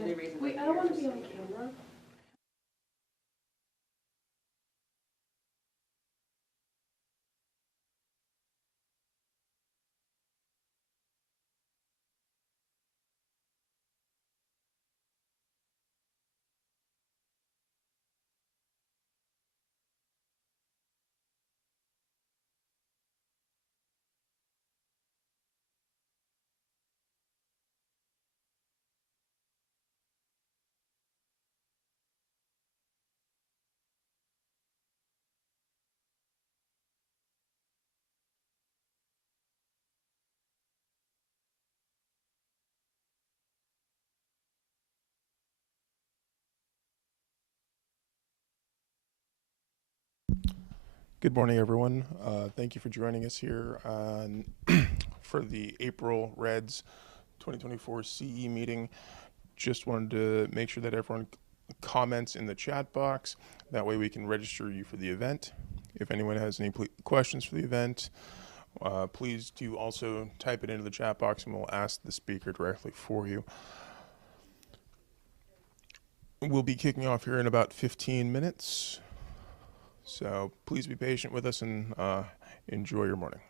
any reason. Wait, I don't want to be on camera. Good morning, everyone. Thank you for joining us here for the April Reds 2024 CE meeting. Just wanted to make sure that everyone comments in the chat box. That way we can register you for the event. If anyone has any questions for the event, please do also type it into the chat box and we'll ask the speaker directly for you. We'll be kicking off here in about 15 minutes. So please be patient with us and enjoy your morning.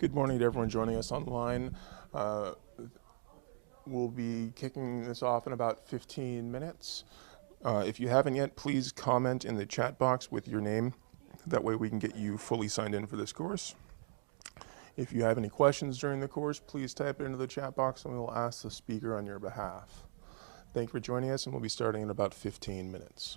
Good morning to everyone joining us online. Uh, we'll be kicking this off in about 15 minutes. If you haven't yet, please comment in the chat box with your name. That way we can get you fully signed in for this course. If you have any questions during the course, please type it into the chat box and we will ask the speaker on your behalf. Thank you for joining us, and we'll be starting in about 15 minutes.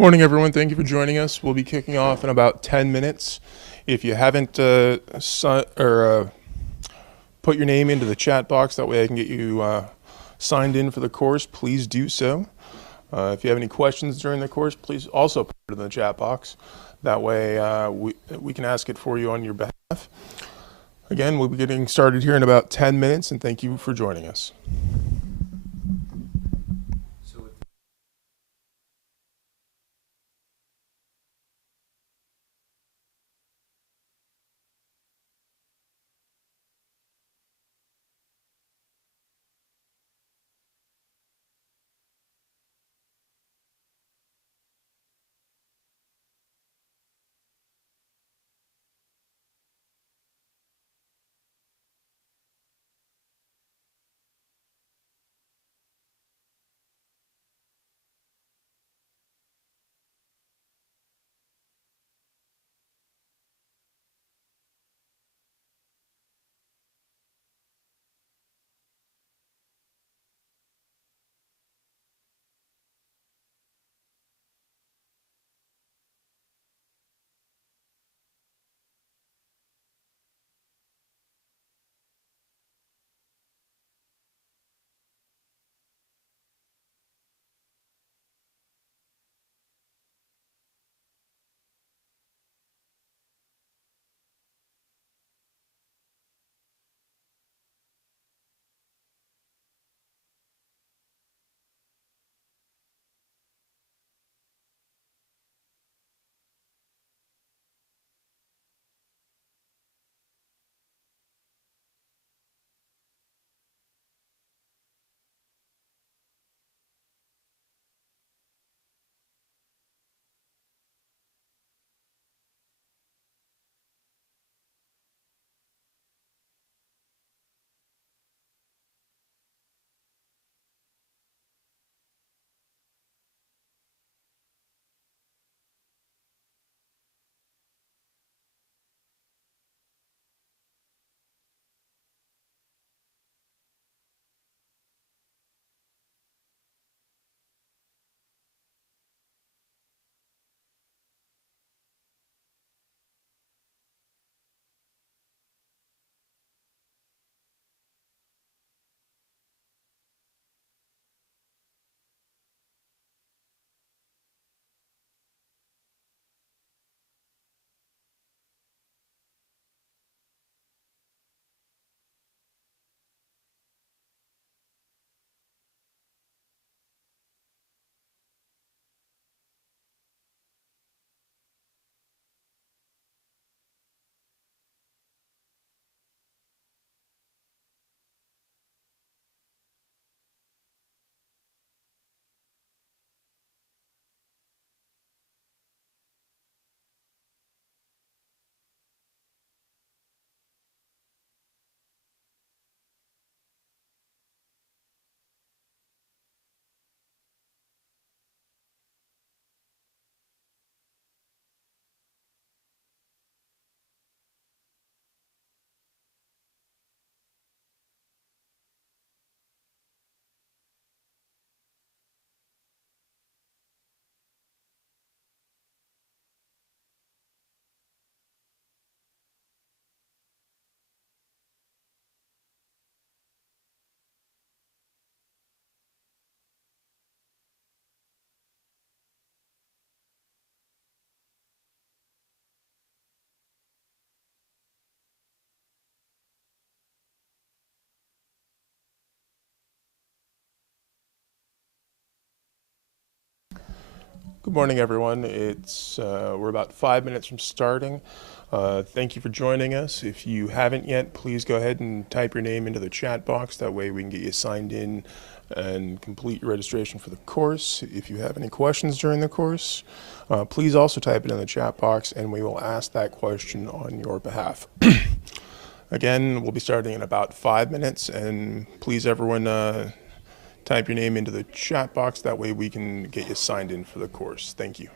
Morning, everyone. Thank you for joining us. We'll be kicking off in about 10 minutes. If you haven't put your name into the chat box, that way I can get you signed in for the course, please do so. If you have any questions during the course, please also put it in the chat box. That way we can ask it for you on your behalf. Again, we'll be getting started here in about 10 minutes, and thank you for joining us. Good morning, everyone. We're about 5 minutes from starting. Thank you for joining us. If you haven't yet, please go ahead and type your name into the chat box. That way we can get you signed in and complete your registration for the course. If you have any questions during the course, please also type it in the chat box and we will ask that question on your behalf. Again, we'll be starting in about 5 minutes, and please everyone type your name into the chat box. That way we can get you signed in for the course. Thank you.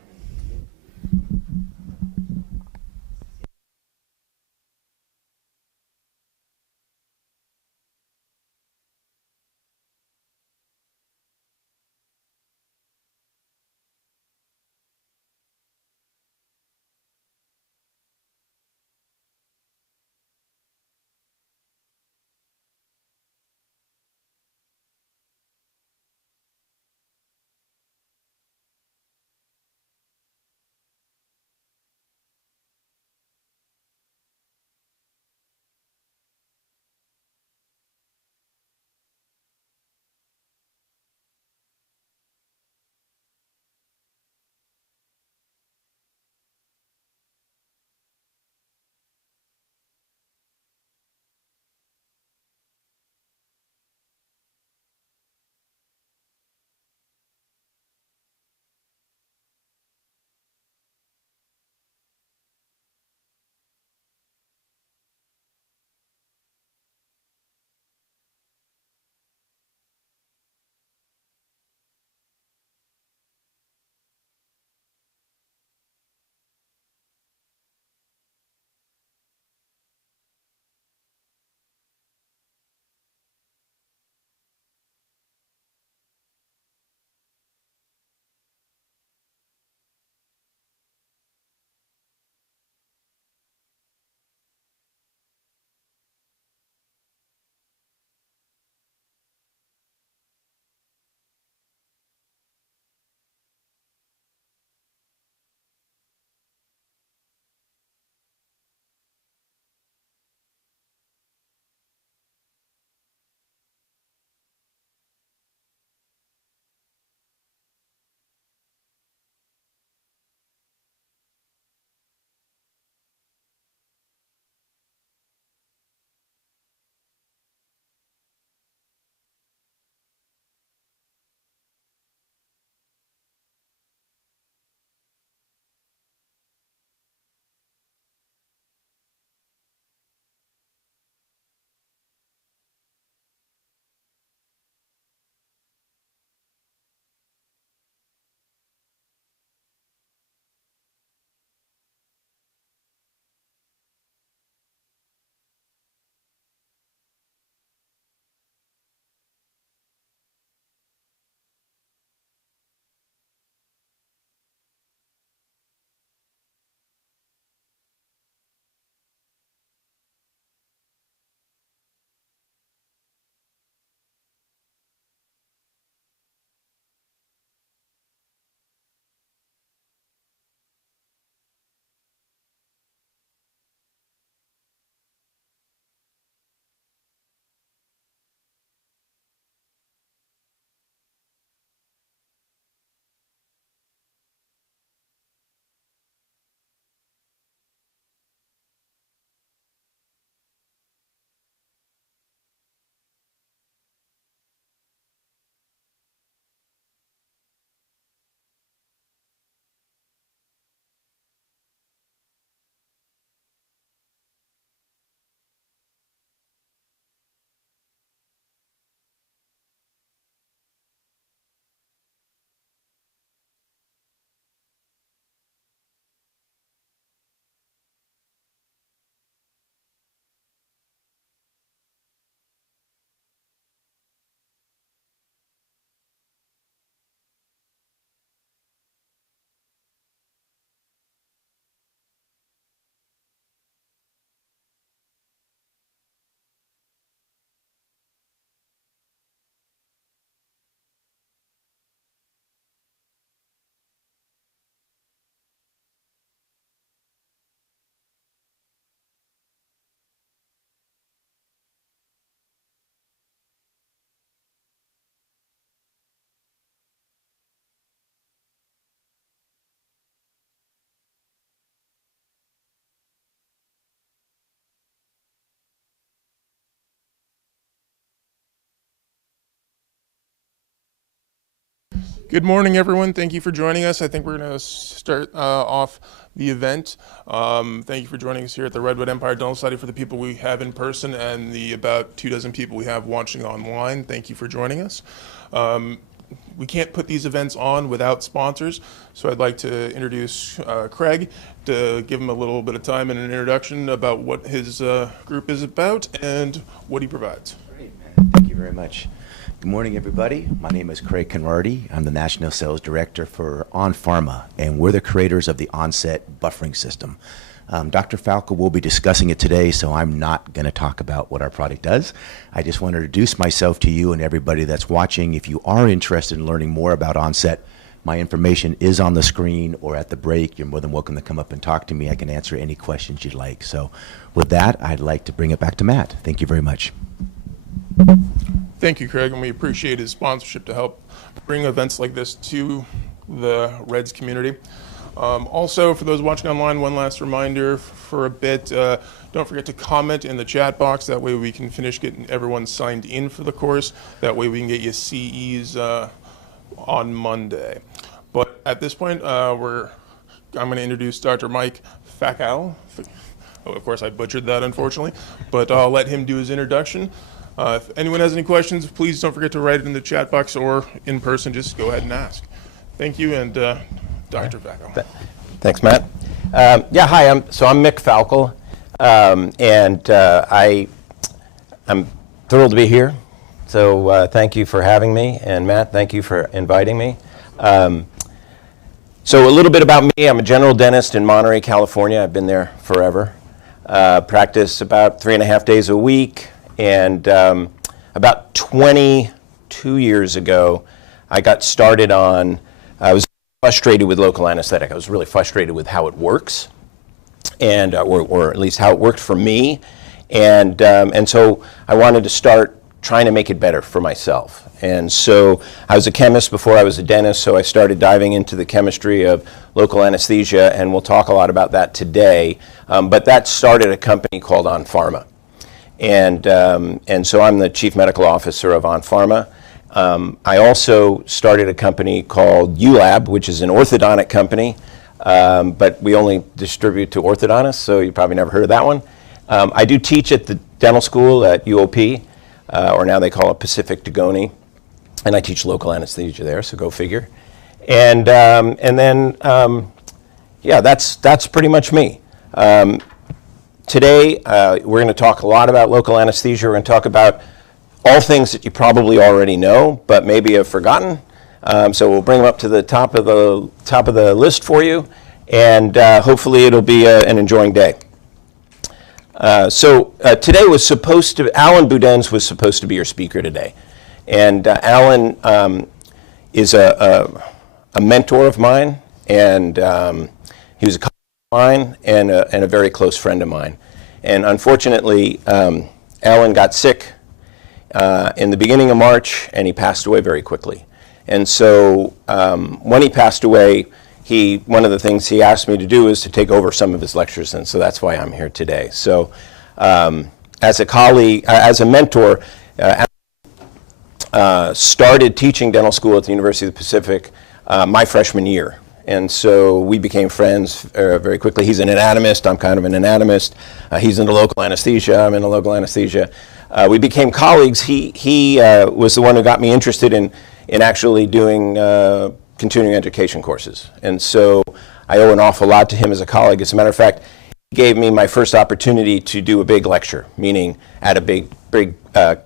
Good morning, everyone. Thank you for joining us. I think we're going to start off the event. Thank you for joining us here at the Redwood Empire Dental Society for the people we have in person and the about 24 people we have watching online. Thank you for joining us. We can't put these events on without sponsors, so I'd like to introduce Craig to give him a little bit of time and an introduction about what his group is about and what he provides. Great, man. Thank you very much. Good morning, everybody. My name is Craig Conradi. I'm the National Sales Director for On Pharma, and we're the creators of the Onset Buffering System. Dr. Falco will be discussing it today, so I'm not going to talk about what our product does. I just want to introduce myself to you and everybody that's watching. If you are interested in learning more about Onset, my information is on the screen or at the break. You're more than welcome to come up and talk to me. I can answer any questions you'd like. So with that, I'd like to bring it back to Matt. Thank you very much. Thank you, Craig, and we appreciate his sponsorship to help bring events like this to the Reds community. Also, for those watching online, one last reminder for a bit, don't forget to comment in the chat box. That way we can finish getting everyone signed in for the course. That way we can get you CEs on Monday. But at this point, I'm going to introduce Dr. Mike Faccal. Oh, of course, I butchered that, unfortunately, but I'll let him do his introduction. If anyone has any questions, please don't forget to write it in the chat box or in person. Just go ahead and ask. Thank you, and Dr. Faccal. Thanks, Matt. Hi, I'm Mick Falco, and I'm thrilled to be here. So thank you for having me, and Matt, thank you for inviting me. So a little bit about me. I'm a general dentist in Monterey, California. I've been there forever. Practice about 3.5 days a week. And about 22 years ago, I got started on, I was frustrated with local anesthetic. I was really frustrated with how it works, and or at least how it worked for me. And so I wanted to start trying to make it better for myself. And so I was a chemist before I was a dentist, so I started diving into the chemistry of local anesthesia, and we'll talk a lot about that today. But that started a company called On Pharma. And so I'm the chief medical officer of On Pharma. I also started a company called You Lab, which is an orthodontic company, but we only distribute to orthodontists, so you probably never heard of that one. I do teach at the dental school at UOP, or now they call it Pacific Dagoni, and I teach local anesthesia there, so go figure. And then that's pretty much me. Today, we're going to talk a lot about local anesthesia. We're going to talk about all things that you probably already know, but maybe have forgotten. So we'll bring them up to the top of the list for you, and hopefully it'll be an enjoying day. Today was supposed to, Alan Boudens was supposed to be your speaker today. And Alan is a mentor of mine, and he was a mine and a very close friend of mine. And unfortunately, Alan got sick in the beginning of March, and he passed away very quickly. And so when he passed away, one of the things he asked me to do is to take over some of his lectures, and so that's why I'm here today. So as a colleague, as a mentor, started teaching dental school at the University of the Pacific my freshman year. And so we became friends very quickly. He's an anatomist. I'm kind of an anatomist. He's into local anesthesia. I'm into local anesthesia. We became colleagues. He was the one who got me interested in actually doing continuing education courses. And so I owe an awful lot to him as a colleague. As a matter of fact, he gave me my first opportunity to do a big lecture, meaning at a big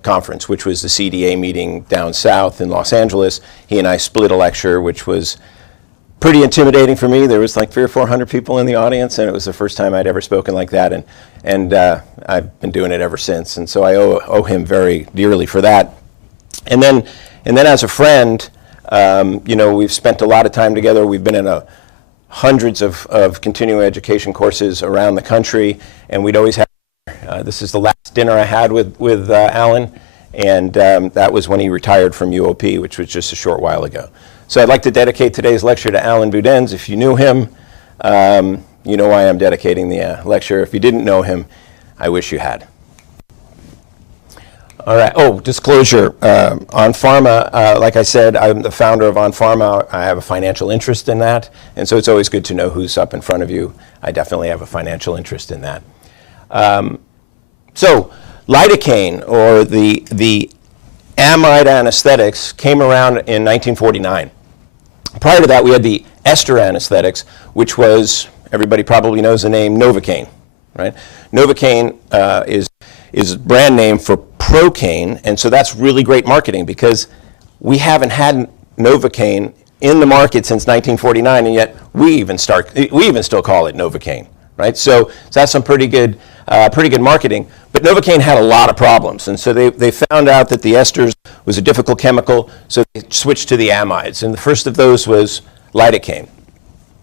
conference, which was the CDA meeting down south in Los Angeles. He and I split a lecture, which was pretty intimidating for me. There was like 300 or 400 people in the audience, and it was the first time I'd ever spoken like that, and I've been doing it ever since. And so I owe him very dearly for that. And then as a friend, we've spent a lot of time together. We've been in hundreds of continuing education courses around the country, and we'd always have. This is the last dinner I had with Alan, and that was when he retired from UOP, which was just a short while ago. So I'd like to dedicate today's lecture to Alan Boudens. If you knew him, you know why I'm dedicating the lecture. If you didn't know him, I wish you had. All right. Oh, disclosure. On Pharma, like I said, I'm the founder of On Pharma. I have a financial interest in that, and so it's always good to know who's up in front of you. I definitely have a financial interest in that. So, lidocaine, or the amide anesthetics, came around in 1949. Prior to that, we had the ester anesthetics, which was, everybody probably knows the name Novocaine, right? Novocaine is a brand name for Procaine, and so that's really great marketing because we haven't had Novocaine in the market since 1949, and yet we even still call it Novocaine, right? So that's some pretty good marketing. But Novocaine had a lot of problems, and so they found out that the esters was a difficult chemical, so they switched to the amides, and the first of those was lidocaine.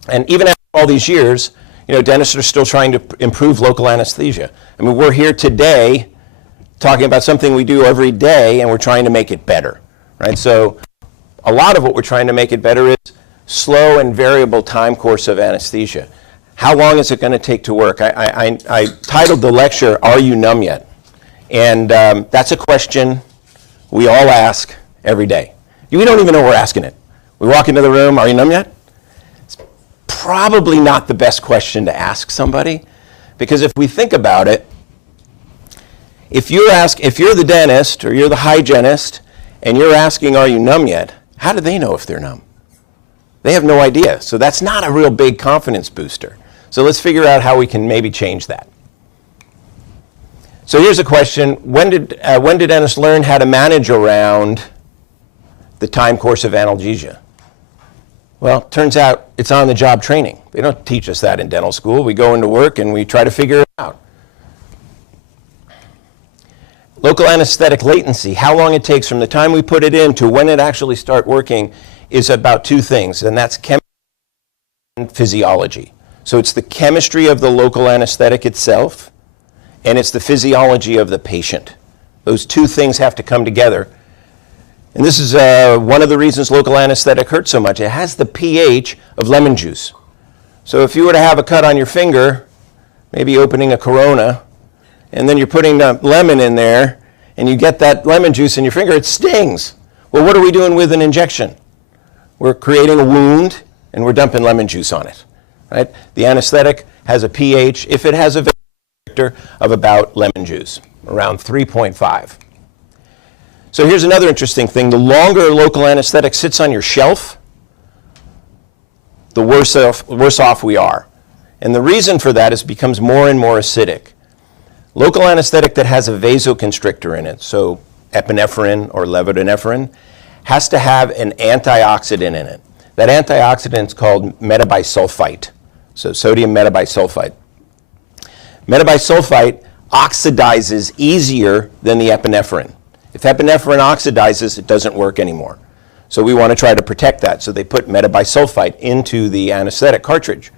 And even after all these years, dentists are still trying to improve local anesthesia. I mean, we're here today talking about something we do every day, and we're trying to make it better, right? So a lot of what we're trying to make it better is slow and variable time course of anesthesia. How long is it going to take to work? I titled the lecture, Are You Numb Yet? And that's a question we all ask every day. We don't even know we're asking it. We walk into the room, are you numb yet? It's probably not the best question to ask somebody, because if we think about it, if you're the dentist or you're the hygienist and you're asking, are you numb yet? How do they know if they're numb? They have no idea. So that's not a real big confidence booster. So let's figure out how we can maybe change that. So here's a question. When did dentists learn how to manage around the time course of analgesia? Well, turns out it's on-the-job training. They don't teach us that in dental school. We go into work and we try to figure it out. Local anesthetic latency, how long it takes from the time we put it in to when it actually starts working, is about two things, and that's chemistry and physiology. So it's the chemistry of the local anesthetic itself, and it's the physiology of the patient. Those two things have to come together. And this is one of the reasons local anesthetic hurts so much. It has the pH of lemon juice. So if you were to have a cut on your finger, maybe opening a Corona, and then you're putting the lemon in there, and you get that lemon juice in your finger, it stings. Well, what are we doing with an injection? We're creating a wound, and we're dumping lemon juice on it, right? The anesthetic has a pH, if it has a vector, of about lemon juice, around 3.5. So here's another interesting thing. The longer a local anesthetic sits on your shelf, the worse off we are. And the reason for that is it becomes more and more acidic. Local anesthetic that has a vasoconstrictor in it, so epinephrine or levodoepinephrine, has to have an antioxidant in it. That antioxidant is called metabisulfite, so sodium metabisulfite. Metabisulfite oxidizes easier than the epinephrine. If epinephrine oxidizes, it doesn't work anymore. So we want to try to protect that. So they put metabisulfite into the anesthetic cartridge.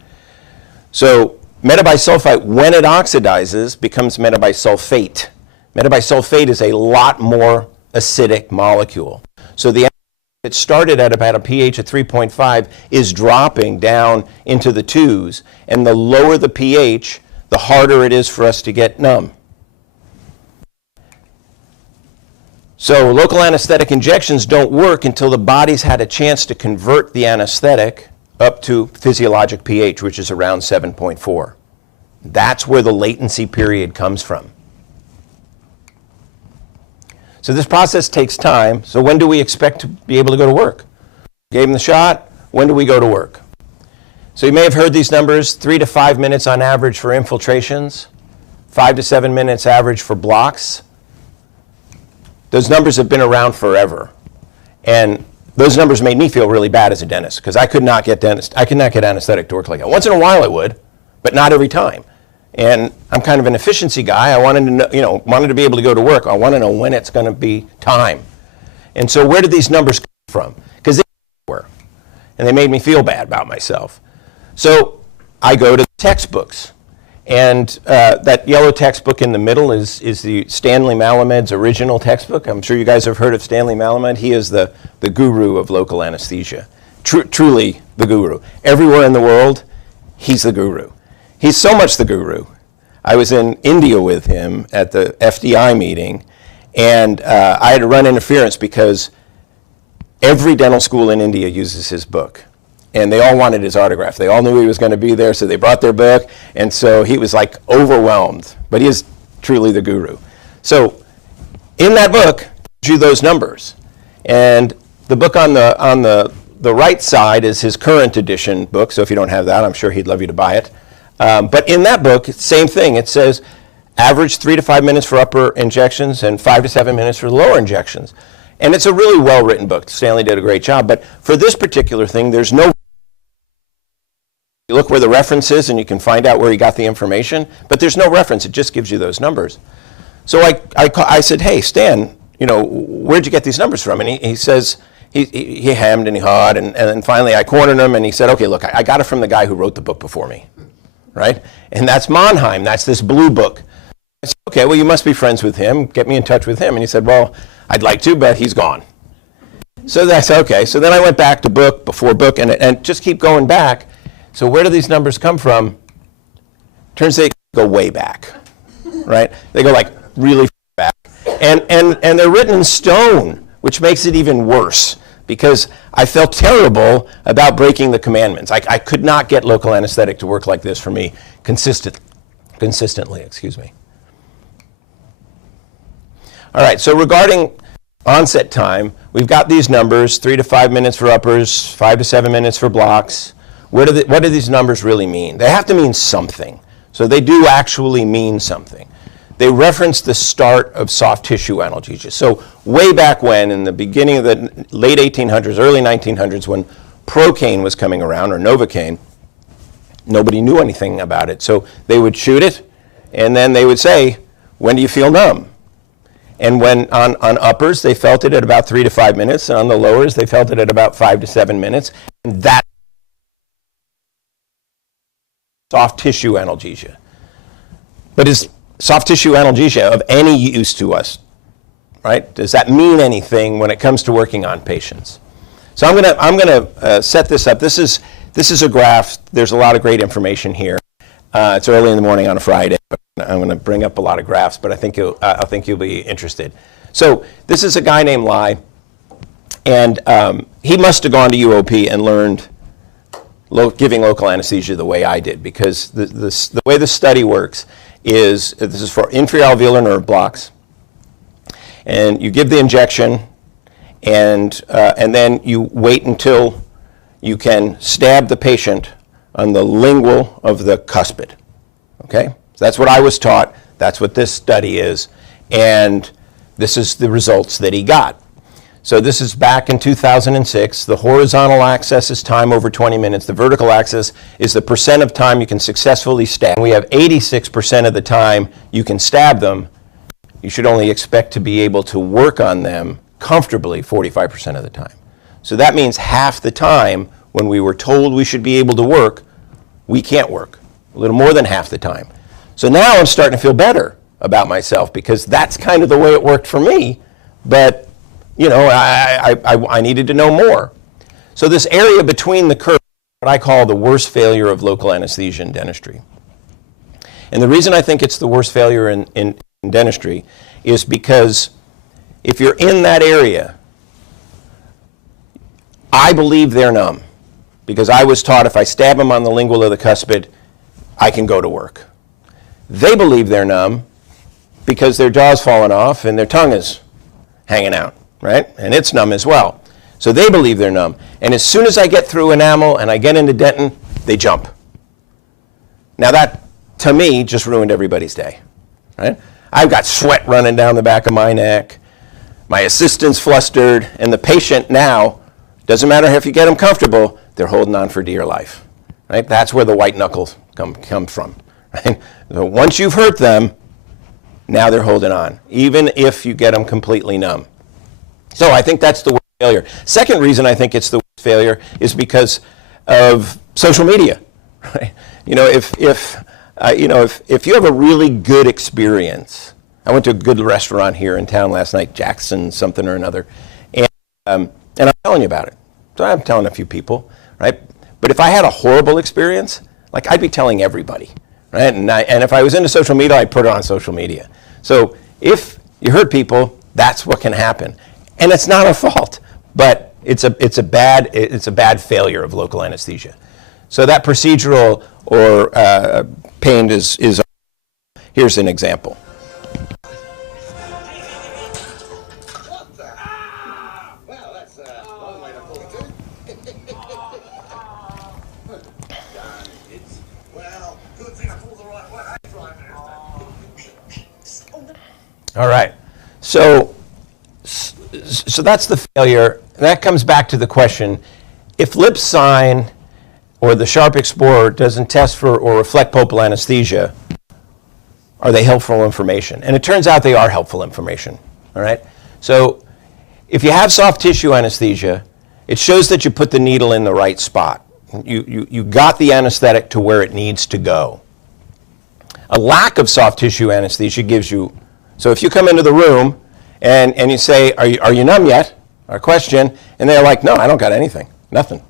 So metabisulfite, when it oxidizes, becomes metabisulfate. Metabisulfate is a lot more acidic molecule. So the it started at about a pH of 3.5 is dropping down into the 2s, and the lower the pH, the harder it is for us to get numb. So local anesthetic injections don't work until the body's had a chance to convert the anesthetic up to physiologic pH, which is around 7.4. That's where the latency period comes from. So this process takes time. So when do we expect to be able to go to work? Gave them the shot. When do we go to work? So you may have heard these numbers, 3 to 5 minutes on average for infiltrations, 5 to 7 minutes average for blocks. Those numbers have been around forever. And those numbers made me feel really bad as a dentist because I could not get anesthetic to work like that. Once in a while I would, but not every time. And I'm kind of an efficiency guy. I wanted to know, wanted to be able to go to work. I want to know when it's going to be time. And so where did these numbers come from? Because they were, and they made me feel bad about myself. So I go to the textbooks, and that yellow textbook in the middle is the Stanley Malamed's original textbook. I'm sure you guys have heard of Stanley Malamed. He is the guru of local anesthesia, truly the guru. Everywhere in the world, he's the guru. He's so much the guru. I was in India with him at the FDI meeting, And I had to run interference because every dental school in India uses his book. And they all wanted his autograph. They all knew he was going to be there, so they brought their book. And so he was like overwhelmed. But he is truly the guru. So in that book, it gives you those numbers. And the book on the right side is his current edition book. So if you don't have that, I'm sure he'd love you to buy it. But in that book, it's the same thing. It says average 3 to 5 minutes for upper injections and 5 to 7 minutes for the lower injections. And it's a really well-written book. Stanley did a great job. But for this particular thing, there's no... You look where the reference is, and you can find out where he got the information. But there's no reference. It just gives you those numbers. So I said, hey, Stan, where'd you get these numbers from? And he says... He hemmed and he hawed, and then finally I cornered him, and he said, okay, look, I got it from the guy who wrote the book before me, right? And that's Mannheim. That's this blue book. I said, okay, well, you must be friends with him. Get me in touch with him. And he said, well, I'd like to, but he's gone. So that's okay. So then I went back to book, before book, and just keep going back. So where do these numbers come from? Turns they go way back, right? They go like really far back. And they're written in stone, which makes it even worse, because I felt terrible about breaking the commandments. I could not get local anesthetic to work like this for me consistently. Excuse me. All right, so regarding onset time, we've got these numbers, 3 to 5 minutes for uppers, 5 to 7 minutes for blocks. What do these numbers really mean? They have to mean something. So they do actually mean something. They reference the start of soft tissue analgesia. So way back when, in the beginning of the late 1800s, early 1900s, when Procaine was coming around, or Novocaine, nobody knew anything about it. So they would shoot it, and then they would say, when do you feel numb? And when on uppers, they felt it at about 3 to 5 minutes, and on the lowers, they felt it at about 5 to 7 minutes. And that soft tissue analgesia. But is soft tissue analgesia of any use to us, right? Does that mean anything when it comes to working on patients? So I'm gonna set this up. This is a graph. There's a lot of great information here. It's early in the morning on a Friday, but I'm going to bring up a lot of graphs. But I think you'll be interested. So this is a guy named Lai, and he must have gone to UOP and learned giving local anesthesia the way I did, because the way the study works is, this is for inferior alveolar nerve blocks, and you give the injection, and then you wait until you can stab the patient on the lingual of the cuspid. Okay, so that's what I was taught. That's what this study is, and this is the results that he got. So this is back in 2006. The horizontal axis is time over 20 minutes. The vertical axis is the percent of time you can successfully stab. We have 86% of the time you can stab them. You should only expect to be able to work on them comfortably 45% of the time. So that means half the time when we were told we should be able to work, we can't work. A little more than half the time. So now I'm starting to feel better about myself, because that's kind of the way it worked for me. But I needed to know more. So this area between the curves, what I call the worst failure of local anesthesia in dentistry. And the reason I think it's the worst failure in dentistry is because if you're in that area, I believe they're numb, because I was taught if I stab them on the lingual of the cuspid, I can go to work. They believe they're numb because their jaw's fallen off and their tongue is hanging out, right? And it's numb as well. So they believe they're numb. And as soon as I get through enamel and I get into dentin, they jump. Now that, to me, just ruined everybody's day, right? I've got sweat running down the back of my neck. My assistant's flustered, and the patient now, doesn't matter if you get them comfortable, they're holding on for dear life, right? That's where the white knuckles come from, right? So once you've hurt them, now they're holding on, even if you get them completely numb. So I think that's the worst failure. Second reason I think it's the worst failure is because of social media, right? If you have a really good experience, I went to a good restaurant here in town last night, Jackson something or another, and I'm telling you about it. So I'm telling a few people, right? But if I had a horrible experience, like I'd be telling everybody, right? And if I was into social media, I'd put it on social media. So if you hurt people, That's what can happen. And it's not our fault, but it's a bad failure of local anesthesia. So that procedural or pain is here's an example. All right, so that's the failure. And that comes back to the question, if lip sign or the Sharp Explorer doesn't test for or reflect pulpal anesthesia, are they helpful information? And it turns out they are helpful information, all right? So if you have soft tissue anesthesia, it shows that you put the needle in the right spot. You got the anesthetic to where it needs to go. A lack of soft tissue anesthesia gives you, so if you come into the room and you say, are you numb yet? Our question, and they're like, no, I don't got anything, nothing.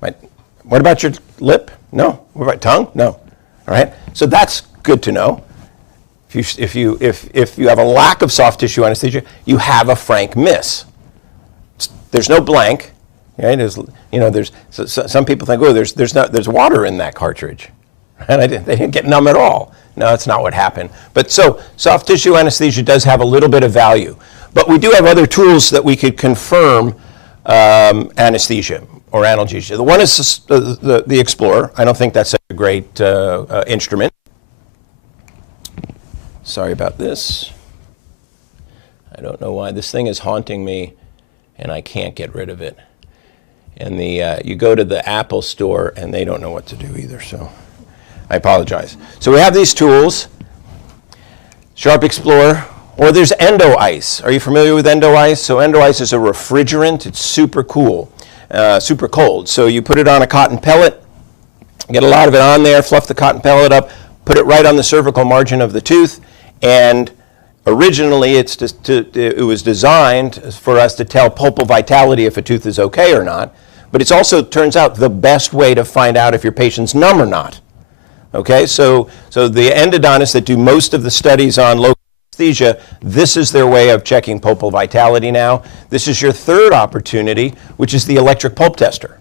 Right? What about your lip? No. What about tongue? No. All right. So that's good to know. If you have a lack of soft tissue anesthesia, you have a frank miss. There's no blank. Right? Some people think, oh, there's water in that cartridge, and they didn't get numb at all. No, that's not what happened. But so soft tissue anesthesia does have a little bit of value. But we do have other tools that we could confirm anesthesia or analgesia. The one is the Explorer. I don't think that's a great instrument. Sorry about this. I don't know why. This thing is haunting me, and I can't get rid of it. And you go to the Apple store, and they don't know what to do either, so I apologize. So we have these tools, Sharp Explorer, or there's Endo Ice. Are you familiar with Endo Ice? So Endo Ice is a refrigerant. It's super cool, super cold. So you put it on a cotton pellet, get a lot of it on there, fluff the cotton pellet up, put it right on the cervical margin of the tooth, and originally it was designed for us to tell pulpal vitality if a tooth is okay or not, but it's also, turns out, the best way to find out if your patient's numb or not. Okay, so the endodontists that do most of the studies on local anesthesia, this is their way of checking pulpal vitality now. This is your third opportunity, which is the electric pulp tester.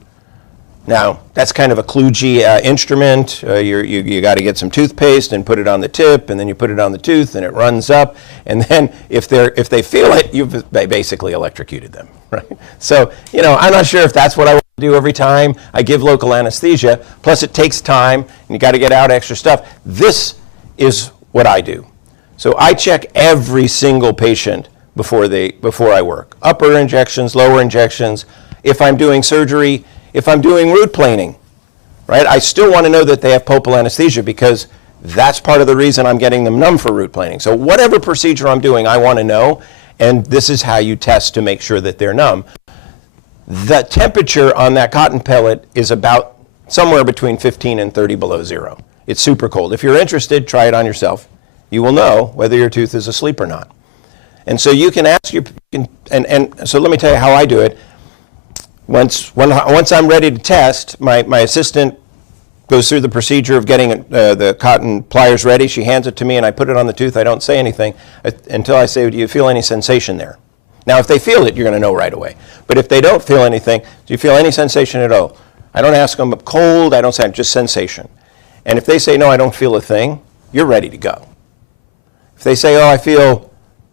Now, that's kind of a kludgy instrument. You got to get some toothpaste and put it on the tip, and then you put it on the tooth, and it runs up. And then if they feel it, you've basically electrocuted them, right? So, I'm not sure if that's what I want to do every time I give local anesthesia. Plus, it takes time, and you got to get out extra stuff. This is what I do. So I check every single patient before I work. Upper injections, lower injections. If I'm doing surgery, if I'm doing root planing, right? I still want to know that they have pulpal anesthesia because that's part of the reason I'm getting them numb for root planing. So whatever procedure I'm doing, I want to know, and this is how you test to make sure that they're numb. The temperature on that cotton pellet is about somewhere between 15 and 30 below zero. It's super cold. If you're interested, try it on yourself. You will know whether your tooth is asleep or not. And so you can ask and so let me tell you how I do it. Once I'm ready to test, my assistant goes through the procedure of getting the cotton pliers ready. She hands it to me, and I put it on the tooth. I don't say anything until I say, do you feel any sensation there? Now, if they feel it, you're going to know right away. But if they don't feel anything, do you feel any sensation at all? I don't ask them cold. I don't say just sensation. And if they say, no, I don't feel a thing, you're ready to go. If they say, oh, I feel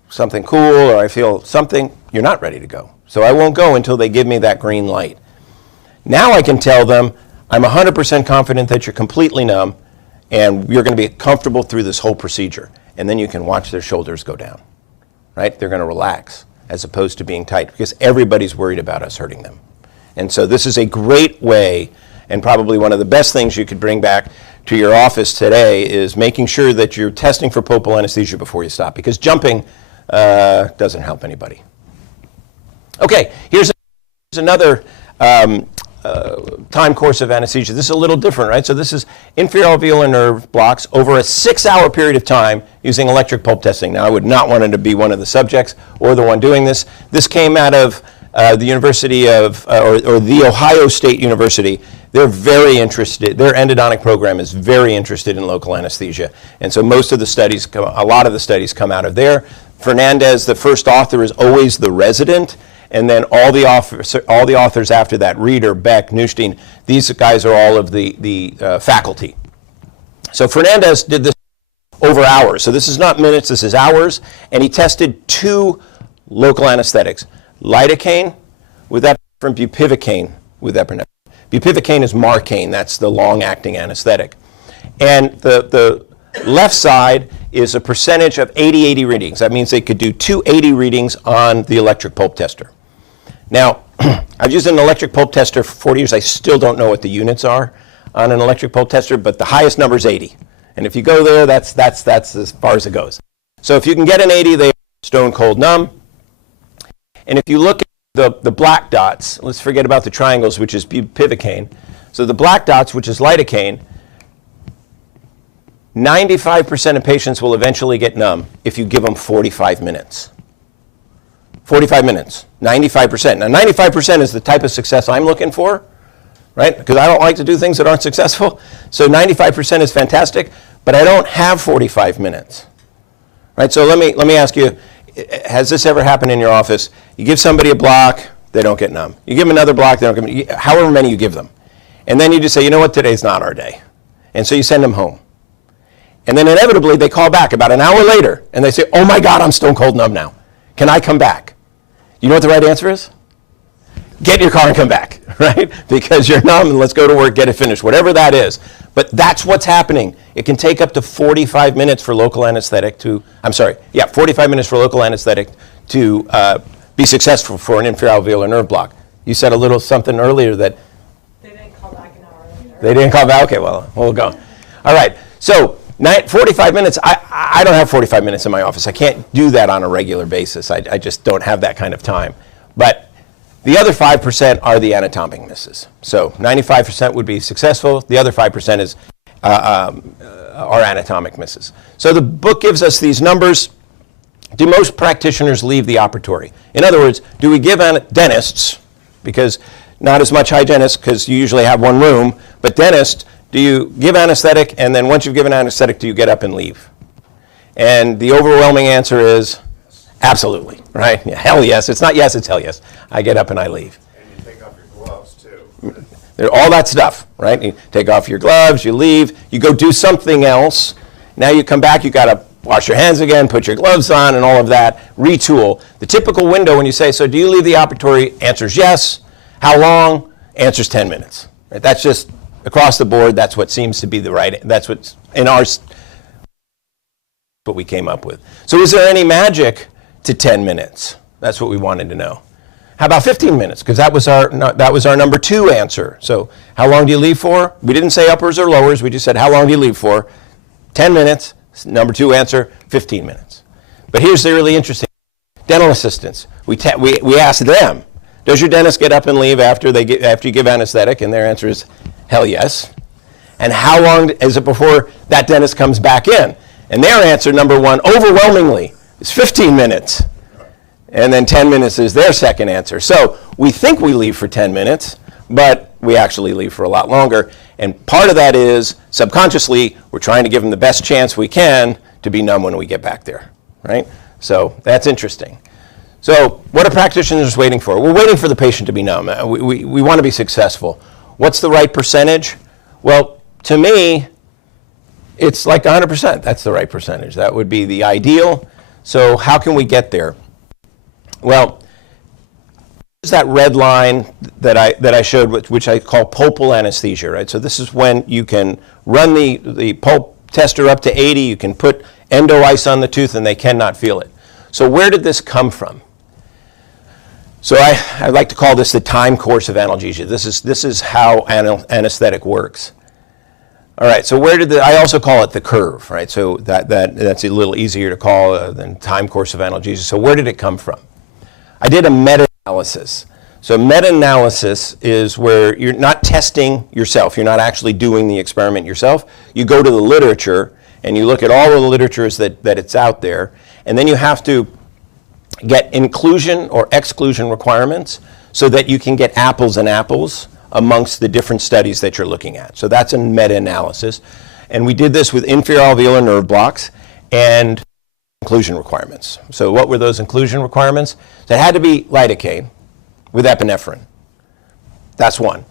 something cool or I feel something, you're not ready to go. So I won't go until they give me that green light. Now I can tell them, I'm 100% confident that you're completely numb and you're going to be comfortable through this whole procedure. And then you can watch their shoulders go down, right? They're going to relax as opposed to being tight because everybody's worried about us hurting them. And so this is a great way, and probably one of the best things you could bring back to your office today is making sure that you're testing for pulpal anesthesia before you stop, because jumping doesn't help anybody. Okay, here's another time course of anesthesia. This is a little different, right? So this is inferior alveolar nerve blocks over a 6-hour period of time using electric pulp testing. Now, I would not want it to be one of the subjects or the one doing this. This came out of the University of, or the Ohio State University. They're very interested, their endodontic program is very interested in local anesthesia. And so most of the studies, a lot of the studies come out of there. Fernandez, the first author, is always the resident, and then all the authors after that, Reeder, Beck, Neustein, these guys are all of the faculty. So Fernandez did this over hours. So this is not minutes, this is hours, and he tested 2 local anesthetics, lidocaine with epinephrine, bupivacaine with epinephrine. Bupivacaine is Marcaine, that's the long-acting anesthetic. And the left side is a percentage of 80-80 readings. That means they could do 2 80 readings on the electric pulp tester. Now, I've used an electric pulp tester for 40 years. I still don't know what the units are on an electric pulp tester, but the highest number is 80. And if you go there, that's as far as it goes. So if you can get an 80, they are stone cold numb. And if you look at the black dots, let's forget about the triangles, which is bupivacaine. So the black dots, which is lidocaine, 95% of patients will eventually get numb if you give them 45 minutes. 45 minutes, 95%. Now 95% is the type of success I'm looking for, right? Because I don't like to do things that aren't successful. So 95% is fantastic, but I don't have 45 minutes, right? So let me ask you, has this ever happened in your office? You give somebody a block, they don't get numb. You give them another block, they don't get numb, however many you give them. And then you just say, you know what, today's not our day. And so you send them home. And then inevitably they call back about an hour later and they say, oh my God, I'm stone cold numb now. Can I come back? You know what the right answer is? Get in your car and come back, right? Because you're numb and let's go to work, get it finished, whatever that is. But that's what's happening. It can take up to 45 minutes for local anesthetic to, 45 minutes for local anesthetic to be successful for an inferior alveolar nerve block. You said a little something earlier that they didn't call back an hour later. They didn't call back? Okay, well, we'll go. All right, so 45 minutes, I don't have 45 minutes in my office. I can't do that on a regular basis. I just don't have that kind of time. But the other 5% are the anatomic misses. So 95% would be successful. The other 5% is are anatomic misses. So the book gives us these numbers. Do most practitioners leave the operatory? In other words, do we give dentists, because not as much hygienists because you usually have one room, but dentists, do you give anesthetic, and then once you've given anesthetic, do you get up and leave? And the overwhelming answer is absolutely, right? Yeah, hell yes. It's not yes, it's hell yes. I get up and I leave. And you take off your gloves, too. All that stuff, right? You take off your gloves, you leave, you go do something else. Now you come back, you got to wash your hands again, put your gloves on, and all of that, retool. The typical window when you say, so do you leave the operatory? Answer's yes. How long? Answer's 10 minutes. Right? That's just across the board, that's what seems to be the right, that's what's in what we came up with. So is there any magic to 10 minutes? That's what we wanted to know. How about 15 minutes? Because that was our number 2 answer. So how long do you leave for? We didn't say uppers or lowers, we just said how long do you leave for? 10 minutes, number 2 answer, 15 minutes. But here's the really interesting, dental assistants. We asked them, does your dentist get up and leave after you give anesthetic? And their answer is hell yes. And how long is it before that dentist comes back in? And their answer, number 1, overwhelmingly, is 15 minutes. And then 10 minutes is their second answer. So we think we leave for 10 minutes, but we actually leave for a lot longer. And part of that is, subconsciously, we're trying to give them the best chance we can to be numb when we get back there, right? So that's interesting. So what are practitioners waiting for? We're waiting for the patient to be numb. We want to be successful. What's the right percentage? Well, to me, it's like 100%. That's the right percentage. That would be the ideal. So how can we get there? Well, there's that red line that I showed, which I call pulpal anesthesia, right? So this is when you can run the pulp tester up to 80, you can put endo ice on the tooth, and they cannot feel it. So where did this come from? So I like to call this the time course of analgesia. This is how anesthetic works. All right, so I also call it the curve, right? So that's a little easier to call than time course of analgesia. So where did it come from? I did a meta-analysis. So meta-analysis is where you're not testing yourself. You're not actually doing the experiment yourself. You go to the literature and you look at all of the literatures that it's out there, and then you have to get inclusion or exclusion requirements so that you can get apples and apples amongst the different studies that you're looking at. So that's a meta-analysis. And we did this with inferior alveolar nerve blocks. And inclusion requirements. So what were those inclusion requirements? So it had to be lidocaine with epinephrine. That's one.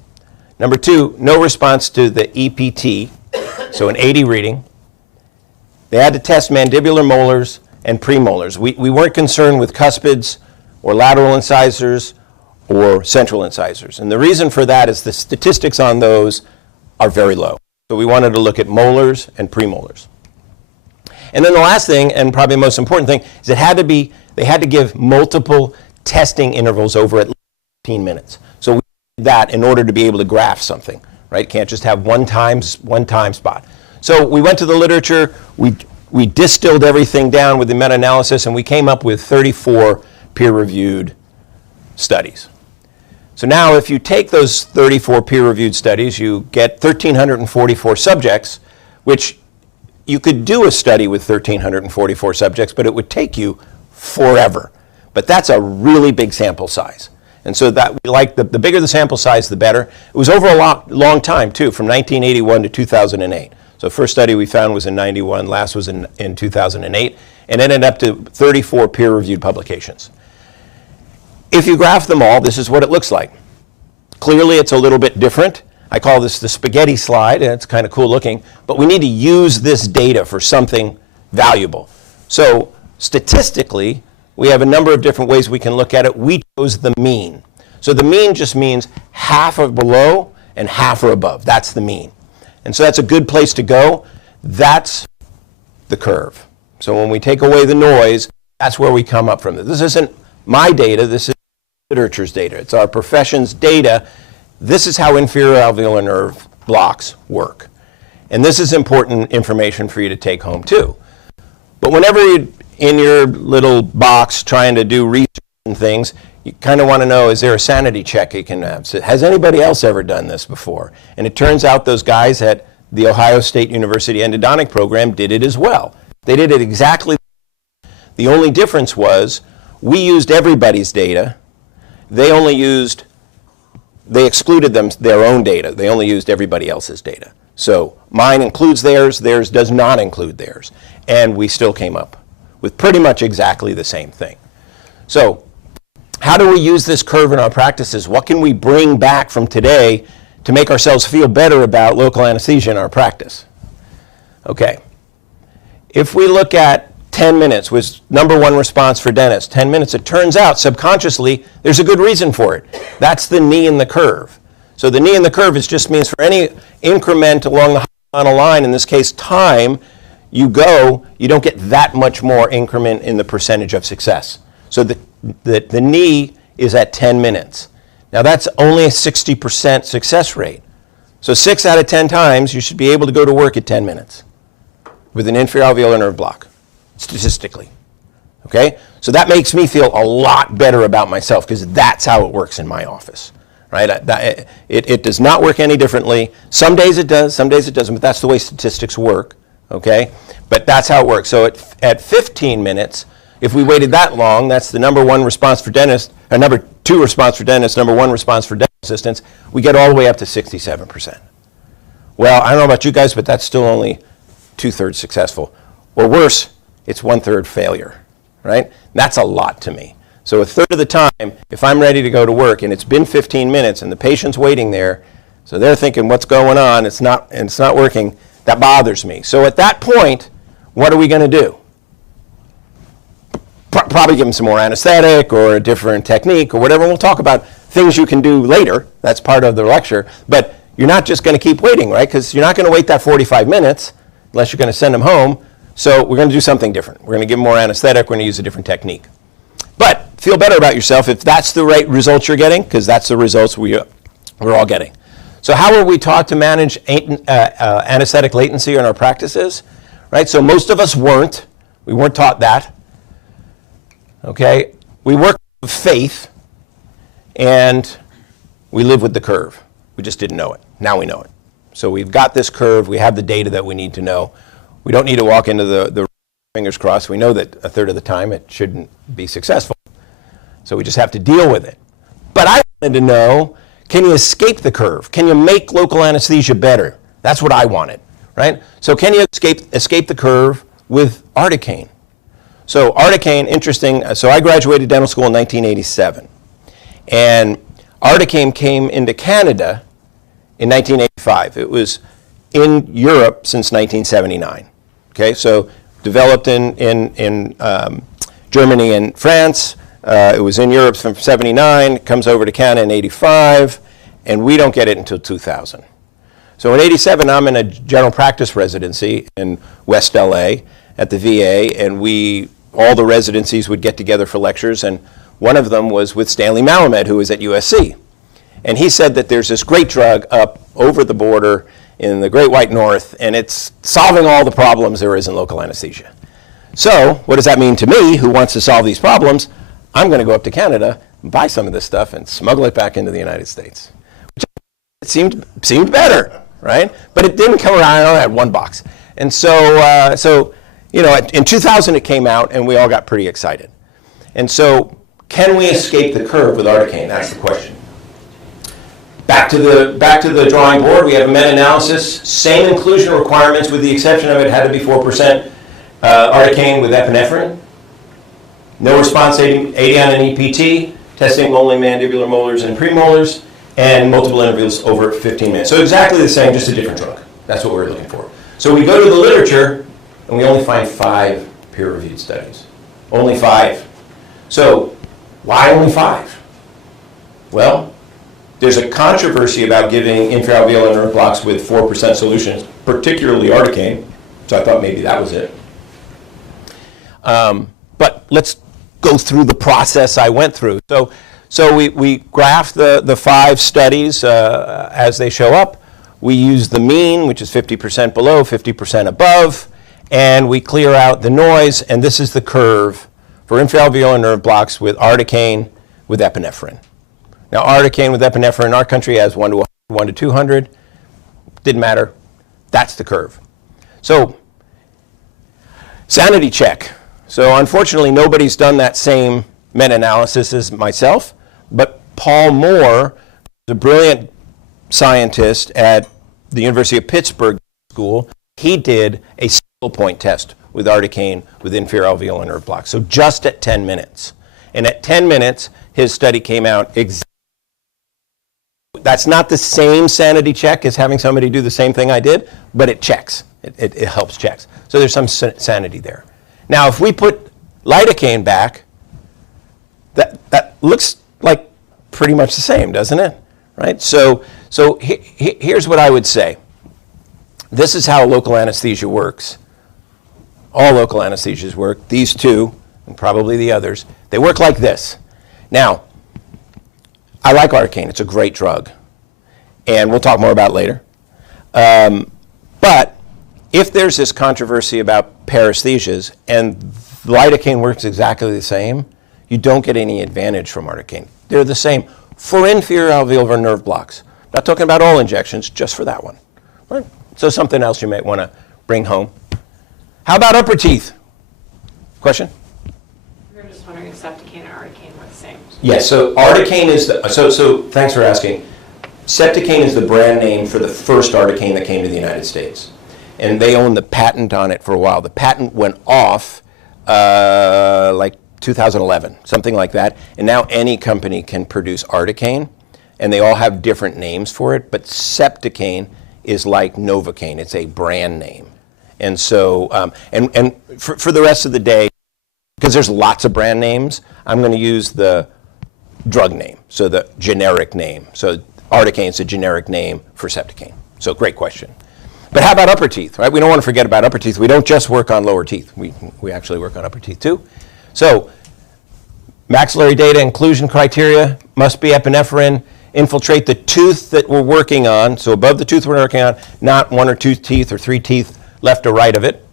Number two, no response to the EPT, so an 80 reading. They had to test mandibular molars and premolars. We weren't concerned with cuspids or lateral incisors or central incisors. And the reason for that is the statistics on those are very low. So we wanted to look at molars and premolars. And then the last thing, and probably the most important thing, is they had to give multiple testing intervals over at least 15 minutes. So we did that in order to be able to graph something, right? Can't just have one time spot. So we went to the literature, we distilled everything down with the meta-analysis, and we came up with 34 peer-reviewed studies. So now if you take those 34 peer-reviewed studies, you get 1,344 subjects, which you could do a study with 1,344 subjects, but it would take you forever. But that's a really big sample size. And so that we like the bigger the sample size, the better. It was over a long time, too, from 1981 to 2008. So first study we found was in 91, last was in 2008, and ended up to 34 peer-reviewed publications. If you graph them all, this is what it looks like. Clearly, it's a little bit different. I call this the spaghetti slide, and it's kind of cool looking, but we need to use this data for something valuable. So statistically, we have a number of different ways we can look at it. We chose the mean. So the mean just means half are below and half are above. That's the mean. And so that's a good place to go. That's the curve. So when we take away the noise, that's where we come up from. This isn't my data, this is literature's data. It's our profession's data. This is how inferior alveolar nerve blocks work. And this is important information for you to take home too. But whenever you're in your little box trying to do research and things, you kind of want to know, is there a sanity check you can have? So has anybody else ever done this before? And it turns out those guys at the Ohio State University endodontic program did it as well. They did it exactly. The only difference was we used everybody's data. They excluded their own data. They only used everybody else's data. So mine includes theirs does not include theirs. And we still came up with pretty much exactly the same thing. So how do we use this curve in our practices? What can we bring back from today to make ourselves feel better about local anesthesia in our practice? Okay. If we look at 10 minutes was number one response for dentists, 10 minutes, it turns out subconsciously there's a good reason for it. That's the knee in the curve. So the knee in the curve just means for any increment along the horizontal line, in this case time, you don't get that much more increment in the percentage of success. So the knee is at 10 minutes. Now that's only a 60% success rate. So 6 out of 10 times you should be able to go to work at 10 minutes with an inferior alveolar nerve block, statistically. Okay? So that makes me feel a lot better about myself because that's how it works in my office. Right? It does not work any differently. Some days it does, some days it doesn't, but that's the way statistics work. Okay? But that's how it works. So at 15 minutes, if we waited that long, that's the number one response for dentists, or number two response for dentists, number one response for dental assistants, we get all the way up to 67%. Well, I don't know about you guys, but that's still only 2/3 successful. Or worse, it's 1/3 failure, right? That's a lot to me. So 1/3 of the time, if I'm ready to go to work and it's been 15 minutes and the patient's waiting there, so they're thinking, what's going on? It's not working. That bothers me. So at that point, what are we going to do? Probably give them some more anesthetic or a different technique or whatever. We'll talk about things you can do later. That's part of the lecture. But you're not just going to keep waiting, right? Because you're not going to wait that 45 minutes unless you're going to send them home. So we're going to do something different. We're going to give them more anesthetic. We're going to use a different technique. But feel better about yourself if that's the right results you're getting, because that's the results we're all getting. So how are we taught to manage anesthetic latency in our practices? Right? So most of us weren't. We weren't taught that. Okay? We work with faith, and we live with the curve. We just didn't know it. Now we know it. So we've got this curve. We have the data that we need to know. We don't need to walk into the fingers crossed. We know that 1/3 of the time it shouldn't be successful. So we just have to deal with it. But I wanted to know, can you escape the curve? Can you make local anesthesia better? That's what I wanted, right? So can you escape the curve with articaine? So articaine, interesting. So I graduated dental school in 1987. And articaine came into Canada in 1985. It was in Europe since 1979. Okay, so developed in Germany and France. It was in Europe from 79, comes over to Canada in 85, and we don't get it until 2000. So in 87, I'm in a general practice residency in West LA at the VA, and all the residencies would get together for lectures, and one of them was with Stanley Malamed, who was at USC. And he said that there's this great drug up over the border in the Great White North, and it's solving all the problems there is in local anesthesia. So what does that mean to me, who wants to solve these problems? I'm going to go up to Canada, buy some of this stuff, and smuggle it back into the United States. Which it seemed better, right? But it didn't come around. I only had one box. And so in 2000 it came out, and we all got pretty excited. And so, can we escape the curve with articaine? That's the question. Back to the drawing board. We have a meta-analysis. Same inclusion requirements, with the exception of it had to be 4% articaine with epinephrine. No response 80 on an EPT. Testing only mandibular molars and premolars, and multiple intervals over 15 minutes. So exactly the same, just a different drug. That's what we're looking for. So we go to the literature, and we only find 5 peer-reviewed studies. Only 5. So why only 5? Well, there's a controversy about giving intraalveolar nerve blocks with 4% solutions, particularly articaine, so I thought maybe that was it. But let's go through the process I went through. So we graph the 5 studies as they show up. We use the mean, which is 50% below, 50% above, and we clear out the noise, and this is the curve for intraalveolar nerve blocks with articaine with epinephrine. Now, articaine with epinephrine in our country has 1 to 100, 1 to 200. Didn't matter. That's the curve. So, sanity check. So, unfortunately, nobody's done that same meta-analysis as myself, but Paul Moore, the brilliant scientist at the University of Pittsburgh School, he did a single point test with articaine with inferior alveolar nerve blocks. So just at 10 minutes. And at 10 minutes, his study came out exactly. That's not the same sanity check as having somebody do the same thing I did, but it checks. It helps checks. So there's some sanity there. Now, if we put lidocaine back, that looks like pretty much the same, doesn't it? Right? So here's what I would say. This is how local anesthesia works. All local anesthesias work. These two, and probably the others, they work like this. Now, I like articaine. It's a great drug. And we'll talk more about it later. But if there's this controversy about paresthesias and lidocaine works exactly the same, you don't get any advantage from articaine. They're the same for inferior alveolar nerve blocks. Not talking about all injections, just for that one. Right? So something else you might want to bring home. How about upper teeth? Question? We were just wondering if Septicane and Articaine were the same. Yes, so articaine is the, so thanks for asking. Septicane is the brand name for the first articaine that came to the United States. And they owned the patent on it for a while. The patent went off like 2011, something like that. And now any company can produce articaine, and they all have different names for it, but Septicane is like Novocaine. It's a brand name. And so, and for the rest of the day, because there's lots of brand names, I'm going to use the drug name, so the generic name. So articaine is a generic name for Septicane. So great question. But how about upper teeth, right? We don't want to forget about upper teeth. We don't just work on lower teeth. We actually work on upper teeth too. So maxillary data inclusion criteria must be epinephrine, infiltrate the tooth that we're working on, so above the tooth we're working on, not 1 or 2 teeth or 3 teeth left or right of it.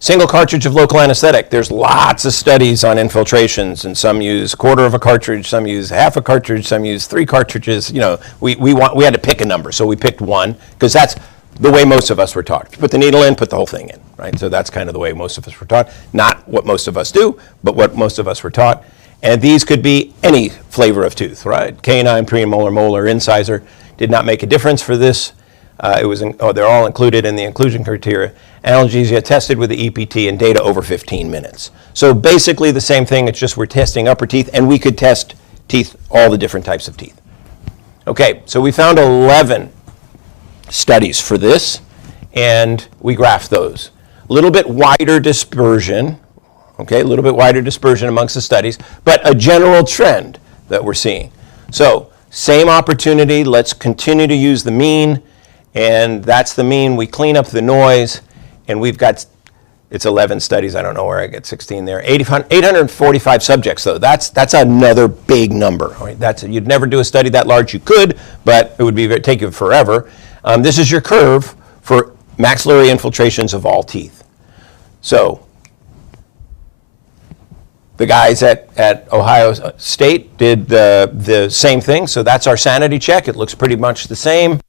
Single cartridge of local anesthetic. There's lots of studies on infiltrations, and some use 1/4 of a cartridge, some use half a cartridge, some use 3 cartridges. You know, we had to pick a number, so we picked 1, because that's the way most of us were taught. If you put the needle in, put the whole thing in, right? So that's kind of the way most of us were taught. Not what most of us do, but what most of us were taught. And these could be any flavor of tooth, right? Canine, premolar, molar, incisor. Did not make a difference for this. They're all included in the inclusion criteria. analgesia tested with the EPT, and data over 15 minutes. So basically the same thing, it's just we're testing upper teeth, and we could test teeth, all the different types of teeth. Okay, so we found 11 studies for this, and we graphed those. A little bit wider dispersion, okay, a little bit wider dispersion amongst the studies, but a general trend that we're seeing. So, same opportunity, let's continue to use the mean, and that's the mean. We clean up the noise, and we've got, it's 11 studies, I don't know where I get 16 there. 845 subjects, though. That's another big number. Right? You'd never do a study that large. You could, but it would take you forever. This is your curve for maxillary infiltrations of all teeth. So, the guys at Ohio State did the same thing, so that's our sanity check. It looks pretty much the same.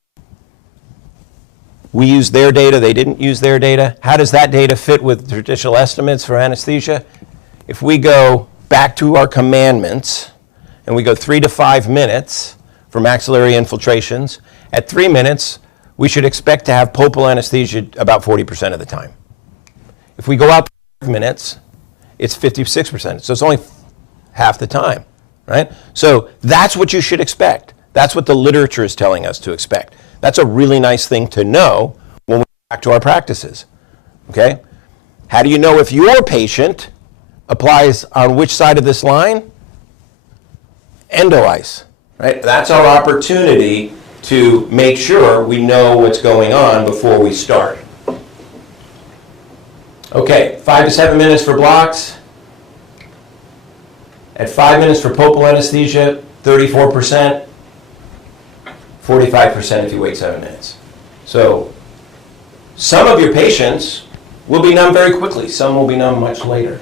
We used their data, they didn't use their data. How does that data fit with traditional estimates for anesthesia? If we go back to our commandments, and we go 3 to 5 minutes for maxillary infiltrations, at 3 minutes, we should expect to have pulpal anesthesia about 40% of the time. If we go out 5 minutes, it's 56%. So it's only half the time, right? So that's what you should expect. That's what the literature is telling us to expect. That's a really nice thing to know when we go back to our practices, okay? How do you know if your patient applies on which side of this line? Endo-ice, right? That's our opportunity to make sure we know what's going on before we start. Okay, 5 to 7 minutes for blocks. At 5 minutes for pulpal anesthesia, 34%, 45% if you wait 7 minutes. So some of your patients will be numb very quickly. Some will be numb much later.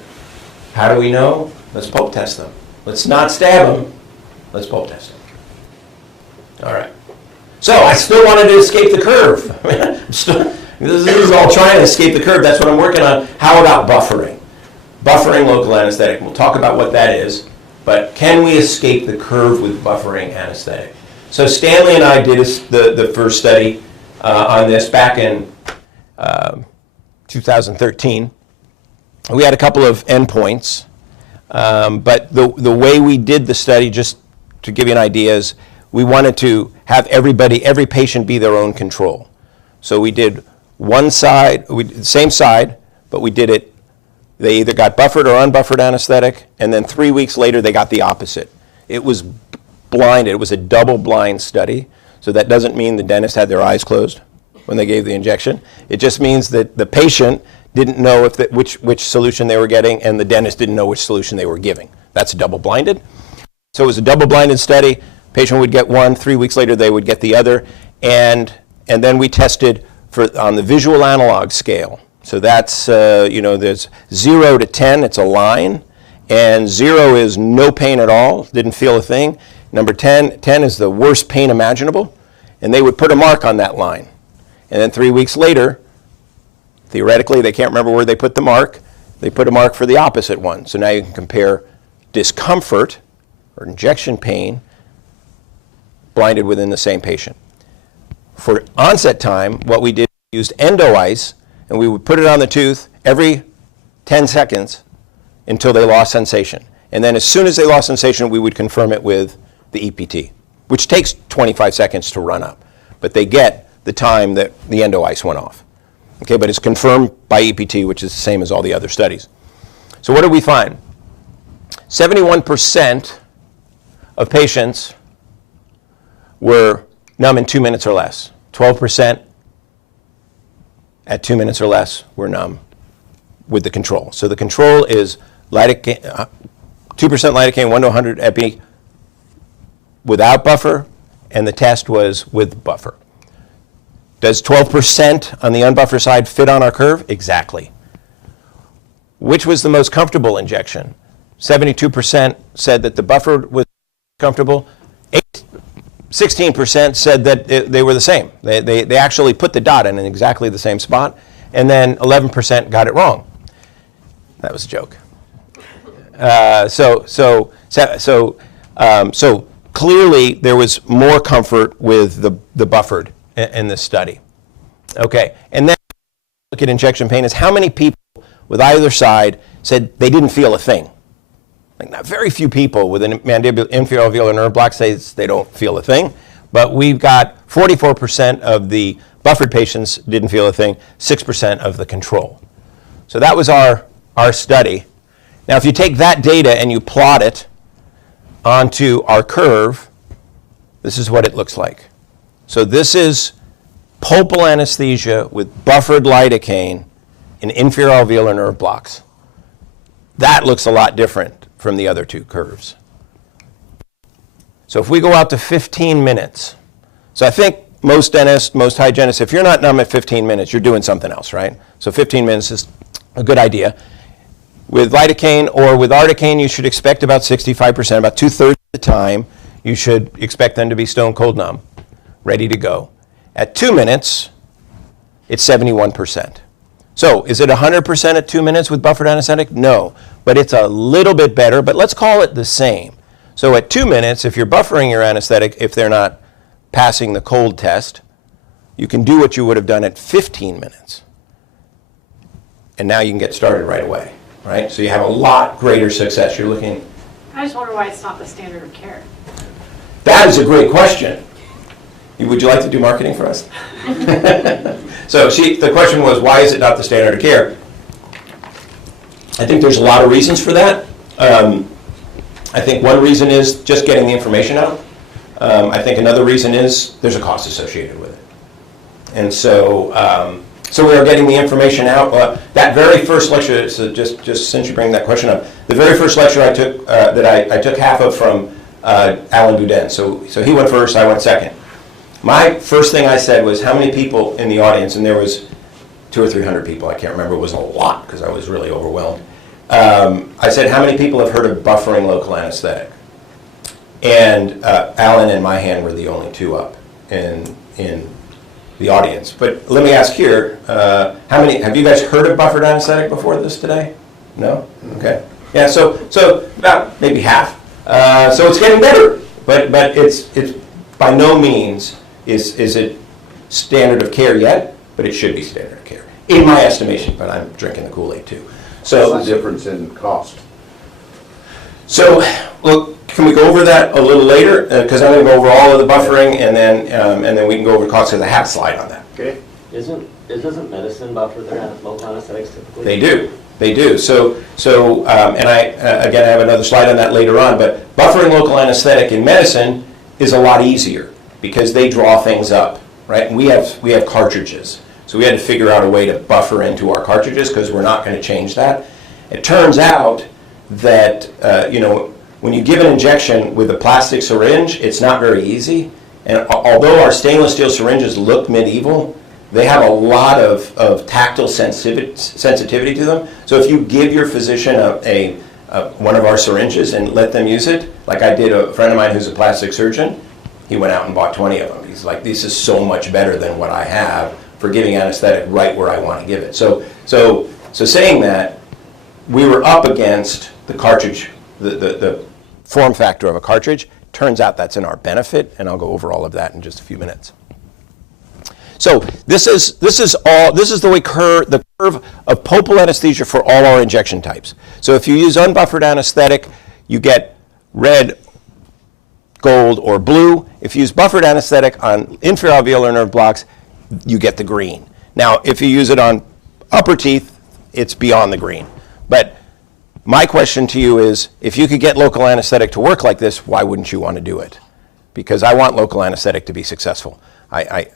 How do we know? Let's pulp test them. Let's not stab them. Let's pulp test them. All right. So I still wanted to escape the curve. This is all trying to escape the curve. That's what I'm working on. How about buffering? Buffering local anesthetic. We'll talk about what that is. But can we escape the curve with buffering anesthetic? So Stanley and I did the first study on this back in 2013. We had a couple of endpoints. But the way we did the study, just to give you an idea, is we wanted to have every patient be their own control. So we did one side, same side, but we did it, they either got buffered or unbuffered anesthetic, and then 3 weeks later they got the opposite. It was blinded, it was a double-blind study, so that doesn't mean the dentist had their eyes closed when they gave the injection. It just means that the patient didn't know which solution they were getting, and the dentist didn't know which solution they were giving. That's double-blinded. So it was a double-blinded study. Patient would get one, 3 weeks later they would get the other, and then we tested on the visual analog scale. So that's, there's 0 to 10, it's a line, and 0 is no pain at all, didn't feel a thing. Number 10 is the worst pain imaginable, and they would put a mark on that line. And then 3 weeks later, theoretically, they can't remember where they put the mark, they put a mark for the opposite one. So now you can compare discomfort or injection pain blinded within the same patient. For onset time, what we did, we used endo-ice, and we would put it on the tooth every 10 seconds until they lost sensation. And then as soon as they lost sensation, we would confirm it with the EPT, which takes 25 seconds to run up. But they get the time that the endo-ice went off. Okay, but it's confirmed by EPT, which is the same as all the other studies. So what did we find? 71% of patients were numb in 2 minutes or less. 12% at 2 minutes or less were numb with the control. So the control is 2% lidocaine, 1 to 100 epi without buffer, and the test was with buffer. Does 12% on the unbuffer side fit on our curve? Exactly. Which was the most comfortable injection? 72% said that the buffer was comfortable. 16% said that they were the same. They actually put the dot in exactly the same spot, and then 11% got it wrong. That was a joke. So clearly there was more comfort with the buffered in this study. Okay, and then look at injection pain is how many people with either side said they didn't feel a thing. Like, not very few people with an inferior alveolar nerve block say they don't feel a thing, but we've got 44% of the buffered patients didn't feel a thing, 6% of the control. So that was our study. Now, if you take that data and you plot it onto our curve, this is what it looks like. So this is pulpal anesthesia with buffered lidocaine in inferior alveolar nerve blocks. That looks a lot different from the other two curves. So if we go out to 15 minutes, so I think most dentists, most hygienists, if you're not numb at 15 minutes, you're doing something else, right? So 15 minutes is a good idea. With lidocaine or with articaine, you should expect about 65%, about 2/3 of the time, you should expect them to be stone cold numb, ready to go. At 2 minutes, it's 71%. So is it 100% at 2 minutes with buffered anesthetic? No, but it's a little bit better, but let's call it the same. So at 2 minutes, if you're buffering your anesthetic, if they're not passing the cold test, you can do what you would have done at 15 minutes. And now you can get started right away, right? So you have a lot greater success. You're looking. I just wonder why it's not the standard of care. That is a great question. Would you like to do marketing for us? So the question was, why is it not the standard of care? I think there's a lot of reasons for that. I think one reason is just getting the information out. I think another reason is there's a cost associated with it. And so we are getting the information out. That very first lecture, so just since you bring that question up, the very first lecture I took, that I took half of from Alan Boudin. So he went first, I went second. My first thing I said was, how many people in the audience, and there was 200 or 300 people, I can't remember, it was a lot because I was really overwhelmed. I said, how many people have heard of buffering local anesthetic? And Alan and my hand were the only two up in the audience. But let me ask here, how many, have you guys heard of buffered anesthetic before this today? No? Okay. Yeah, so about maybe half. So it's getting better, but it's by no means is it standard of care yet, but it should be standard of care, in my estimation, but I'm drinking the Kool-Aid too. So What's the difference in cost? So, look, can we go over that a little later? Because I'm going to go over all of the buffering, and then we can go over costs, because I have a slide on that. Okay. Doesn't medicine buffer their local anesthetics typically? They do. So, and again, I have another slide on that later on, but buffering local anesthetic in medicine is a lot easier because they draw things up, right? And we have cartridges. So we had to figure out a way to buffer into our cartridges because we're not going to change that. It turns out that, when you give an injection with a plastic syringe, it's not very easy. And although our stainless steel syringes look medieval, they have a lot of tactile sensitivity to them. So if you give your physician one of our syringes and let them use it, like I did a friend of mine who's a plastic surgeon, he went out and bought 20 of them. He's like, this is so much better than what I have for giving anesthetic right where I want to give it. So saying that, we were up against the cartridge, the form factor of a cartridge. Turns out that's in our benefit, and I'll go over all of that in just a few minutes. So this is the curve of pulpal anesthesia for all our injection types. So if you use unbuffered anesthetic, you get red, gold, or blue. If you use buffered anesthetic on inferior alveolar nerve blocks, you get the green. Now, if you use it on upper teeth, it's beyond the green. But my question to you is, if you could get local anesthetic to work like this, why wouldn't you want to do it? Because I want local anesthetic to be successful. I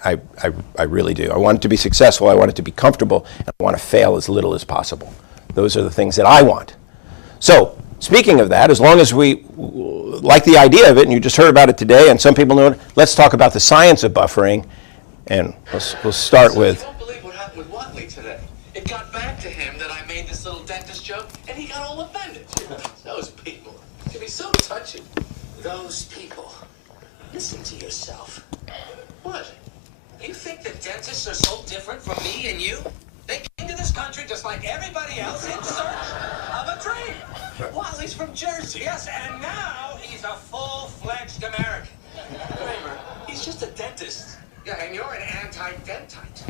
really do. I want it to be successful, I want it to be comfortable, and I want to fail as little as possible. Those are the things that I want. So, speaking of that, as long as we like the idea of it, and you just heard about it today, and some people know it, let's talk about the science of buffering, and we'll start with... You don't believe what happened with Watley today. It got back to him that I made this little dentist joke, and he got all offended. Those people can be so touchy. Those people. Listen to yourself. What? You think that dentists are so different from me and you? They came to this country just like everybody else in search of a dream. Watley's from Jersey. Yes, and now he's a full-fledged American. Kramer, he's just a dentist. Yeah, and you're an anti-dentite.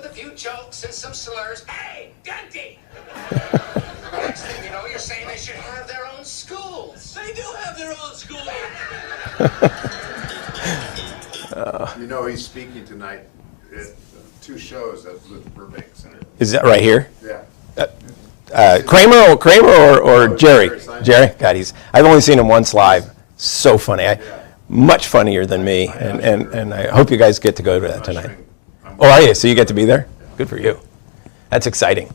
with a few jokes and some slurs. Hey, Gunty! Next thing you know, you're saying they should have their own schools. They do have their own schools. You know, he's speaking tonight at 2 shows at the Burbank Center. Is that right here? Yeah. Kramer or Jerry? Jerry Seinfeld. Jerry? God, I've only seen him once live. So funny. Much funnier than me, and I hope you guys get to go to that tonight. Oh, are you? So you get to be there? Good for you. That's exciting.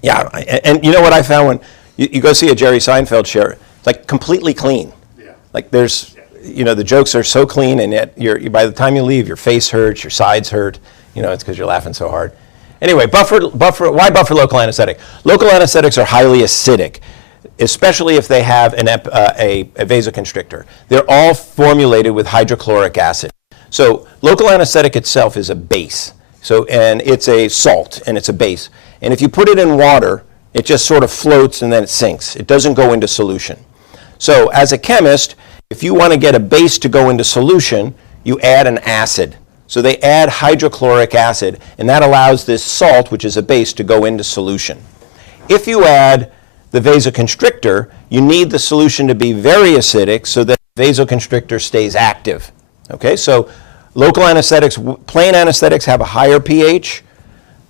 Yeah, and you know what I found when you go see a Jerry Seinfeld show, it's like completely clean. Yeah. Like there's, you know, the jokes are so clean, and yet by the time you leave, your face hurts, your sides hurt. You know, it's because you're laughing so hard. Anyway, why buffer local anesthetic? Local anesthetics are highly acidic, especially if they have a vasoconstrictor. They're all formulated with hydrochloric acid. So local anesthetic itself is a base. And it's a salt, and it's a base. And if you put it in water, it just sort of floats and then it sinks. It doesn't go into solution. So as a chemist, if you want to get a base to go into solution, you add an acid. So they add hydrochloric acid, and that allows this salt, which is a base, to go into solution. If you add the vasoconstrictor, you need the solution to be very acidic so that the vasoconstrictor stays active. Okay, so local anesthetics, plain anesthetics have a higher pH.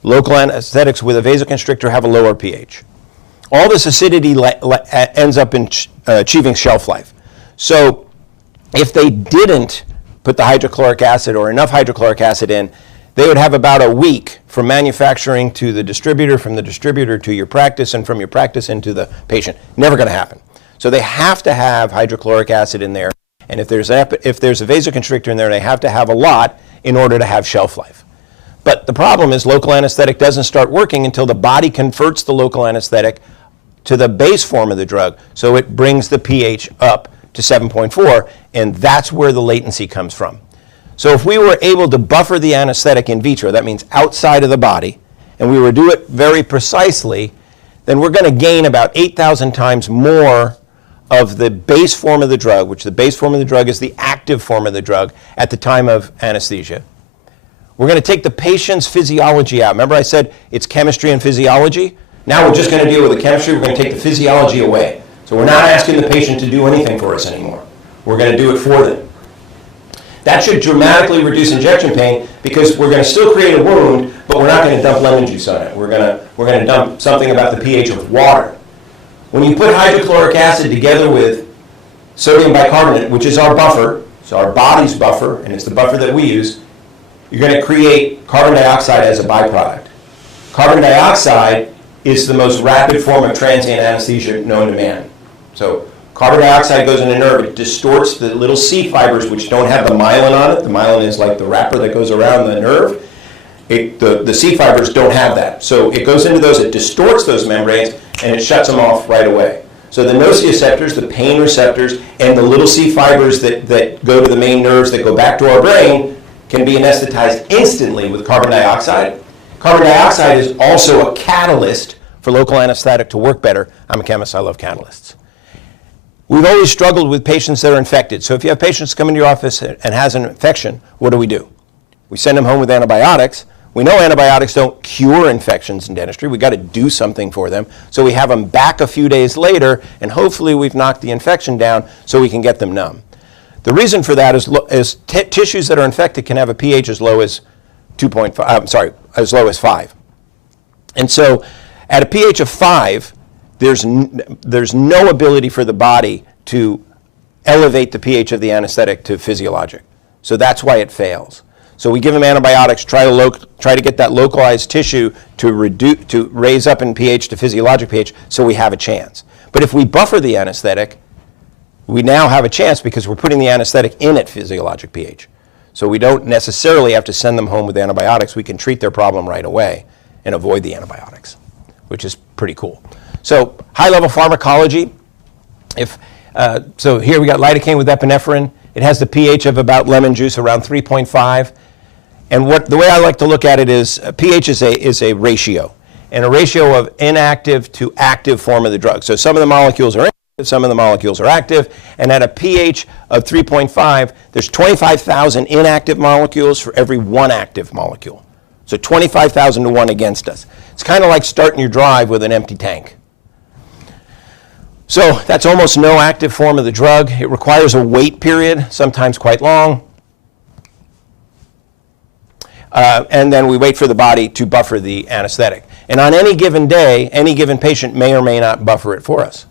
Local anesthetics with a vasoconstrictor have a lower pH. All this acidity ends up in achieving shelf life. So if they didn't put the hydrochloric acid or enough hydrochloric acid in, they would have about a week from manufacturing to the distributor, from the distributor to your practice, and from your practice into the patient. Never going to happen. So they have to have hydrochloric acid in there. And if there's a vasoconstrictor in there, they have to have a lot in order to have shelf life. But the problem is local anesthetic doesn't start working until the body converts the local anesthetic to the base form of the drug. So it brings the pH up to 7.4, and that's where the latency comes from. So if we were able to buffer the anesthetic in vitro, that means outside of the body, and we were to do it very precisely, then we're going to gain about 8,000 times more of the base form of the drug, which the base form of the drug is the active form of the drug at the time of anesthesia. We're going to take the patient's physiology out. Remember I said it's chemistry and physiology? Now we're just going to deal with the chemistry. We're going to take the physiology away. So we're not asking the patient to do anything for us anymore. We're going to do it for them. That should dramatically reduce injection pain because we're going to still create a wound, but we're not going to dump lemon juice on it. We're going to dump something about the pH of water. When you put hydrochloric acid together with sodium bicarbonate, which is our buffer, so our body's buffer, and it's the buffer that we use, you're going to create carbon dioxide as a byproduct. Carbon dioxide is the most rapid form of transient anesthesia known to man. So carbon dioxide goes in a nerve. It distorts the little C fibers, which don't have the myelin on it. The myelin is like the wrapper that goes around the nerve. The C fibers don't have that. So it goes into those, it distorts those membranes, and it shuts them off right away. So the nociceptors, the pain receptors, and the little C fibers that go to the main nerves that go back to our brain can be anesthetized instantly with carbon dioxide. Carbon dioxide is also a catalyst for local anesthetic to work better. I'm a chemist, I love catalysts. We've always struggled with patients that are infected. So if you have patients come into your office and has an infection, what do? We send them home with antibiotics. We know antibiotics don't cure infections in dentistry. We've got to do something for them. So we have them back a few days later, and hopefully we've knocked the infection down so we can get them numb. The reason for that is tissues that are infected can have a pH as low as 5. And so at a pH of 5, there's no ability for the body to elevate the pH of the anesthetic to physiologic. So that's why it fails. So we give them antibiotics, try to get that localized tissue to raise up in pH to physiologic pH so we have a chance. But if we buffer the anesthetic, we now have a chance because we're putting the anesthetic in at physiologic pH. So we don't necessarily have to send them home with antibiotics. We can treat their problem right away and avoid the antibiotics, which is pretty cool. So high-level pharmacology. So here we got lidocaine with epinephrine. It has the pH of about lemon juice, around 3.5. And the way I like to look at it is pH is a ratio, and a ratio of inactive to active form of the drug. So some of the molecules are inactive, some of the molecules are active, and at a pH of 3.5, there's 25,000 inactive molecules for every one active molecule. So 25,000 to 1 against us. It's kind of like starting your drive with an empty tank. So that's almost no active form of the drug. It requires a wait period, sometimes quite long. And then we wait for the body to buffer the anesthetic. And on any given day, any given patient may or may not buffer it for us.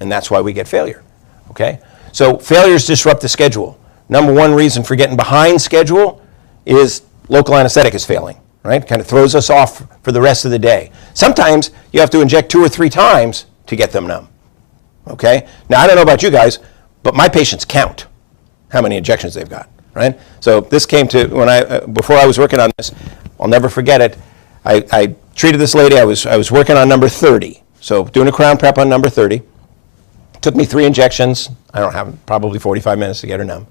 And that's why we get failure. Okay? So failures disrupt the schedule. Number one reason for getting behind schedule is local anesthetic is failing, right? Kind of throws us off for the rest of the day. Sometimes you have to inject 2 or 3 times to get them numb. Okay? Now, I don't know about you guys, but my patients count how many injections they've got, right? So this came to, before I was working on this, I'll never forget it. I treated this lady, I was working on number 30. So doing a crown prep on number 30. Took me 3 injections. I don't have probably 45 minutes to get her numb.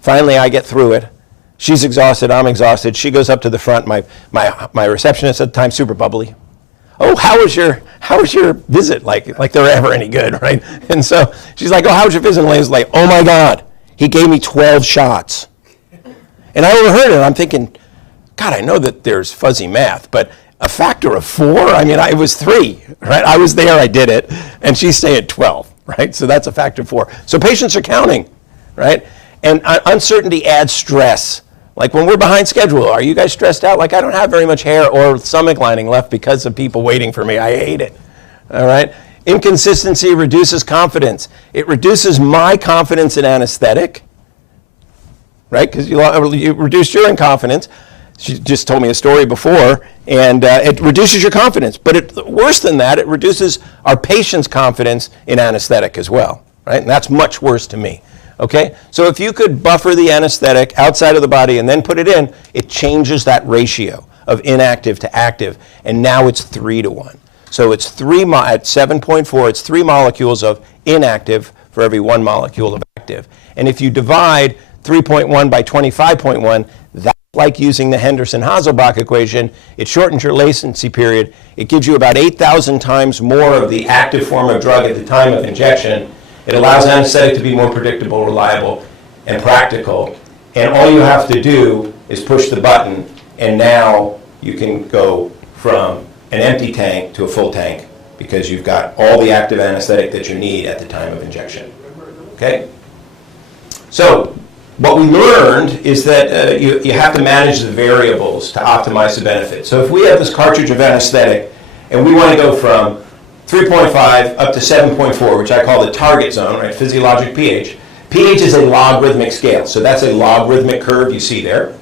Finally, I get through it. She's exhausted, I'm exhausted. She goes up to the front. My receptionist at the time, super bubbly. Oh, how was your visit? Like they were ever any good, right? And so she's like, oh, how was your visit? And I was like, oh my God, he gave me 12 shots. And I overheard it, and I'm thinking, God, I know that there's fuzzy math, but a factor of 4? I mean, it was 3, right? I was there, I did it, and she's saying 12, right? So that's a factor of 4. So patients are counting, right? And uncertainty adds stress. Like when we're behind schedule, are you guys stressed out? Like I don't have very much hair or stomach lining left because of people waiting for me. I hate it, all right? Inconsistency reduces confidence. It reduces my confidence in anesthetic, right? Because you reduced your confidence. She just told me a story before, and it reduces your confidence. But worse than that, it reduces our patient's confidence in anesthetic as well, right? And that's much worse to me. Okay, so if you could buffer the anesthetic outside of the body and then put it in, it changes that ratio of inactive to active, and now it's 3 to 1. So it's at 7.4, it's 3 molecules of inactive for every 1 molecule of active. And if you divide 3.1 by 25.1, that's like using the Henderson-Hasselbalch equation. It shortens your latency period. It gives you about 8,000 times more of the active form of drug at the time of injection. It allows anesthetic to be more predictable, reliable, and practical. And all you have to do is push the button, and now you can go from an empty tank to a full tank because you've got all the active anesthetic that you need at the time of injection. Okay? So what we learned is that you have to manage the variables to optimize the benefit. So if we have this cartridge of anesthetic, and we want to go from 3.5 up to 7.4, which I call the target zone, right? Physiologic pH. pH is a logarithmic scale, so that's a logarithmic curve you see there.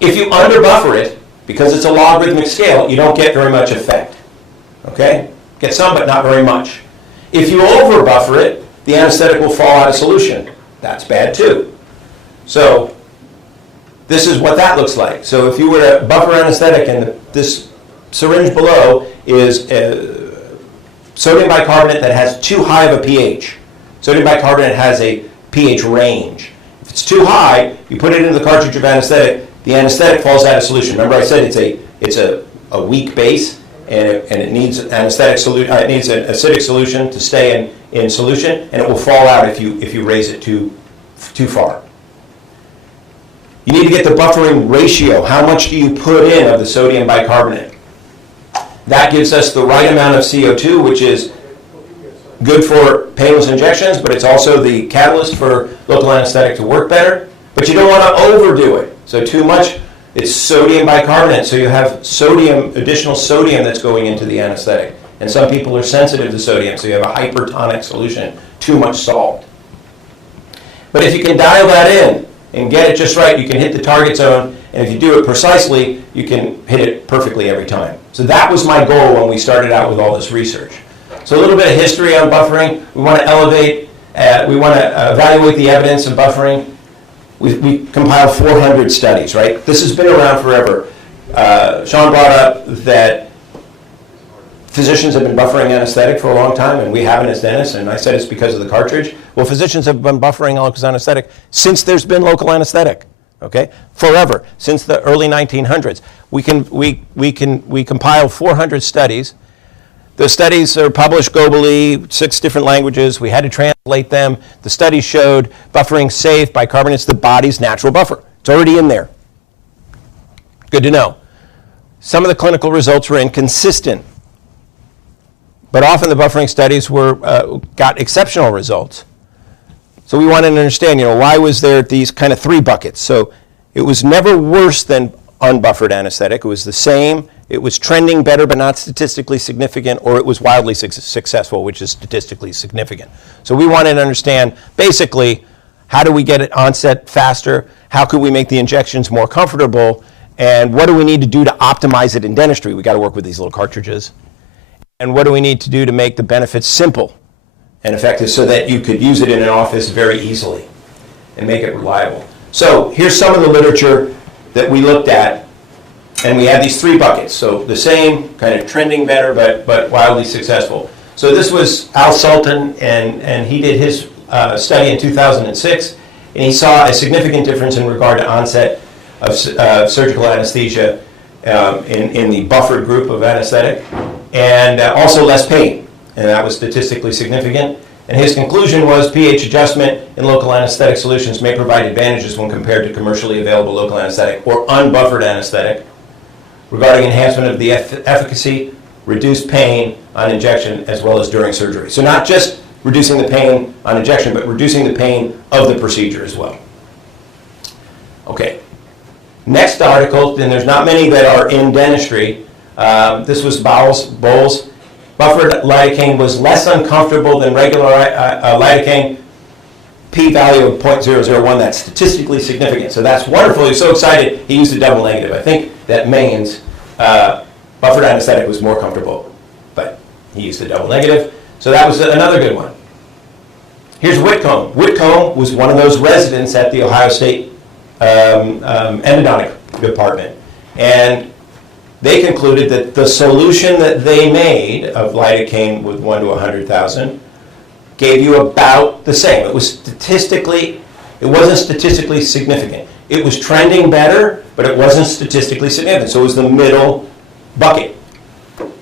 If you underbuffer it, because it's a logarithmic scale, you don't get very much effect. Okay? Get some, but not very much. If you overbuffer it, the anesthetic will fall out of solution. That's bad too. So this is what that looks like. So if you were to buffer anesthetic and this syringe below is sodium bicarbonate that has too high of a pH. Sodium bicarbonate has a pH range. If it's too high, you put it into the cartridge of anesthetic, the anesthetic falls out of solution. Remember I said it's a weak base, and it needs anesthetic it needs an acidic solution to stay in solution, and it will fall out if you raise it too far. You need to get the buffering ratio. How much do you put in of the sodium bicarbonate? That gives us the right amount of CO2, which is good for painless injections, but it's also the catalyst for local anesthetic to work better. But you don't want to overdo it. So too much, it's sodium bicarbonate, so you have sodium, additional sodium that's going into the anesthetic. And some people are sensitive to sodium, so you have a hypertonic solution, too much salt. But if you can dial that in and get it just right, you can hit the target zone, and if you do it precisely, you can hit it perfectly every time. So that was my goal when we started out with all this research. So a little bit of history on buffering. We want to elevate, we want to evaluate the evidence of buffering. We compiled 400 studies, right? This has been around forever. Sean brought up that physicians have been buffering anesthetic for a long time, and we haven't as dentists, and I said it's because of the cartridge. Well, physicians have been buffering local anesthetic since there's been local anesthetic, okay? Forever, since the early 1900s. We compiled 400 studies. The studies are published globally, 6 different languages. We had to translate them. The studies showed buffering safe. Bicarbonate's the body's natural buffer. It's already in there. Good to know. Some of the clinical results were inconsistent, but often the buffering studies got exceptional results. So we wanted to understand, why was there these kind of three buckets? So it was never worse than unbuffered anesthetic. It was the same. It was trending better but not statistically significant, or it was wildly successful, which is statistically significant. So we wanted to understand, basically, how do we get it onset faster? How could we make the injections more comfortable? And what do we need to do to optimize it in dentistry? We got to work with these little cartridges. And what do we need to do to make the benefits simple and effective so that you could use it in an office very easily and make it reliable? So here's some of the literature that we looked at, and we had these three buckets. So the same, kind of trending better, but wildly successful. So this was Al Sultan, and he did his study in 2006, and he saw a significant difference in regard to onset of surgical anesthesia in the buffered group of anesthetic, and also less pain, and that was statistically significant. And his conclusion was pH adjustment in local anesthetic solutions may provide advantages when compared to commercially available local anesthetic or unbuffered anesthetic regarding enhancement of the efficacy, reduced pain on injection, as well as during surgery. So not just reducing the pain on injection, but reducing the pain of the procedure as well. Okay. Next article, and there's not many that are in dentistry. This was Bowles. Buffered lidocaine was less uncomfortable than regular lidocaine. P-value of 0.001, that's statistically significant. So that's wonderful. He was so excited, he used a double negative. I think that Maine's buffered anesthetic was more comfortable, but he used a double negative. So that was another good one. Here's Whitcomb. Whitcomb was one of those residents at the Ohio State endodontic department. And they concluded that the solution that they made of lidocaine with 1 to 100,000 gave you about the same. It wasn't statistically significant. It was trending better, but it wasn't statistically significant. So it was the middle bucket,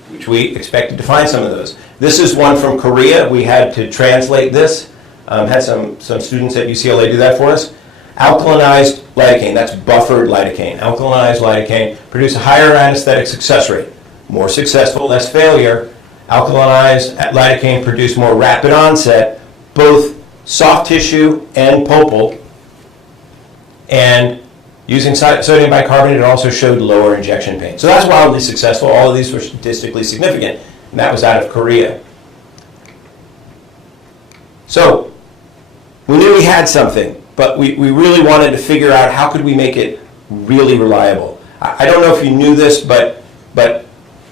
which we expected to find some of those. This is one from Korea. We had to translate this. Had some students at UCLA do that for us. Alkalinized lidocaine, that's buffered lidocaine. Alkalinized lidocaine produce a higher anesthetic success rate. More successful, less failure. Alkalinized lidocaine produce more rapid onset, both soft tissue and pulpal. And using sodium bicarbonate, it also showed lower injection pain. So that's wildly successful. All of these were statistically significant, and that was out of Korea. So we knew we had something, but we really wanted to figure out how could we make it really reliable. I don't know if you knew this, but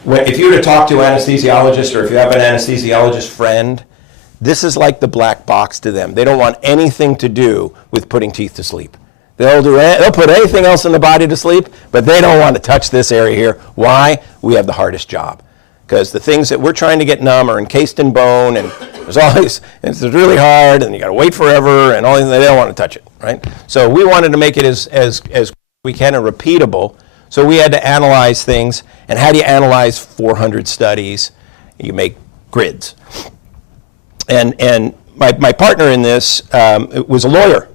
if you were to talk to an anesthesiologist, or if you have an anesthesiologist friend, this is like the black box to them. They don't want anything to do with putting teeth to sleep. They'll put anything else in the body to sleep, but they don't want to touch this area here. Why? We have the hardest job. Because the things that we're trying to get numb are encased in bone, and there's always, it's really hard, and you got to wait forever, and all these, they don't want to touch it, right? So we wanted to make it as we can and repeatable. So we had to analyze things, and how do you analyze 400 studies? You make grids. And my partner in this was a lawyer,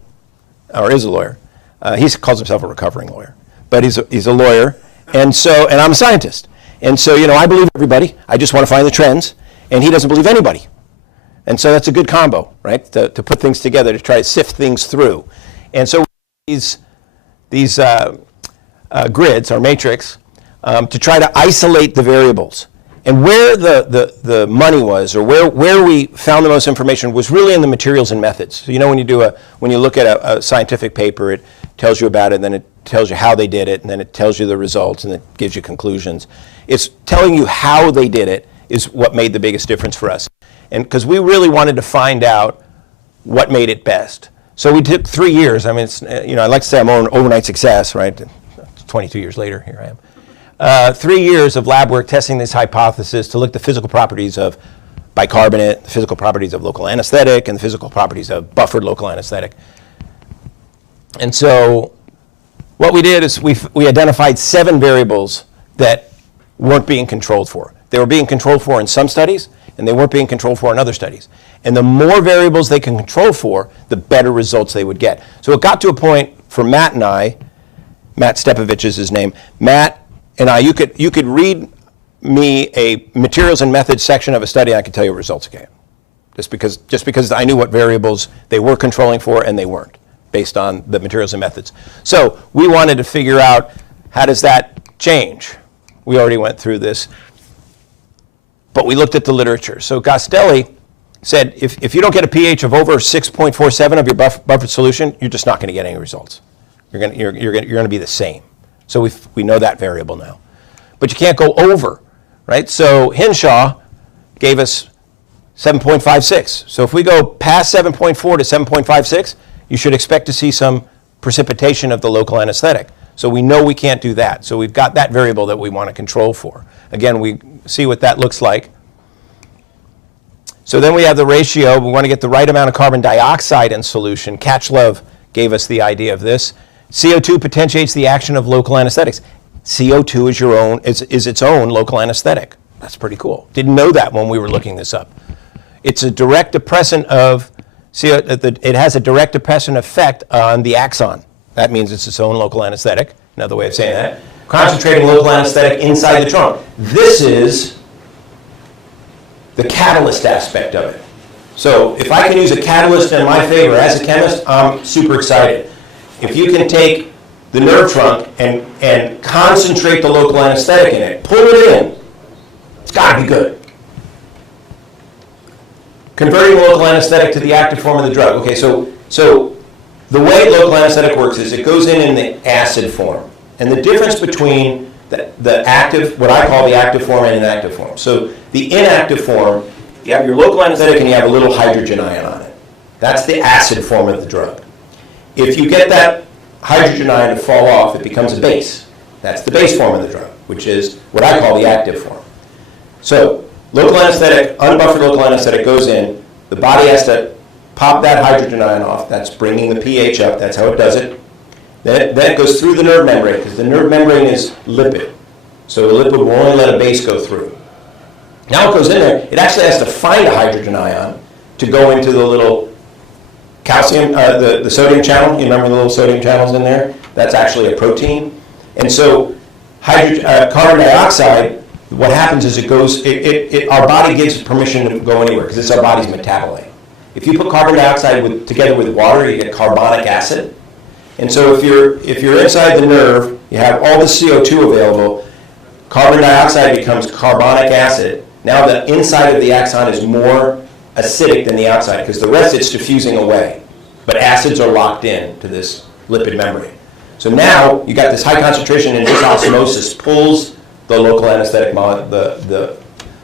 or is a lawyer. He calls himself a recovering lawyer, but he's a lawyer, and I'm a scientist. And so, I believe everybody. I just want to find the trends. And he doesn't believe anybody. And so that's a good combo, right? To put things together, to try to sift things through. And so these grids, or matrix, to try to isolate the variables. And where the money was, or where we found the most information, was really in the materials and methods. So when you look at a scientific paper, it tells you about it, and then it tells you how they did it, and then it tells you the results, and it gives you conclusions. It's telling you how they did it is what made the biggest difference for us. And because we really wanted to find out what made it best. So we took 3 years. I mean, it's, I like to say I'm an overnight success, right? 22 years later, here I am. 3 years of lab work testing this hypothesis to look at the physical properties of bicarbonate, the physical properties of local anesthetic, and the physical properties of buffered local anesthetic. And so what we did is we identified 7 variables that weren't being controlled for. They were being controlled for in some studies, and they weren't being controlled for in other studies. And the more variables they can control for, the better results they would get. So it got to a point for Matt and I Matt Stepovich is his name. Matt and I, you could read me a materials and methods section of a study, I could tell you what results it gave. Just because I knew what variables they were controlling for and they weren't, based on the materials and methods. So we wanted to figure out, how does that change? We already went through this. But we looked at the literature. So Gostelli said, if you don't get a pH of over 6.47 of your buffered solution, you're just not going to get any results. You're going to be the same. So we know that variable now. But you can't go over, right? So Hinshaw gave us 7.56. So if we go past 7.4 to 7.56, you should expect to see some precipitation of the local anesthetic. So we know we can't do that. So we've got that variable that we want to control for. Again, we see what that looks like. So then we have the ratio. We want to get the right amount of carbon dioxide in solution. Catchlove gave us the idea of this. CO2 potentiates the action of local anesthetics. CO2 is its own local anesthetic. That's pretty cool. Didn't know that when we were looking this up. It's a direct depressant of it has a direct depressant effect on the axon. That means it's its own local anesthetic. Another way of saying that. Concentrating local anesthetic inside the trunk. This is the catalyst aspect of it. So if I can use a catalyst in my favor as a chemist, I'm super excited. If you can take the nerve trunk and concentrate the local anesthetic in it, pull it in, it's got to be good. Converting local anesthetic to the active form of the drug. Okay, so the way local anesthetic works is it goes in the acid form. And the difference between the active, what I call the active form and inactive form. So the inactive form, you have your local anesthetic and you have a little hydrogen ion on it. That's the acid form of the drug. If you get that hydrogen ion to fall off, it becomes a base. That's the base form of the drug, which is what I call the active form. So local anesthetic, unbuffered local anesthetic goes in. The body has to pop that hydrogen ion off. That's bringing the pH up. That's how it does it. Then it goes through the nerve membrane, because the nerve membrane is lipid. So the lipid will only let a base go through. Now it goes in there. It actually has to find a hydrogen ion to go into the little calcium, the sodium channel. You remember the little sodium channels in there? That's actually a protein. And so carbon dioxide, what happens is our body gives permission to go anywhere because it's our body's metabolite. If you put carbon dioxide together with water, you get carbonic acid. And so if you're inside the nerve, you have all the CO2 available, carbon dioxide becomes carbonic acid. Now the inside of the axon is more acidic than the outside because the rest it's diffusing away. But acids are locked in to this lipid membrane. So now you got this high concentration and this osmosis pulls the local anesthetic,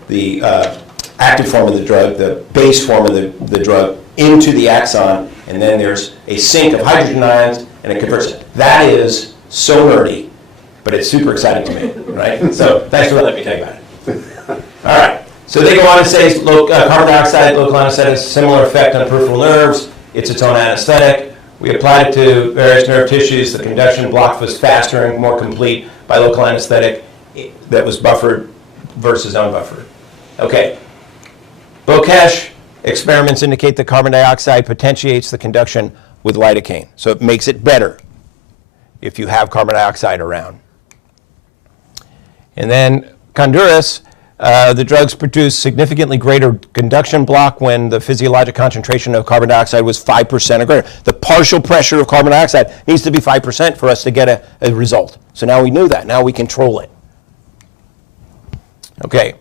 the active form of the drug, the base form of the drug into the axon, and then there's a sink of hydrogen ions and it converts it. That is so nerdy, but it's super exciting to me, right? So thanks for letting me tell you about it. All right, so they go on and say carbon dioxide, local anesthetic, similar effect on peripheral nerves. It's its own anesthetic. We applied it to various nerve tissues. The conduction block was faster and more complete by local anesthetic that was buffered versus unbuffered. Okay. Bokesh experiments indicate that carbon dioxide potentiates the conduction with lidocaine. So it makes it better if you have carbon dioxide around. And then Konduras, the drugs produce significantly greater conduction block when the physiologic concentration of carbon dioxide was 5% or greater. The partial pressure of carbon dioxide needs to be 5% for us to get a result. So now we knew that. Now we control it. Okay.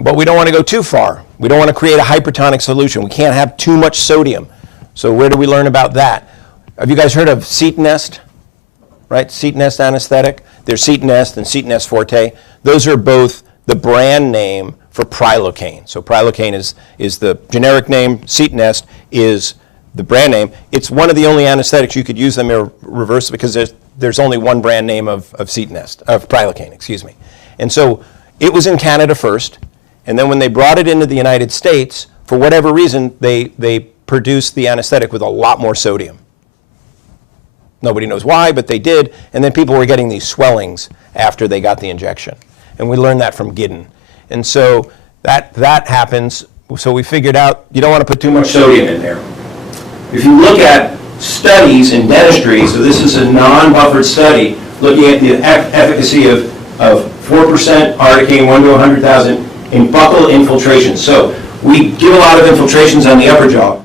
But we don't want to go too far. We don't want to create a hypertonic solution. We can't have too much sodium. So where do we learn about that? Have you guys heard of Cetonest? Right? Cetonest anesthetic. There's Cetonest and Cetonest Forte. Those are both the brand name for prilocaine. So prilocaine is the generic name. Cetonest is the brand name. It's one of the only anesthetics you could use them in reverse because there's only one brand name of Cetonest, of prilocaine, excuse me. And so it was in Canada first. And then when they brought it into the United States, for whatever reason, they produced the anesthetic with a lot more sodium. Nobody knows why, but they did. And then people were getting these swellings after they got the injection. And we learned that from Giddin. And so that happens. So we figured out you don't want to put too much sodium in there. If you look at studies in dentistry, so this is a non-buffered study looking at the efficacy of 4% articaine, 1 to 100,000 in buccal infiltrations. So we give a lot of infiltrations on the upper jaw.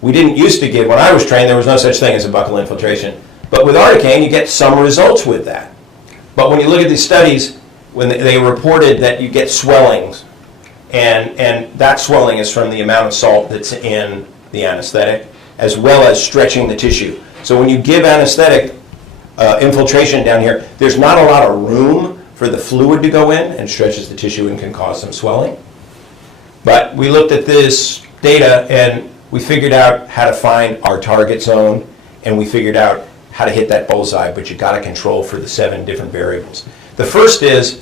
We didn't used to give, when I was trained, there was no such thing as a buccal infiltration. But with articaine, you get some results with that. But when you look at these studies, when they reported that you get swellings, and that swelling is from the amount of salt that's in the anesthetic, as well as stretching the tissue. So when you give anesthetic infiltration down here, there's not a lot of room for the fluid to go in and stretches the tissue and can cause some swelling. But we looked at this data and we figured out how to find our target zone, and we figured out how to hit that bullseye, but you got to control for the 7 different variables. The first is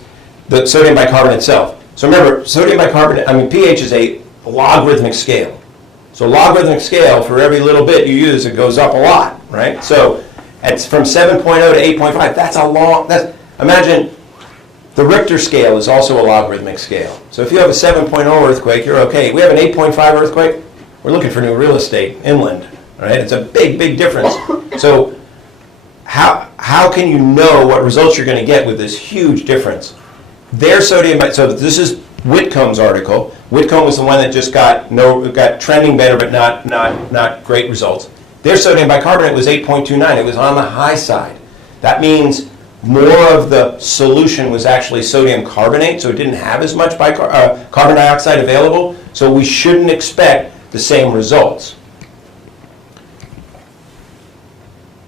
the sodium bicarbonate itself. So remember, sodium bicarbonate, pH is a logarithmic scale. So logarithmic scale, for every little bit you use, it goes up a lot, right? So it's from 7.0 to 8.5. That's a long, imagine the Richter scale is also a logarithmic scale. So if you have a 7.0 earthquake, you're okay. We have an 8.5 earthquake, we're looking for new real estate inland, right? It's a big, big difference. So how can you know what results you're going to get with this huge difference? Their sodium, so this is Whitcomb's article. Whitcomb was the one that just got trending better, but not great results. Their sodium bicarbonate was 8.29. It was on the high side. That means more of the solution was actually sodium carbonate, so it didn't have as much carbon dioxide available. So we shouldn't expect the same results.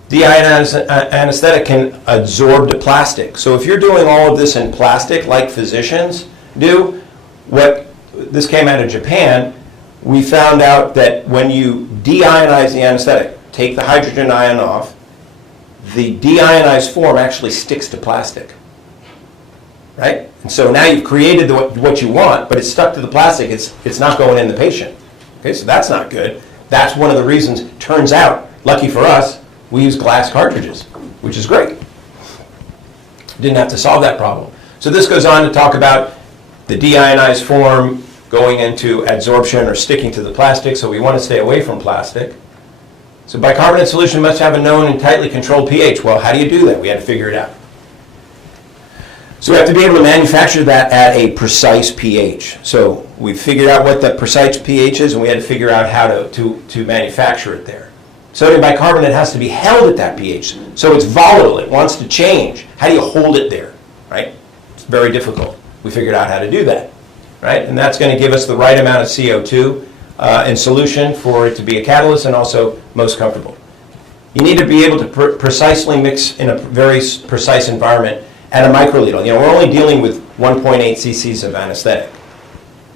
Deionized anesthetic can absorb to plastic. So if you're doing all of this in plastic, like physicians do, this came out of Japan, we found out that when you deionize the anesthetic, take the hydrogen ion off, the deionized form actually sticks to plastic, right? And so now you've created what you want, but it's stuck to the plastic. It's not going in the patient. Okay, so that's not good. That's one of the reasons, turns out, lucky for us, we use glass cartridges, which is great. Didn't have to solve that problem. So this goes on to talk about the deionized form going into adsorption or sticking to the plastic, so we want to stay away from plastic. So bicarbonate solution must have a known and tightly controlled pH. Well, how do you do that? We had to figure it out. So we have to be able to manufacture that at a precise pH. So we figured out what the precise pH is, and we had to figure out how to manufacture it there. Sodium bicarbonate has to be held at that pH. So it's volatile. It wants to change. How do you hold it there, right? It's very difficult. We figured out how to do that, right? And that's going to give us the right amount of CO2 in solution for it to be a catalyst and also most comfortable. You need to be able to precisely mix in a very precise environment at a microliter. We're only dealing with 1.8 cc's of anesthetic.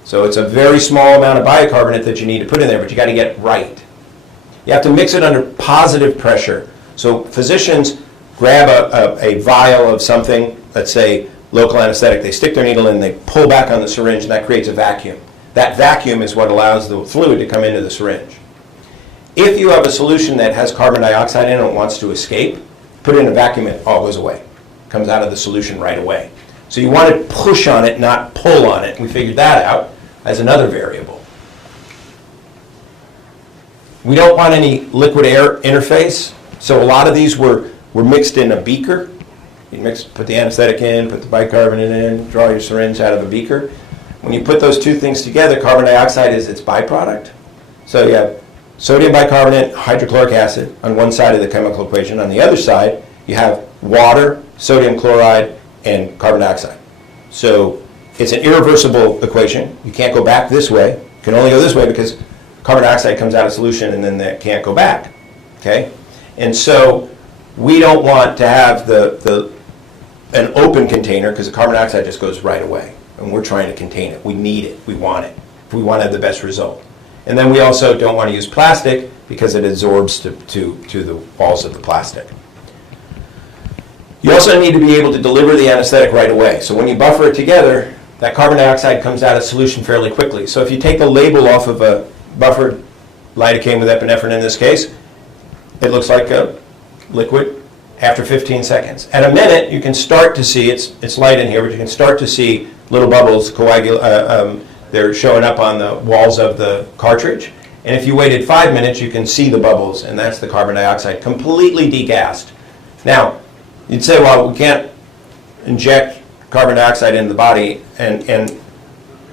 So it's a very small amount of bicarbonate that you need to put in there, but you got to get it right. You have to mix it under positive pressure. So physicians grab a vial of something, let's say local anesthetic, they stick their needle in, they pull back on the syringe, and that creates a vacuum. That vacuum is what allows the fluid to come into the syringe. If you have a solution that has carbon dioxide in it and wants to escape, put it in a vacuum, it all goes away. It comes out of the solution right away. So you want to push on it, not pull on it. We figured that out as another variable. We don't want any liquid-air interface, so a lot of these were mixed in a beaker. You put the anesthetic in, put the bicarbonate in, draw your syringe out of a beaker. When you put those two things together, carbon dioxide is its byproduct. So you have sodium bicarbonate, hydrochloric acid on one side of the chemical equation. On the other side, you have water, sodium chloride, and carbon dioxide. So it's an irreversible equation. You can't go back this way. You can only go this way because carbon dioxide comes out of solution and then that can't go back, okay? And so we don't want to have an open container because the carbon dioxide just goes right away. And we're trying to contain it. We need it. We want it. If we want to have the best result. And then we also don't want to use plastic because it adsorbs to the walls of the plastic. You also need to be able to deliver the anesthetic right away. So when you buffer it together, that carbon dioxide comes out of solution fairly quickly. So if you take the label off of a buffered lidocaine with epinephrine in this case, it looks like a liquid after 15 seconds. At a minute, you can start to see, it's light in here, but you can start to see little bubbles they're showing up on the walls of the cartridge. And if you waited 5 minutes, you can see the bubbles, and that's the carbon dioxide, completely degassed. Now, you'd say, well, we can't inject carbon dioxide into the body, and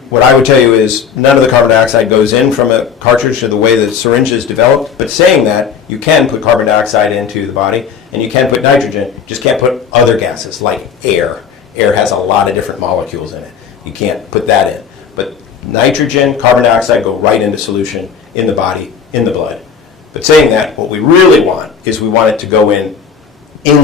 what I would tell you is none of the carbon dioxide goes in from a cartridge to the way the syringe is developed, but saying that, you can put carbon dioxide into the body, and you can put nitrogen, just can't put other gases like air. Air has a lot of different molecules in it. You can't put that in. But nitrogen, carbon dioxide go right into solution in the body, in the blood. But saying that, what we really want is we want it to go in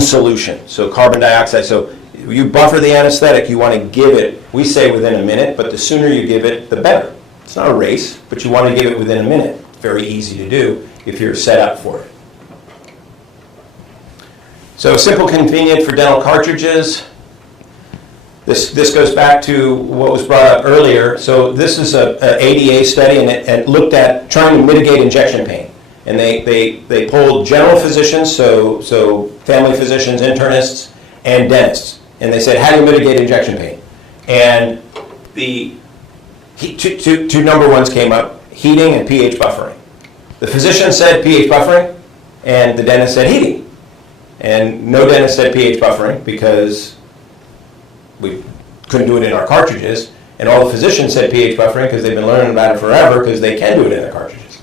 solution. So carbon dioxide, so you buffer the anesthetic, you want to give it, we say within a minute, but the sooner you give it, the better. It's not a race, but you want to give it within a minute. Very easy to do if you're set up for it. So simple, convenient for dental cartridges. This goes back to what was brought up earlier. So this is an ADA study, and it looked at trying to mitigate injection pain. And they polled general physicians, so family physicians, internists, and dentists. And they said, how do you mitigate injection pain? And the two number ones came up, heating and pH buffering. The physician said pH buffering, and the dentist said heating. And no dentist said pH buffering because we couldn't do it in our cartridges. And all the physicians said pH buffering because they've been learning about it forever because they can do it in their cartridges.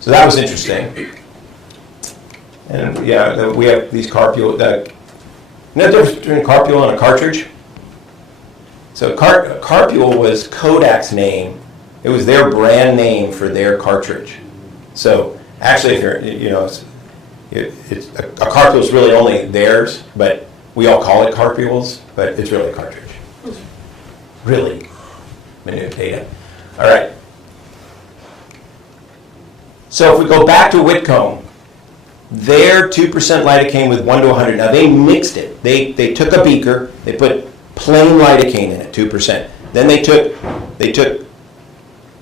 So that was interesting. And yeah, we have these carpule. You know the difference between a carpule and a cartridge? So carpule was Kodak's name. It was their brand name for their cartridge. So actually, if you're, you know, a carpule is really only theirs, but we all call it carpules, but it's really a cartridge. Really minute data. All right. So if we go back to Whitcomb, their 2% lidocaine with 1 to 100. Now they mixed it. They took a beaker, they put plain lidocaine in it, 2%. Then they took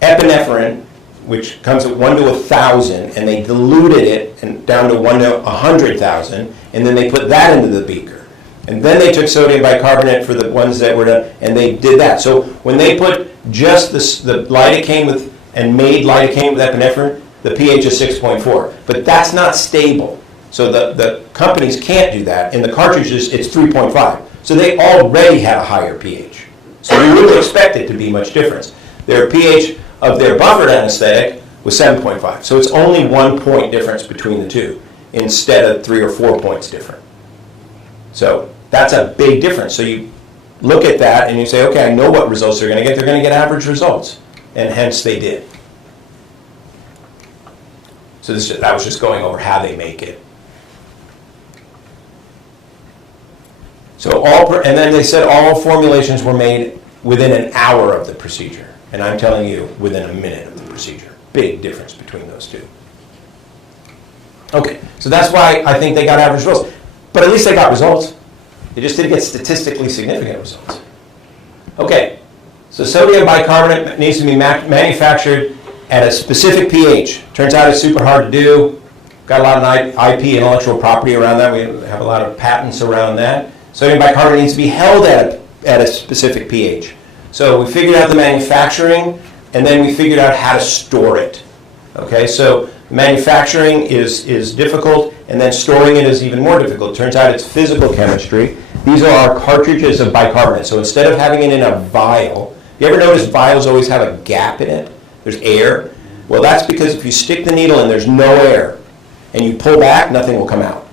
epinephrine, which comes at 1 to 1,000, and they diluted it and down to 1 to 100,000, and then they put that into the beaker. And then they took sodium bicarbonate for the ones that were done, and they did that. So when they put just the lidocaine with and made lidocaine with epinephrine, the pH is 6.4. But that's not stable. So the companies can't do that. In the cartridges, it's 3.5. So they already had a higher pH. So we wouldn't expect it to be much difference. Their pH of their buffered anesthetic was 7.5. So it's only 1 point difference between the two instead of 3 or 4 points different. So that's a big difference. So you look at that and you say, okay, I know what results they're going to get. They're going to get average results. And hence they did. So that was just going over how they make it. So and then they said all formulations were made within an hour of the procedure. And I'm telling you, within a minute of the procedure. Big difference between those two. Okay, so that's why I think they got average results. But at least they got results. They just didn't get statistically significant results. Okay, so sodium bicarbonate needs to be manufactured at a specific pH. Turns out it's super hard to do. Got a lot of IP, intellectual property around that. We have a lot of patents around that. Sodium bicarbonate needs to be held at a specific pH. So we figured out the manufacturing, and then we figured out how to store it. Okay, so manufacturing is difficult, and then storing it is even more difficult. It turns out it's physical chemistry. These are our cartridges of bicarbonate. So instead of having it in a vial, you ever notice vials always have a gap in it? There's air. Well, that's because if you stick the needle in, there's no air, and you pull back, nothing will come out.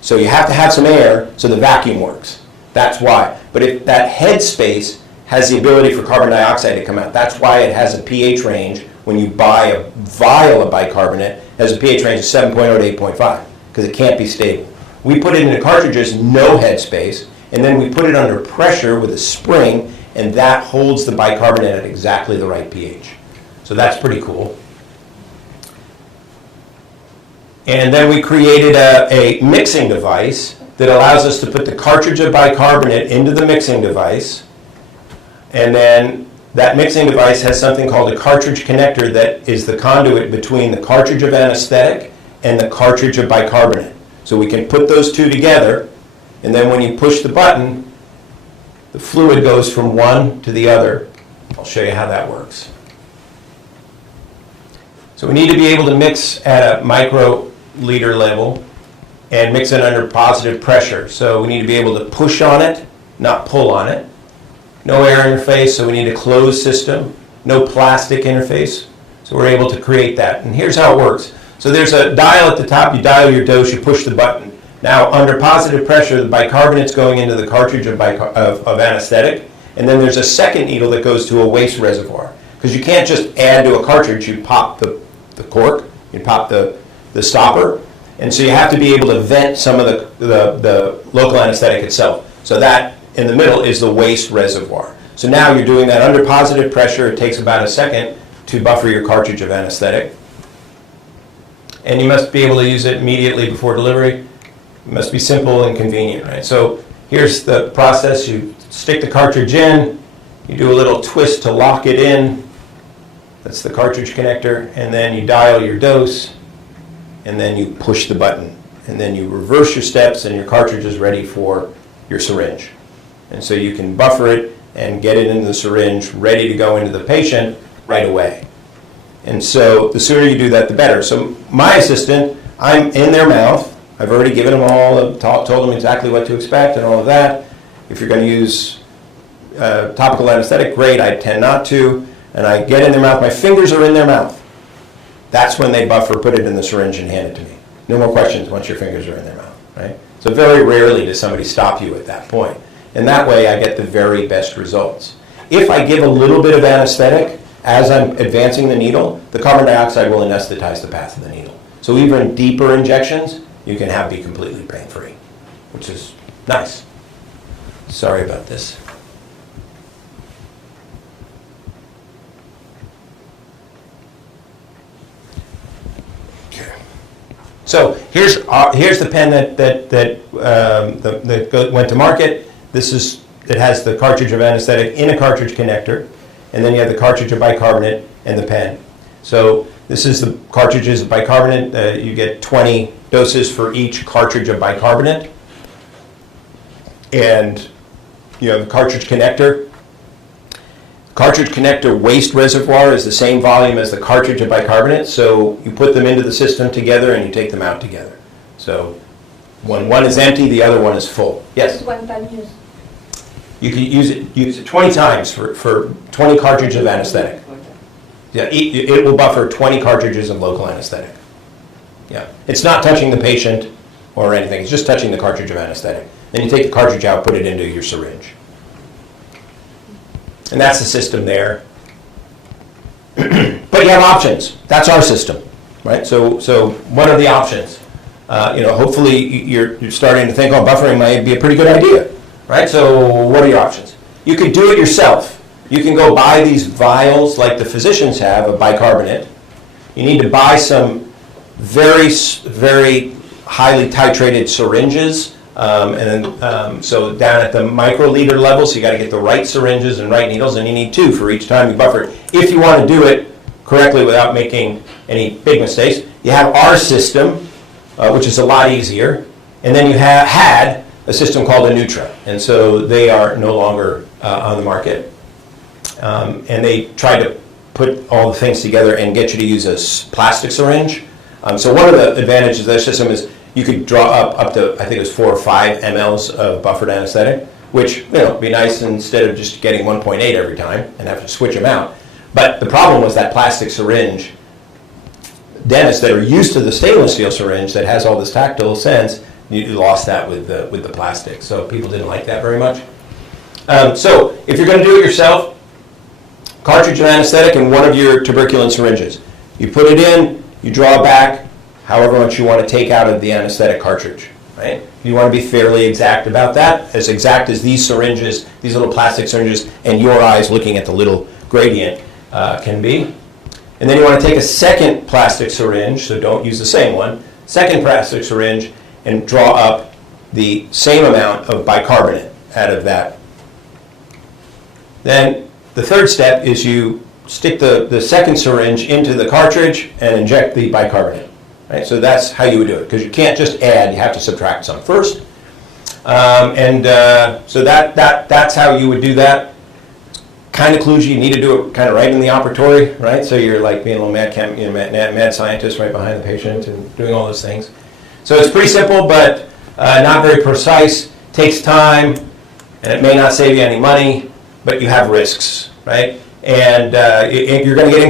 So you have to have some air so the vacuum works. That's why. But if that head space has the ability for carbon dioxide to come out, that's why it has a pH range. When you buy a vial of bicarbonate, it has a pH range of 7.0 to 8.5 because it can't be stable. We put it in the cartridges, no head space, and then we put it under pressure with a spring, and that holds the bicarbonate at exactly the right pH. So that's pretty cool. And then we created a mixing device that allows us to put the cartridge of bicarbonate into the mixing device, and then that mixing device has something called a cartridge connector that is the conduit between the cartridge of anesthetic and the cartridge of bicarbonate. So we can put those two together, and then when you push the button, the fluid goes from one to the other. I'll show you how that works. So we need to be able to mix at a microliter level and mix it under positive pressure. So we need to be able to push on it, not pull on it. No air interface, so we need a closed system. No plastic interface, so we're able to create that. And here's how it works. So there's a dial at the top, you dial your dose, you push the button. Now, under positive pressure, the bicarbonate's going into the cartridge of anesthetic, and then there's a second needle that goes to a waste reservoir. Because you can't just add to a cartridge, you pop the cork, you pop the stopper, and so you have to be able to vent some of the local anesthetic itself. So that, in the middle, is the waste reservoir. So now you're doing that under positive pressure. It takes about a second to buffer your cartridge of anesthetic. And you must be able to use it immediately before delivery. It must be simple and convenient, right? So here's the process. You stick the cartridge in, you do a little twist to lock it in. That's the cartridge connector. And then you dial your dose, and then you push the button. And then you reverse your steps, and your cartridge is ready for your syringe. And so you can buffer it and get it into the syringe, ready to go into the patient right away. And so the sooner you do that, the better. So my assistant, I'm in their mouth. I've already given them all, told them exactly what to expect and all of that. If you're going to use topical anesthetic, great. I tend not to. And I get in their mouth. My fingers are in their mouth. That's when they buffer, put it in the syringe, and hand it to me. No more questions once your fingers are in their mouth, right? So very rarely does somebody stop you at that point. And that way I get the very best results. If I give a little bit of anesthetic as I'm advancing the needle, the carbon dioxide will anesthetize the path of the needle. So even deeper injections, you can be completely pain-free, which is nice. Sorry about this. Okay. So here's the pen that went to market. It has the cartridge of anesthetic in a cartridge connector, and then you have the cartridge of bicarbonate and the pen. So this is the cartridges of bicarbonate. You get 20 doses for each cartridge of bicarbonate. And you have the cartridge connector. Cartridge connector waste reservoir is the same volume as the cartridge of bicarbonate, so you put them into the system together and you take them out together. So when one is empty, the other one is full. Yes? One time use. You can use it 20 times for 20 cartridges of anesthetic. Yeah, it will buffer 20 cartridges of local anesthetic. Yeah, it's not touching the patient or anything. It's just touching the cartridge of anesthetic. Then you take the cartridge out, put it into your syringe. And that's the system there. But you have options. That's our system, right? So what are the options? Hopefully you're starting to think, oh, buffering might be a pretty good idea, right? So what are your options? You could do it yourself. You can go buy these vials like the physicians have of bicarbonate. You need to buy some very, very highly titrated syringes. So down at the microliter level, so you got to get the right syringes and right needles, and you need 2 for each time you buffer it. If you want to do it correctly without making any big mistakes, you have our system, which is a lot easier, and then you had a system called a Nutra, and so they are no longer on the market. And they try to put all the things together and get you to use a plastic syringe. So one of the advantages of their system is you could draw up to, I think it was 4 or 5 mLs of buffered anesthetic, which, would be nice instead of just getting 1.8 every time and have to switch them out. But the problem was that plastic syringe. Dentists that are used to the stainless steel syringe that has all this tactile sense, you lost that with the plastic. So people didn't like that very much. So if you're going to do it yourself, cartridge of anesthetic and one of your tuberculin syringes. You put it in, you draw back however much you want to take out of the anesthetic cartridge, right? You want to be fairly exact about that, as exact as these syringes, these little plastic syringes, and your eyes looking at the little gradient can be. And then you want to take a second plastic syringe, so don't use the same one, second plastic syringe, and draw up the same amount of bicarbonate out of that. Then the third step is you stick the second syringe into the cartridge and inject the bicarbonate. Right? So that's how you would do it, because you can't just add, you have to subtract some first. So that's how you would do that. kind of clues you need to do it kind of right in the operatory, right? So you're like being a little mad scientist right behind the patient and doing all those things. So it's pretty simple, but not very precise, takes time, and it may not save you any money, but you have risks, right? And you're going to get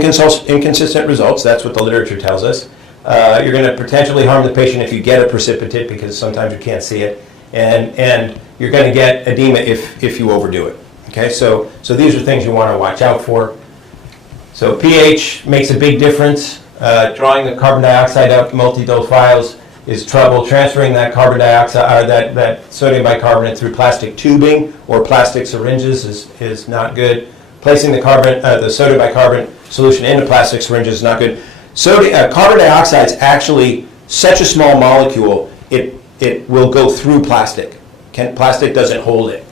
inconsistent results. That's what the literature tells us. You're going to potentially harm the patient if you get a precipitate, because sometimes you can't see it. And you're going to get edema if you overdo it. Okay, so these are things you want to watch out for. So pH makes a big difference. Drawing the carbon dioxide up multi-dose vials is trouble. Transferring that carbon dioxide, or that sodium bicarbonate through plastic tubing or plastic syringes is not good. Placing the sodium bicarbonate solution into plastic syringes is not good. Carbon dioxide is actually such a small molecule, it will go through plastic. Plastic doesn't hold it.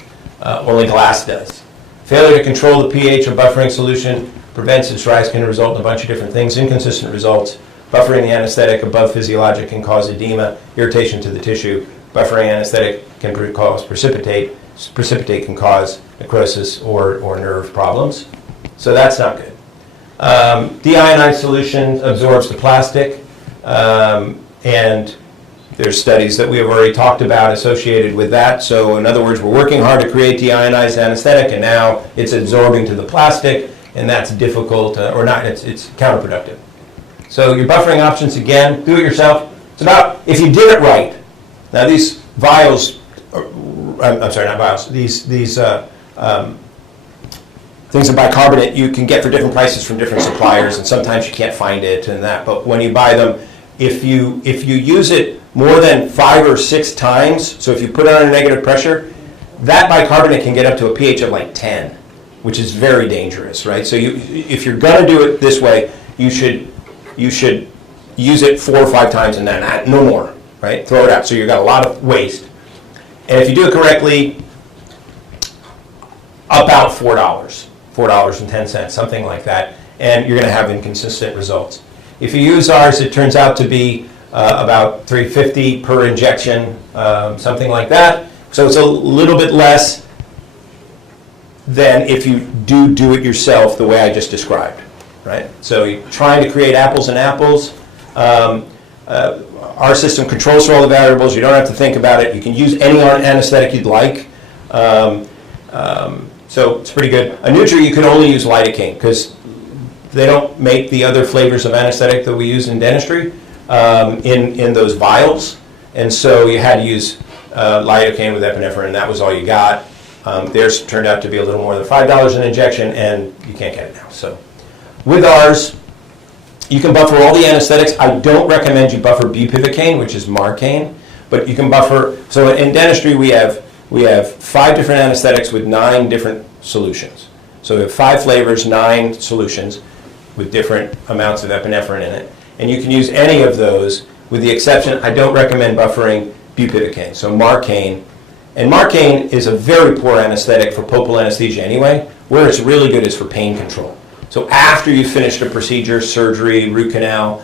Only glass does. Failure to control the pH of buffering solution prevents its rise, can result in a bunch of different things. Inconsistent results. Buffering the anesthetic above physiologic can cause edema, irritation to the tissue. Buffering anesthetic can cause precipitate. Precipitate can cause necrosis or nerve problems. So that's not good. Deionized solution absorbs the plastic, and there's studies that we have already talked about associated with that. So in other words, we're working hard to create deionized anesthetic, and now it's absorbing to the plastic, and that's difficult, or not, it's counterproductive. So your buffering options, again, do it yourself. It's about, if you did it right. Now these vials, I'm sorry, not vials, these things of bicarbonate you can get for different prices from different suppliers, and sometimes you can't find it and that. But when you buy them, if you use it more than 5 or 6 times, so if you put it under negative pressure, that bicarbonate can get up to a pH of like 10, which is very dangerous, right? So if you're going to do it this way, you should use it 4 or 5 times and then no more, right? Throw it out. So you've got a lot of waste. And if you do it correctly, about $4.10, something like that, and you're going to have inconsistent results. If you use ours, it turns out to be about $3.50 per injection, something like that. So it's a little bit less than if you do it yourself the way I just described, right? So you're trying to create apples and apples. Our system controls for all the variables. You don't have to think about it. You can use any anesthetic you'd like. So it's pretty good. A Nutri, you can only use lidocaine because they don't make the other flavors of anesthetic that we use in dentistry in those vials. And so you had to use lidocaine with epinephrine, and that was all you got. Theirs turned out to be a little more than $5 an injection, and you can't get it now. So with ours, you can buffer all the anesthetics. I don't recommend you buffer bupivacaine, which is Marcaine, but you can buffer. So in dentistry, we have 5 different anesthetics with 9 different solutions. So we have 5 flavors, 9 solutions with different amounts of epinephrine in it. And you can use any of those, with the exception, I don't recommend buffering bupivacaine, so Marcaine. And Marcaine is a very poor anesthetic for pulpal anesthesia anyway. Where it's really good is for pain control. So after you've finished a procedure, surgery, root canal,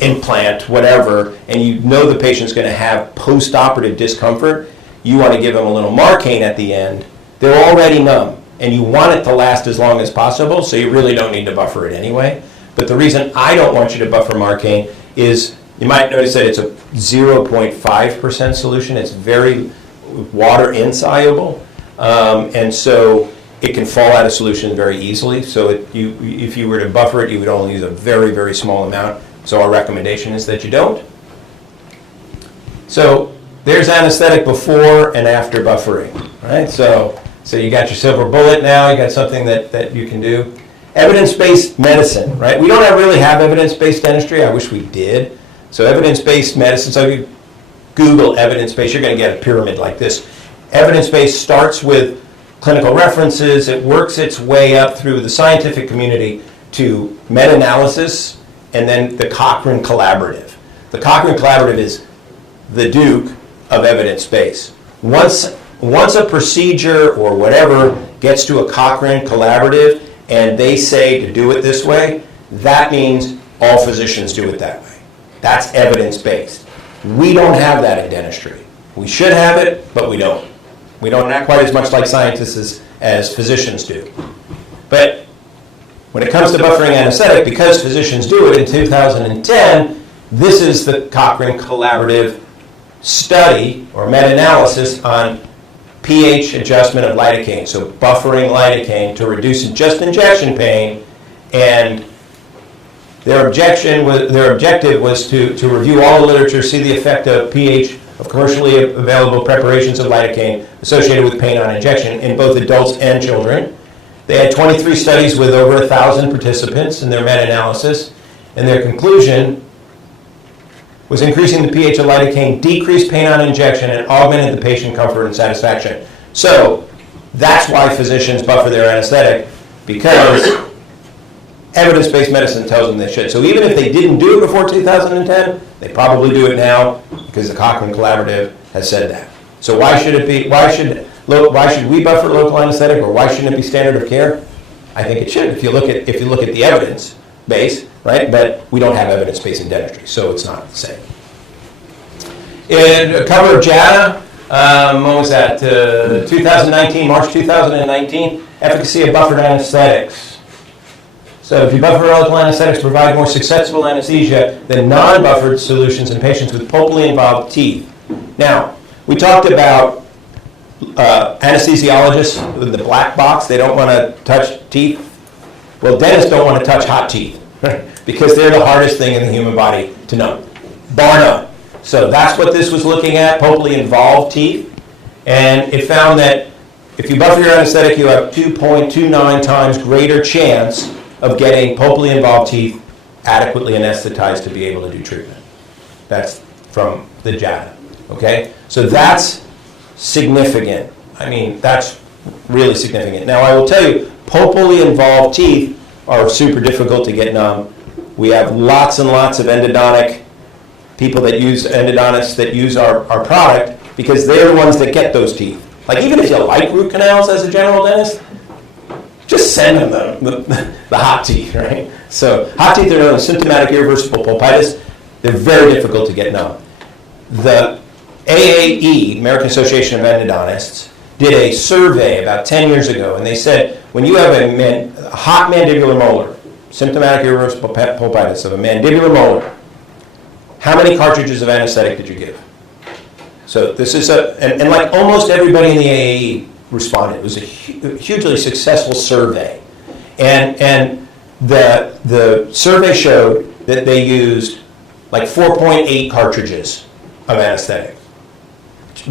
implant, whatever, and you know the patient's going to have post-operative discomfort, you want to give them a little Marcaine at the end. They're already numb, and you want it to last as long as possible, so you really don't need to buffer it anyway. But the reason I don't want you to buffer Marcaine is you might notice that it's a 0.5% solution. It's very water insoluble, and so it can fall out of solution very easily. So if you were to buffer it, you would only use a very, very small amount. So our recommendation is that you don't. So there's anesthetic before and after buffering, right? So you got your silver bullet now. You got something that you can do. Evidence-based medicine, right? We don't really have evidence-based dentistry. I wish we did. So evidence-based medicine, so if you Google evidence-based, you're going to get a pyramid like this. Evidence-based starts with clinical references. It works its way up through the scientific community to meta-analysis and then the Cochrane Collaborative. The Cochrane Collaborative is the Duke of evidence-based. Once a procedure or whatever gets to a Cochrane Collaborative and they say to do it this way, that means all physicians do it that way. That's evidence-based. We don't have that in dentistry. We should have it, but we don't. We don't act quite as much like scientists as physicians do. But when it comes to buffering anesthetic, because physicians do it in 2010, this is the Cochrane Collaborative study or meta-analysis on pH adjustment of lidocaine. So buffering lidocaine to reduce just injection pain, and their objective was to review all the literature, see the effect of pH of commercially available preparations of lidocaine associated with pain on injection in both adults and children. They had 23 studies with over 1,000 participants in their meta-analysis, and their conclusion was increasing the pH of lidocaine decreased pain on injection and augmented the patient comfort and satisfaction. So that's why physicians buffer their anesthetic, because evidence-based medicine tells them they should. So even if they didn't do it before 2010, they probably do it now because the Cochrane Collaborative has said that. So why should it be? Why should we buffer local anesthetic, or why shouldn't it be standard of care? I think it should if you look at the evidence base, right? But we don't have evidence base in dentistry, so it's not the same. In a cover of JADA, what was that? 2019, March 2019, efficacy of buffered anesthetics. So if you buffer local anesthetics, provide more successful anesthesia than non-buffered solutions in patients with pulpally involved teeth. Now, we talked about anesthesiologists with the black box. They don't want to touch teeth. Well, dentists don't want to touch hot teeth because they're the hardest thing in the human body to numb, bar none. So that's what this was looking at, pulpally involved teeth. And it found that if you buffer your anesthetic, you have 2.29 times greater chance of getting pulpally involved teeth adequately anesthetized to be able to do treatment. That's from the JADA, okay? So that's significant. I mean, that's really significant. Now, I will tell you, pulpally involved teeth are super difficult to get numb. We have lots and lots of endodontic people that use endodontists that use our product because they're the ones that get those teeth. Like, even if you like root canals as a general dentist, just send them the hot teeth, right? So hot teeth are known as symptomatic irreversible pulpitis. They're very difficult to get numb. The AAE, American Association of Endodontists, did a survey about 10 years ago, and they said when you have a hot mandibular molar, symptomatic irreversible pulpitis of a mandibular molar, how many cartridges of anesthetic did you give? So this is and like almost everybody in the AAE responded. It was a hugely successful survey. And the survey showed that they used like 4.8 cartridges of anesthetic.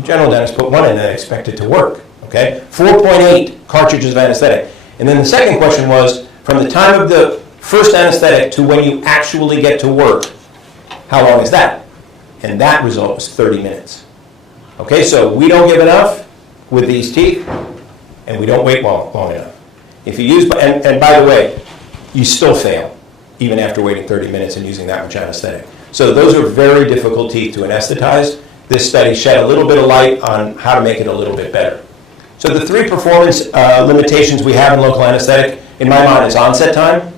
General dentists put one in and expect it to work, okay? 4.8 cartridges of anesthetic. And then the second question was, from the time of the first anesthetic to when you actually get to work, how long is that? And that result was 30 minutes. Okay, so we don't give enough with these teeth, and we don't wait long enough. If you use, and by the way, you still fail, even after waiting 30 minutes and using that much anesthetic. So those are very difficult teeth to anesthetize. This study shed a little bit of light on how to make it a little bit better. So the three performance limitations we have in local anesthetic, in my mind, is onset time.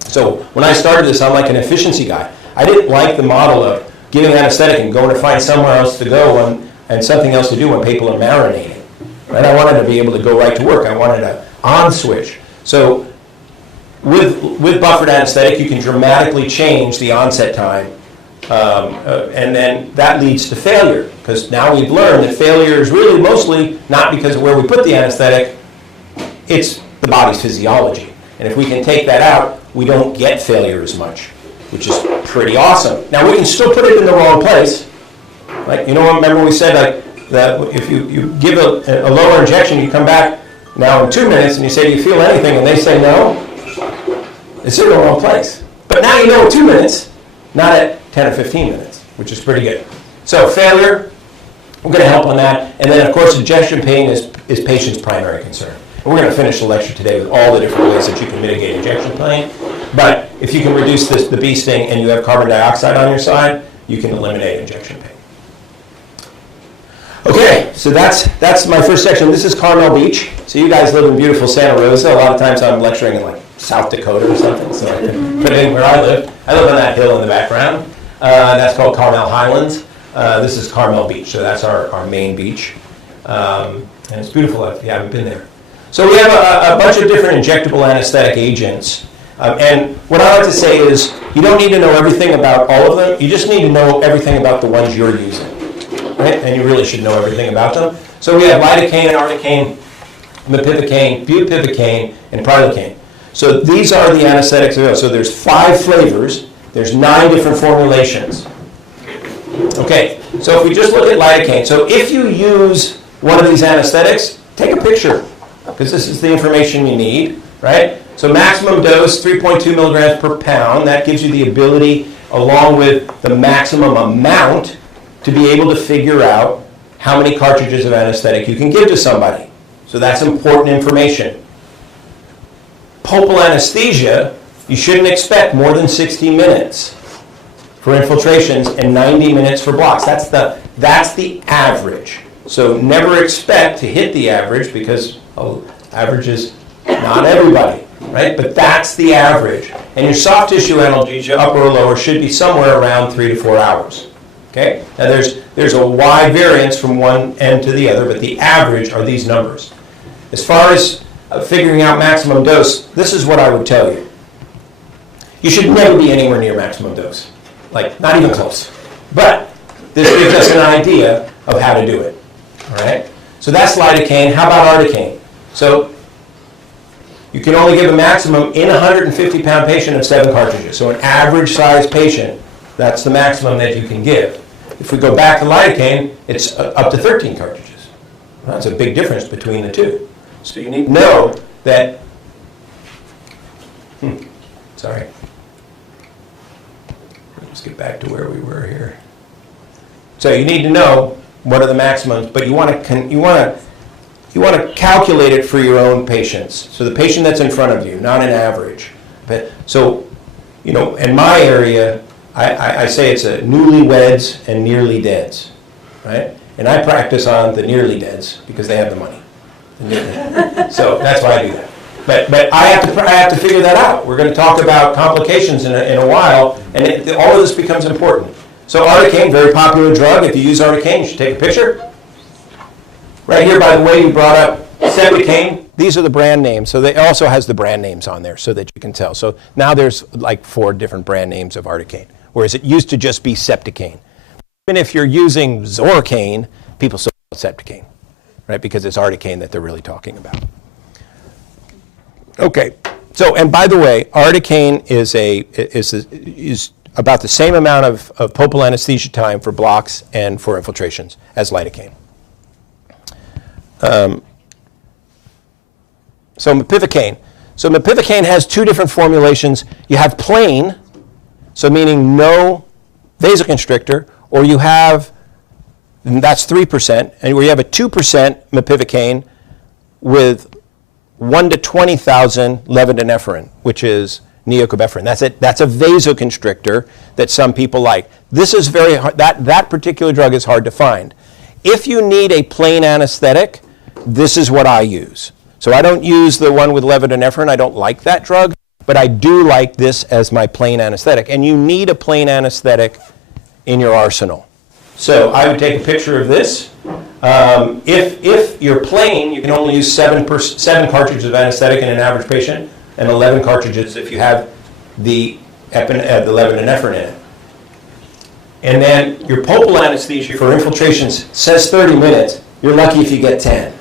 So when I started this, I'm like an efficiency guy. I didn't like the model of giving anesthetic and going to find somewhere else to go and something else to do when people are marinating. Right? I wanted to be able to go right to work. I wanted an on switch. So with buffered anesthetic, you can dramatically change the onset time. And then that leads to failure, because now we've learned that failure is really mostly not because of where we put the anesthetic, it's the body's physiology. And if we can take that out, we don't get failure as much, which is pretty awesome. Now, we can still put it in the wrong place. Like, you know, remember we said like that if you give a lower injection, you come back now in 2 minutes and you say, do you feel anything? And they say no. It's in the wrong place. But now you know in 2 minutes, not at 10 or 15 minutes, which is pretty good. So failure, we're going to help on that. And then, of course, injection pain is patient's primary concern. And we're going to finish the lecture today with all the different ways that you can mitigate injection pain. But if you can reduce the bee sting and you have carbon dioxide on your side, you can eliminate injection pain. Okay, so that's my first section. This is Carmel Beach. So you guys live in beautiful Santa Rosa. A lot of times I'm lecturing in like South Dakota or something, so I can put it in where I live. I live on that hill in the background. That's called Carmel Highlands. This is Carmel Beach, so that's our main beach. And it's beautiful if you haven't been there. So we have a bunch of different injectable anesthetic agents. And what I like to say is you don't need to know everything about all of them. You just need to know everything about the ones you're using. Right? And you really should know everything about them. So we have lidocaine, articaine, mepivacaine, bupivacaine, and prilocaine. So these are the anesthetics available. So there's 5 flavors. There's 9 different formulations. Okay, so if we just look at lidocaine. So if you use one of these anesthetics, take a picture, because this is the information you need, right? So maximum dose, 3.2 milligrams per pound. That gives you the ability, along with the maximum amount, to be able to figure out how many cartridges of anesthetic you can give to somebody. So that's important information. Pulpal anesthesia, you shouldn't expect more than 60 minutes for infiltrations and 90 minutes for blocks. That's the average. So never expect to hit the average, because average is not everybody, right? But that's the average. And your soft tissue analgesia, upper or lower, should be somewhere around 3 to 4 hours. Okay? Now there's a wide variance from one end to the other, but the average are these numbers. As far as figuring out maximum dose, this is what I would tell you. You should never be anywhere near maximum dose. Like, not even close. But this gives us an idea of how to do it. All right? So that's lidocaine. How about articaine? So you can only give a maximum in a 150-pound patient of 7 cartridges. So an average-sized patient, that's the maximum that you can give. If we go back to lidocaine, it's up to 13 cartridges. Well, that's a big difference between the two. So you need to know that, sorry. Let's get back to where we were here. So you need to know what are the maximums, but you want to calculate it for your own patients. So the patient that's in front of you, not an average. But so, you know, in my area, I say it's a newlyweds and nearly deads, right? And I practice on the nearly deads because they have the money. So that's why I do that. But I have to figure that out. We're going to talk about complications in a while, and all of this becomes important. So articaine, very popular drug. If you use articaine, you should take a picture. Right here, by the way, you brought up Septicaine. These are the brand names. So it also has the brand names on there so that you can tell. So now there's like 4 different brand names of articaine, whereas it used to just be Septicaine. Even if you're using Zorcaine, people still call it Septicaine, right? Because it's articaine that they're really talking about. Okay, so, and by the way, articaine is about the same amount of pulpal anesthesia time for blocks and for infiltrations as lidocaine. So mepivacaine. So mepivacaine has 2 different formulations. You have plain, so meaning no vasoconstrictor, or you have, and that's 3%, and where you have a 2% mepivacaine with 1 to 20,000 levodonephrin, which is neocorbeprin. That's a vasoconstrictor that some people like. This is very hard. That particular drug is hard to find. If you need a plain anesthetic, this is what I use. So I don't use the one with levodonephrin. I don't like that drug, but I do like this as my plain anesthetic. And you need a plain anesthetic in your arsenal. So I would take a picture of this. If you're plain, you can only use 7 cartridges of anesthetic in an average patient, and 11 cartridges if you have the levodonephrin in it. And then your pulpal anesthesia for infiltrations says 30 minutes. You're lucky if you get 10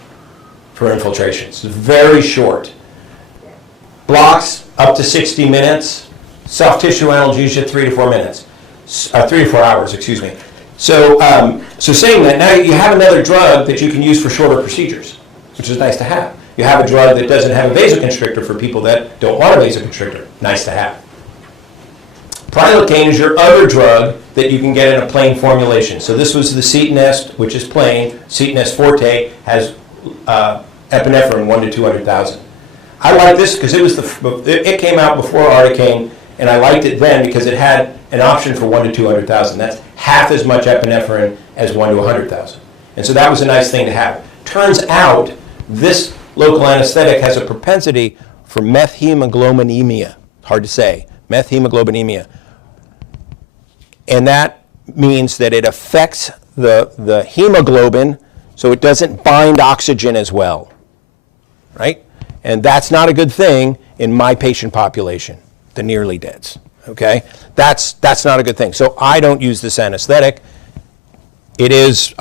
for infiltrations. It's very short. Blocks up to 60 minutes. Soft tissue analgesia 3 to 4 minutes. 3 to 4 hours, excuse me. So saying that, now you have another drug that you can use for shorter procedures, which is nice to have. You have a drug that doesn't have a vasoconstrictor for people that don't want a vasoconstrictor. Nice to have. Prilocaine is your other drug that you can get in a plain formulation. So this was the Cetonest, which is plain. Cetonest Forte has epinephrine 1 to 200,000. I like this because it came out before articaine, and I liked it then because it had an option for 1 to 200,000. That's half as much epinephrine as 1 to 100,000. And so that was a nice thing to have. Turns out this local anesthetic has a propensity for methemoglobinemia. Hard to say. Methemoglobinemia. And that means that it affects the hemoglobin so it doesn't bind oxygen as well. right? And that's not a good thing in my patient population, the nearly deads, okay? That's not a good thing. So I don't use this anesthetic. It's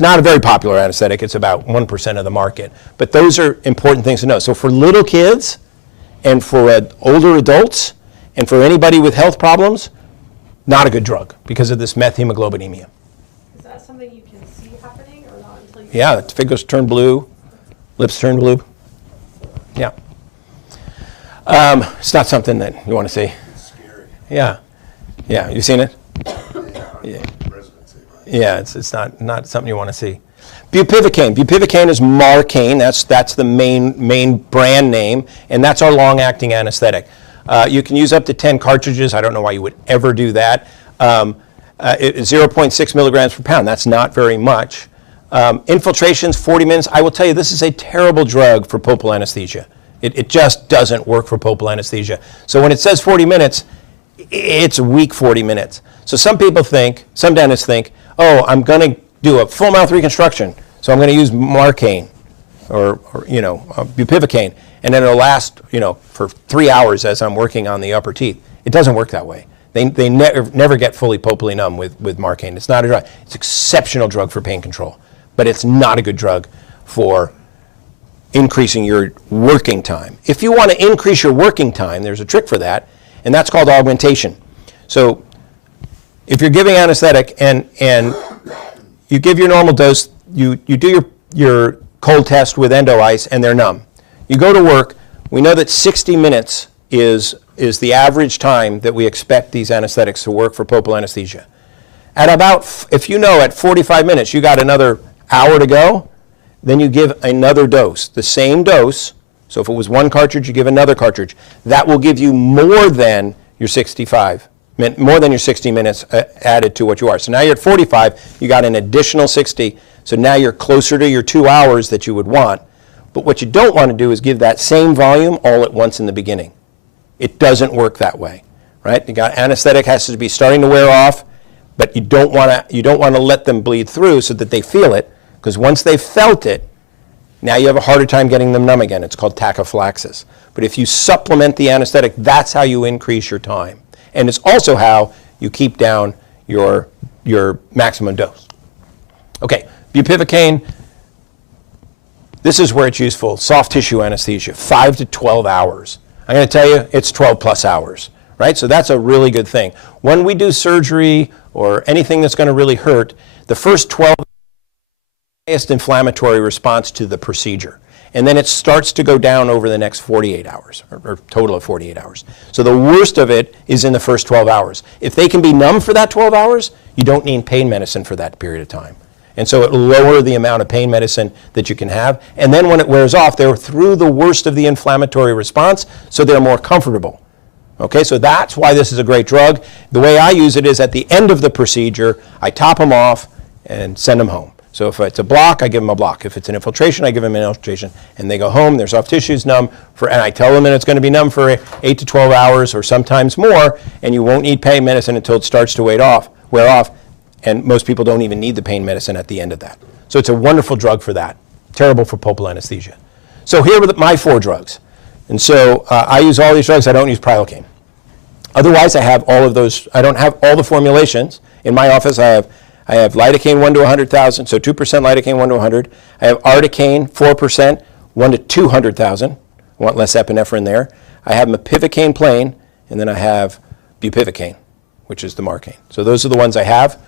not a very popular anesthetic. It's about 1% of the market. But those are important things to know. So for little kids and for older adults and for anybody with health problems, not a good drug because of this methemoglobinemia. Is that something you can see happening or not until you? Yeah, the fingers turn blue, lips turn blue. Yeah. It's not something that you want to see. It's scary. Yeah. Yeah, you seen it? Yeah. Residency. Yeah, it's not something you want to see. Bupivacaine. Bupivacaine is Marcaine. That's the main brand name, and that's our long-acting anesthetic. You can use up to 10 cartridges. I don't know why you would ever do that. It's 0.6 milligrams per pound. That's not very much. Infiltrations, 40 minutes. I will tell you, this is a terrible drug for pulpal anesthesia. It just doesn't work for pulpal anesthesia. So when it says 40 minutes, it's weak 40 minutes. So some dentists think, oh, I'm going to do a full mouth reconstruction, so I'm going to use Marcaine or bupivacaine, and then it'll last, for 3 hours as I'm working on the upper teeth. It doesn't work that way. They never get fully pulpally numb with Marcaine. It's not a drug. It's an exceptional drug for pain control, but it's not a good drug for increasing your working time. If you want to increase your working time, there's a trick for that, and that's called augmentation. So if you're giving anesthetic and you give your normal dose, you do your cold test with endo ice and they're numb. You go to work, we know that 60 minutes is the average time that we expect these anesthetics to work for pulpal anesthesia. At at 45 minutes you got another hour to go, then you give another dose, the same dose. So if it was one cartridge, you give another cartridge. That will give you more than your 60 minutes added to what you are. So now you're at 45, you got an additional 60, so now you're closer to your 2 hours that you would want. But what you don't want to do is give that same volume all at once in the beginning. It doesn't work that way, right? You got anesthetic has to be starting to wear off, but you don't want to let them bleed through so that they feel it, because once they've felt it, now you have a harder time getting them numb again. It's called tachyphylaxis. But if you supplement the anesthetic, that's how you increase your time. And it's also how you keep down your maximum dose. Okay, bupivacaine, this is where it's useful. Soft tissue anesthesia, 5 to 12 hours. I'm going to tell you, it's 12 plus hours, right? So that's a really good thing. When we do surgery or anything that's going to really hurt, the first 12 highest inflammatory response to the procedure. And then it starts to go down over the next 48 hours, or total of 48 hours. So the worst of it is in the first 12 hours. If they can be numb for that 12 hours, you don't need pain medicine for that period of time. And so it will lower the amount of pain medicine that you can have. And then when it wears off, they're through the worst of the inflammatory response, so they're more comfortable. Okay, so that's why this is a great drug. The way I use it is at the end of the procedure, I top them off and send them home. So if it's a block, I give them a block. If it's an infiltration, I give them an infiltration. And they go home, their soft tissue's numb, and I tell them that it's going to be numb for 8 to 12 hours or sometimes more, and you won't need pain medicine until it starts to wear off. And most people don't even need the pain medicine at the end of that. So it's a wonderful drug for that. Terrible for pulpal anesthesia. So here are my 4 drugs. And so I use all these drugs. I don't use prilocaine. Otherwise, I have all of those. I don't have all the formulations. In my office, I have lidocaine 1 to 100,000, so 2% lidocaine 1 to 100. I have articaine 4%, 1 to 200,000. I want less epinephrine there. I have mepivacaine plain, and then I have bupivacaine, which is the Marcaine. So those are the ones I have,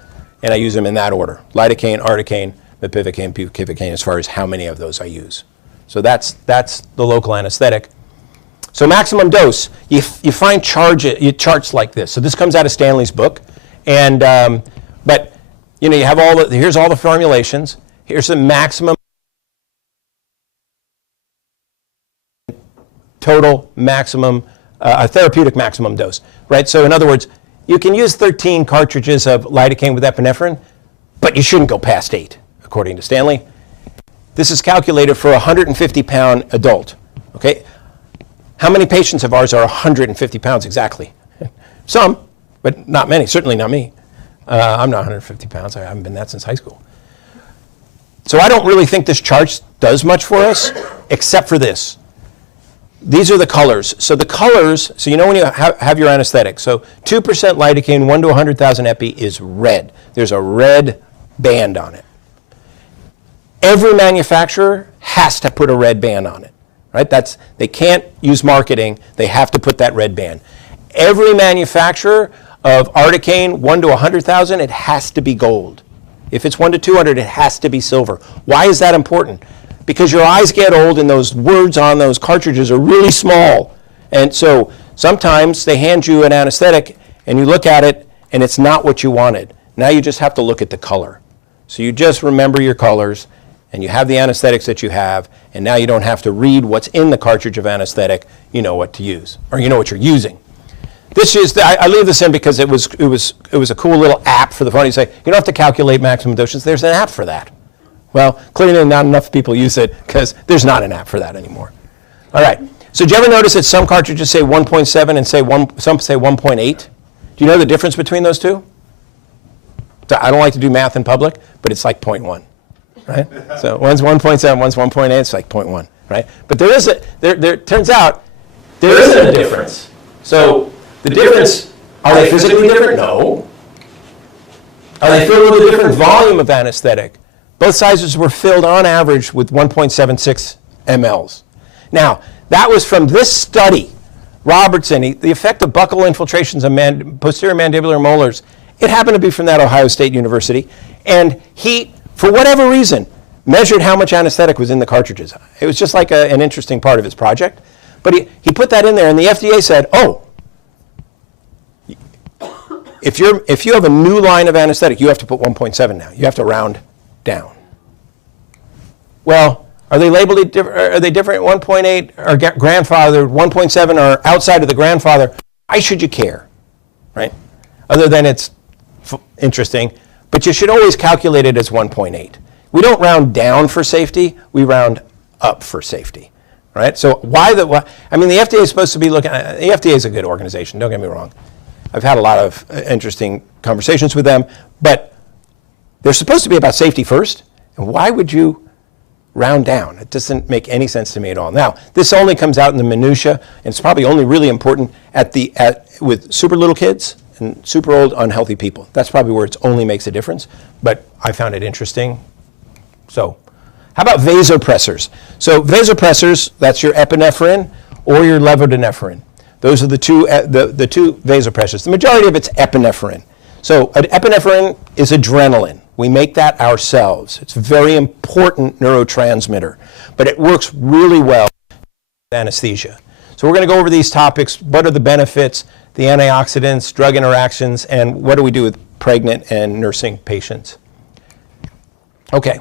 and I use them in that order. Lidocaine, articaine, mepivacaine, bupivacaine, as far as how many of those I use. So that's the local anesthetic. So maximum dose, you find charts like this. So this comes out of Stanley's book, and but you have here's all the formulations. Here's the maximum total maximum therapeutic maximum dose, right? So in other words, you can use 13 cartridges of lidocaine with epinephrine, but you shouldn't go past 8, according to Stanley. This is calculated for a 150-pound adult. Okay, how many patients of ours are 150 pounds exactly? Some, but not many. Certainly not me. I'm not 150 pounds. I haven't been that since high school. So I don't really think this chart does much for us, except for this. These are the colors. So the colors, so you know when you have your anesthetic, so 2% lidocaine, 1 to 100,000 epi is red. There's a red band on it. Every manufacturer has to put a red band on it, right? They can't use marketing. They have to put that red band. Every manufacturer of Articaine, 1 to 100,000, it has to be gold. If it's 1 to 200, it has to be silver. Why is that important? Because your eyes get old and those words on those cartridges are really small. And so sometimes they hand you an anesthetic and you look at it and it's not what you wanted. Now you just have to look at the color. So you just remember your colors and you have the anesthetics that you have, and now you don't have to read what's in the cartridge of anesthetic. You know what to use, or you know what you're using. This is I leave this in because it was a cool little app for the phone. You say you don't have to calculate maximum doses. There's an app for that. Well, clearly not enough people use it because there's not an app for that anymore. All right. So do you ever notice that some cartridges say 1.7 and some say 1.8? Do you know the difference between those two? I don't like to do math in public, but it's like 0.1, right? So one's 1.7, one's 1.8. It's like 0.1, right? But there turns out there isn't a difference. So the difference, are they physically different? No. Are they filled with a different volume of anesthetic? Both sizes were filled on average with 1.76 mLs. Now, that was from this study, Robertson, the effect of buccal infiltrations of posterior mandibular molars. It happened to be from that Ohio State University. And he, for whatever reason, measured how much anesthetic was in the cartridges. It was just like an interesting part of his project. But he put that in there, and the FDA said, oh, if you have a new line of anesthetic, you have to put 1.7 now. You have to round down. Well, are they labeled are they different? 1.8 or grandfather, 1.7 are outside of the grandfather. Why should you care, right? Other than it's interesting, but you should always calculate it as 1.8. We don't round down for safety, we round up for safety, right? So the FDA is supposed to be looking, the FDA is a good organization, don't get me wrong. I've had a lot of interesting conversations with them, but they're supposed to be about safety first, and why would you round down? It doesn't make any sense to me at all. Now, this only comes out in the minutia, and it's probably only really important with super little kids and super old, unhealthy people. That's probably where it only makes a difference, but I found it interesting. So, how about vasopressors? So vasopressors, that's your epinephrine or your levodoepinephrine. Those are the two vasopressors. The majority of it's epinephrine. So epinephrine is adrenaline. We make that ourselves. It's a very important neurotransmitter, but it works really well with anesthesia. So we're going to go over these topics. What are the benefits, the antioxidants, drug interactions, and what do we do with pregnant and nursing patients? Okay,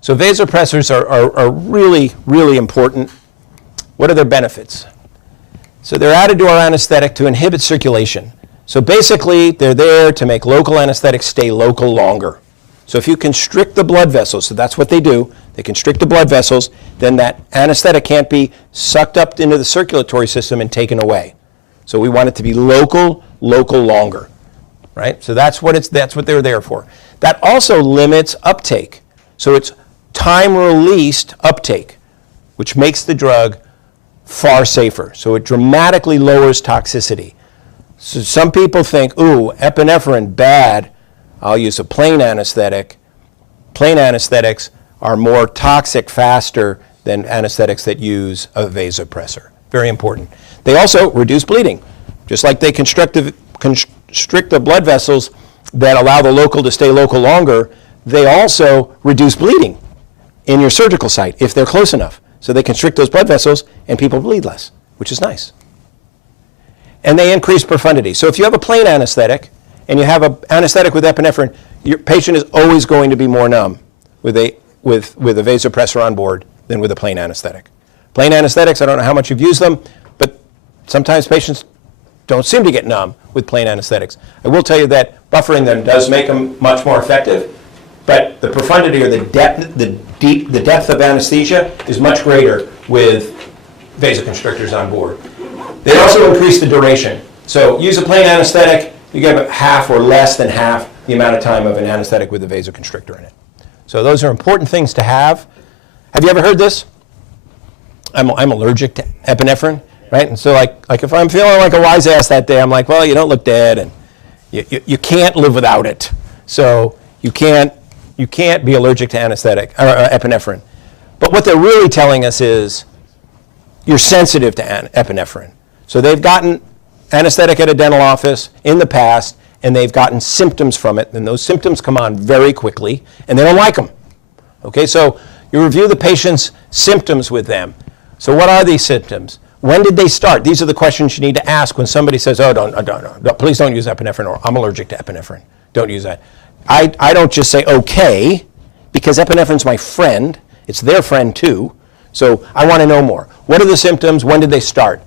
so vasopressors are really, really important. What are their benefits? So they're added to our anesthetic to inhibit circulation. So basically, they're there to make local anesthetics stay local longer. So if you constrict the blood vessels, so that's what they do, they constrict the blood vessels, then that anesthetic can't be sucked up into the circulatory system and taken away. So we want it to be local longer, right? So that's what they're there for. That also limits uptake. So it's time-released uptake, which makes the drug far safer. So it dramatically lowers toxicity. So some people think, ooh, epinephrine, bad. I'll use a plain anesthetic. Plain anesthetics are more toxic faster than anesthetics that use a vasopressor. Very important. They also reduce bleeding. Just like they constrict the blood vessels that allow the local to stay local longer, they also reduce bleeding in your surgical site if they're close enough. So they constrict those blood vessels and people bleed less, which is nice. And they increase profundity. So if you have a plain anesthetic and you have an anesthetic with epinephrine, your patient is always going to be more numb with a vasopressor on board than with a plain anesthetic. Plain anesthetics, I don't know how much you've used them, but sometimes patients don't seem to get numb with plain anesthetics. I will tell you that buffering them does make them much more effective, but the profundity or the depth of anesthesia is much greater with vasoconstrictors on board. They also increase the duration. So use a plain anesthetic, you get half or less than half the amount of time of an anesthetic with a vasoconstrictor in it. So those are important things to have. Have you ever heard this? I'm allergic to epinephrine, right? And so like if I'm feeling like a wise ass that day, I'm like, well, you don't look dead, and you can't live without it. So you can't be allergic to anesthetic or epinephrine. But what they're really telling us is you're sensitive to epinephrine. So they've gotten anesthetic at a dental office in the past, and they've gotten symptoms from it, and those symptoms come on very quickly, and they don't like them. Okay, so you review the patient's symptoms with them. So what are these symptoms? When did they start? These are the questions you need to ask when somebody says, oh, don't, please don't use epinephrine, or I'm allergic to epinephrine. Don't use that. I don't just say okay, because epinephrine's my friend. It's their friend too. So I want to know more. What are the symptoms? When did they start?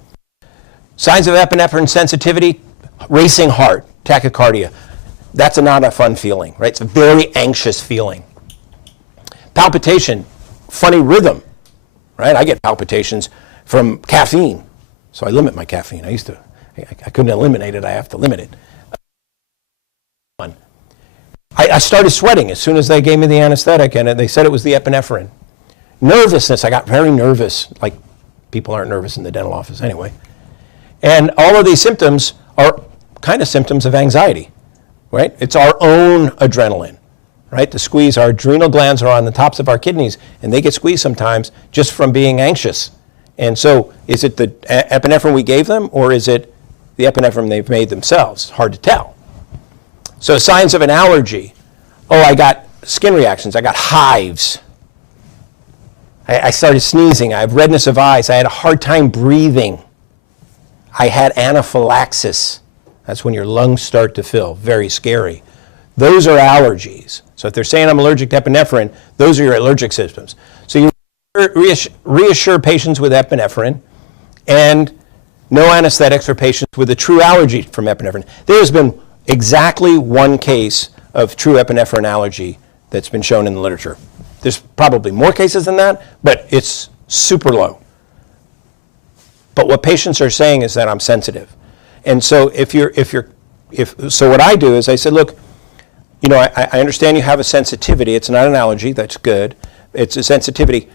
Signs of epinephrine sensitivity: racing heart, tachycardia. That's not a fun feeling, right? It's a very anxious feeling. Palpitation, funny rhythm, right? I get palpitations from caffeine, so I limit my caffeine. I couldn't eliminate it, I have to limit it. I started sweating as soon as they gave me the anesthetic, and they said it was the epinephrine. Nervousness, I got very nervous, like people aren't nervous in the dental office anyway. And all of these symptoms are kind of symptoms of anxiety, right? It's our own adrenaline, right? The squeeze, our adrenal glands are on the tops of our kidneys, and they get squeezed sometimes just from being anxious. And so is it the epinephrine we gave them, or is it the epinephrine they've made themselves? Hard to tell. So signs of an allergy. Oh, I got skin reactions. I got hives. I started sneezing. I have redness of eyes. I had a hard time breathing. I had anaphylaxis. That's when your lungs start to fill. Very scary. Those are allergies. So if they're saying I'm allergic to epinephrine, those are your allergic symptoms. So you reassure patients with epinephrine, and no anesthetics for patients with a true allergy from epinephrine. There has been exactly one case of true epinephrine allergy that's been shown in the literature. There's probably more cases than that, but it's super low. But what patients are saying is that I'm sensitive. And so so what I do is I said, look, you know, I understand you have a sensitivity. It's not an allergy. That's good. It's a sensitivity.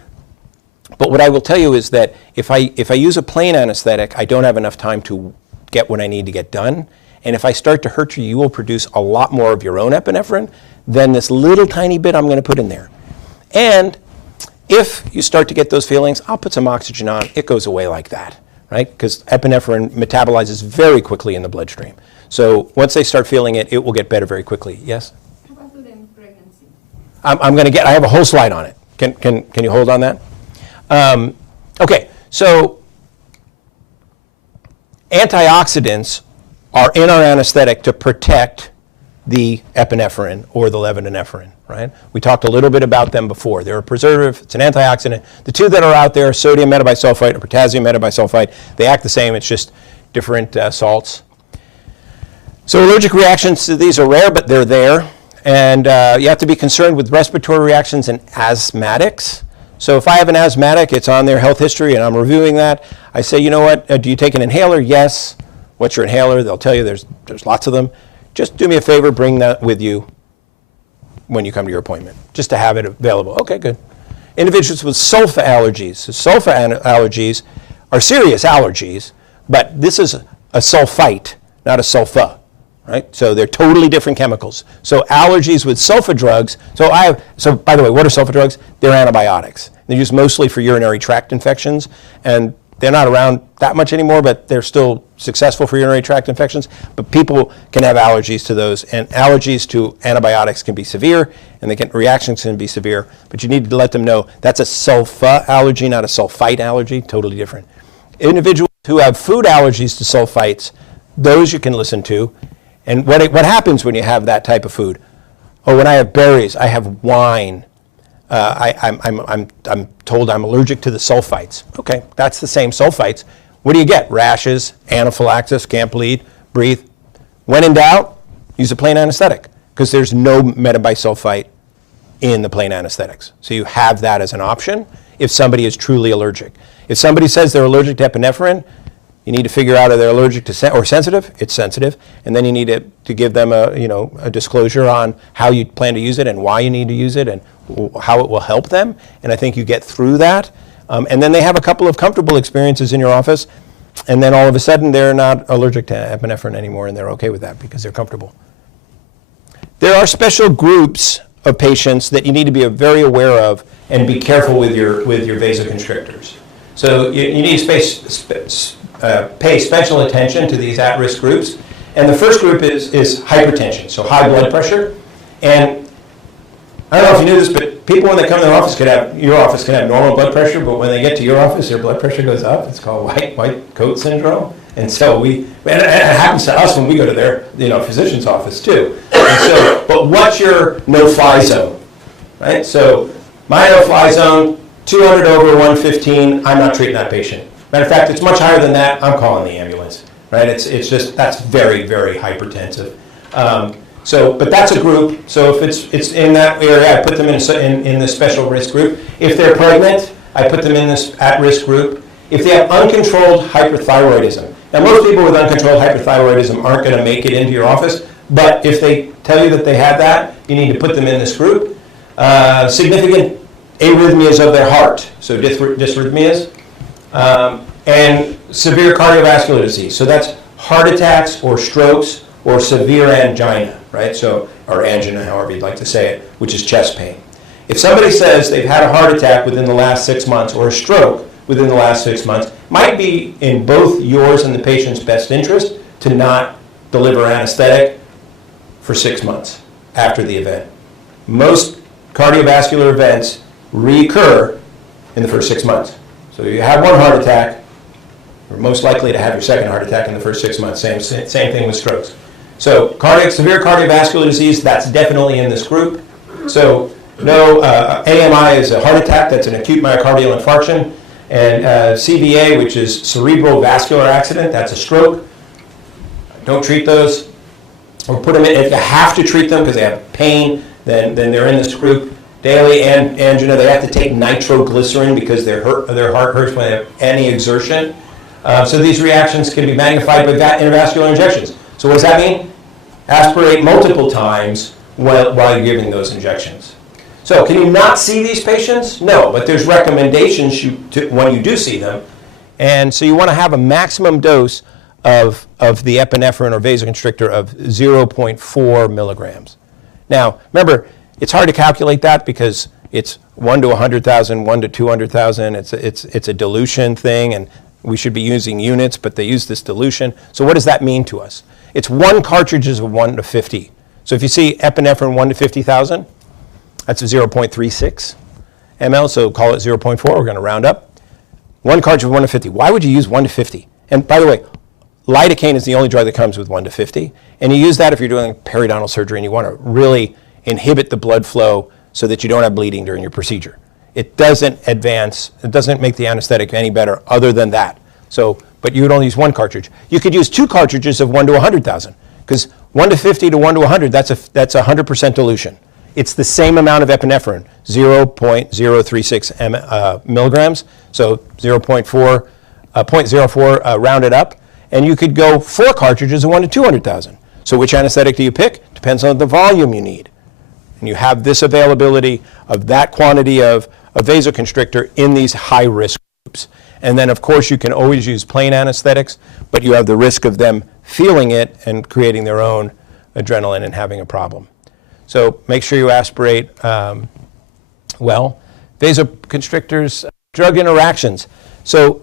But what I will tell you is that if I use a plain anesthetic, I don't have enough time to get what I need to get done. And if I start to hurt you, you will produce a lot more of your own epinephrine than this little tiny bit I'm going to put in there. And if you start to get those feelings, I'll put some oxygen on. It goes away like that, right? Because epinephrine metabolizes very quickly in the bloodstream. So once they start feeling it, it will get better very quickly. Yes? How about in pregnancy? I have a whole slide on it. Can you hold on that? Okay, so antioxidants are in our anesthetic to protect the epinephrine or the levonorepinephrine, right? We talked a little bit about them before. They're a preservative, it's an antioxidant. The two that are out there, sodium metabisulfite or potassium metabisulfite, they act the same, it's just different salts. So allergic reactions to these are rare, but they're there. And you have to be concerned with respiratory reactions in asthmatics. So if I have an asthmatic, it's on their health history and I'm reviewing that. I say, you know what, do you take an inhaler? Yes. What's your inhaler? They'll tell you there's lots of them. Just do me a favor, bring that with you when you come to your appointment, just to have it available. Okay, good. Individuals with sulfa allergies. So sulfa allergies are serious allergies, but this is a sulfite, not a sulfa, right? So they're totally different chemicals. So allergies with sulfa drugs, so by the way, what are sulfa drugs? They're antibiotics. They're used mostly for urinary tract infections, and they're not around that much anymore, but they're still successful for urinary tract infections. But people can have allergies to those, and allergies to antibiotics can be severe, and reactions can be severe. But you need to let them know that's a sulfa allergy, not a sulfite allergy, totally different. Individuals who have food allergies to sulfites, those you can listen to. And what happens when you have that type of food? Oh, when I have berries, I have wine. I'm told I'm allergic to the sulfites. Okay, that's the same sulfites. What do you get? Rashes, anaphylaxis, can't breathe. When in doubt, use a plain anesthetic, because there's no metabisulfite in the plain anesthetics. So you have that as an option if somebody is truly allergic. If somebody says they're allergic to epinephrine, You need to figure out if they're allergic to or sensitive. It's sensitive, and then you need to give them a disclosure on how you plan to use it and why you need to use it and how it will help them. And I think you get through that, and then they have a couple of comfortable experiences in your office, and then all of a sudden they're not allergic to epinephrine anymore, and they're okay with that because they're comfortable. There are special groups of patients that you need to be very aware of and be careful with your vasoconstrictors. So you need to pay special attention to these at-risk groups. And the first group is hypertension, so high blood pressure. And I don't know if you knew this, but people when they come to your office can have normal blood pressure, but when they get to your office, their blood pressure goes up. It's called white coat syndrome. And so and it happens to us when we go to their physician's office too. And so, but what's your no-fly zone, right? So my no-fly zone, 200 over 115, I'm not treating that patient. Matter of fact, it's much higher than that, I'm calling the ambulance, right? It's just, that's very, very hypertensive. But that's a group, so if it's in that area, I put them in the special risk group. If they're pregnant, I put them in this at-risk group. If they have uncontrolled hyperthyroidism. Now most people with uncontrolled hyperthyroidism aren't going to make it into your office, but if they tell you that they have that, you need to put them in this group. Significant arrhythmias of their heart, so dysrhythmias, and severe cardiovascular disease. So that's heart attacks or strokes or severe angina, right? So, or angina, however you'd like to say it, which is chest pain. If somebody says they've had a heart attack within the last 6 months or a stroke within the last 6 months, might be in both yours and the patient's best interest to not deliver anesthetic for 6 months after the event. Most cardiovascular events recur in the first 6 months. So you have one heart attack, you're most likely to have your second heart attack in the first 6 months. Same thing with strokes. So severe cardiovascular disease, that's definitely in this group. So no, AMI is a heart attack, that's an acute myocardial infarction. And CVA, which is cerebral vascular accident, that's a stroke. Don't treat those. Or put them in, if you have to treat them because they have pain, then they're in this group. Daily angina, they have to take nitroglycerin because their heart hurts when they have any exertion. So these reactions can be magnified by intravascular injections. So what does that mean? Aspirate multiple times while you're giving those injections. So can you not see these patients? No, but there's recommendations when you do see them. And so you want to have a maximum dose of the epinephrine or vasoconstrictor of 0.4 milligrams. Now, remember, it's hard to calculate that because it's 1 to 100,000, 1 to 200,000. It's a dilution thing, and we should be using units, but they use this dilution. So what does that mean to us? It's 1 cartridge of 1 to 50. So if you see epinephrine 1 to 50,000, that's a 0.36 ml, so call it 0.4. We're going to round up. 1 cartridge of 1 to 50. Why would you use 1 to 50? And by the way, lidocaine is the only drug that comes with 1 to 50. And you use that if you're doing periodontal surgery and you want to really inhibit the blood flow so that you don't have bleeding during your procedure. It doesn't make the anesthetic any better other than that. So, but you would only use 1 cartridge. You could use 2 cartridges of 1 to 100,000 because 1 to 50 to 1 to 100, that's 100% dilution. It's the same amount of epinephrine, 0.036 milligrams, so 0.04 rounded up. And you could go 4 cartridges of 1 to 200,000. So which anesthetic do you pick? Depends on the volume you need. And you have this availability of that quantity of a vasoconstrictor in these high-risk groups. And then, of course, you can always use plain anesthetics, but you have the risk of them feeling it and creating their own adrenaline and having a problem. So make sure you aspirate well. Vasoconstrictors, drug interactions. So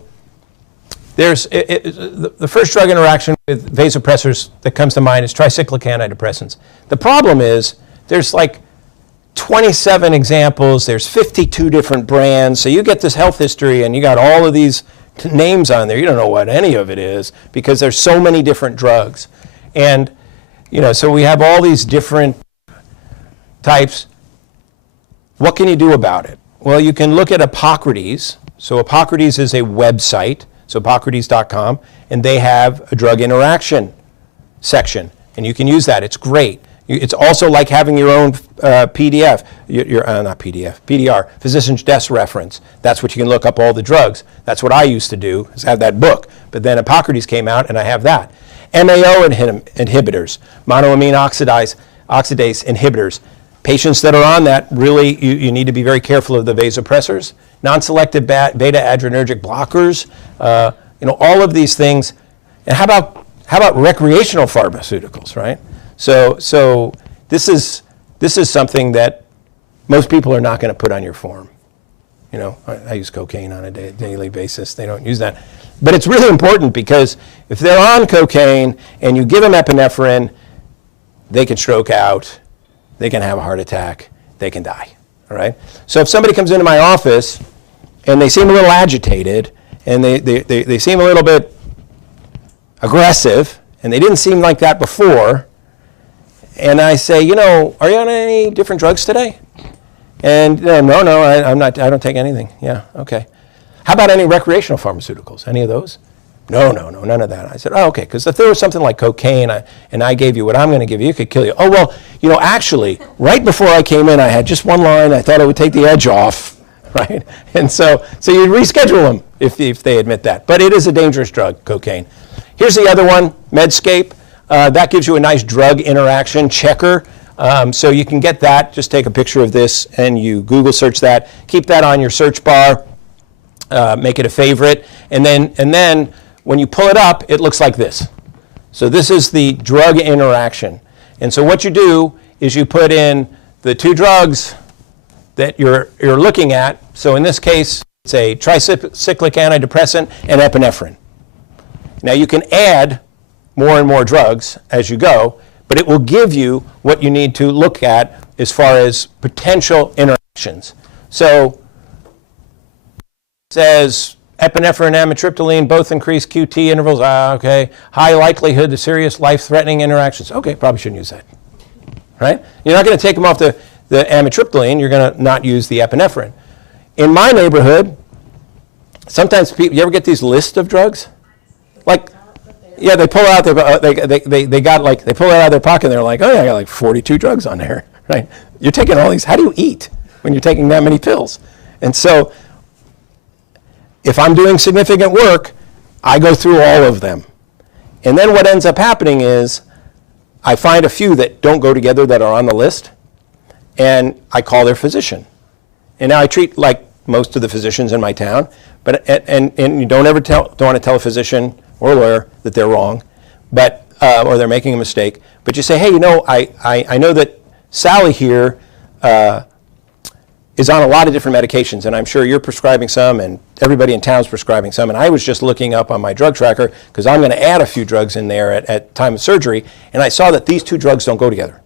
there's the first drug interaction with vasopressors that comes to mind is tricyclic antidepressants. The problem is there's like 27 examples, there's 52 different brands, so you get this health history and you got all of these names on there. You don't know what any of it is because there's so many different drugs. And, so we have all these different types. What can you do about it? Well, you can look at Hippocrates. So Hippocrates is a website, so Hippocrates.com, and they have a drug interaction section, and you can use that. It's great It's also like having your own PDF, not PDF, PDR, physician's desk reference. That's what you can look up all the drugs. That's what I used to do, is have that book. But then Hippocrates came out, and I have that. MAO inhibitors, monoamine oxidase inhibitors. Patients that are on that, really, you need to be very careful of the vasopressors. Non-selective beta-adrenergic blockers, all of these things. And how about recreational pharmaceuticals, right? So this is something that most people are not going to put on your form. I use cocaine on a daily basis. They don't use that. But it's really important, because if they're on cocaine and you give them epinephrine, they can stroke out, they can have a heart attack, they can die, all right? So if somebody comes into my office and they seem a little agitated and they seem a little bit aggressive, and they didn't seem like that before, and I say, are you on any different drugs today? And no, I'm not. I don't take anything. Yeah, okay. How about any recreational pharmaceuticals? Any of those? No, none of that. I said, oh, okay, because if there was something like cocaine and I gave you what I'm going to give you, it could kill you. Oh, well, actually, right before I came in, I had just one line. I thought it would take the edge off, right? And so you reschedule them if they admit that. But it is a dangerous drug, cocaine. Here's the other one, Medscape. That gives you a nice drug interaction checker. So you can get that. Just take a picture of this and you Google search that. Keep that on your search bar. Make it a favorite. And then when you pull it up, it looks like this. So this is the drug interaction. And so what you do is you put in the two drugs that you're looking at. So in this case, it's a tricyclic antidepressant and epinephrine. Now you can add more and more drugs as you go, but it will give you what you need to look at as far as potential interactions. So it says epinephrine and amitriptyline both increase QT intervals. Okay. High likelihood of serious life-threatening interactions. Okay, probably shouldn't use that. Right? You're not going to take them off the amitriptyline. You're going to not use the epinephrine. In my neighborhood, sometimes people, you ever get these lists of drugs? Like, yeah, they pull it out their they pull it out of their pocket and they're like, oh yeah, I got like 42 drugs on there, right? You're taking all these. How do you eat when you're taking that many pills? And so if I'm doing significant work, I go through all of them. And then what ends up happening is I find a few that don't go together that are on the list, and I call their physician. And now I treat like most of the physicians in my town, but and you don't want to tell a physician or a lawyer that they're wrong, but or they're making a mistake. But you say, hey, I know that Sally here is on a lot of different medications, and I'm sure you're prescribing some, and everybody in town's prescribing some, and I was just looking up on my drug tracker, because I'm going to add a few drugs in there at time of surgery, and I saw that these two drugs don't go together.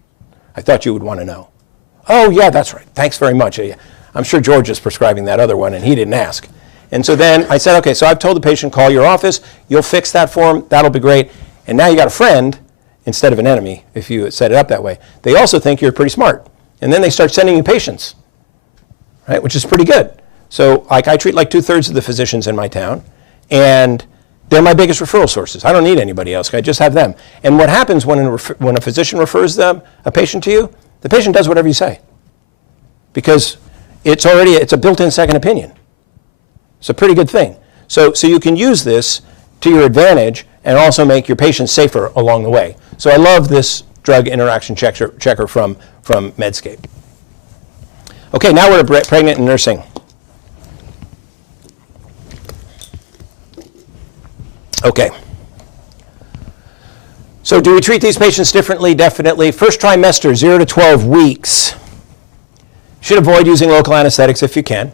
I thought you would want to know. Oh, yeah, that's right. Thanks very much. I'm sure George is prescribing that other one, and he didn't ask. And so then I said, okay, so I've told the patient, call your office, you'll fix that for him, that'll be great. And now you got a friend instead of an enemy, if you set it up that way. They also think you're pretty smart. And then they start sending you patients, right, which is pretty good. So I treat like 2/3 of the physicians in my town, and they're my biggest referral sources. I don't need anybody else. I just have them. And what happens when a physician refers a patient to you, the patient does whatever you say, because it's a built-in second opinion. It's a pretty good thing. So you can use this to your advantage and also make your patients safer along the way. So I love this drug interaction checker from Medscape. Okay, now we're at pregnant and nursing. Okay. So do we treat these patients differently? Definitely. First trimester, 0 to 12 weeks. Should avoid using local anesthetics if you can.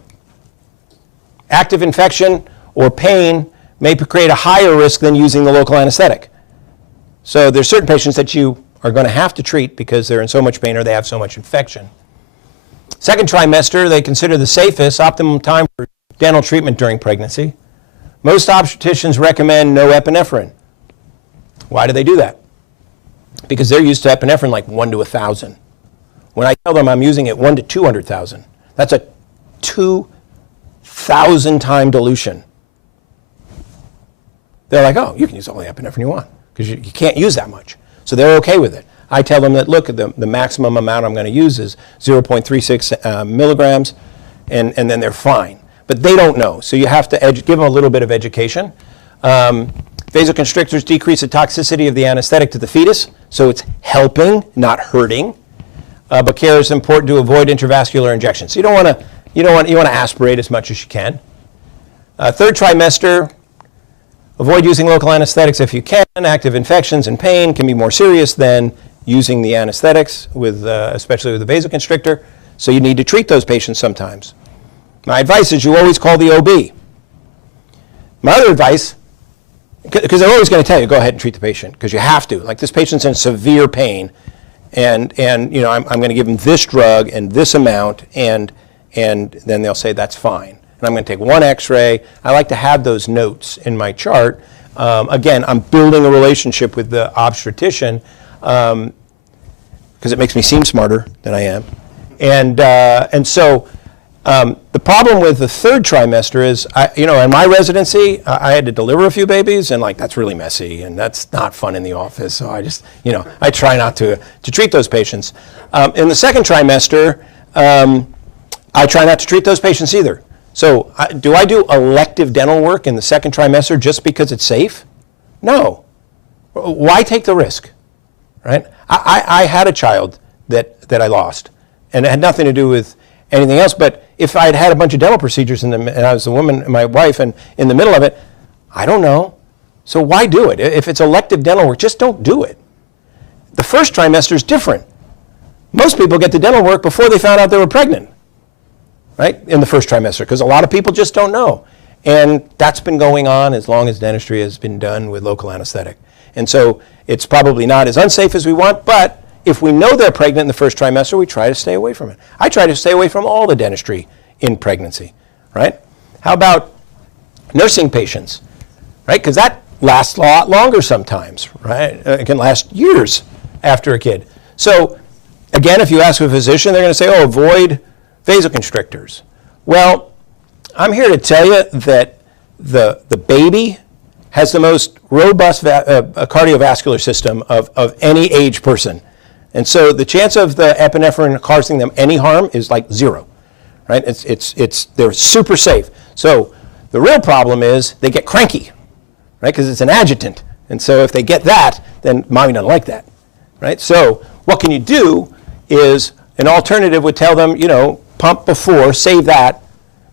Active infection or pain may create a higher risk than using the local anesthetic. So there's certain patients that you are going to have to treat because they're in so much pain or they have so much infection. Second trimester, they consider the safest, optimum time for dental treatment during pregnancy. Most obstetricians recommend no epinephrine. Why do they do that? Because they're used to epinephrine like 1 to 1,000. When I tell them I'm using it 1 to 200,000, that's a 2,000 time dilution. They're like, oh, you can use all the epinephrine you want because you can't use that much. So they're okay with it. I tell them that, look, the maximum amount I'm going to use is 0.36 milligrams, and then they're fine. But they don't know, so you have to give them a little bit of education. Vasoconstrictors decrease the toxicity of the anesthetic to the fetus, so it's helping, not hurting. But care is important to avoid intravascular injections. So you want to aspirate as much as you can. Third trimester, avoid using local anesthetics if you can. Active infections and pain can be more serious than using the anesthetics, especially with a vasoconstrictor. So you need to treat those patients sometimes. My advice is you always call the OB. My other advice, because they're always going to tell you, go ahead and treat the patient, because you have to. Like, this patient's in severe pain, and I'm going to give them this drug and this amount, and then they'll say that's fine. And I'm going to take one X-ray. I like to have those notes in my chart. Again, I'm building a relationship with the obstetrician because it makes me seem smarter than I am, and so. The problem with the third trimester is, in my residency, I had to deliver a few babies, and that's really messy, and that's not fun in the office. So I just, I try not to treat those patients. In the second trimester, I try not to treat those patients either. So do I do elective dental work in the second trimester just because it's safe? No. Why take the risk, right? I had a child that I lost, and it had nothing to do with anything else, but if I had had a bunch of dental procedures and I was a woman, my wife, and in the middle of it, I don't know. So why do it? If it's elective dental work, just don't do it. The first trimester is different. Most people get the dental work before they found out they were pregnant, right, in the first trimester, because a lot of people just don't know. And that's been going on as long as dentistry has been done with local anesthetic. And so it's probably not as unsafe as we want, but if we know they're pregnant in the first trimester, we try to stay away from it. I try to stay away from all the dentistry in pregnancy, right? How about nursing patients, right? Because that lasts a lot longer sometimes, right? It can last years after a kid. So again, if you ask a physician, they're going to say, oh, avoid vasoconstrictors. Well, I'm here to tell you that the baby has the most robust cardiovascular system of any age person. And so the chance of the epinephrine causing them any harm is like zero, right? They're super safe. So the real problem is they get cranky, right? Because it's an adjutant. And so if they get that, then mommy doesn't like that, right? So what can you do is an alternative would tell them, pump before, save that,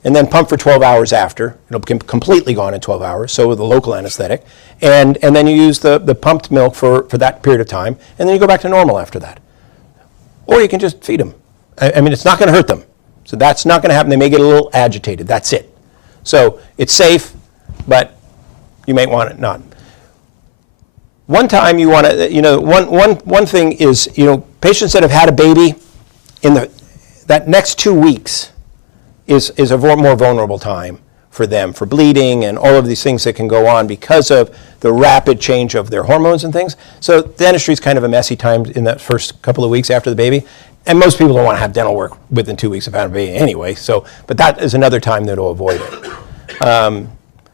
and then pump for 12 hours after. It'll be completely gone in 12 hours, so with a local anesthetic. And then you use the pumped milk for that period of time, and then you go back to normal after that. Or you can just feed them. I mean, it's not going to hurt them. So that's not going to happen. They may get a little agitated. That's it. So it's safe, but you may want it not. One time you want to, one thing is, patients that have had a baby, that next 2 weeks is a more vulnerable time for them, for bleeding and all of these things that can go on because of the rapid change of their hormones and things. So dentistry is kind of a messy time in that first couple of weeks after the baby. And most people don't want to have dental work within 2 weeks of having a baby anyway. But that is another time that will avoid it.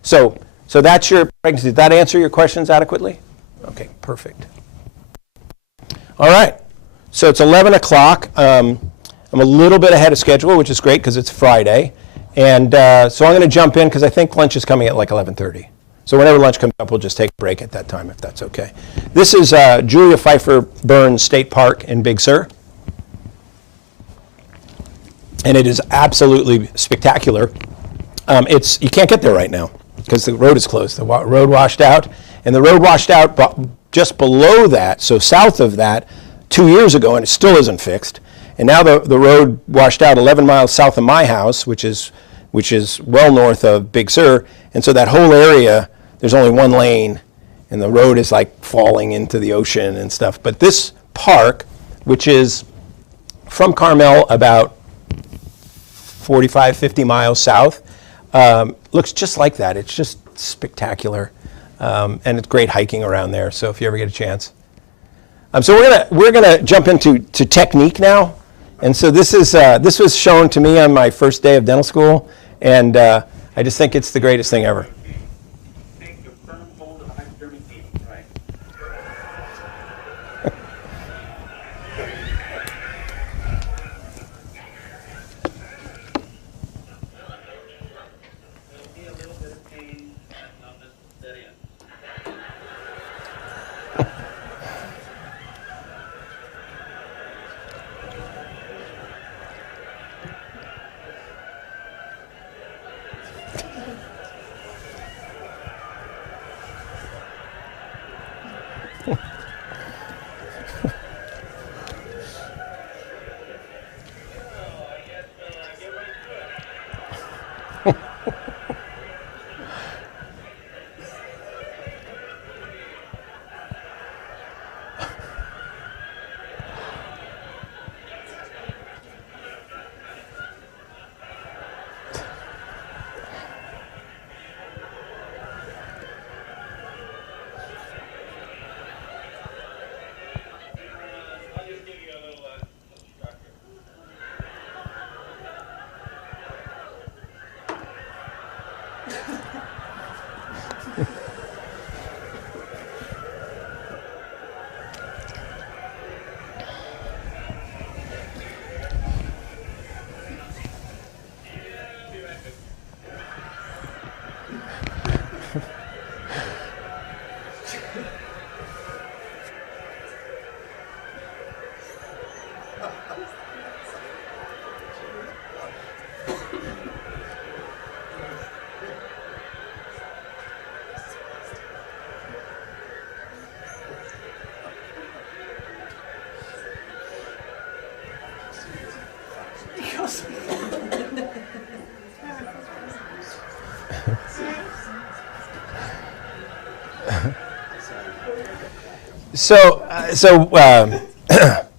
So that's your pregnancy. Did that answer your questions adequately? Okay, perfect. All right. So it's 11 o'clock. I'm a little bit ahead of schedule, which is great because it's Friday. And so I'm going to jump in because I think lunch is coming at like 11:30. So whenever lunch comes up, we'll just take a break at that time if that's okay. This is Julia Pfeiffer Burns State Park in Big Sur. And it is absolutely spectacular. You can't get there right now because the road is closed. The road washed out. And the road washed out just below that, so south of that, 2 years ago, and it still isn't fixed. And now the road washed out 11 miles south of my house, which is well north of Big Sur. And so that whole area, there's only one lane, and the road is like falling into the ocean and stuff. But this park, which is from Carmel about 45, 50 miles south, looks just like that. It's just spectacular. And it's great hiking around there, so if you ever get a chance. So we're gonna jump into technique now. And so this was shown to me on my first day of dental school, and I just think it's the greatest thing ever. Take a firm hold of hypodermic needle, right?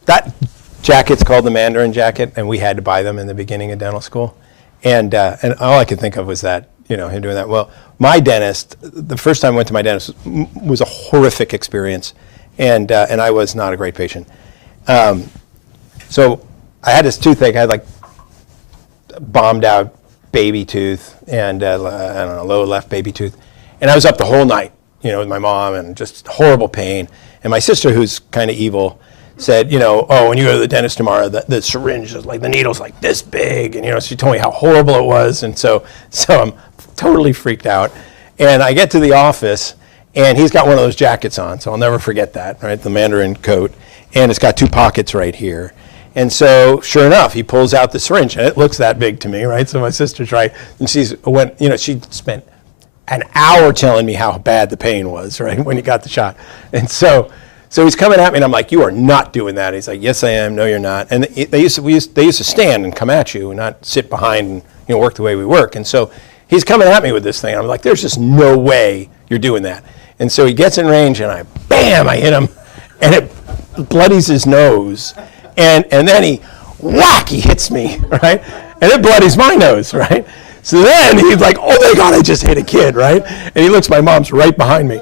That jacket's called the Mandarin jacket, and we had to buy them in the beginning of dental school. And all I could think of was that, him doing that. Well, my dentist, the first time I went to my dentist was a horrific experience, and I was not a great patient. So I had this toothache. I had like bombed out baby tooth and I don't know, lower left baby tooth. And I was up the whole night, with my mom, and just horrible pain. And my sister, who's kind of evil, said, oh, when you go to the dentist tomorrow, the syringe is like, the needle's like this big. And, she told me how horrible it was. And so I'm totally freaked out. And I get to the office, and he's got one of those jackets on. So I'll never forget that, right? The Mandarin coat. And it's got 2 pockets right here. And so, sure enough, he pulls out the syringe, and it looks that big to me, right? So my sister's right. And she spent an hour telling me how bad the pain was, right, when he got the shot. And so he's coming at me, and I'm like, you are not doing that. He's like, yes, I am. No, you're not. And they used to stand and come at you and not sit behind and work the way we work. And so he's coming at me with this thing. I'm like, there's just no way you're doing that. And so he gets in range, and I hit him, and it bloodies his nose. And then he hits me, right? And it bloodies my nose, right? So then he's like, oh my God, I just hit a kid, right? And he looks, my mom's right behind me.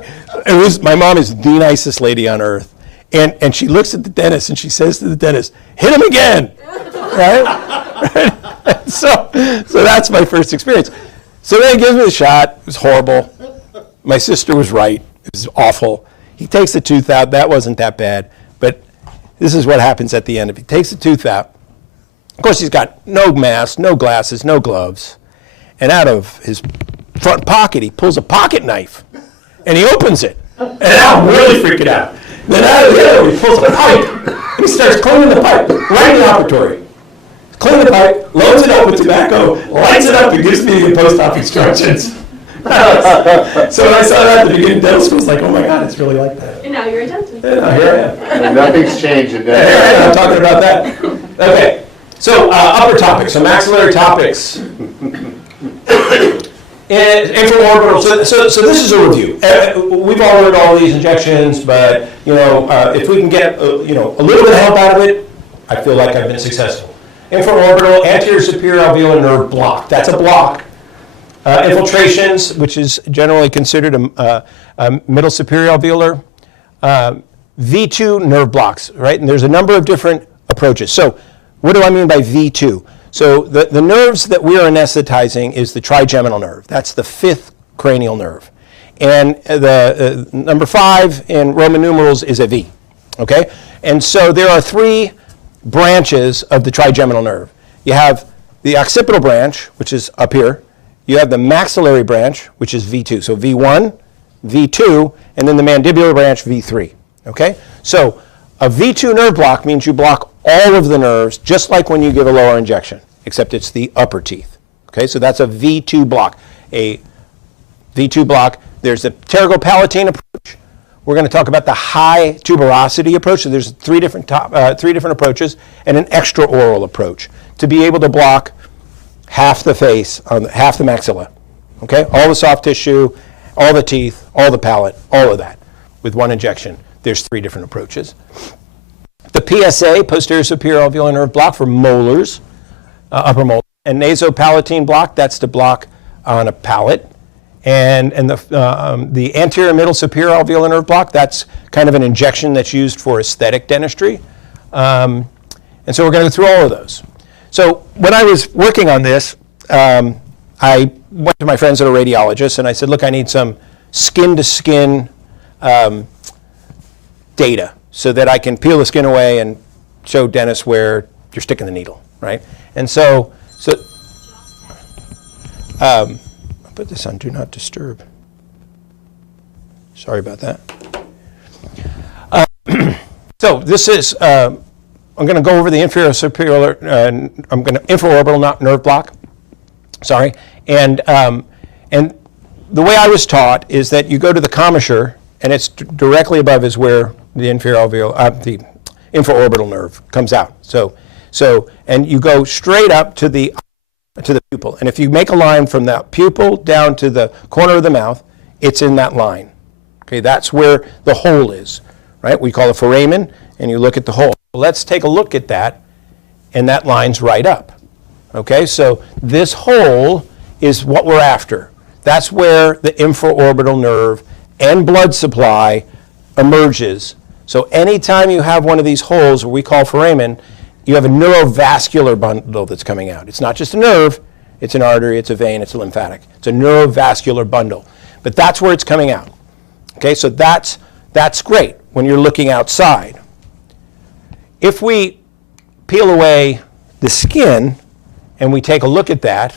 My mom is the nicest lady on earth. And she looks at the dentist and she says to the dentist, hit him again, right? So that's my first experience. So then he gives me the shot. It was horrible. My sister was right. It was awful. He takes the tooth out. That wasn't that bad. But this is what happens at the end. If he takes the tooth out, of course, he's got no mask, no glasses, no gloves. And out of his front pocket, he pulls a pocket knife, and he opens it. And I'm really freaking out. Then out of the other, he pulls a pipe, and he starts cleaning the pipe right in the operatory. Clean the pipe, loads it up with tobacco, lights it up, and gives me the post-op instructions. So when I saw that at the beginning of dental school, I was like, oh my God, it's really like that. And now you're a dentist. And here I am. And nothing's changed in Here I that. am, I'm talking about that. Okay, so upper topics, so maxillary topics. And infraorbital, so this is a review. We've all learned all these injections, but if we can get a little bit of help out of it, I feel like I've been successful. Infraorbital, anterior superior alveolar nerve block. That's a block. Infiltrations, which is generally considered a middle superior alveolar. V2 nerve blocks, right? And there's a number of different approaches. So what do I mean by V2? So the nerves that we are anesthetizing is the trigeminal nerve. That's the 5th cranial nerve. And the number 5 in Roman numerals is a V, okay? And so there are 3 branches of the trigeminal nerve. You have the occipital branch, which is up here. You have the maxillary branch, which is V2. So V1, V2, and then the mandibular branch, V3, okay? So a V2 nerve block means you block all of the nerves, just like when you give a lower injection, except it's the upper teeth. Okay, so that's a V2 block. A V2 block, there's the pterygopalatine approach, we're going to talk about the high tuberosity approach. So there's three different approaches and an extraoral approach to be able to block half the face, half the maxilla. Okay, all the soft tissue, all the teeth, all the palate, all of that with one injection. There's three different approaches. The PSA, posterior superior alveolar nerve block for molars, upper molar, and nasopalatine block, that's to block on a palate. And the anterior middle superior alveolar nerve block, that's kind of an injection that's used for aesthetic dentistry. And so we're going to go through all of those. So when I was working on this, I went to my friends that are radiologists and I said, look, I need some skin-to-skin data so that I can peel the skin away and show dentists where you're sticking the needle, right? And so I'll put this on Do Not Disturb. Sorry about that. So this is, I'm going to go over the inferior superior, I'm going to infraorbital nerve block. Sorry, and the way I was taught is that you go to the commissure, and it's directly above is where the the infraorbital nerve comes out. So, and you go straight up to the pupil, and if you make a line from that pupil down to the corner of the mouth, it's in that line. Okay, that's where the hole is, right? We call it foramen, and you look at the hole. Let's take a look at that, and that line's right up. Okay, so this hole is what we're after. That's where the infraorbital nerve and blood supply emerges. So anytime you have one of these holes, what we call foramen, you have a neurovascular bundle that's coming out. It's not just a nerve, it's an artery, it's a vein, it's a lymphatic. It's a neurovascular bundle. But that's where it's coming out. Okay, so that's great when you're looking outside. If we peel away the skin and we take a look at that,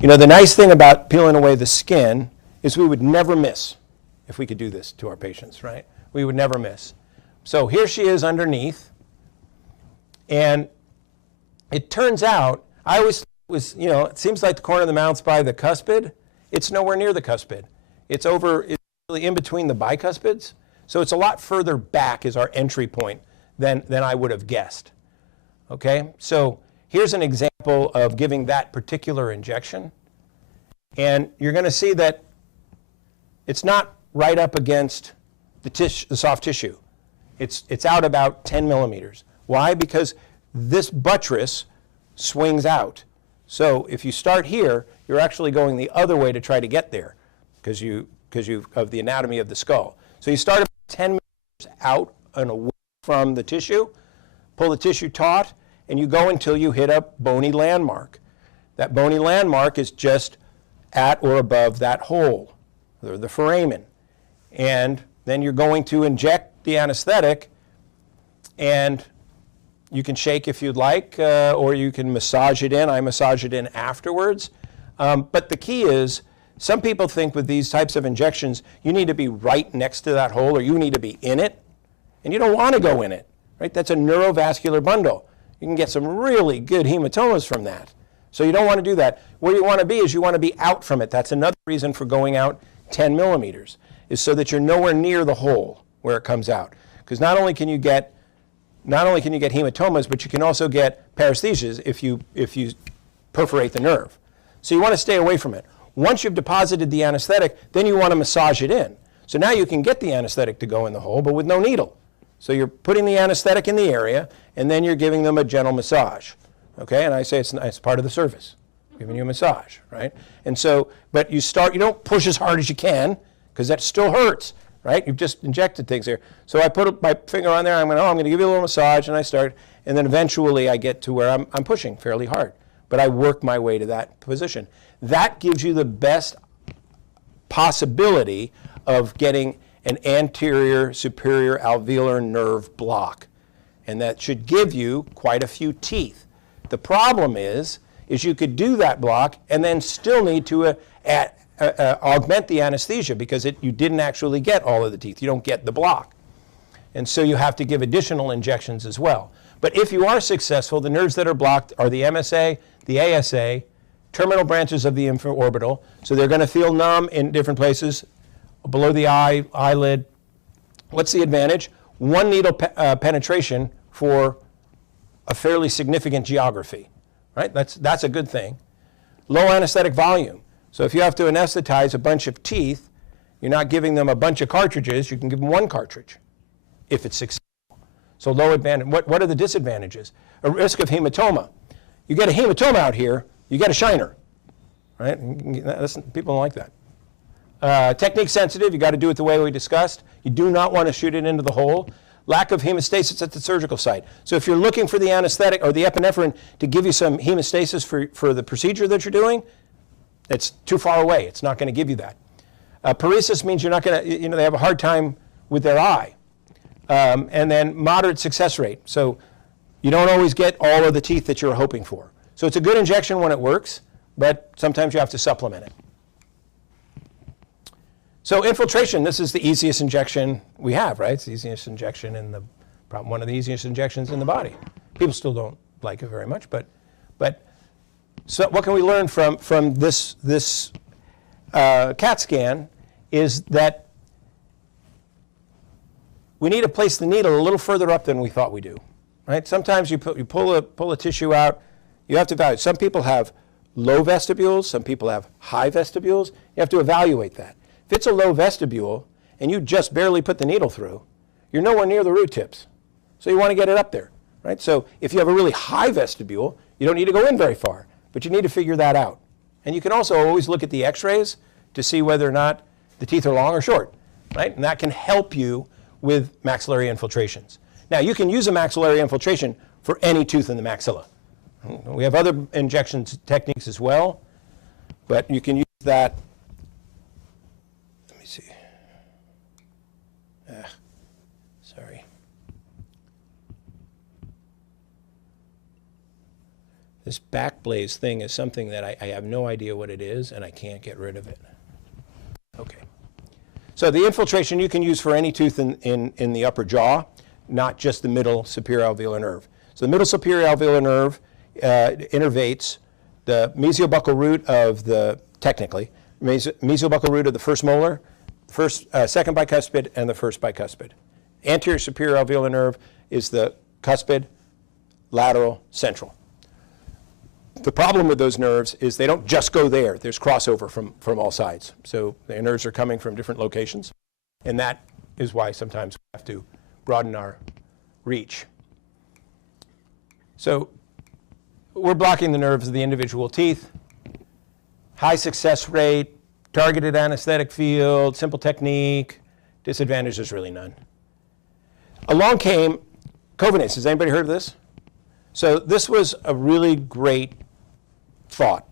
you know, the nice thing about peeling away the skin is we would never miss if we could do this to our patients, right? We would never miss. So here she is underneath, and it turns out, I always was, you know, it seems like the corner of the mouth's by the cuspid. It's nowhere near the cuspid. It's really in between the bicuspids. So it's a lot further back is our entry point than I would have guessed. Okay, so here's an example of giving that particular injection. And you're going to see that it's not right up against the soft tissue. It's out about 10 millimeters. Why? Because this buttress swings out. So if you start here, you're actually going the other way to try to get there because of the anatomy of the skull. So you start about 10 millimeters out and away from the tissue, pull the tissue taut, and you go until you hit a bony landmark. That bony landmark is just at or above that hole, or the foramen. And then you're going to inject the anesthetic, and you can shake if you'd like, or you can massage it in. I massage it in afterwards. But the key is, some people think with these types of injections, you need to be right next to that hole, or you need to be in it, and you don't want to go in it, right? That's a neurovascular bundle. You can get some really good hematomas from that. So you don't want to do that. Where you want to be is you want to be out from it. That's another reason for going out 10 millimeters, is so that you're nowhere near the hole where it comes out. Because not only can you get hematomas, but you can also get paresthesias if you perforate the nerve. So you want to stay away from it. Once you've deposited the anesthetic, then you want to massage it in. So now you can get the anesthetic to go in the hole, but with no needle. So you're putting the anesthetic in the area, and then you're giving them a gentle massage. Okay, and I say it's part of the service, giving you a massage, right? And so, but you don't push as hard as you can, because that still hurts, right? You've just injected things here. So I put my finger on there, I'm going to give you a little massage, and I start, and then eventually I get to where I'm pushing fairly hard. But I work my way to that position. That gives you the best possibility of getting an anterior superior alveolar nerve block. And that should give you quite a few teeth. The problem is you could do that block and then still need to augment the anesthesia because you didn't actually get all of the teeth. You don't get the block. And so you have to give additional injections as well. But if you are successful, the nerves that are blocked are the MSA, the ASA, terminal branches of the infraorbital. So they're going to feel numb in different places, below the eye, eyelid, What's the advantage? One needle penetration for a fairly significant geography, right? That's a good thing. Low anesthetic volume. So if you have to anesthetize a bunch of teeth, you're not giving them a bunch of cartridges, you can give them one cartridge if it's successful. So low advantage. What are the disadvantages? A risk of hematoma. You get a hematoma out here, you get a shiner, right? People don't like that. Technique sensitive, you got to do it the way we discussed. You do not want to shoot it into the hole. Lack of hemostasis at the surgical site. So if you're looking for the anesthetic or the epinephrine to give you some hemostasis for the procedure that you're doing, it's too far away. It's not going to give you that. Paresis means you're not going to, they have a hard time with their eye. And then moderate success rate. So you don't always get all of the teeth that you're hoping for. So it's a good injection when it works, but sometimes you have to supplement it. So infiltration, this is the easiest injection we have, right? It's the easiest injection one of the easiest injections in the body. People still don't like it very much, but so what can we learn from this CAT scan is that we need to place the needle a little further up than we thought we do, right? Sometimes you pull a tissue out, you have to evaluate. Some people have low vestibules, some people have high vestibules. You have to evaluate that. If it's a low vestibule and you just barely put the needle through, you're nowhere near the root tips. So you want to get it up there, right? So if you have a really high vestibule, you don't need to go in very far, but you need to figure that out. And you can also always look at the x-rays to see whether or not the teeth are long or short, right? And that can help you with maxillary infiltrations. Now, you can use a maxillary infiltration for any tooth in the maxilla. We have other injection techniques as well, but you can use that. Let me see. Sorry. This back blaze thing is something that I have no idea what it is, and I can't get rid of it. Okay. So the infiltration you can use for any tooth in the upper jaw, not just the middle superior alveolar nerve. So the middle superior alveolar nerve innervates the mesiobuccal root of mesiobuccal root of the first molar, second bicuspid, and the first bicuspid. Anterior superior alveolar nerve is the cuspid, lateral, central. The problem with those nerves is they don't just go there. There's crossover from all sides. So the nerves are coming from different locations. And that is why sometimes we have to broaden our reach. So we're blocking the nerves of the individual teeth. High success rate, targeted anesthetic field, simple technique. Disadvantage is really none. Along came Covenants. Has anybody heard of this? So this was a really great thought.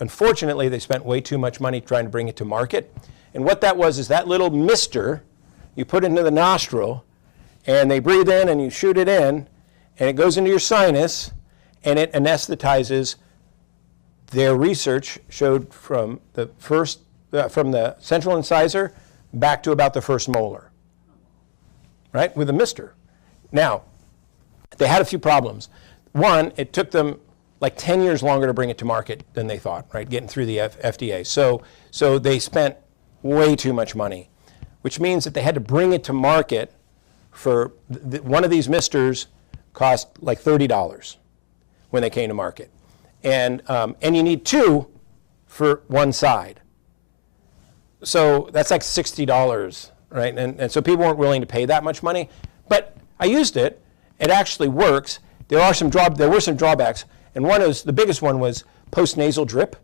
Unfortunately, they spent way too much money trying to bring it to market. And what that was is that little mister you put into the nostril, and they breathe in and you shoot it in, and it goes into your sinus, and it anesthetizes. Their research showed from the central incisor back to about the first molar, right, with a mister. Now, they had a few problems. One, it took them like 10 years longer to bring it to market than they thought, right, getting through the FDA. So they spent way too much money, which means that they had to bring it to market for, one of these misters cost like $30 when they came to market. And you need two for one side. So that's like $60, right? And so people weren't willing to pay that much money. But I used it. It actually works. There were some drawbacks. And the biggest one was post-nasal drip.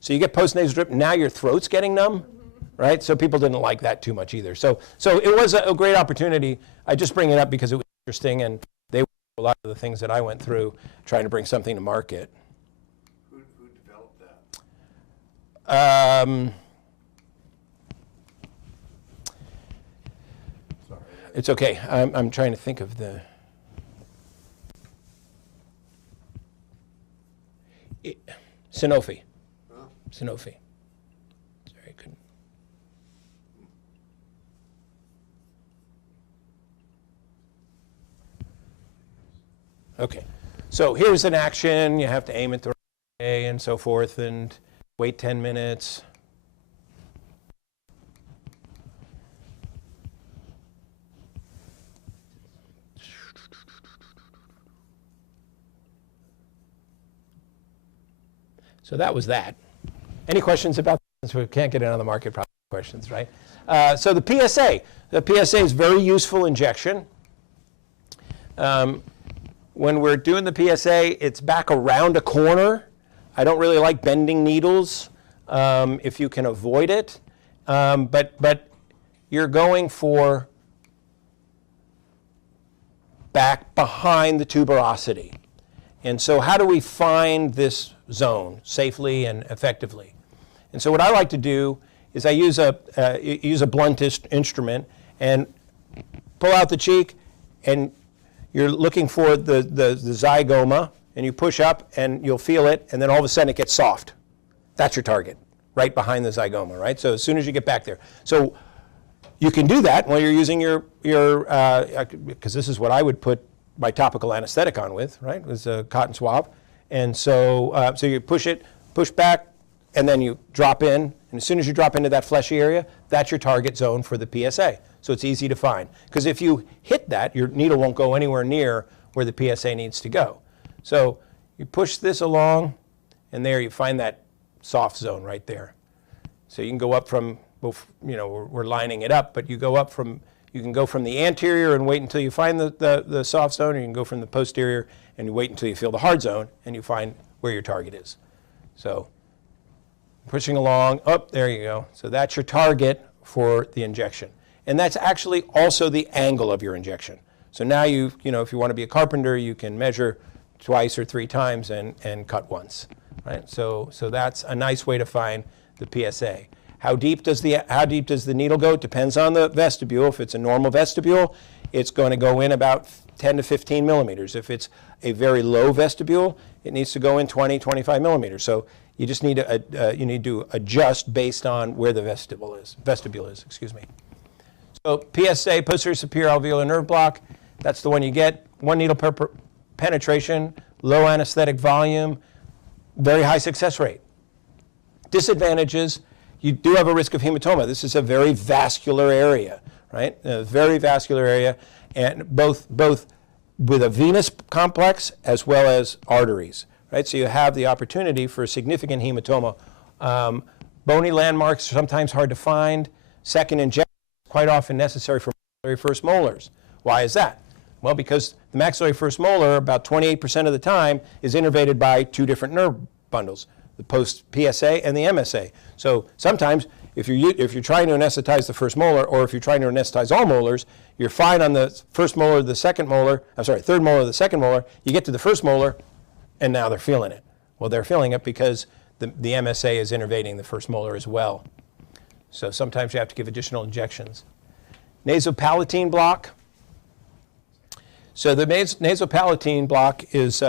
So you get post-nasal drip, now your throat's getting numb, right? So people didn't like that too much either. So it was a great opportunity. I just bring it up because it was interesting, and they went through a lot of the things that I went through trying to bring something to market. Who developed that? Sorry. It's okay. I'm trying to think of the... Sanofi. Huh? Sanofi. Sorry, couldn't. Okay, so here's an action. You have to aim it the right way and so forth, and wait 10 minutes. So that was that. Any questions about this? We can't get it on the market, probably questions, right? So the PSA. The PSA is very useful injection. When we're doing the PSA, it's back around a corner. I don't really like bending needles if you can avoid it. But you're going for back behind the tuberosity. And so how do we find this zone safely and effectively? And so what I like to do is I use a blunt instrument and pull out the cheek, and you're looking for the zygoma, and you push up and you'll feel it, and then all of a sudden it gets soft. That's your target, right behind the zygoma, right? So as soon as you get back there. So you can do that while you're using your because this is what I would put my topical anesthetic on with, right? It's a cotton swab. And so, so you push back, and then you drop in. And as soon as you drop into that fleshy area, that's your target zone for the PSA. So it's easy to find. Because if you hit that, your needle won't go anywhere near where the PSA needs to go. So you push this along, and there you find that soft zone right there. So you can go up from, you know, we're lining it up, but you go up from, you can go from the anterior and wait until you find the soft zone, or you can go from the posterior and you wait until you feel the hard zone and you find where your target is. So pushing along, there you go. So that's your target for the injection. And that's actually also the angle of your injection. So now you know, if you want to be a carpenter, you can measure twice or three times and cut once, right? So that's a nice way to find the PSA. How deep does the needle go? It depends on the vestibule. If it's a normal vestibule, it's going to go in about 10 to 15 millimeters. If it's a very low vestibule, it needs to go in 20, 25 millimeters. So you just need to adjust based on where the vestibule is. Excuse me. So PSA, posterior superior alveolar nerve block, that's the one you get. One needle per penetration, low anesthetic volume, very high success rate. Disadvantages, you do have a risk of hematoma. This is a very vascular area, right? A very vascular area, and both with a venous complex as well as arteries, right? So you have the opportunity for significant hematoma. Bony landmarks, sometimes hard to find. Second injection, quite often necessary for maxillary first molars. Why is that? Well, because the maxillary first molar, about 28% of the time, is innervated by two different nerve bundles, the post-PSA and the MSA. So sometimes, if you're trying to anesthetize the first molar, or if you're trying to anesthetize all molars, you're fine on the first molar, the second molar, third molar, the second molar. You get to the first molar, and now they're feeling it. Well, they're feeling it because the MSA is innervating the first molar as well. So sometimes you have to give additional injections. Nasopalatine block. So the nasopalatine block is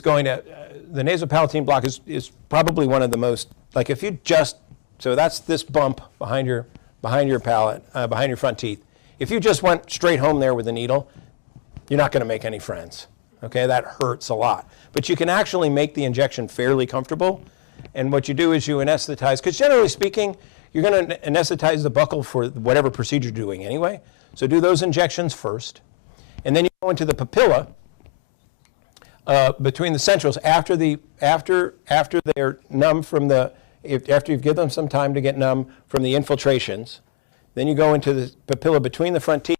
going to, the nasopalatine block is probably one of the most, like if you just, so that's this bump behind your palate, behind your front teeth. If you just went straight home there with a needle, you're not going to make any friends. Okay, that hurts a lot. But you can actually make the injection fairly comfortable. And what you do is you anesthetize, because generally speaking, you're going to anesthetize the buccal for whatever procedure you're doing anyway. So do those injections first. And then you go into the papilla between the centrals after they're numb from after you've given them some time to get numb from the infiltrations. Then you go into the papilla between the front teeth.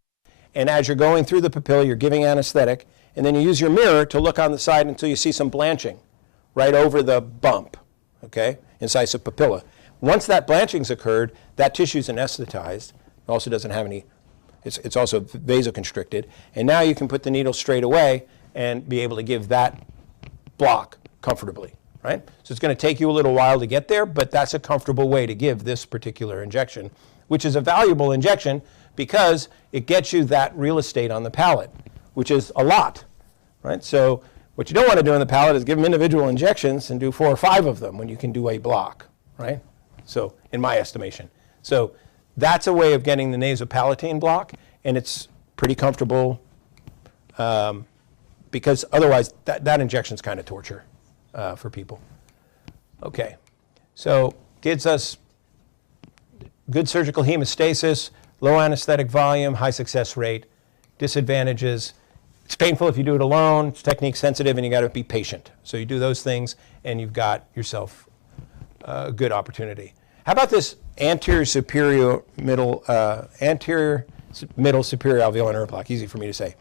And as you're going through the papilla, you're giving anesthetic. And then you use your mirror to look on the side until you see some blanching right over the bump, okay, incisive papilla. Once that blanching's occurred, that tissue's anesthetized. It also doesn't have any, it's also vasoconstricted. And now you can put the needle straight away and be able to give that block comfortably, right? So it's going to take you a little while to get there, but that's a comfortable way to give this particular injection, which is a valuable injection because it gets you that real estate on the palate, which is a lot, right? So what you don't want to do on the palate is give them individual injections and do 4 or 5 of them when you can do a block, right? So in my estimation. So that's a way of getting the nasopalatine block, and it's pretty comfortable because otherwise that injection is kind of torture for people. Okay, so gives us good surgical hemostasis, low anesthetic volume, high success rate. Disadvantages, it's painful if you do it alone, it's technique sensitive, and you got to be patient. So you do those things, and you've got yourself a good opportunity. How about this anterior middle superior alveolar nerve block? Easy for me to say.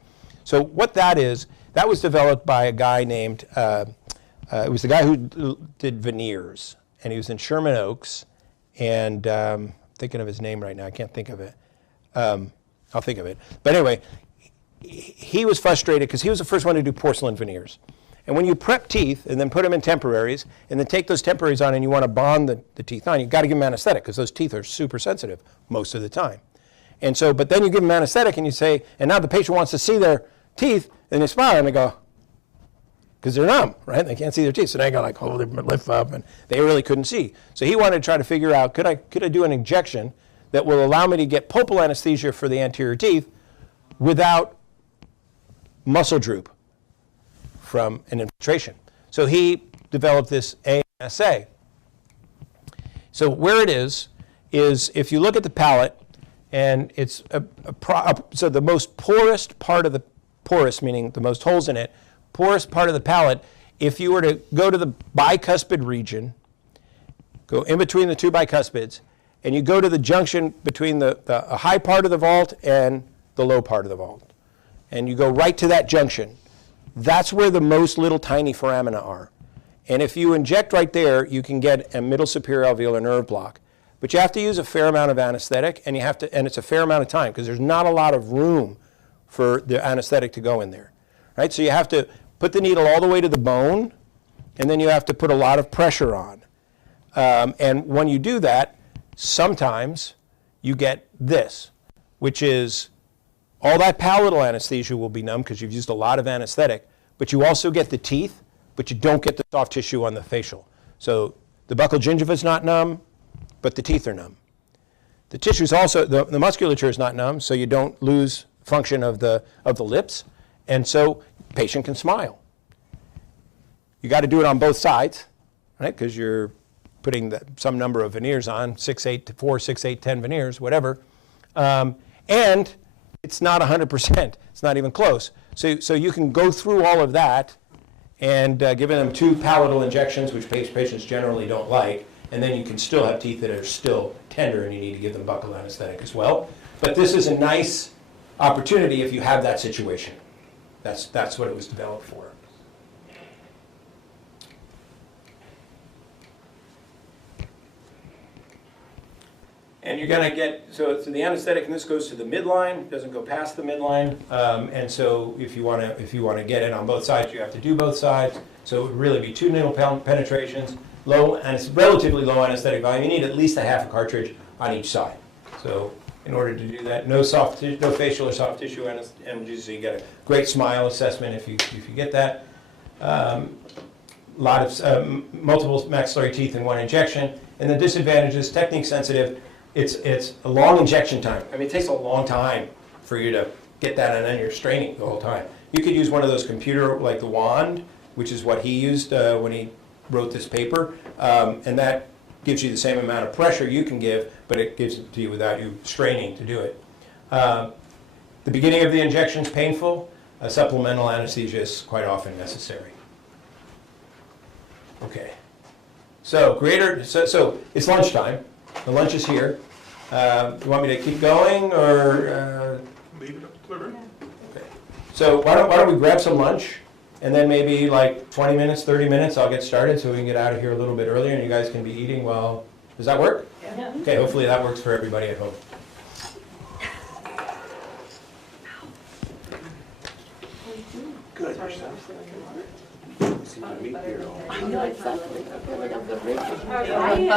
So what that is, that was developed by a guy named, it was the guy who did veneers, and he was in Sherman Oaks, and I'm thinking of his name right now, I can't think of it. I'll think of it. But anyway, he was frustrated because he was the first one to do porcelain veneers. And when you prep teeth and then put them in temporaries and then take those temporaries on and you want to bond the teeth on, you've got to give them anesthetic because those teeth are super sensitive most of the time. And so, but then you give them anesthetic and you say, and now the patient wants to see their teeth and they smile and they go, because they're numb, right? They can't see their teeth. So they got like hold their lip up and they really couldn't see. So he wanted to try to figure out, could I do an injection that will allow me to get pulpal anesthesia for the anterior teeth without muscle droop from an infiltration. So he developed this ANSA. So where it is if you look at the palate, and it's so the most porous part of the, porous meaning the most holes in it, porous part of the palate, if you were to go to the bicuspid region, go in between the two bicuspids, and you go to the junction between the high part of the vault and the low part of the vault, and you go right to that junction, that's where the most little tiny foramina are. And if you inject right there, you can get a middle superior alveolar nerve block. But you have to use a fair amount of anesthetic, and it's a fair amount of time because there's not a lot of room for the anesthetic to go in there, right? So you have to put the needle all the way to the bone, and then you have to put a lot of pressure on. And when you do that, sometimes you get this, which is all that palatal anesthesia will be numb because you've used a lot of anesthetic, but you also get the teeth, but you don't get the soft tissue on the facial. So the buccal gingiva is not numb, but the teeth are numb. The tissue is also, the musculature is not numb, so you don't lose function of the lips, and so the patient can smile. You got to do it on both sides, right? Because you're putting some number of veneers on, 6, 8, 10 veneers, whatever. And it's not 100%. It's not even close. So you can go through all of that and giving them 2 palatal injections, which patients generally don't like, and then you can still have teeth that are still tender and you need to give them buccal anesthetic as well. But this is a nice opportunity if you have that situation. That's what it was developed for. And you're going to get, so the anesthetic, and this goes to the midline, doesn't go past the midline. And so if you want to get it on both sides, you have to do both sides. So it would really be 2 needle penetrations, low, and it's relatively low anesthetic volume. You need at least a half a cartridge on each side. So in order to do that, no facial or soft tissue energy, so you get a great smile assessment if you get that. Lot of multiple maxillary teeth in one injection. And the disadvantages, technique sensitive. It's a long injection time. I mean, it takes a long time for you to get that, and then you're straining the whole time. You could use one of those computer, like the wand, which is what he used when he wrote this paper, and that gives you the same amount of pressure you can give, but it gives it to you without you straining to do it. The beginning of the injection is painful. Supplemental anesthesia is quite often necessary. Okay. So so it's lunchtime. The lunch is here. You want me to keep going, or? Leave it up to Clifford. Okay. So why don't we grab some lunch, and then maybe like 20 minutes, 30 minutes, I'll get started so we can get out of here a little bit earlier, and you guys can be eating while. Does that work? Yeah. Okay. Hopefully that works for everybody at home. Good. I know exactly. I feel like I'm good reason. Watch online.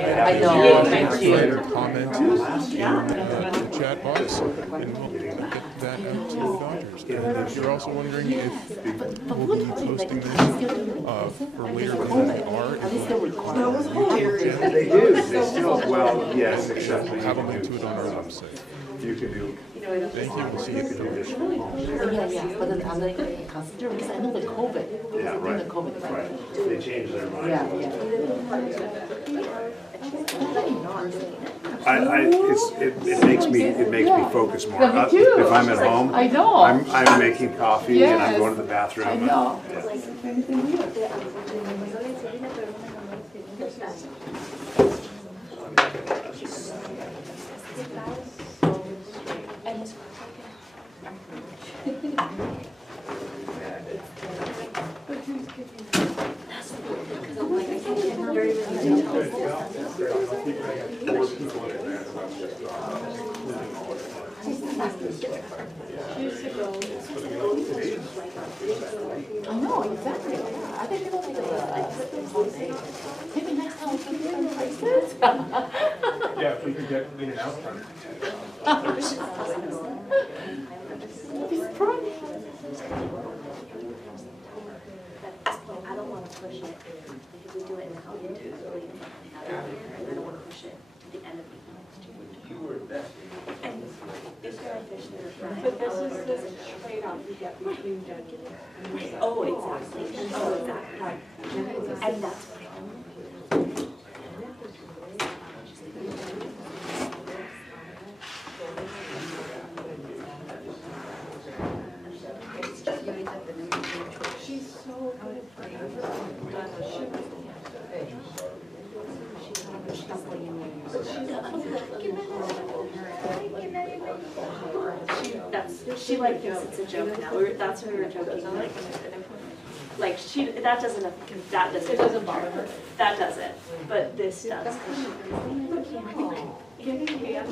I know. Later comment in the chat box, and we'll get that out to the doctors. And if you're also wondering if we'll be posting this for later than we are, They do. They still, well, yes, except have a link to it on our website. you can do. Thank you. We'll see you. Yeah, but then I'm like considering because I know the COVID. Yeah, right. COVID. They changed their mind. Yeah, yeah. It makes me focus more. Yeah, me too. If I'm at home, I know. I'm making coffee and I'm Yes. going to the bathroom. I know. I know, exactly. Yeah. I think it'll be like maybe next time we can do it like this. Yeah, if we could get in and out. Be surprised. I don't want to push it, because we do it now, we do it really, I don't want to push it to the end of the next year. And if there are fish that are fried. But this is the trade-off you get between judging and research. Oh, exactly, oh, exactly. And that's what She's so good for she like thinks it's a joke now. That's what we were joking, like she, that doesn't It doesn't bother her. that doesn't, but this does. Getting me up.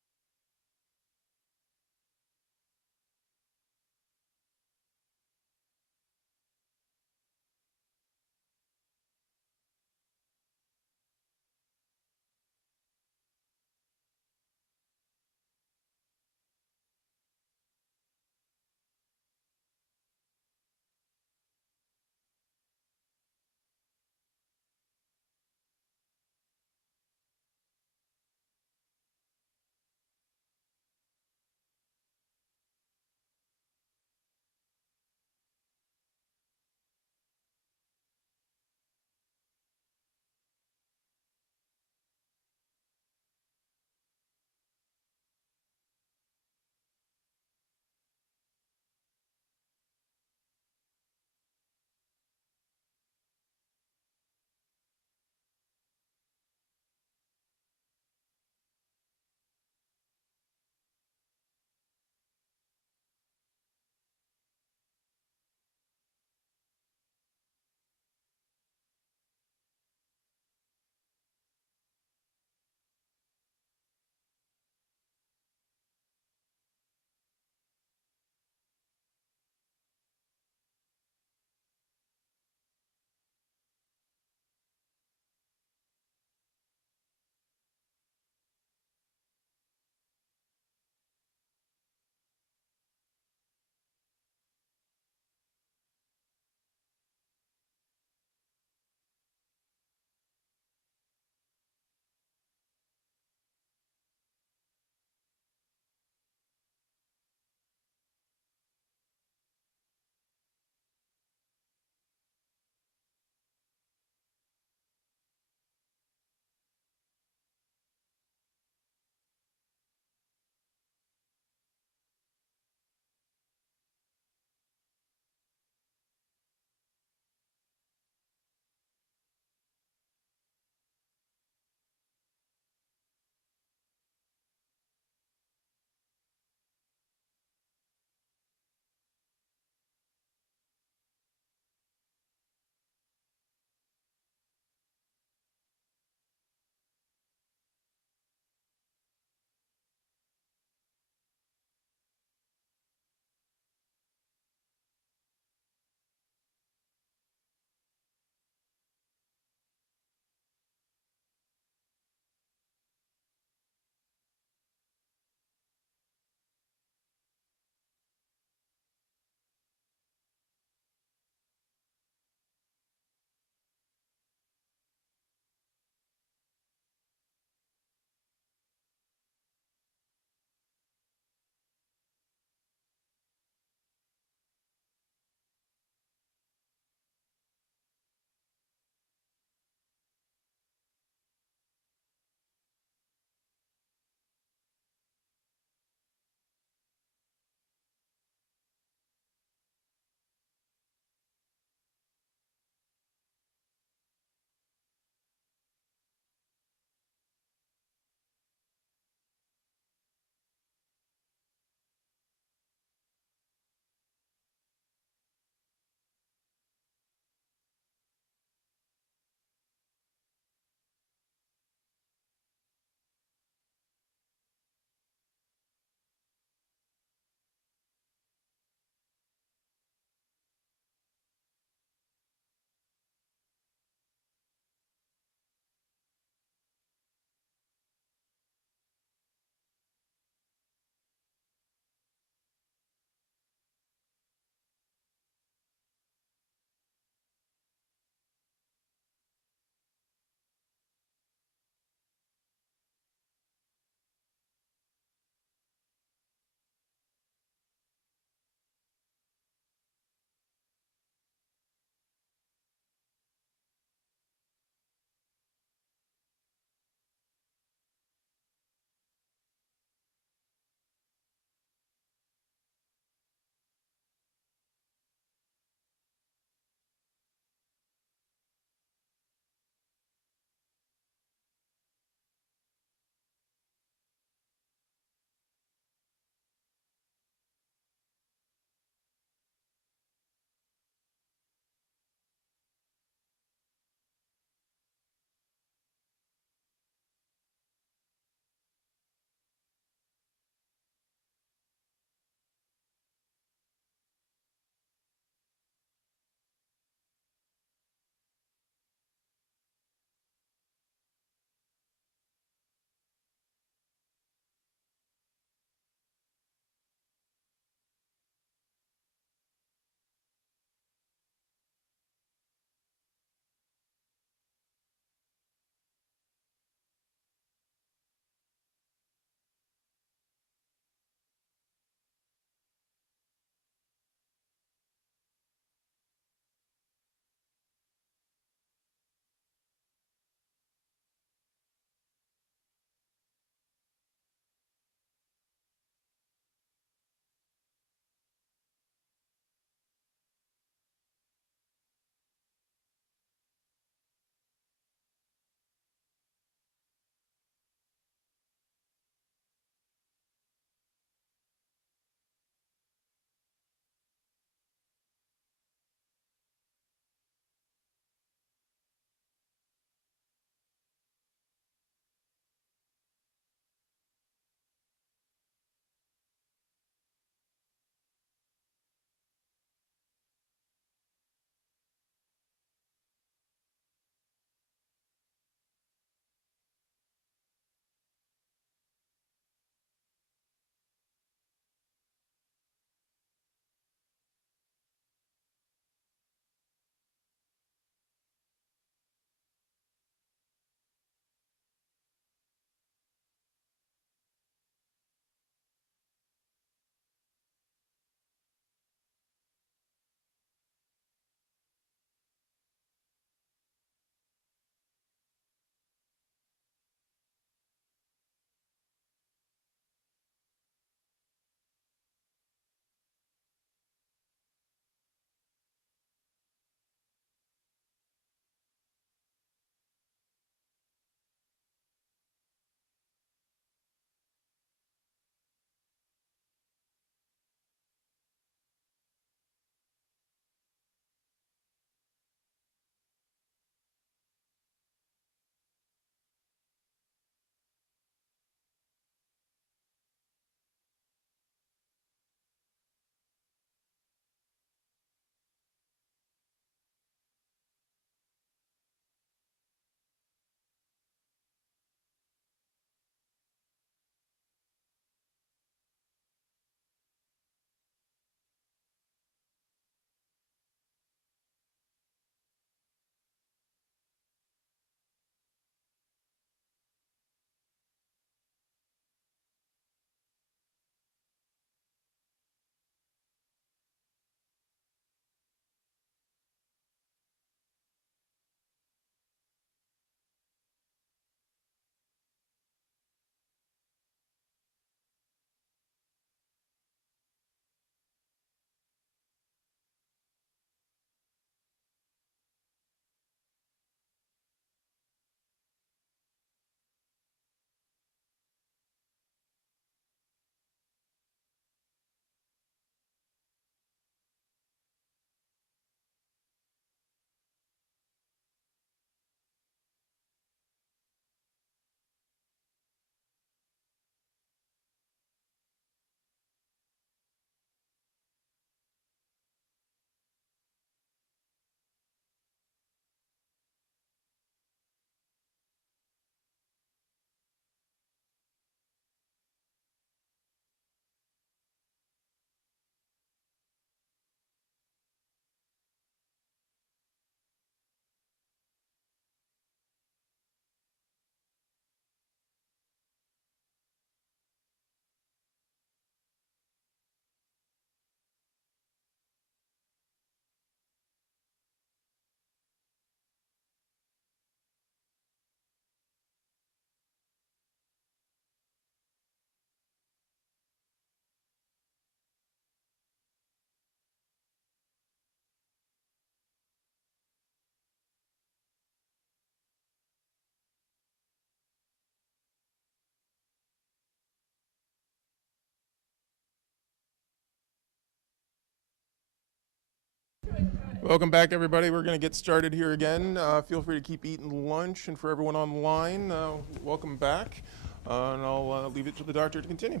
Welcome back, everybody. We're going to get started here again. Feel free to keep eating lunch, and for everyone online, welcome back. And I'll leave it to the doctor to continue.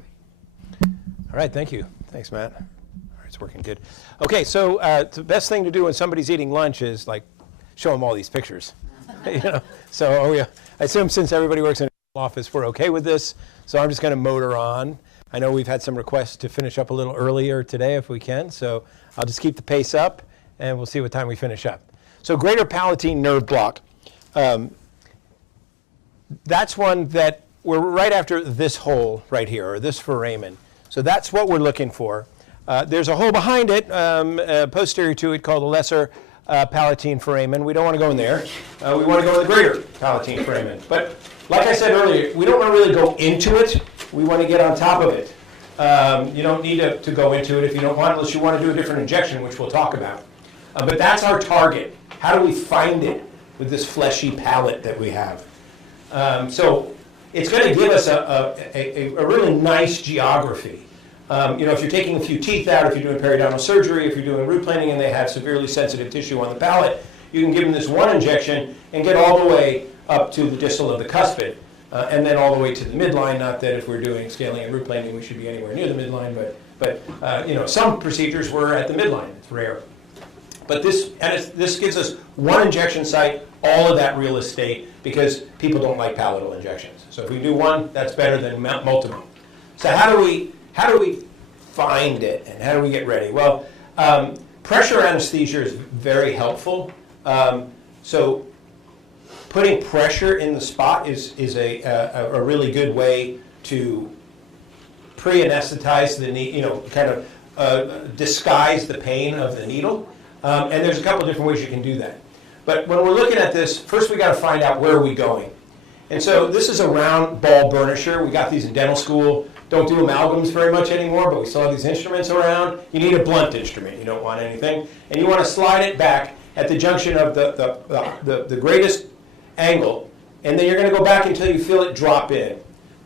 All right, thank you. Thanks, Matt. All right, it's working good. Okay, so the best thing to do when somebody's eating lunch is like show them all these pictures. So I assume since everybody works in an office, we're okay with this. So I'm just going to motor on. I know we've had some requests to finish up a little earlier today if we can. So I'll just keep the pace up, and we'll see what time we finish up. So greater palatine nerve block. That's one that we're right after this hole right here, or this foramen. So that's what we're looking for. There's a hole behind it, posterior to it, called the lesser palatine foramen. We don't want to go in there. We want to go in the greater palatine foramen. But like I said earlier, we don't want to really go into it. We want to get on top of it. You don't need to go into it if you don't want, unless you want to do a different injection, which we'll talk about. But that's our target. How do we find it with this fleshy palate that we have? So it's going to give us a really nice geography. If you're taking a few teeth out, if you're doing periodontal surgery, if you're doing root planing and they have severely sensitive tissue on the palate, you can give them this one injection and get all the way up to the distal of the cuspid, and then all the way to the midline. Not that if we're doing scaling and root planing, we should be anywhere near the midline, but some procedures were at the midline. It's rare. But this gives us one injection site, all of that real estate, because people don't like palatal injections. So if we do one, that's better than multiple. So how do we find it, and how do we get ready? Well, pressure anesthesia is very helpful. So putting pressure in the spot is a really good way to pre-anesthetize the needle, kind of disguise the pain of the needle. And there's a couple of different ways you can do that. But when we're looking at this, first we got to find out where are we going. And so this is a round ball burnisher. We got these in dental school. Don't do amalgams very much anymore, but we still have these instruments around. You need a blunt instrument. You don't want anything. And you want to slide it back at the junction of the greatest angle. And then you're going to go back until you feel it drop in.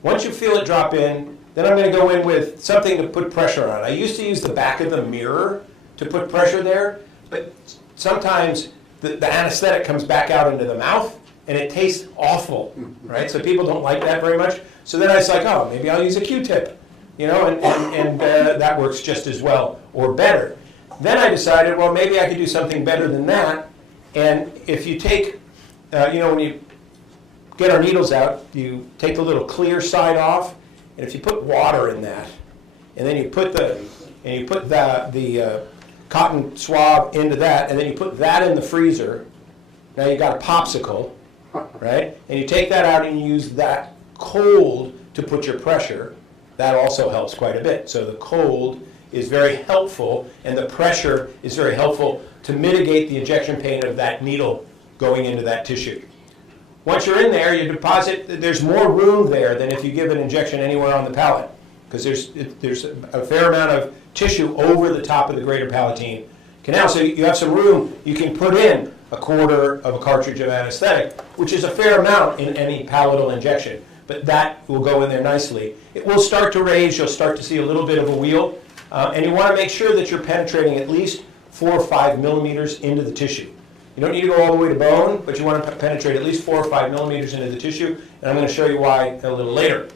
Once you feel it drop in, then I'm going to go in with something to put pressure on. I used to use the back of the mirror to put pressure there, but sometimes the anesthetic comes back out into the mouth, and it tastes awful, right? So people don't like that very much. So then I was like, oh, maybe I'll use a Q-tip, and that works just as well or better. Then I decided, well, maybe I could do something better than that. And if you take, when you get our needles out, you take the little clear side off, and if you put water in that, and then you put the cotton swab into that, and then you put that in the freezer. Now you've got a popsicle, right? And you take that out and you use that cold to put your pressure. That also helps quite a bit. So the cold is very helpful, and the pressure is very helpful to mitigate the injection pain of that needle going into that tissue. Once you're in there, you deposit, there's more room there than if you give an injection anywhere on the palate, because there's a fair amount of tissue over the top of the greater palatine canal. So you have some room. You can put in a quarter of a cartridge of anesthetic, which is a fair amount in any palatal injection. But that will go in there nicely. It will start to raise. You'll start to see a little bit of a wheel. And you want to make sure that you're penetrating at least 4 or 5 millimeters into the tissue. You don't need to go all the way to bone, but you want to penetrate at least 4 or 5 millimeters into the tissue. And I'm going to show you why a little later.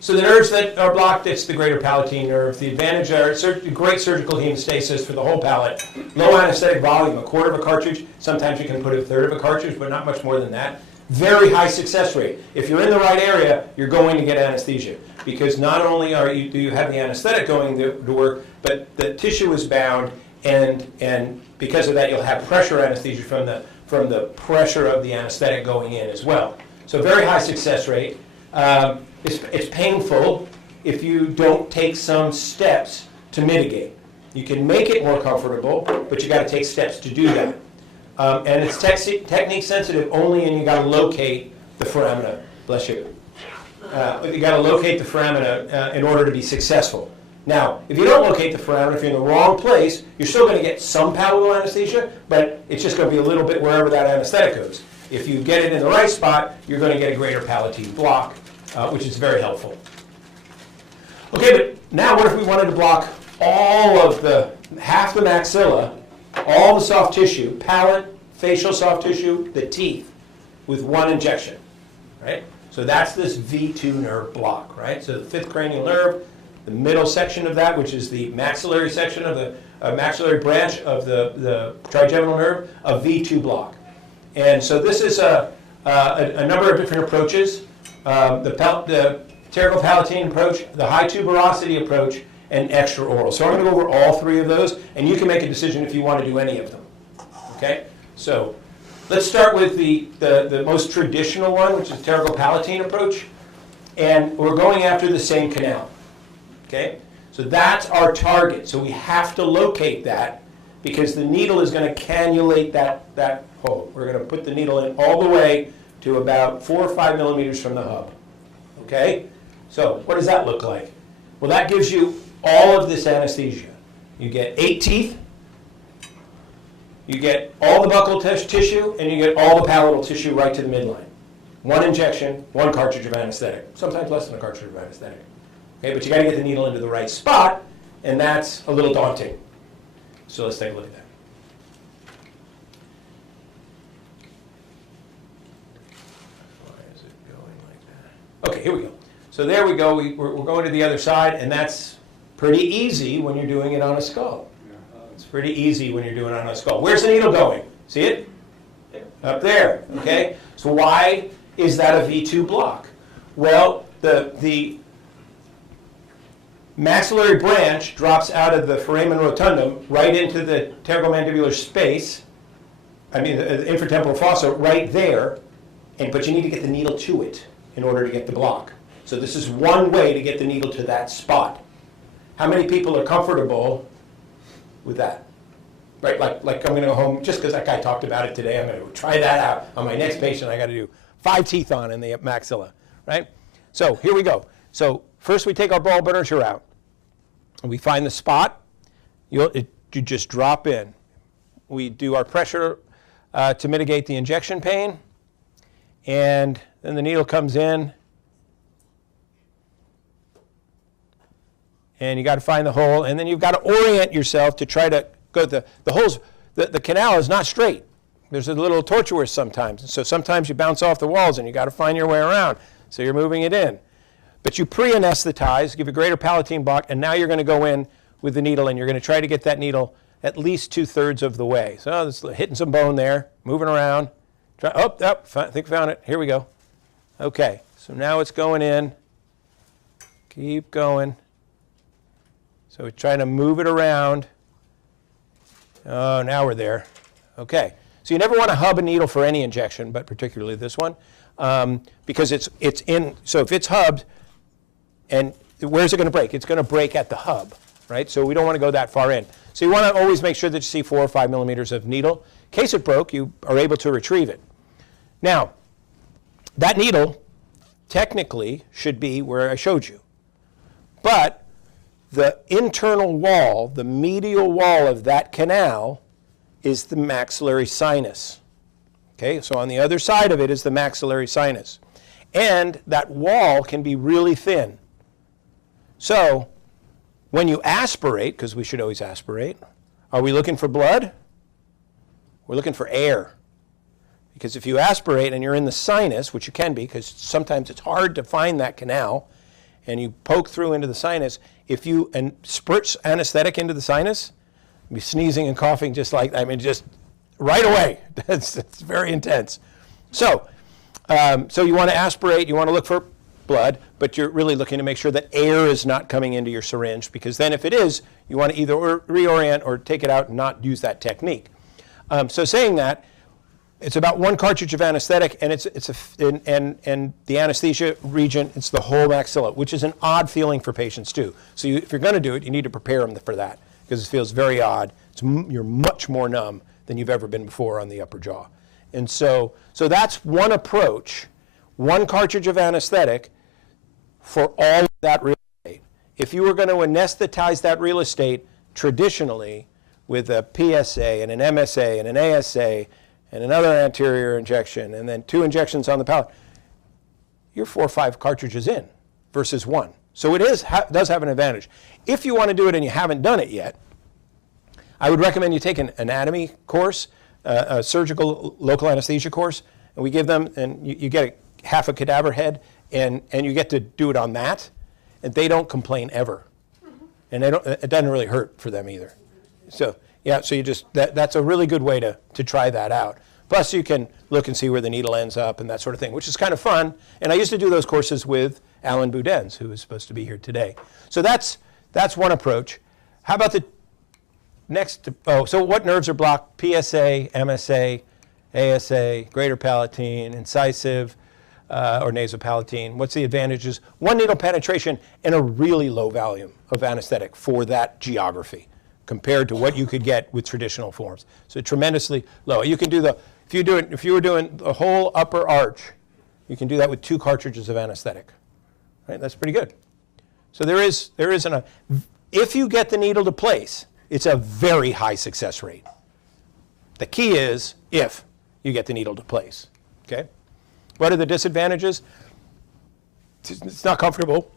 So the nerves that are blocked, it's the greater palatine nerve. The advantage are great surgical hemostasis for the whole palate. Low anesthetic volume, a quarter of a cartridge. Sometimes you can put a third of a cartridge, but not much more than that. Very high success rate. If you're in the right area, you're going to get anesthesia. Because not only do you have the anesthetic going to work, but the tissue is bound, and because of that, you'll have pressure anesthesia from the pressure of the anesthetic going in as well. So very high success rate. It's painful if you don't take some steps to mitigate. You can make it more comfortable, but you got to take steps to do that. And it's technique sensitive only, and you got to locate the foramina. Bless you. You got to locate the foramina in order to be successful. Now, if you don't locate the foramina, if you're in the wrong place, you're still going to get some palatal anesthesia, but it's just going to be a little bit wherever that anesthetic goes. If you get it in the right spot, you're going to get a greater palatine block, which is very helpful. Okay, but now what if we wanted to block all of the half the maxilla, all the soft tissue, palate, facial soft tissue, the teeth, with one injection, right? So that's this V2 nerve block, right? So the fifth cranial nerve, the middle section of that, which is the maxillary section of the maxillary branch of the trigeminal nerve, a V2 block. And so this is a number of different approaches. The pterygopalatine approach, the high tuberosity approach, and extraoral. So I'm going to go over all three of those, and you can make a decision if you want to do any of them. Okay? So let's start with the most traditional one, which is the pterygopalatine approach. And we're going after the same canal. Okay? So that's our target. So we have to locate that because the needle is going to cannulate that hole. We're going to put the needle in all the way to about 4 or 5 millimeters from the hub. Okay? So what does that look like? Well, that gives you all of this anesthesia. You get 8 teeth, you get all the buccal tissue, and you get all the palatal tissue right to the midline. 1 injection, 1 cartridge of anesthetic. Sometimes less than a cartridge of anesthetic. Okay, but you got to get the needle into the right spot, and that's a little daunting. So let's take a look at that. Why is it going like that? Okay, here we go. So there we go. We're going to the other side, and that's pretty easy when you're doing it on a skull. It's pretty easy when you're doing it on a skull. Where's the needle going? See it? Up there. Okay? So why is that a V2 block? Well, the maxillary branch drops out of the foramen rotundum right into the pterygomandibular space, the infratemporal fossa right there, but you need to get the needle to it in order to get the block. So this is one way to get the needle to that spot. How many people are comfortable with that? Right, like I'm going to go home, just because that guy talked about it today, I'm going to try that out on my next patient. I got to do 5 teeth on in the maxilla, right? So here we go. So first we take our ball burnisher out. And we find the spot. You just drop in. We do our pressure to mitigate the injection pain. And then the needle comes in. And you got to find the hole. And then you've got to orient yourself to try to go. The holes, the canal is not straight. There's a little tortuous sometimes. And so sometimes you bounce off the walls and you got to find your way around. So you're moving it in. But you pre-anesthetize, give a greater palatine block, and now you're going to go in with the needle, and you're going to try to get that needle at least 2/3 of the way. So it's hitting some bone there, moving around. I think found it. Here we go. Okay, so now it's going in. Keep going. So we're trying to move it around. Oh, now we're there. Okay, so you never want to hub a needle for any injection, but particularly this one, because it's in. So if it's hubbed, and where's it going to break? It's going to break at the hub, right? So we don't want to go that far in. So you want to always make sure that you see 4 or 5 millimeters of needle. In case it broke, you are able to retrieve it. Now, that needle technically should be where I showed you. But the internal wall, the medial wall of that canal, is the maxillary sinus. Okay, so on the other side of it is the maxillary sinus. And that wall can be really thin. So when you aspirate, because we should always aspirate, are we looking for blood? We're looking for air. Because if you aspirate and you're in the sinus, which you can be, because sometimes it's hard to find that canal, and you poke through into the sinus, if you spurt anesthetic into the sinus, you'll be sneezing and coughing just like, just right away. It's very intense. So you want to aspirate, you want to look for blood, but you're really looking to make sure that air is not coming into your syringe, because then if it is, you want to either reorient or take it out and not use that technique. So saying that, it's about 1 cartridge of anesthetic, and and the anesthesia region, it's the whole maxilla, which is an odd feeling for patients too. So if you're going to do it, you need to prepare them for that, because it feels very odd. You're much more numb than you've ever been before on the upper jaw. And so that's one approach, 1 cartridge of anesthetic for all of that real estate. If you were going to anesthetize that real estate traditionally with a PSA and an MSA and an ASA and another anterior injection and then 2 injections on the palate, you're 4 or 5 cartridges in versus 1. So it does have an advantage. If you want to do it and you haven't done it yet, I would recommend you take an anatomy course, a surgical local anesthesia course, and we give them, and you get half a cadaver head, and you get to do it on that, and they don't complain ever. And it doesn't really hurt for them either. So yeah, so you just, that's a really good way to try that out. Plus you can look and see where the needle ends up and that sort of thing, which is kind of fun. And I used to do those courses with Alan Boudens, who is supposed to be here today. So that's one approach. How about the next? Oh, so what nerves are blocked? PSA, MSA, ASA, greater palatine, incisive, or nasopalatine. What's the advantages? One needle penetration and a really low volume of anesthetic for that geography compared to what you could get with traditional forms. So tremendously low. You can do if you were doing the whole upper arch, you can do that with 2 cartridges of anesthetic. Right? That's pretty good. So if you get the needle to place, it's a very high success rate. The key is if you get the needle to place. Okay? What are the disadvantages? It's not comfortable.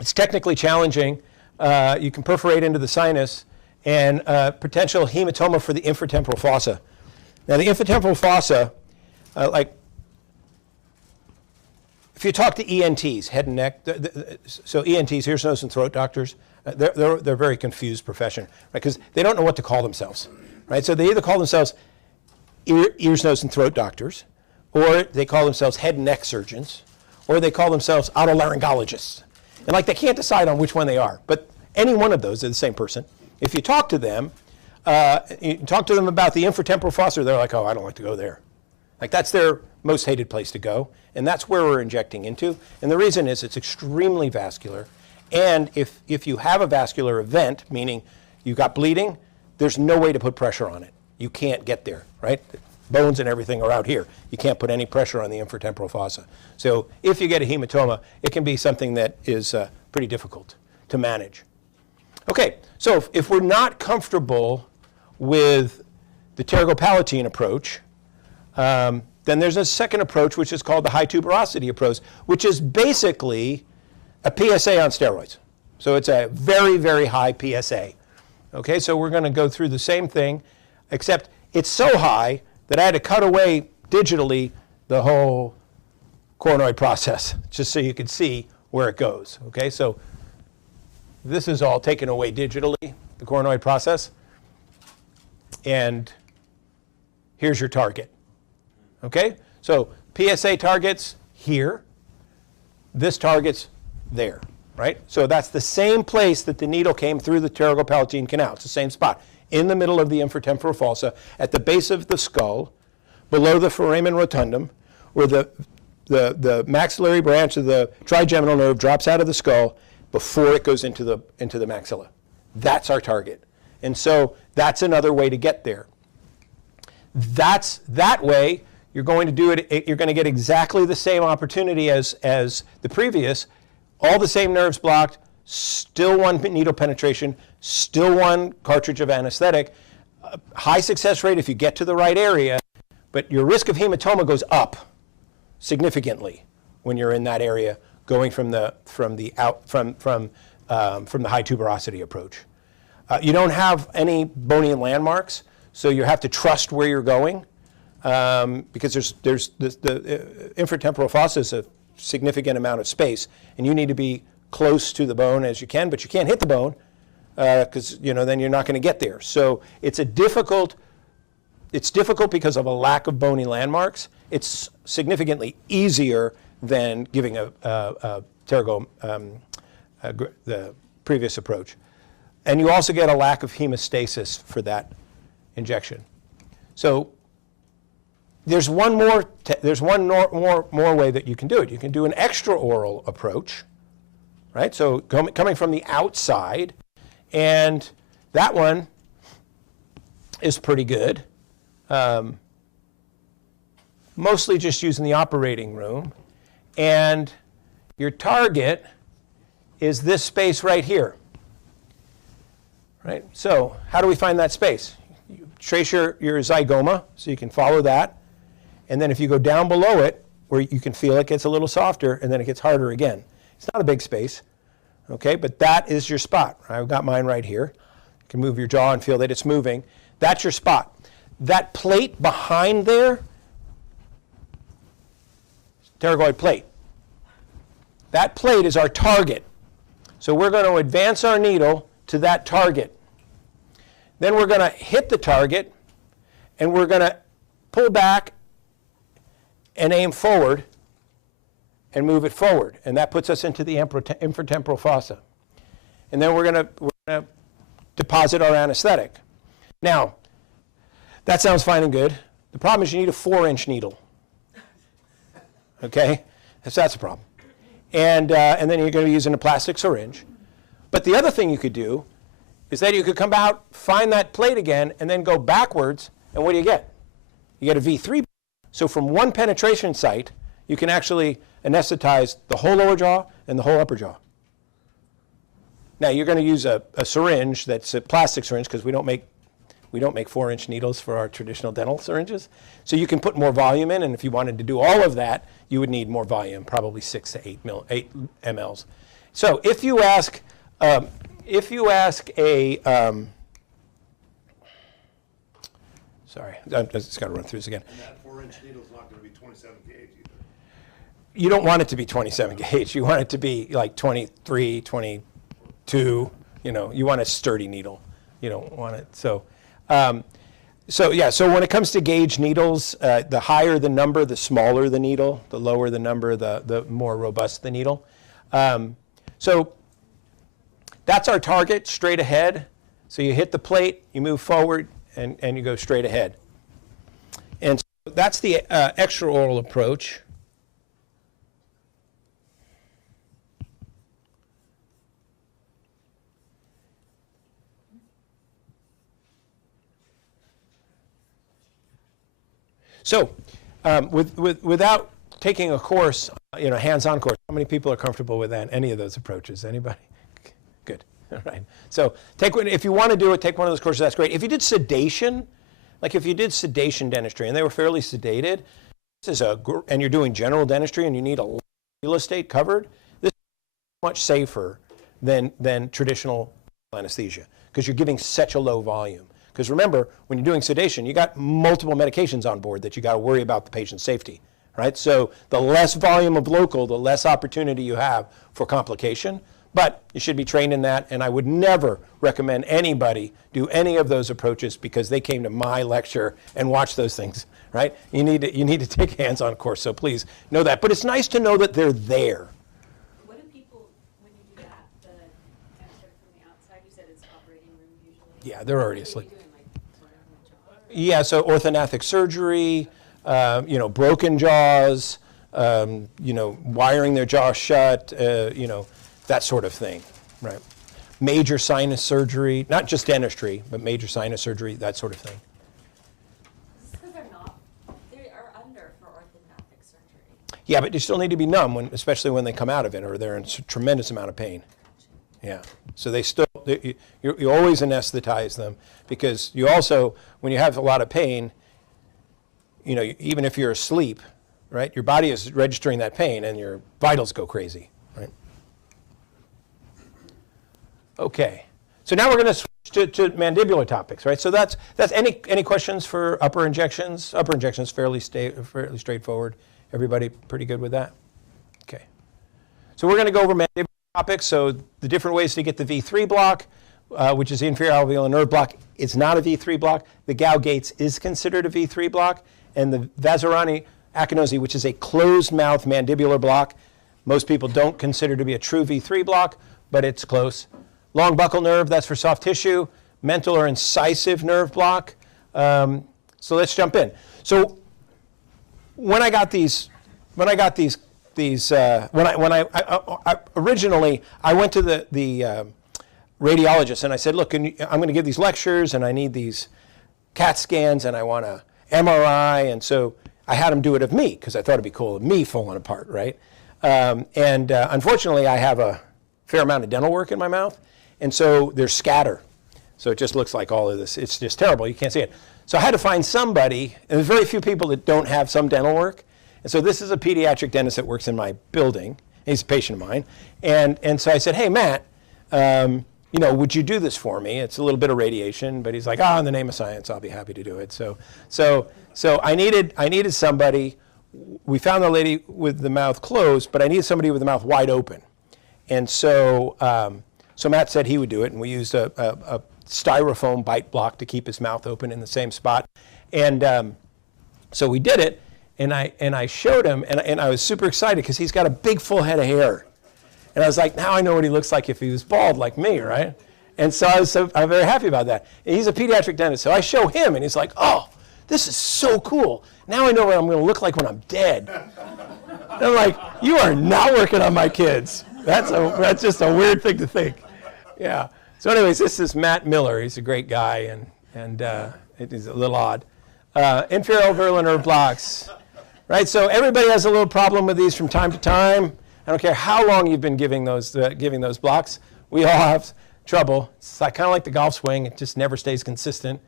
It's technically challenging. You can perforate into the sinus, and potential hematoma for the infratemporal fossa. Now, the infratemporal fossa, if you talk to ENTs, head and neck, so ENTs, ears, nose, and throat doctors, they're a very confused profession, right? Because they don't know what to call themselves, right? So they either call themselves ears, nose, and throat doctors, or they call themselves head and neck surgeons, or they call themselves otolaryngologists. And they can't decide on which one they are. But any one of those are the same person. If you talk to them, about the infratemporal fossa, they're like, oh, I don't like to go there. That's their most hated place to go. And that's where we're injecting into. And the reason is it's extremely vascular. And if you have a vascular event, meaning you've got bleeding, there's no way to put pressure on it. You can't get there, right? Bones and everything are out here. You can't put any pressure on the infratemporal fossa. So if you get a hematoma, it can be something that is pretty difficult to manage. Okay, so if we're not comfortable with the pterygopalatine approach, then there's a second approach, which is called the high tuberosity approach, which is basically a PSA on steroids. So it's a very, very high PSA. Okay, so we're going to go through the same thing, except it's so high that I had to cut away digitally the whole coronoid process, just so you could see where it goes. Okay, so this is all taken away digitally, the coronoid process. And here's your target. Okay, so PSA targets here, this target's there, right? So that's the same place that the needle came through the pterygopalatine canal. It's the same spot, in the middle of the infratemporal fossa, at the base of the skull, below the foramen rotundum, where the maxillary branch of the trigeminal nerve drops out of the skull before it goes into the maxilla. That's our target. And so that's another way to get there. That way, you're going to do it, you're going to get exactly the same opportunity as the previous, all the same nerves blocked, still 1 needle penetration, still 1 cartridge of anesthetic, high success rate if you get to the right area, but your risk of hematoma goes up significantly when you're in that area, going from the high tuberosity approach. You don't have any bony landmarks, so you have to trust where you're going, because there's the infratemporal fossa is a significant amount of space, and you need to be close to the bone as you can, but you can't hit the bone because then you're not going to get there. So it's difficult because of a lack of bony landmarks. It's significantly easier than giving the previous approach. And you also get a lack of hemostasis for that injection. So there's one more way that you can do it. You can do an extraoral approach, right? So coming from the outside, and that one is pretty good. Mostly just used in the operating room. And your target is this space right here. Right? So how do we find that space? You trace your zygoma, so you can follow that. And then if you go down below it, where you can feel it gets a little softer, and then it gets harder again. It's not a big space, okay? But that is your spot. I've got mine right here. You can move your jaw and feel that it's moving. That's your spot. That plate behind there, pterygoid plate. That plate is our target. So we're going to advance our needle to that target. Then we're going to hit the target, and we're going to pull back and aim forward and move it forward. And that puts us into the infratemporal fossa. And then we're going to deposit our anesthetic. Now, that sounds fine and good. The problem is you need a 4-inch needle. Okay? So that's a problem. And then you're going to be using a plastic syringe. But the other thing you could do is that you could come out, find that plate again, and then go backwards, and what do you get? You get a V3. So from one penetration site, you can actually anesthetize the whole lower jaw and the whole upper jaw. Now, you're going to use a syringe that's a plastic syringe because we don't make 4-inch needles for our traditional dental syringes. So you can put more volume in, and if you wanted to do all of that, you would need more volume, probably 6 to 8 mLs. So if you ask a, sorry, I just got to run through this again. And that 4-inch needle is not going to be 27 gauge either. You don't want it to be 27 gauge. You want it to be like 23, 22. You know, you want a sturdy needle. You don't want it so. So when it comes to gauge needles, the higher the number, the smaller the needle. The lower the number, the more robust the needle. So that's our target, straight ahead. So you hit the plate, you move forward, and you go straight ahead. And so that's the extraoral approach. So, without taking a course, hands-on course, how many people are comfortable with any of those approaches? Anybody? Good. All right. So, if you want to do it, take one of those courses. That's great. If you did sedation, like if you did sedation dentistry and they were fairly sedated, and you're doing general dentistry and you need a lot of real estate covered, this is much safer than traditional anesthesia because you're giving such a low volume. Because remember, when you're doing sedation, you got multiple medications on board that you got to worry about the patient's safety, right? So the less volume of local, the less opportunity you have for complication. But you should be trained in that, and I would never recommend anybody do any of those approaches because they came to my lecture and watched those things, right? You need to take a hands-on course, so please know that. But it's nice to know that they're there. What do people, when you do that, the anesthetic from the outside, you said it's operating room usually? Yeah, they're already asleep. Yeah, Yeah, so orthodontic surgery, broken jaws, wiring their jaw shut, that sort of thing, right? Major sinus surgery, not just dentistry, but major sinus surgery, that sort of thing. because they are under for orthodontic surgery. Yeah, but you still need to be numb, especially when they come out of it, or they're in a tremendous amount of pain. Yeah, so you always anesthetize them because you also, when you have a lot of pain, even if you're asleep, right, your body is registering that pain and your vitals go crazy, right? Okay, so now we're going to switch to mandibular topics, right? So that's any questions for upper injections? Upper injections fairly straightforward. Everybody pretty good with that? Okay, so we're going to go over mandibular topics. So the different ways to get the V3 block, which is the inferior alveolar nerve block. It's not a V3 block. The Gao-Gates is considered a V3 block, and the Vazirani-Akinosi, which is a closed-mouth mandibular block, most people don't consider to be a true V3 block, but it's close. Long buccal nerve, that's for soft tissue. Mental or incisive nerve block. So let's jump in. So when I originally I went to the radiologist and I said, look, I'm going to give these lectures and I need these CAT scans and I want a MRI, and so I had him do it of me because I thought it'd be cool of me falling apart, right? Unfortunately, I have a fair amount of dental work in my mouth, and so there's scatter. So it just looks like all of this. It's just terrible. You can't see it. So I had to find somebody, and there's very few people that don't have some dental work. And so this is a pediatric dentist that works in my building. He's a patient of mine. And so I said, hey, Matt, you know, would you do this for me? It's a little bit of radiation, but he's like, in the name of science, I'll be happy to do it. So I needed somebody. We found the lady with the mouth closed, but I needed somebody with the mouth wide open. And so Matt said he would do it, and we used a styrofoam bite block to keep his mouth open in the same spot. And so we did it, and I showed him, and I was super excited because he's got a big full head of hair. And I was like, now I know what he looks like if he was bald like me, right? And so I'm very happy about that. And he's a pediatric dentist, so I show him, and he's like, oh, this is so cool. Now I know what I'm going to look like when I'm dead. And I'm like, you are not working on my kids. That's just a weird thing to think. Yeah. So anyways, this is Matt Miller. He's a great guy, and it is a little odd. Inferior alveolar nerve blocks, right? So everybody has a little problem with these from time to time. I don't care how long you've been giving those blocks. We all have trouble. It's kind of like the golf swing. It just never stays consistent.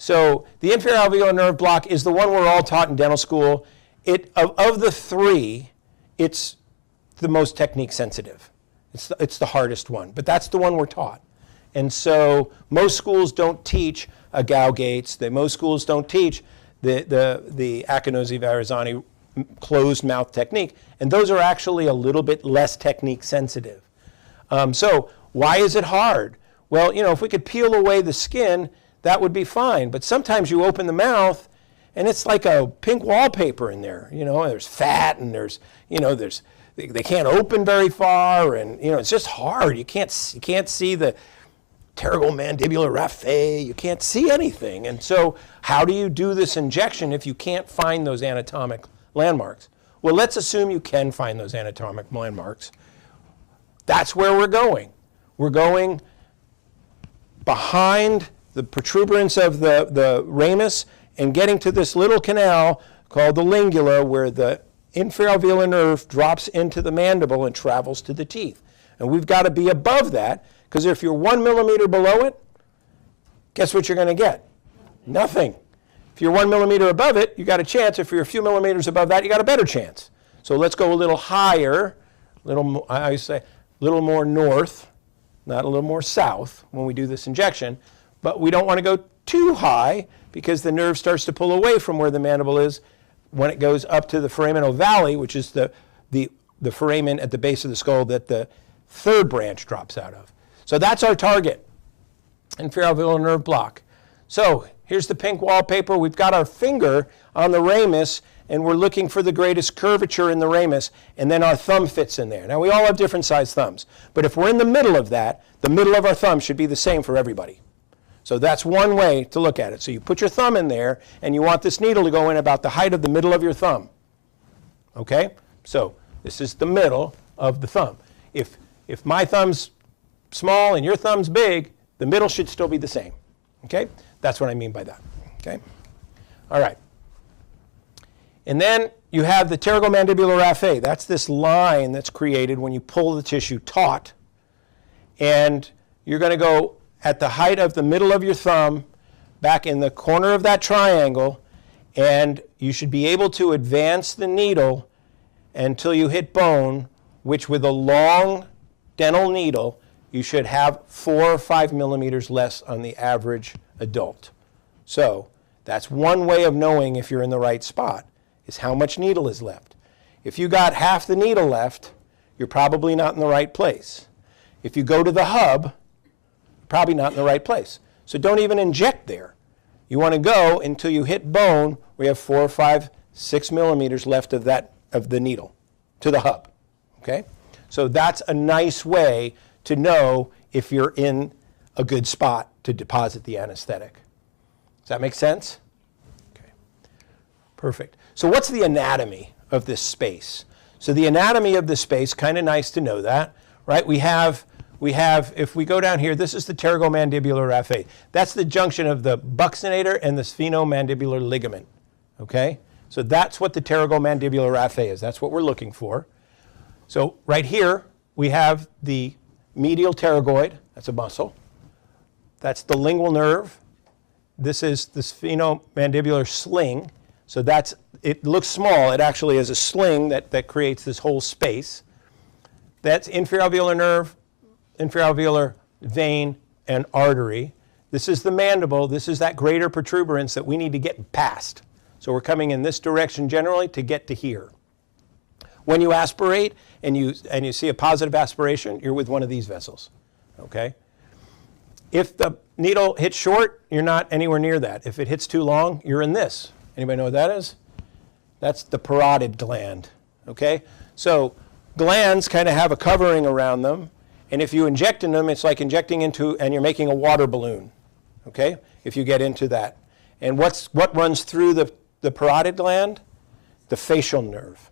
So the inferior alveolar nerve block is the one we're all taught in dental school. Of the three, it's the most technique sensitive. It's the hardest one, but that's the one we're taught. And so most schools don't teach a Gaugates. Most schools don't teach the Akinosi-Varazani closed mouth technique, and those are actually a little bit less technique sensitive. So why is it hard? Well, you know, if we could peel away the skin, that would be fine. But sometimes you open the mouth, and it's like a pink wallpaper in there. You know, there's fat, and they can't open very far, and you know, it's just hard. You can't see the pterygomandibular raphe. You can't see anything. And so, how do you do this injection if you can't find those anatomic landmarks? Well, let's assume you can find those anatomic landmarks. That's where we're going. We're going behind the protuberance of the ramus and getting to this little canal called the lingula, where the inferior alveolar nerve drops into the mandible and travels to the teeth. And we've got to be above that, because if you're 1 millimeter below it, guess what you're going to get? Nothing. If you're 1 millimeter above it, you got a chance. If you're a few millimeters above that, you got a better chance. So let's go a little higher, I always say a little more north, not a little more south when we do this injection. But we don't want to go too high, because the nerve starts to pull away from where the mandible is when it goes up to the foramen ovale, which is the foramen at the base of the skull that the third branch drops out of. So that's our target, inferior alveolar nerve block. So here's the pink wallpaper. We've got our finger on the ramus, and we're looking for the greatest curvature in the ramus, and then our thumb fits in there. Now, we all have different sized thumbs, but if we're in the middle of that, the middle of our thumb should be the same for everybody. So that's one way to look at it. So you put your thumb in there, and you want this needle to go in about the height of the middle of your thumb. Okay? So this is the middle of the thumb. If my thumb's small and your thumb's big, the middle should still be the same. Okay? That's what I mean by that. Okay? All right. And then you have the pterygomandibular raphe. That's this line that's created when you pull the tissue taut. And you're going to go at the height of the middle of your thumb, back in the corner of that triangle, and you should be able to advance the needle until you hit bone, which with a long dental needle, you should have 4 or 5 millimeters less on the average adult. So that's one way of knowing if you're in the right spot, is how much needle is left. If you got half the needle left, you're probably not in the right place. If you go to the hub, probably not in the right place. So don't even inject there. You want to go until you hit bone where you have 4 or 5, 6 millimeters left of the needle to the hub. Okay? So that's a nice way to know if you're in a good spot to deposit the anesthetic. Does that make sense? Okay. Perfect. So what's the anatomy of this space? So the anatomy of this space, kind of nice to know that, right? We have, if we go down here, this is the pterygomandibular raphe. That's the junction of the buccinator and the sphenomandibular ligament, okay? So that's what the pterygomandibular raphe is. That's what we're looking for. So right here, we have the medial pterygoid. That's a muscle. That's the lingual nerve. This is the sphenomandibular sling. So it looks small. It actually is a sling that creates this whole space. That's inferior alveolar nerve, inferior vein and artery. This is the mandible. This is that greater protuberance that we need to get past. So we're coming in this direction generally to get to here. When you aspirate and you see a positive aspiration, you're with one of these vessels, okay? If the needle hits short, you're not anywhere near that. If it hits too long, you're in this. Anybody know what that is? That's the parotid gland, okay? So glands kind of have a covering around them, and if you inject in them, it's like injecting into, and you're making a water balloon, okay? If you get into that. And what runs through the parotid gland? The facial nerve.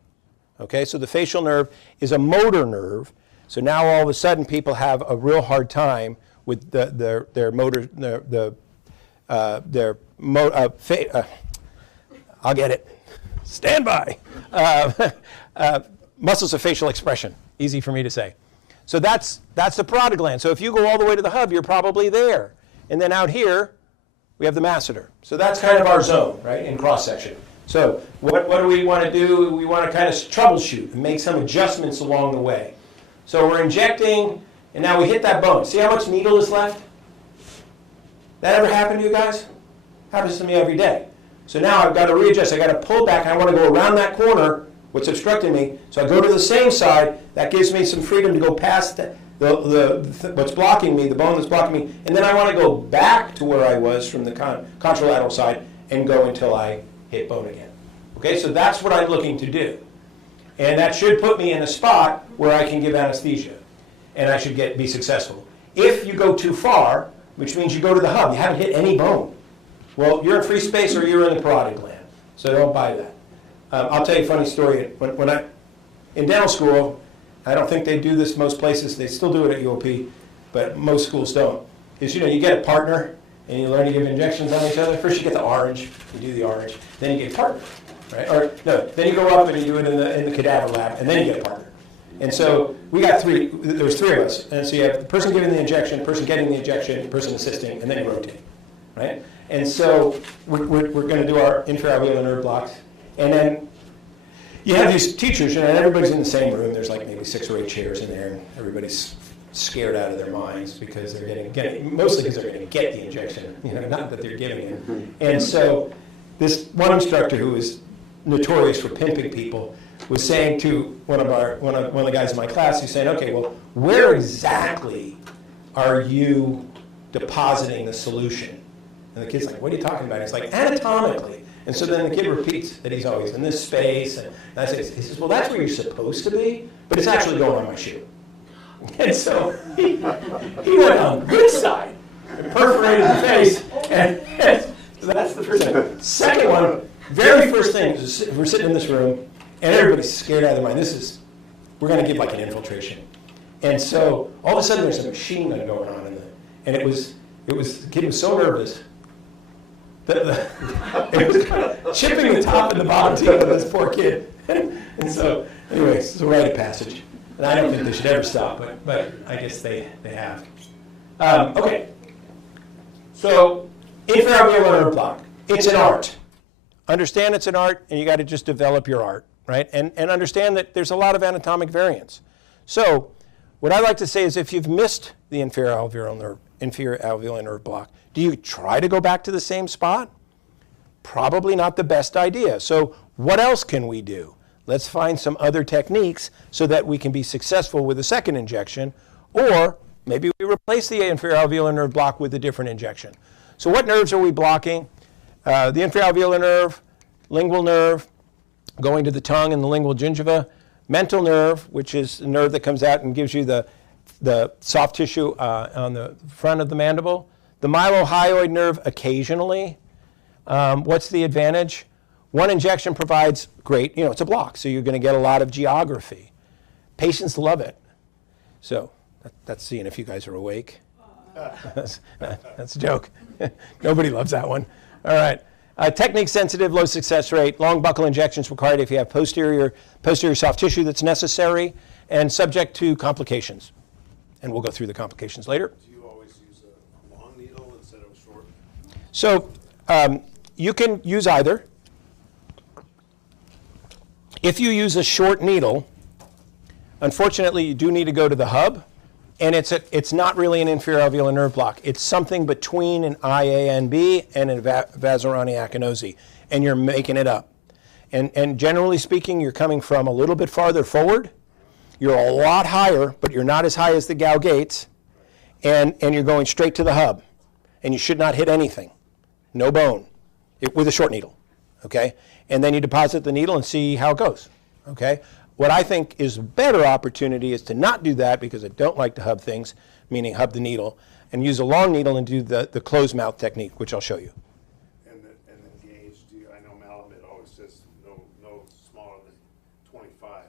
Okay, so the facial nerve is a motor nerve. So now all of a sudden people have a real hard time with their motor, I'll get it. Stand by. Muscles of facial expression. Easy for me to say. So that's the parotid gland. So if you go all the way to the hub, you're probably there. And then out here, we have the masseter. So that's kind of our zone, right, in cross section. So what do we want to do? We want to kind of troubleshoot and make some adjustments along the way. So we're injecting, and now we hit that bone. See how much needle is left? That ever happen to you guys? Happens to me every day. So now I've got to readjust. I've got to pull back. I want to go around that corner, what's obstructing me. So I go to the same side. That gives me some freedom to go past what's blocking me, the bone that's blocking me. And then I want to go back to where I was from the contralateral side and go until I hit bone again. Okay, so that's what I'm looking to do. And that should put me in a spot where I can give anesthesia. And I should be successful. If you go too far, which means you go to the hub, you haven't hit any bone. Well, you're in free space or you're in the parotid gland. So don't buy that. I'll tell you a funny story. When in dental school, I don't think they do this most places. They still do it at UOP, but most schools don't. Is you get a partner, and you learn to give injections on each other. First you get the orange, you do the orange, then you get a partner, right? Or no, then you go up and you do it in the cadaver lab, and then you get a partner. And so we got there was three of us. And so you have the person giving the injection, the person getting the injection, the person assisting, and then you rotate, right? And so we're going to do our inferior nerve blocks. And then you have these teachers, and everybody's in the same room. There's like maybe 6 or 8 chairs in there, and everybody's scared out of their minds because they're mostly because they're going to get the injection, not that they're giving it. And so this one instructor who is notorious for pimping people was saying to one of the guys in my class, he's saying, okay, well, where exactly are you depositing the solution? And the kid's like, what are you talking about? He's like, anatomically. And so then the kid repeats that he's always in this space. And I say, he says, well, that's where you're supposed to be, but it's actually going on my shoe. And so he went on this side and perforated the face. And so that's the first thing. Second one, very first thing is we're sitting in this room, and everybody's scared out of their mind. We're going to give like an infiltration. And so all of a sudden there's a machine gun going on and the kid was so nervous that it was kind of chipping the top and the bottom teeth of this poor kid. And so anyway, it's a rite of passage. And I don't think they should ever stop, but I guess they have. Okay. So inferior nerve block. It's an art. Understand it's an art, and you got to just develop your art, right? And understand that there's a lot of anatomic variance. So what I like to say is if you've missed the inferior alveolar nerve block, do you try to go back to the same spot? Probably not the best idea. So what else can we do? Let's find some other techniques so that we can be successful with a second injection, or maybe we replace the inferior alveolar nerve block with a different injection. So what nerves are we blocking? The inferior alveolar nerve, lingual nerve, going to the tongue and the lingual gingiva, mental nerve, which is the nerve that comes out and gives you the soft tissue on the front of the mandible, the mylohyoid nerve occasionally. What's the advantage? One injection provides great, it's a block, so you're going to get a lot of geography. Patients love it. So that's seeing if you guys are awake. That's a joke. Nobody loves that one. All right. Technique sensitive, low success rate, long buccal injections required if you have posterior soft tissue that's necessary, and subject to complications. And we'll go through the complications later. Do you always use a long needle instead of a short? So you can use either. If you use a short needle, unfortunately you do need to go to the hub, and it's not really an inferior alveolar nerve block. It's something between an IANB and a Vazirani Akinosi, and you're making it up. And generally speaking, you're coming from a little bit farther forward. You're a lot higher, but you're not as high as the Gow gates, and you're going straight to the hub. And you should not hit anything, no bone, with a short needle, okay? And then you deposit the needle and see how it goes, okay? What I think is a better opportunity is to not do that, because I don't like to hub things, meaning hub the needle, and use a long needle and do the closed mouth technique, which I'll show you. And then gauge, I know Malamud always says no smaller than 25.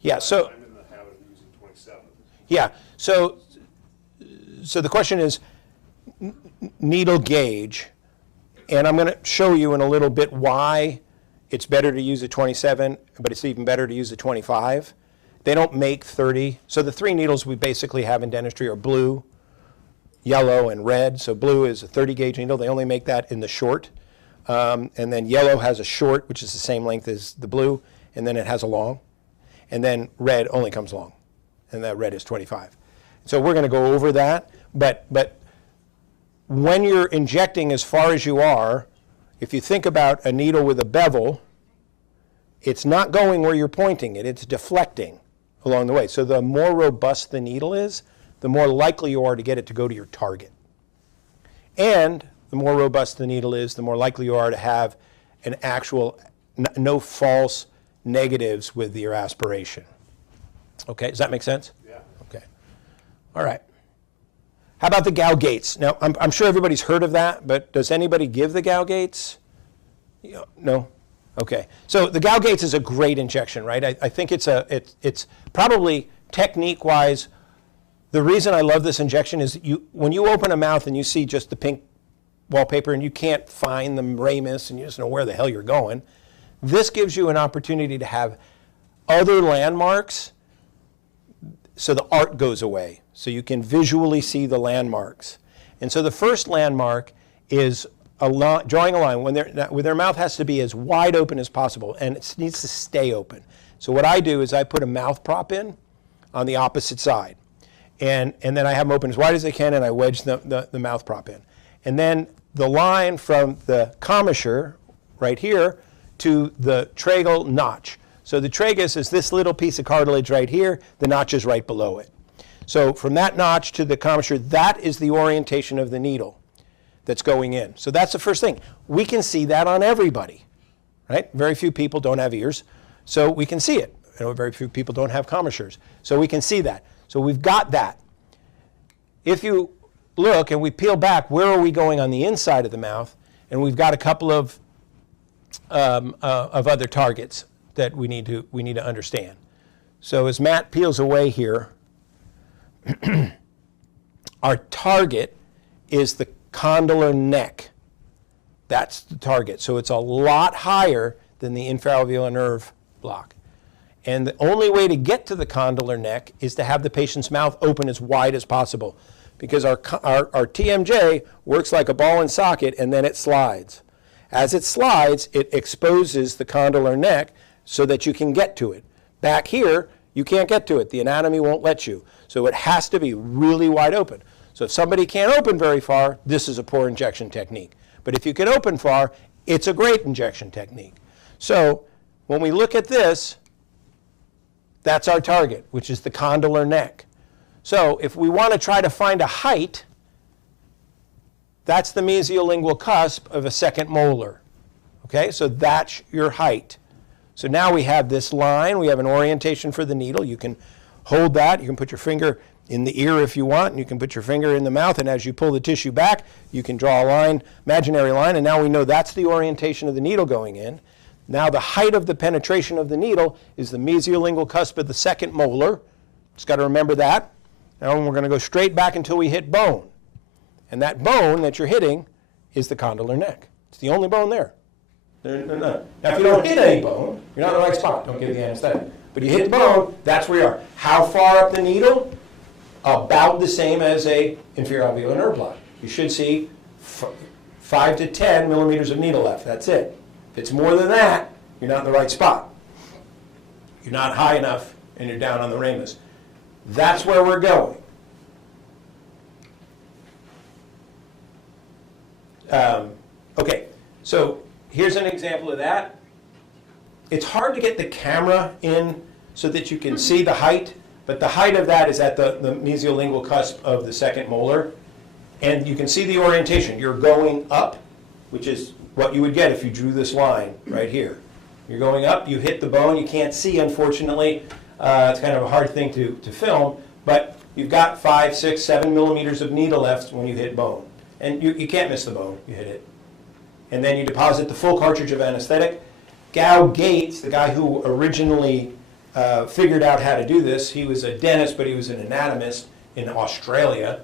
Yeah, so. I'm in the habit of using 27. Yeah, so the question is needle gauge, and I'm going to show you in a little bit why it's better to use a 27, but it's even better to use a 25. They don't make 30. So the three needles we basically have in dentistry are blue, yellow, and red. So blue is a 30 gauge needle. They only make that in the short. And then yellow has a short, which is the same length as the blue, and then it has a long. And then red only comes long, and that red is 25. So we're going to go over that, but when you're injecting as far as you are, if you think about a needle with a bevel, it's not going where you're pointing it, it's deflecting along the way. So the more robust the needle is, the more likely you are to get it to go to your target. And the more robust the needle is, the more likely you are to have an actual, no false negatives with your aspiration. Okay, does that make sense? Yeah. Okay. All right. How about the Gow gates? Now, I'm sure everybody's heard of that, but does anybody give the Gow gates? No? Okay. So the Gow gates is a great injection, right? I think it's probably technique-wise, the reason I love this injection is when you open a mouth and you see just the pink wallpaper and you can't find the ramus and you just know where the hell you're going, this gives you an opportunity to have other landmarks so the art goes away. So you can visually see the landmarks. And so the first landmark is drawing a line when their mouth has to be as wide open as possible, and it needs to stay open. So what I do is I put a mouth prop in on the opposite side. And then I have them open as wide as they can, and I wedge the mouth prop in. And then the line from the commissure right here to the tragus notch. So the tragus is this little piece of cartilage right here, the notch is right below it. So from that notch to the commissure, that is the orientation of the needle that's going in. So that's the first thing. We can see that on everybody, right? Very few people don't have ears, so we can see it. Very few people don't have commissures, so we can see that. So we've got that. If you look and we peel back, where are we going on the inside of the mouth? And we've got a couple of other targets that we need to understand. So as Matt peels away here, our target is the condylar neck. That's the target. So it's a lot higher than the infraalveolar nerve block. And the only way to get to the condylar neck is to have the patient's mouth open as wide as possible, because our TMJ works like a ball and socket, and then it slides. As it slides, it exposes the condylar neck so that you can get to it. Back here, you can't get to it. The anatomy won't let you. So it has to be really wide open. So if somebody can't open very far, this is a poor injection technique. But if you can open far, it's a great injection technique. So when we look at this, that's our target, which is the condylar neck. So if we want to try to find a height, that's the mesiolingual cusp of a second molar. Okay, so that's your height. So now we have this line, we have an orientation for the needle. You can hold that, you can put your finger in the ear if you want, and you can put your finger in the mouth, and as you pull the tissue back, you can draw a line, imaginary line, and now we know that's the orientation of the needle going in. Now the height of the penetration of the needle is the mesiolingual cusp of the second molar. Just got to remember that. Now we're going to go straight back until we hit bone. And that bone that you're hitting is the condylar neck. It's the only bone there. Now if you don't hit any bone, you're not in the right spot. Don't give the anesthetic. But you hit the bone, that's where you are. How far up the needle? About the same as a inferior alveolar nerve block. You should see 5 to 10 millimeters of needle left. That's it. If it's more than that, you're not in the right spot. You're not high enough, and you're down on the ramus. That's where we're going. So here's an example of that. It's hard to get the camera in so that you can see the height, but the height of that is at the mesiolingual cusp of the second molar. And you can see the orientation. You're going up, which is what you would get if you drew this line right here. You're going up, you hit the bone. You can't see, unfortunately. It's kind of a hard thing to film, but you've got 5, 6, 7 millimeters of needle left when you hit bone. And you can't miss the bone. You hit it. And then you deposit the full cartridge of anesthetic. Gow Gates, the guy who originally figured out how to do this, he was a dentist, but he was an anatomist in Australia.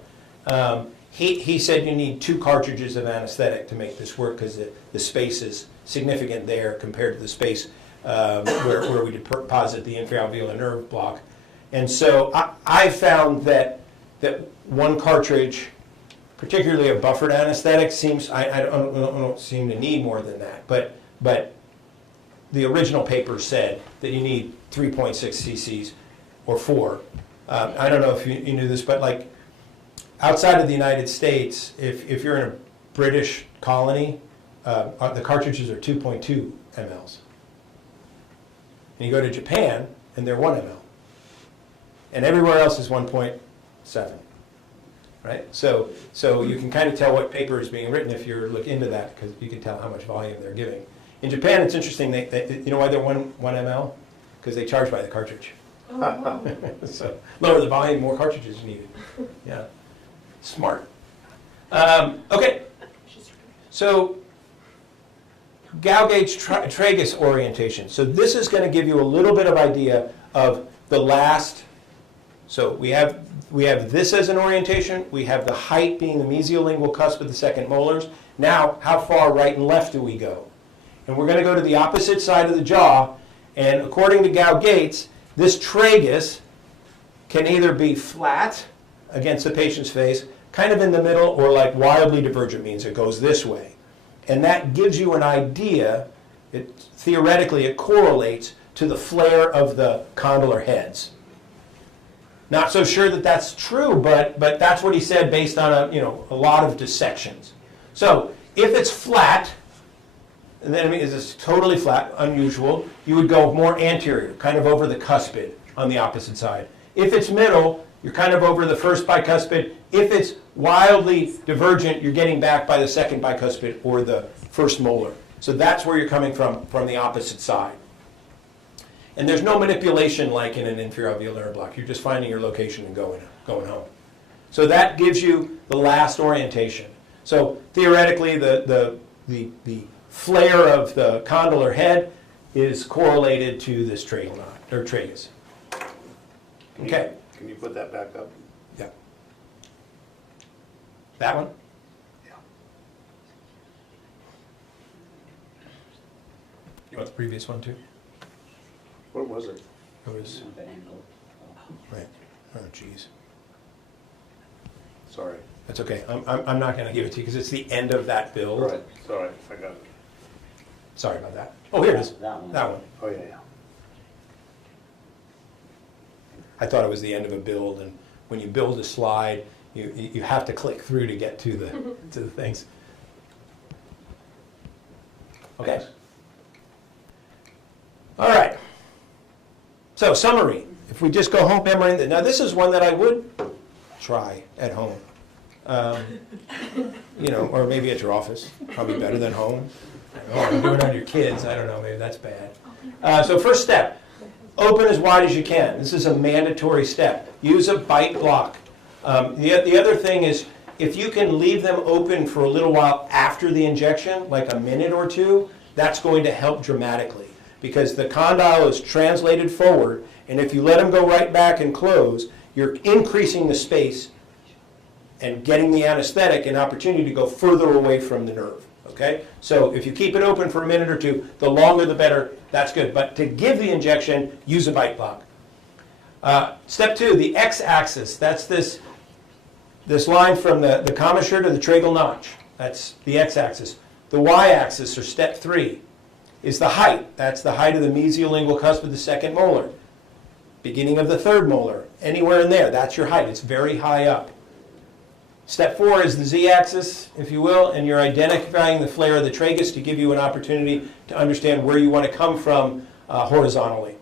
He said you need 2 cartridges of anesthetic to make this work because the space is significant there compared to the space where we deposit the infraalveolar nerve block. And so I found that 1 cartridge, particularly a buffered anesthetic, seems, I don't seem to need more than that. But the original paper said that you need 3.6 cc's or 4. I don't know if you knew this, but like outside of the United States, if you're in a British colony, the cartridges are 2.2 mLs. And you go to Japan, and they're 1 ml. And everywhere else is 1.7. Right? So you can kind of tell what paper is being written if you look into that, because you can tell how much volume they're giving. In Japan, it's interesting. You know why they're 1 ml? Because they charge by the cartridge. Oh. So lower the volume, more cartridges needed. Yeah, smart. Okay, so Gow-Gates tragus orientation. So this is going to give you a little bit of idea of the last. So we have this as an orientation. We have the height being the mesiolingual cusp of the second molars. Now, how far right and left do we go? And we're going to go to the opposite side of the jaw. And according to Gow-Gates, this tragus can either be flat against the patient's face, kind of in the middle, or like wildly divergent, means it goes this way. And that gives you an idea. Theoretically, it correlates to the flare of the condylar heads. Not so sure that that's true, but that's what he said based on a lot of dissections. So if it's flat, and then it's totally flat, unusual, you would go more anterior, kind of over the cuspid on the opposite side. If it's middle, you're kind of over the first bicuspid. If it's wildly divergent, you're getting back by the second bicuspid or the first molar. So that's where you're coming from the opposite side. And there's no manipulation like in an inferior alveolar nerve block. You're just finding your location and going home. So that gives you the last orientation. So theoretically, the flare of the condylar head is correlated to this tragus knot, or tragus. Okay. Can you put that back up? Yeah. That one? Yeah. You want the previous one too? What was it? It was. Right. Oh, jeez. Sorry. That's okay. I'm not going to give it to you because it's the end of that build. Right. Sorry, I got it. Sorry about that. Oh, here it is. That one. That one. Oh, yeah. I thought it was the end of a build, and when you build a slide, you have to click through to get to the things. Okay. All right. So summary. If we just go home memory, now this is one that I would try at home. Or maybe at your office. Probably better than home. Do it on your kids. I don't know. Maybe that's bad. So first step. Open as wide as you can. This is a mandatory step. Use a bite block. The other thing is, if you can leave them open for a little while after the injection, like a minute or two, that's going to help dramatically. Because the condyle is translated forward, and if you let them go right back and close, you're increasing the space and getting the anesthetic an opportunity to go further away from the nerve. Okay? So if you keep it open for a minute or two, the longer the better. That's good. But to give the injection, use a bite block. Step 2, the x-axis. That's this line from the commissure to the tragal notch. That's the x-axis. The y-axis, or step 3, is the height. That's the height of the mesiolingual cusp of the second molar. Beginning of the third molar. Anywhere in there, that's your height. It's very high up. Step 4 is the z-axis, if you will, and you're identifying the flare of the tragus to give you an opportunity to understand where you want to come from horizontally.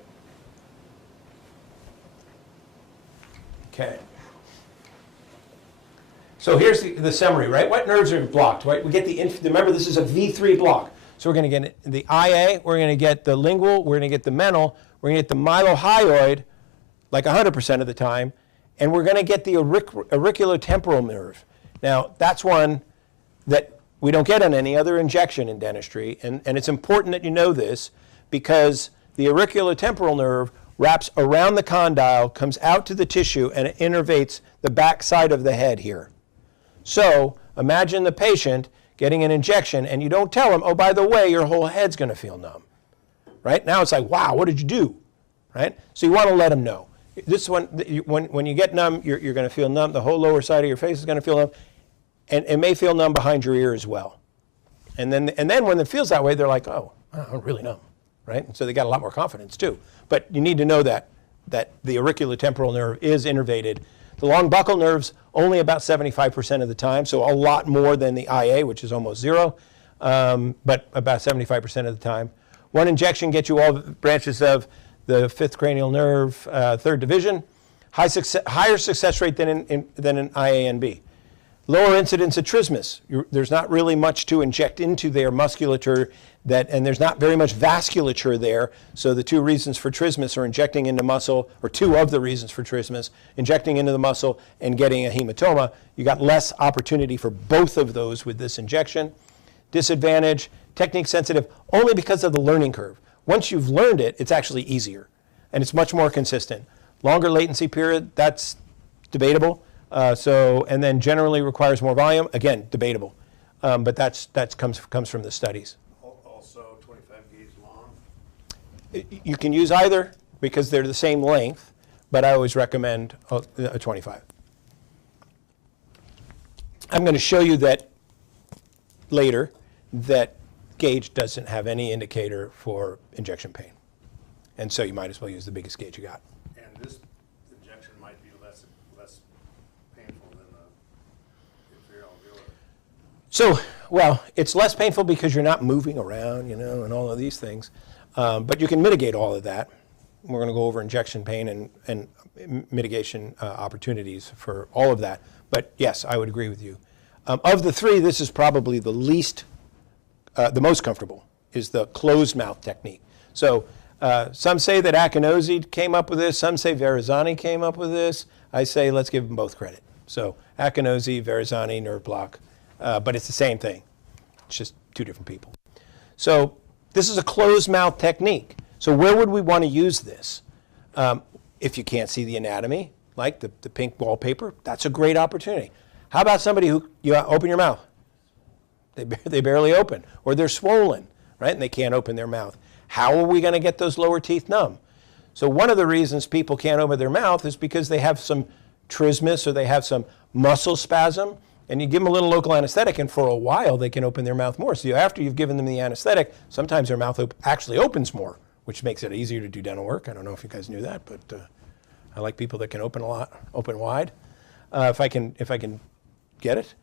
Okay. So here's the summary, right? What nerves are blocked, right? We get remember this is a V3 block. So we're going to get the IA, we're going to get the lingual, we're going to get the mental, we're going to get the mylohyoid, like 100% of the time, and we're going to get the auriculotemporal nerve. Now, that's one that we don't get on any other injection in dentistry, and it's important that you know this because the auriculotemporal nerve wraps around the condyle, comes out to the tissue, and it innervates the back side of the head here. So imagine the patient getting an injection, and you don't tell them, oh, by the way, your whole head's going to feel numb. Right? Now it's like, wow, what did you do? Right? So you want to let them know. This one, when you get numb, you're going to feel numb. The whole lower side of your face is going to feel numb, and it may feel numb behind your ear as well. And then when it feels that way, they're like, oh, I'm really numb, right? And so they got a lot more confidence too. But you need to know that the auriculotemporal nerve is innervated. The long buccal nerve's only about 75% of the time, so a lot more than the IA, which is almost 0, but about 75% of the time. One injection gets you all the branches of the 5th cranial nerve, 3rd division. Higher success rate than in IA and B. Lower incidence of trismus. There's not really much to inject into their musculature, and there's not very much vasculature there. So the 2 reasons for trismus are injecting into muscle, or 2 of the reasons for trismus, injecting into the muscle and getting a hematoma. You got less opportunity for both of those with this injection. Disadvantage, technique sensitive, only because of the learning curve. Once you've learned it, it's actually easier, and it's much more consistent. Longer latency period, that's debatable. And then generally requires more volume. Again, debatable, but that comes from the studies. Also, 25 gauge long. You can use either because they're the same length, but I always recommend a 25. I'm going to show you that later that gauge doesn't have any indicator for injection pain, and so you might as well use the biggest gauge you got. And this injection might be less painful than the inferior alveolar. So, well, it's less painful because you're not moving around, and all of these things, but you can mitigate all of that. We're going to go over injection pain and mitigation opportunities for all of that. But yes, I would agree with you. Of the 3, this is probably the least. The most comfortable is the closed mouth technique. So some say that Akinosi came up with this. Some say Verrazani came up with this. I say let's give them both credit. So Akinosi, Verrazani, nerve block, but it's the same thing. It's just 2 different people. So this is a closed mouth technique. So where would we want to use this? If you can't see the anatomy, like the pink wallpaper, that's a great opportunity. How about somebody who, you open your mouth? They barely open, or they're swollen, right? And they can't open their mouth. How are we going to get those lower teeth numb? So one of the reasons people can't open their mouth is because they have some trismus or they have some muscle spasm, and you give them a little local anesthetic, and for a while they can open their mouth more. So after you've given them the anesthetic, sometimes their mouth actually opens more, which makes it easier to do dental work. I don't know if you guys knew that, but I like people that can open wide, if I can get it.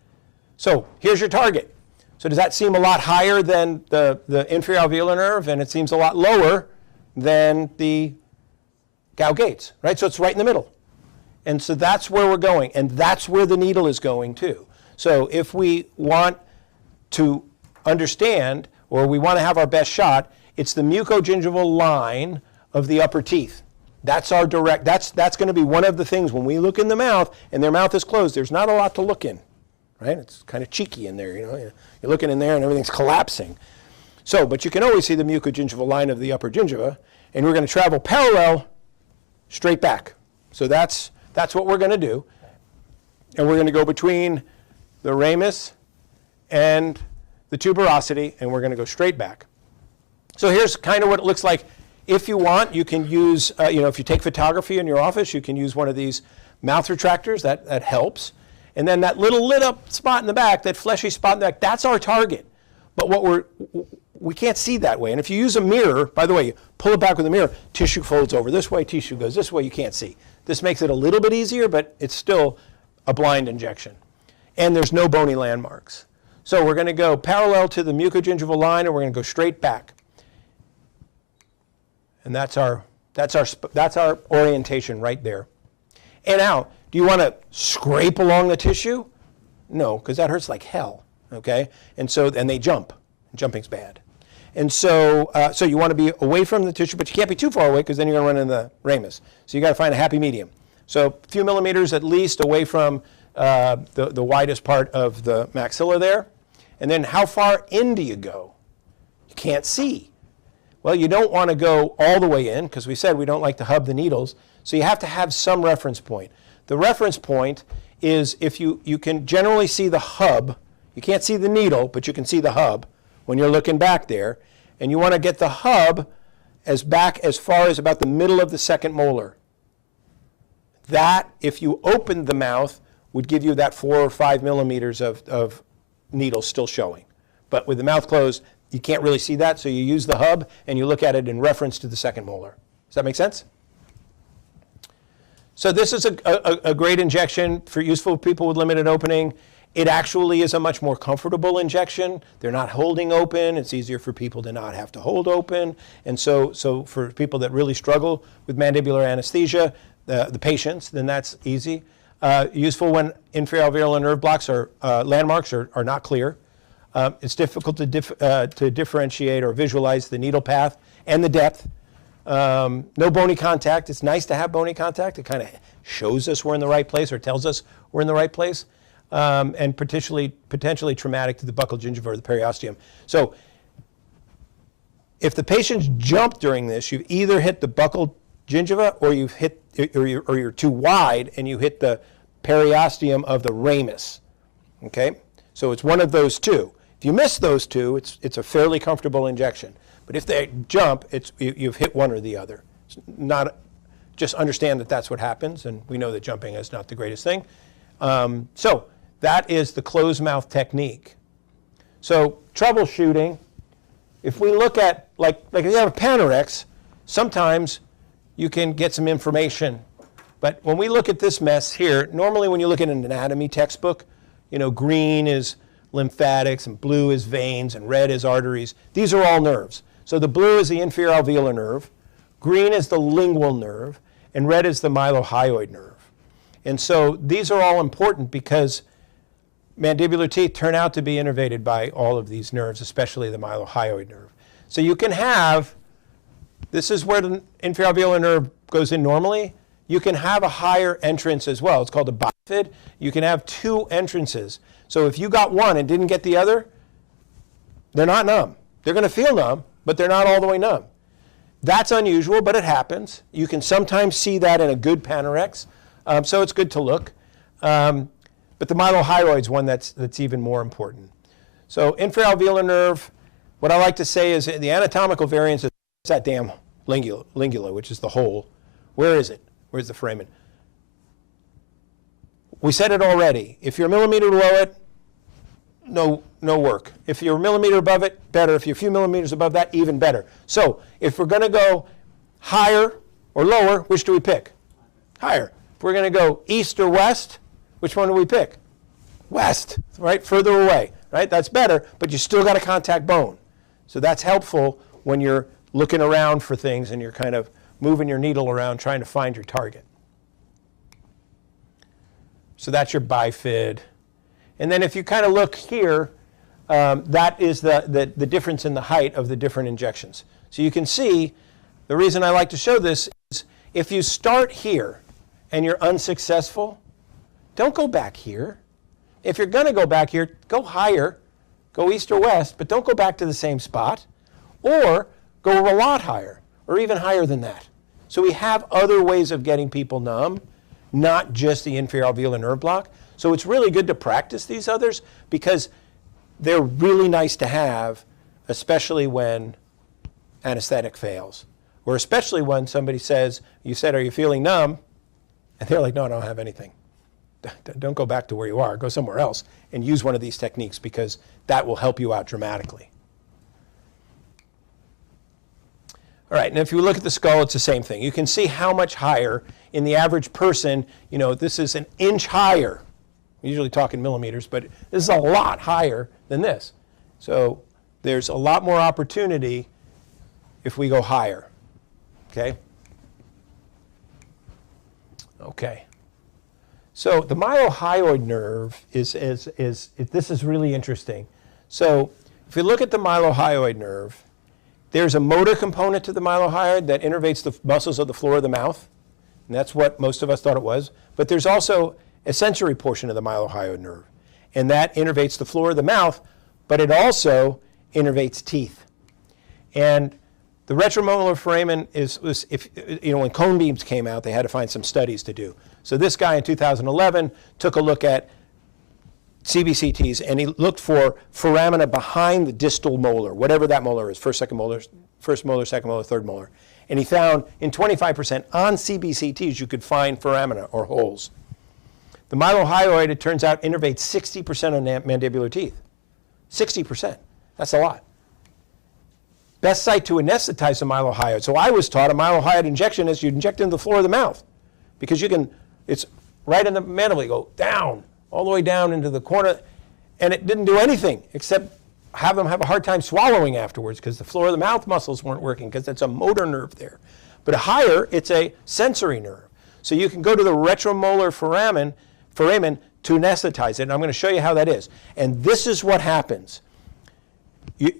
So here's your target. So does that seem a lot higher than the inferior alveolar nerve, and it seems a lot lower than the Gau-Gates, right? So it's right in the middle. And so that's where we're going, and that's where the needle is going too. So if we want to understand, or we want to have our best shot, it's the mucogingival line of the upper teeth. That's our direct, that's going to be one of the things when we look in the mouth and their mouth is closed, there's not a lot to look in. Right? It's kind of cheeky in there, You're looking in there and everything's collapsing. So, but you can always see the mucogingival line of the upper gingiva, and we're going to travel parallel straight back. So that's what we're going to do. And we're going to go between the ramus and the tuberosity, and we're going to go straight back. So here's kind of what it looks like. If you want, you can use, if you take photography in your office, you can use one of these mouth retractors. That helps. And then that little lit up spot in the back, that fleshy spot in the back, that's our target. But we can't see that way. And if you use a mirror, by the way, you pull it back with a mirror, tissue folds over this way, tissue goes this way, you can't see. This makes it a little bit easier, but it's still a blind injection. and there's no bony landmarks. So we're going to go parallel to the mucogingival line, and we're going to go straight back. And that's our orientation right there. And now, do you want to scrape along the tissue? No, because that hurts like hell. Okay, and they jump. Jumping's bad. And so you want to be away from the tissue, but you can't be too far away because then you're going to run into the ramus. So you got to find a happy medium. So a few millimeters at least away from the widest part of the maxilla there. And then how far in do you go? You can't see. Well, you don't want to go all the way in because we said we don't like to hub the needles. So you have to have some reference point. The reference point is if you can generally see the hub. You can't see the needle, but you can see the hub when you're looking back there. And you want to get the hub back as far as about the middle of the second molar. That, if you opened the mouth, would give you that 4 or 5 millimeters of needle still showing. But with the mouth closed, you can't really see that, so you use the hub and you look at it in reference to the second molar. Does that make sense? So this is a great injection for useful people with limited opening. It actually is a much more comfortable injection. They're not holding open. It's easier for people to not have to hold open. And so for people that really struggle with mandibular anesthesia, the patients, then that's easy. Useful when inferior alveolar nerve blocks landmarks are not clear. It's difficult to differentiate or visualize the needle path and the depth. No bony contact. It's nice to have bony contact. It kind of shows us we're in the right place or tells us we're in the right place. And potentially traumatic to the buccal gingiva or the periosteum. So if the patients jump during this, you've either hit the buccal gingiva or you're too wide and you hit the periosteum of the ramus. Okay? So it's one of those two. If you miss those two, it's a fairly comfortable injection. But if they jump, you've hit one or the other. It's not, just understand that that's what happens, and we know that jumping is not the greatest thing. So that is the closed mouth technique. So troubleshooting, if we look at, like if you have a Panorex, sometimes you can get some information. But when we look at this mess here, normally when you look at an anatomy textbook, green is lymphatics and blue is veins and red is arteries. These are all nerves. So the blue is the inferior alveolar nerve, green is the lingual nerve, and red is the mylohyoid nerve. And so these are all important because mandibular teeth turn out to be innervated by all of these nerves, especially the mylohyoid nerve. So you can have, this is where the inferior alveolar nerve goes in normally. You can have a higher entrance as well. It's called a bifid. You can have two entrances. So if you got one and didn't get the other, they're not numb. They're going to feel numb, but they're not all the way numb. That's unusual, but it happens. You can sometimes see that in a good Panorex. So it's good to look. But the mylohyoid is one that's even more important. So inferior alveolar nerve, what I like to say is the anatomical variance is that damn lingula, which is the hole. Where is it? Where's the foramen? We said it already. If you're a millimeter below it, no work. If you're a millimeter above it, better. If you're a few millimeters above that, even better. So if we're going to go higher or lower, which do we pick? Higher. If we're going to go east or west, which one do we pick? West, right? Further away, right? That's better, but you still got a contact bone. So that's helpful when you're looking around for things and you're kind of moving your needle around trying to find your target. So that's your bifid. And then if you kind of look here, that is the difference in the height of the different injections. So you can see, the reason I like to show this is if you start here and you're unsuccessful, don't go back here. If you're going to go back here, go higher, go east or west, but don't go back to the same spot, or go a lot higher, or even higher than that. So we have other ways of getting people numb, not just the inferior alveolar nerve block. So it's really good to practice these others because they're really nice to have, especially when anesthetic fails. Or especially when somebody says, you said, are you feeling numb? And they're like, no, I don't have anything. Don't go back to where you are. Go somewhere else and use one of these techniques because that will help you out dramatically. All right, and if you look at the skull, it's the same thing. You can see how much higher in the average person, this is an inch higher, We usually talk in millimeters, but this is a lot higher than this. So there's a lot more opportunity if we go higher, okay? Okay. So the mylohyoid nerve this is really interesting. So if you look at the mylohyoid nerve, there's a motor component to the mylohyoid that innervates the muscles of the floor of the mouth, and that's what most of us thought it was. But there's also a sensory portion of the mylohyoid nerve, and that innervates the floor of the mouth, but it also innervates teeth. And the retromolar foramen when cone beams came out, they had to find some studies to do. So this guy in 2011 took a look at CBCTs, and he looked for foramina behind the distal molar, whatever that molar is, first molar, second molar, third molar. And he found in 25% on CBCTs you could find foramina or holes. The mylohyoid, it turns out, innervates 60% of mandibular teeth. 60%. That's a lot. Best site to anesthetize the mylohyoid. So I was taught a mylohyoid injection is you inject into the floor of the mouth, because it's right in the mandible. You go down, all the way down into the corner, and it didn't do anything except have them have a hard time swallowing afterwards because the floor of the mouth muscles weren't working because it's a motor nerve there. But higher, it's a sensory nerve. So you can go to the retromolar foramen to anesthetize it, and I'm going to show you how that is. And this is what happens. You're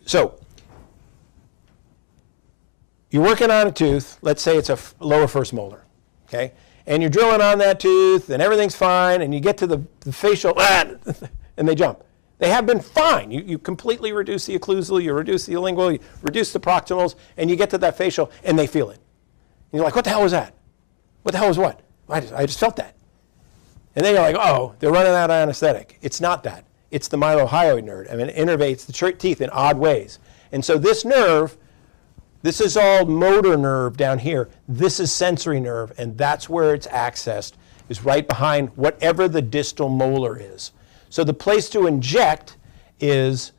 working on a tooth, let's say it's a lower first molar, okay? And you're drilling on that tooth, and everything's fine, and you get to the facial, and they jump. They have been fine. You completely reduce the occlusal, you reduce the lingual, you reduce the proximals, and you get to that facial, and they feel it. And you're like, what the hell was that? What the hell was what? I just felt that. And then you're like, oh, they're running out of anesthetic. It's not that. It's the mylohyoid nerve. I mean, it innervates the teeth in odd ways. And so this nerve, this is all motor nerve down here. This is sensory nerve, and that's where it's accessed, is right behind whatever the distal molar is. So the place to inject is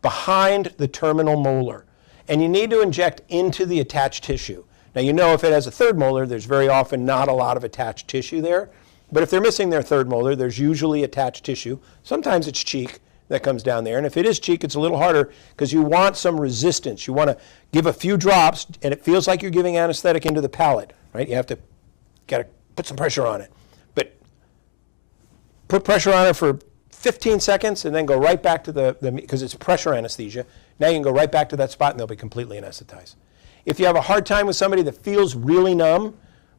behind the terminal molar. And you need to inject into the attached tissue. Now, you know if it has a third molar, there's very often not a lot of attached tissue there. But if they're missing their third molar, there's usually attached tissue. Sometimes it's cheek that comes down there. And if it is cheek, it's a little harder because you want some resistance. You want to give a few drops, and it feels like you're giving anesthetic into the palate, right? You have to put some pressure on it. But put pressure on it for 15 seconds and then go right back to because it's pressure anesthesia. Now you can go right back to that spot and they'll be completely anesthetized. If you have a hard time with somebody that feels really numb,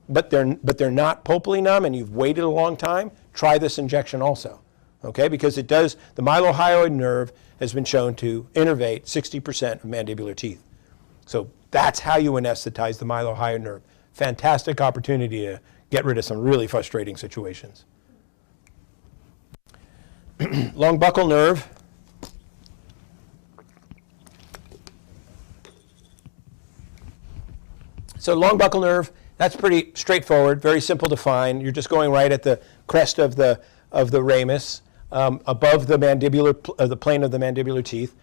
but they're not pulpally numb and you've waited a long time, try this injection also, okay? Because the mylohyoid nerve has been shown to innervate 60% of mandibular teeth. So that's how you anesthetize the mylohyoid nerve. Fantastic opportunity to get rid of some really frustrating situations. Long buccal nerve. So long buccal nerve, that's pretty straightforward, very simple to find. You're just going right at the crest of the ramus, above the the plane of the mandibular teeth.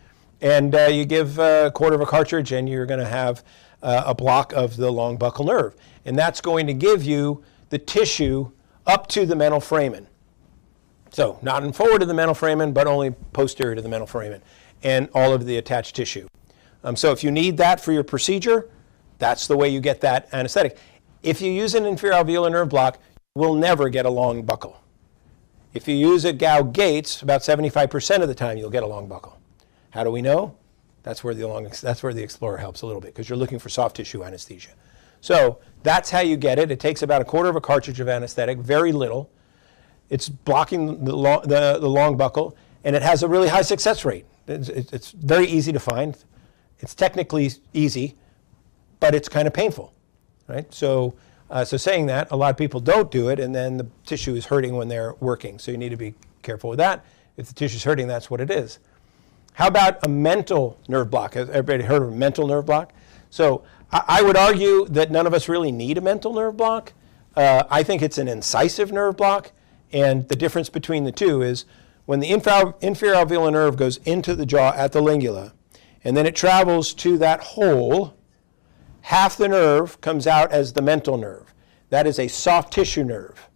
And you give a quarter of a cartridge and you're going to have a block of the long buccal nerve. And that's going to give you the tissue up to the mental foramen. So not in forward of the mental foramen, but only posterior to the mental foramen and all of the attached tissue. So if you need that for your procedure, that's the way you get that anesthetic. If you use an inferior alveolar nerve block, you will never get a long buccal. If you use a Gao-Gates, about 75% of the time you'll get a long buccal. How do we know? That's where the Explorer helps a little bit, because you're looking for soft tissue anesthesia. So that's how you get it. It takes about a quarter of a cartridge of anesthetic, very little. It's blocking the long buccal, and it has a really high success rate. It's very easy to find. It's technically easy, but it's kind of painful, right? So saying that, a lot of people don't do it, and then the tissue is hurting when they're working. So you need to be careful with that. If the tissue is hurting, that's what it is. How about a mental nerve block? Has everybody heard of a mental nerve block? So I would argue that none of us really need a mental nerve block. I think it's an incisive nerve block. And the difference between the two is when the inferior alveolar nerve goes into the jaw at the lingula, and then it travels to that hole, half the nerve comes out as the mental nerve. That is a soft tissue nerve.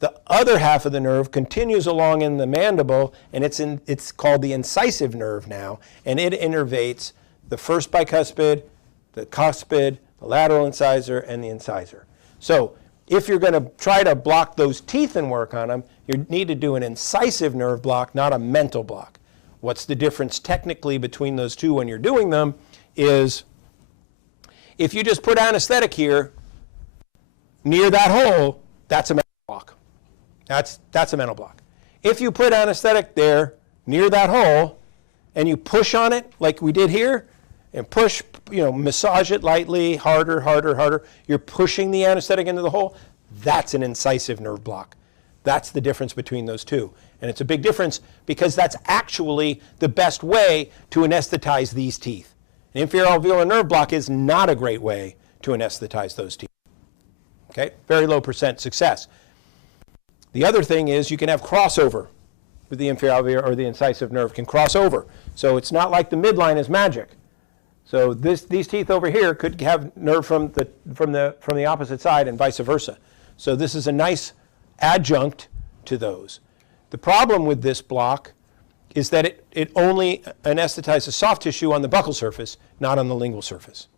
The other half of the nerve continues along in the mandible, and it's called the incisive nerve now, and it innervates the first bicuspid, the cuspid, the lateral incisor, and the incisor. So if you're going to try to block those teeth and work on them, you need to do an incisive nerve block, not a mental block. What's the difference technically between those two when you're doing them is if you just put anesthetic here near that hole, that's a mental block. That's a mental block. If you put anesthetic there near that hole and you push on it like we did here and push, massage it lightly, harder, harder, harder, you're pushing the anesthetic into the hole, that's an incisive nerve block. That's the difference between those two. And it's a big difference because that's actually the best way to anesthetize these teeth. An inferior alveolar nerve block is not a great way to anesthetize those teeth. Okay, very low % success. The other thing is you can have crossover with the inferior alveolar, or the incisive nerve can cross over. So it's not like the midline is magic. So these teeth over here could have nerve from the opposite side and vice versa. So this is a nice adjunct to those. The problem with this block is that it only anesthetizes soft tissue on the buccal surface, not on the lingual surface.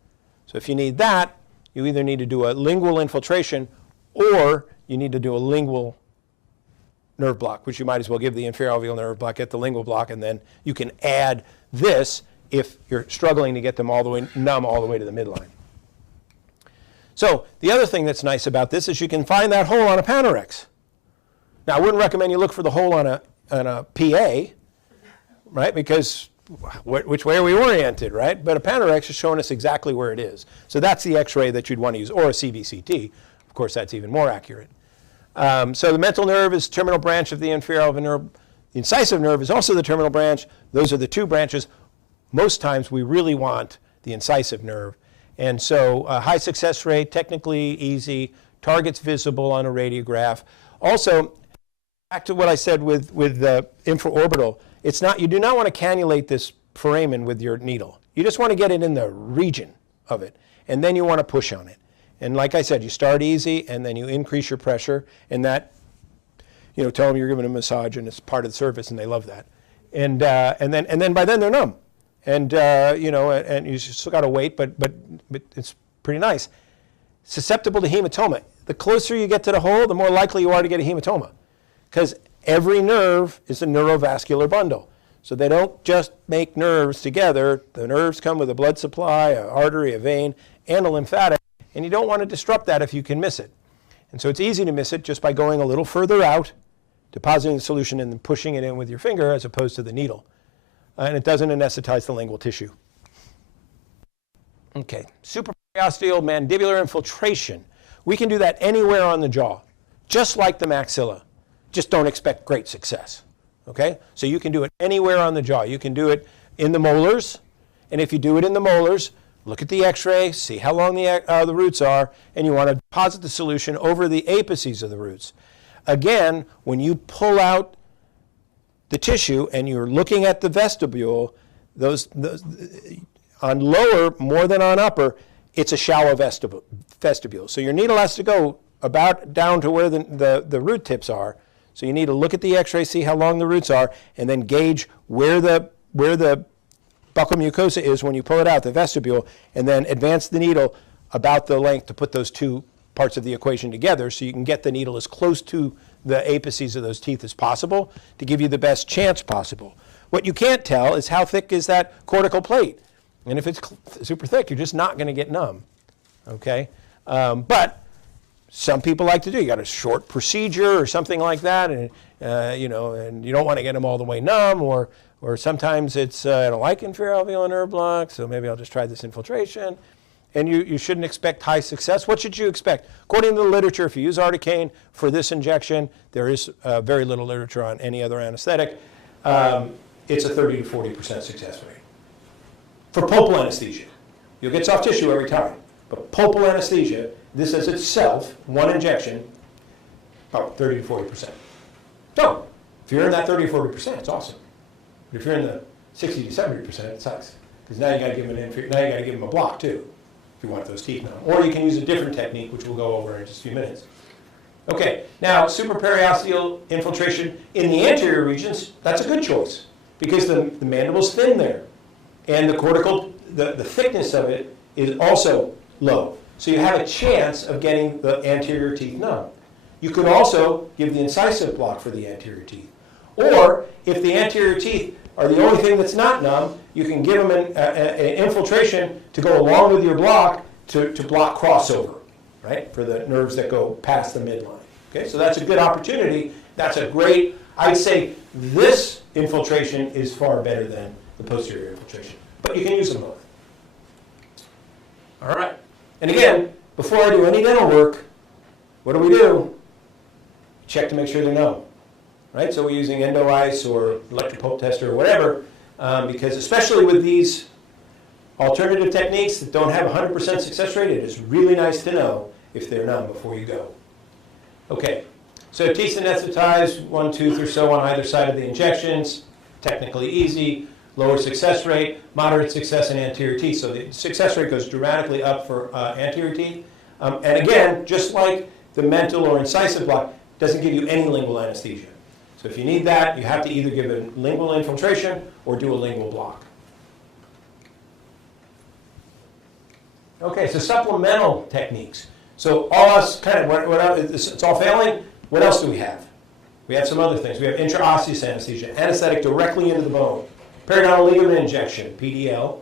So if you need that, you either need to do a lingual infiltration or you need to do a lingual nerve block, which you might as well give the inferior alveolar nerve block, get the lingual block, and then you can add this if you're struggling to get them all the way numb all the way to the midline. So the other thing that's nice about this is you can find that hole on a Panorex. Now I wouldn't recommend you look for the hole on a PA, right? Because which way are we oriented, right? But a Panorex is showing us exactly where it is. So that's the X-ray that you'd want to use, or a CBCT. Of course, that's even more accurate. So the mental nerve is terminal branch of the inferior alveolar nerve. The incisive nerve is also the terminal branch. Those are the two branches. Most times we really want the incisive nerve. And so high success rate, technically easy, targets visible on a radiograph. Also, back to what I said with the infraorbital, you do not want to cannulate this foramen with your needle. You just want to get it in the region of it, and then you want to push on it. And like I said, you start easy, and then you increase your pressure, and that, tell them you're giving a massage, and it's part of the surface, and they love that. And then by then they're numb, and and you still got to wait, but it's pretty nice. Susceptible to hematoma. The closer you get to the hole, the more likely you are to get a hematoma, because every nerve is a neurovascular bundle. So they don't just make nerves together. The nerves come with a blood supply, an artery, a vein, and a lymphatic. And you don't want to disrupt that if you can miss it. And so it's easy to miss it just by going a little further out, depositing the solution, and then pushing it in with your finger as opposed to the needle. And it doesn't anesthetize the lingual tissue. Okay, supraperiosteal mandibular infiltration. We can do that anywhere on the jaw, just like the maxilla. Just don't expect great success. Okay? So you can do it anywhere on the jaw. You can do it in the molars, and if you do it in the molars, look at the X-ray, see how long the roots are, and you want to deposit the solution over the apices of the roots. Again, when you pull out the tissue and you're looking at the vestibule, those on lower more than on upper, it's a shallow vestibule. So your needle has to go about down to where the root tips are. So you need to look at the X-ray, see how long the roots are, and then gauge where the buccal mucosa is when you pull it out, the vestibule, and then advance the needle about the length to put those two parts of the equation together so you can get the needle as close to the apices of those teeth as possible to give you the best chance possible. What you can't tell is how thick is that cortical plate. And if it's super thick, you're just not going to get numb. Okay? But some people like to do. You got a short procedure or something like that, and and you don't want to get them all the way numb, or sometimes it's I don't like inferior alveolar nerve block, so maybe I'll just try this infiltration. And you shouldn't expect high success. What should you expect? According to the literature, if you use articaine for this injection, there is very little literature on any other anesthetic. It's a 30 to 40% success rate. For pulpal anesthesia, you'll get soft tissue every time. But pulpal anesthesia, this is itself, one injection, about 30 to 40%. So, if you're in that 30 to 40%, it's awesome. But if you're in the 60 to 70%, it sucks. Because now you got to give them a block too, if you want those teeth numb. Or you can use a different technique, which we'll go over in just a few minutes. Okay, now supraperiosteal infiltration in the anterior regions, that's a good choice because the mandible's thin there. And the cortical, the thickness of it is also low. So you have a chance of getting the anterior teeth numb. You could also give the incisive block for the anterior teeth. Or if the anterior teeth are the only thing that's not numb, you can give them an infiltration to go along with your block to block crossover, right, for the nerves that go past the midline. Okay, so that's a good opportunity. That's a great, I'd say this infiltration is far better than the posterior infiltration. But you can use them both. All right. And again, before I do any dental work, what do? Check to make sure they're numb. Right? So we're using endo ice or electropulp tester or whatever, because especially with these alternative techniques that don't have 100% success rate, it is really nice to know if they're numb before you go. Okay, so teeth anesthetized, 1 tooth or so on either side of the injections, technically easy, lower success rate, moderate success in anterior teeth. So the success rate goes dramatically up for anterior teeth. And again, just like the mental or incisive block, doesn't give you any lingual anesthesia. So if you need that, you have to either give a lingual infiltration or do a lingual block. Okay, so supplemental techniques. So all us kind of, it's all failing. What else do we have? We have some other things. We have intraosseous anesthesia, anesthetic directly into the bone, periodontal ligament injection, PDL,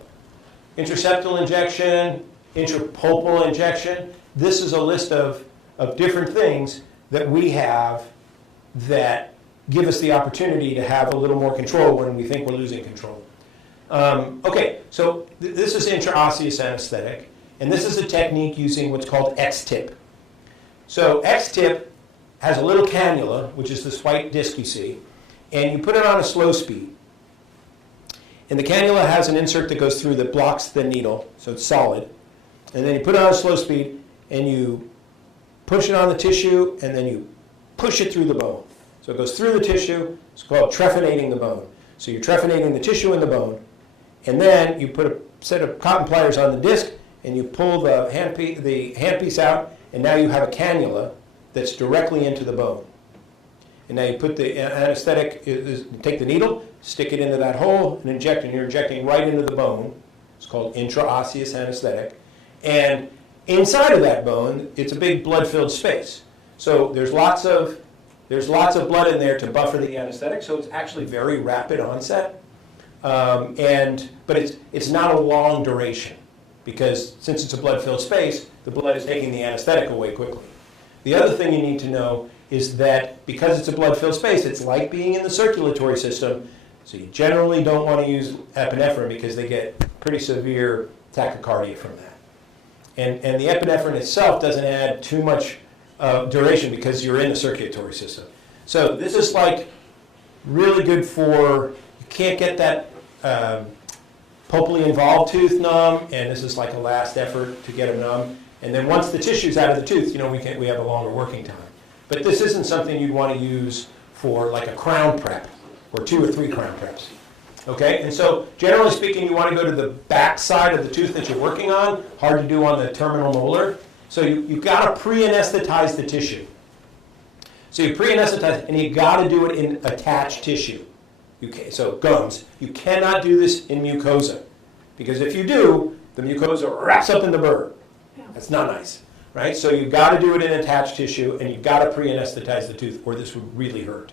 intraseptal injection, intrapulpal injection. This is a list of different things that we have that give us the opportunity to have a little more control when we think we're losing control. Okay, so this is intraosseous anesthetic. And this is a technique using what's called X-tip. So X-tip has a little cannula, which is this white disc you see, and you put it on a slow speed. And the cannula has an insert that goes through that blocks the needle, so it's solid. And then you put it on a slow speed, and you push it on the tissue, and then you push it through the bone. So it goes through the tissue. It's called trephinating the bone. So you're trephinating the tissue in the bone, and then you put a set of cotton pliers on the disc, and you pull the handpiece out, and now you have a cannula that's directly into the bone. And now you put the anesthetic, take the needle, stick it into that hole, and inject, and you're injecting right into the bone. It's called intraosseous anesthetic. And inside of that bone, it's a big blood-filled space. So there's lots of blood in there to buffer the anesthetic, so it's actually very rapid onset. But it's not a long duration, because since it's a blood-filled space, the blood is taking the anesthetic away quickly. The other thing you need to know is that because it's a blood-filled space, it's like being in the circulatory system, so you generally don't want to use epinephrine because they get pretty severe tachycardia from that. And the epinephrine itself doesn't add too much duration because you're in the circulatory system. So this is like really good for, you can't get that pulpally involved tooth numb, and this is like a last effort to get them numb. And then once the tissue's out of the tooth, we have a longer working time. But this isn't something you'd want to use for like a crown prep or 2 or 3 crown preps. Okay, and so generally speaking, you want to go to the back side of the tooth that you're working on. Hard to do on the terminal molar. So you've got to pre-anesthetize the tissue. So you pre-anesthetize, and you've got to do it in attached tissue. So gums. You cannot do this in mucosa, because if you do, the mucosa wraps up in the burr. That's not nice, right? So you've got to do it in attached tissue, and you've got to pre-anesthetize the tooth, or this would really hurt.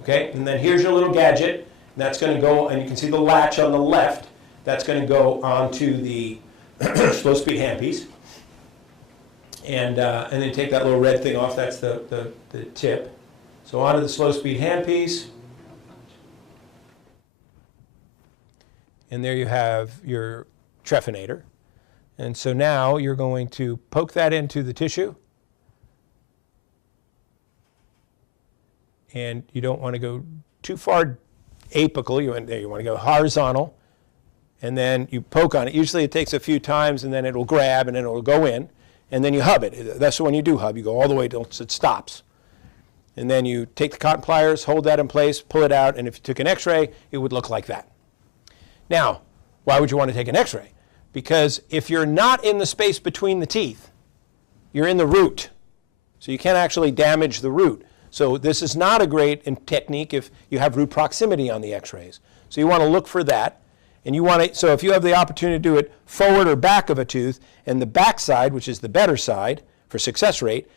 Okay, and then here's your little gadget. And that's going to go, and you can see the latch on the left. That's going to go onto the slow-speed handpiece. And then take that little red thing off. That's the tip. So onto the slow-speed handpiece. And there you have your trephinator. And so now you're going to poke that into the tissue. And you don't want to go too far apical. You want to go horizontal. And then you poke on it. Usually it takes a few times, and then it'll grab, and then it'll go in. And then you hub it. That's when you do hub. You go all the way until it stops. And then you take the cotton pliers, hold that in place, pull it out, and if you took an x-ray, it would look like that. Now, why would you want to take an x-ray? Because if you're not in the space between the teeth, you're in the root. So So you can't actually damage the root. So this is not a great technique if you have root proximity on the x-rays. So you want to look for that. And you want to, so if you have the opportunity to do it forward or back of a tooth, and the back side, which is the better side for success rate,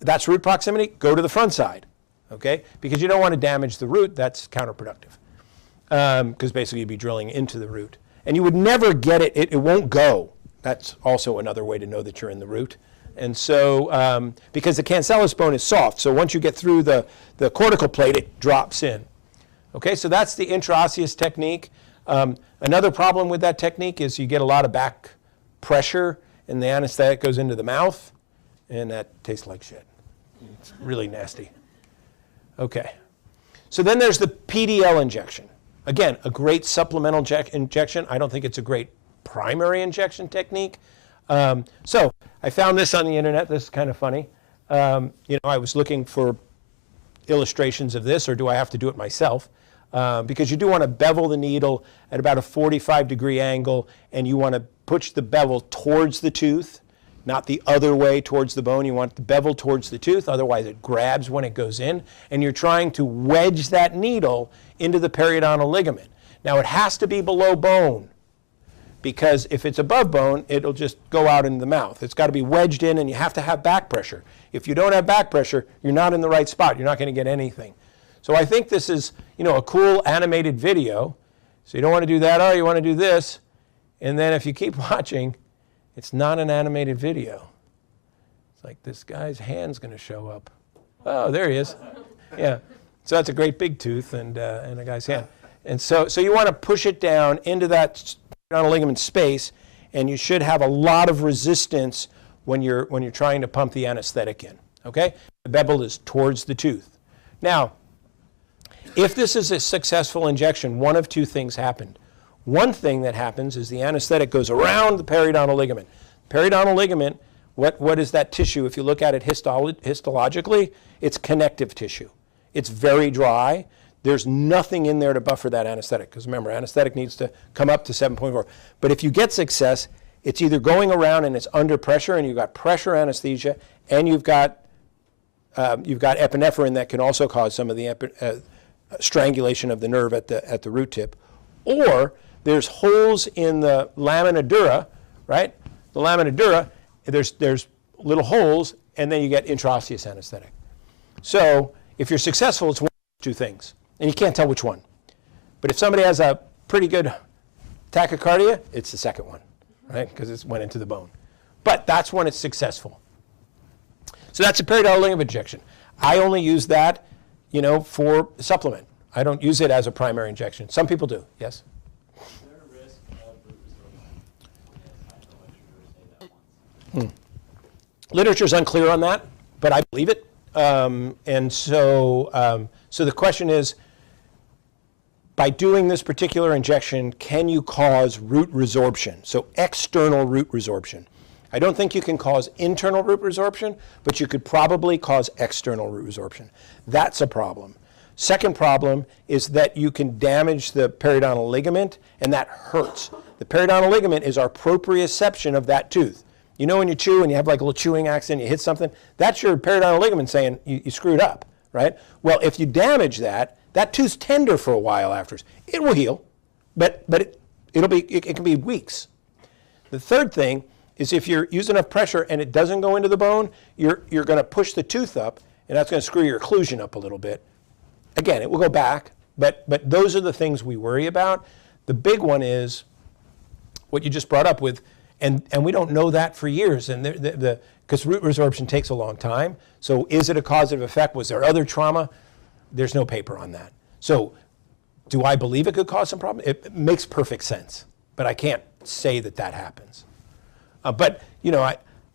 that's root proximity, go to the front side, okay? Because you don't want to damage the root, that's counterproductive. Because basically you'd be drilling into the root. And you would never get it, it won't go. That's also another way to know that you're in the root. And so, because the cancellous bone is soft, so once you get through the cortical plate, it drops in. Okay, so that's the intraosseous technique. Another problem with that technique is you get a lot of back pressure and the anesthetic goes into the mouth, and that tastes like shit. It's really nasty. Okay, so then there's the PDL injection. Again, a great supplemental injection. I don't think it's a great primary injection technique. So I found this on the internet. This is kind of funny. You know, I was looking for illustrations of this, or do I have to do it myself? Because you do want to bevel the needle at about a 45-degree angle, and you want to push the bevel towards the tooth, not the other way towards the bone. You want the bevel towards the tooth, otherwise it grabs when it goes in, and you're trying to wedge that needle into the periodontal ligament. Now it has to be below bone, because if it's above bone, it'll just go out into the mouth. It's got to be wedged in, and you have to have back pressure. If you don't have back pressure, you're not in the right spot. You're not going to get anything. So I think this is, you know, a cool animated video. So you don't want to do that, oh, you want to do this. And then if you keep watching, it's not an animated video. It's like this guy's hand's going to show up. Oh, there he is. Yeah. So that's a great big tooth and a guy's hand. And so you want to push it down into that periodontal ligament space, and you should have a lot of resistance when you're trying to pump the anesthetic in. Okay? The bevel is towards the tooth. Now, if this is a successful injection, one of two things happened. One thing that happens is the anesthetic goes around the periodontal ligament. Periodontal ligament, what is that tissue? If you look at it histologically, it's connective tissue. It's very dry. There's nothing in there to buffer that anesthetic, because remember, anesthetic needs to come up to 7.4. But if you get success, it's either going around and it's under pressure, and you've got pressure anesthesia, and you've got epinephrine that can also cause some of the strangulation of the nerve at the root tip, or there's holes in the lamina dura, right? The lamina dura, there's little holes, and then you get intraosseous anesthetic. So if you're successful, it's one of two things, and you can't tell which one. But if somebody has a pretty good tachycardia, it's the second one, right? Because it went into the bone. But that's when it's successful. So that's a periodontal ligament injection. I only use that, you know, for supplement. I don't use it as a primary injection. Some people do. Yes? Is there a risk of root resorption? Literature's unclear on that, but I believe it. And so the question is, by doing this particular injection, can you cause root resorption? So external root resorption. I don't think you can cause internal root resorption, but you could probably cause external root resorption. That's a problem. Second problem is that you can damage the periodontal ligament, and that hurts. The periodontal ligament is our proprioception of that tooth. You know when you chew and you have like a little chewing accident, you hit something, that's your periodontal ligament saying you screwed up, right? Well, if you damage that, that tooth's tender for a while afterwards. It will heal, but it can be weeks. The third thing is if you use enough pressure and it doesn't go into the bone, you're going to push the tooth up, and that's going to screw your occlusion up a little bit. Again, it will go back, but those are the things we worry about. The big one is what you just brought up with, and we don't know that for years, and because root resorption takes a long time. So is it a causative effect? Was there other trauma? There's no paper on that. So do I believe it could cause some problem? It makes perfect sense, but I can't say that happens. But you know,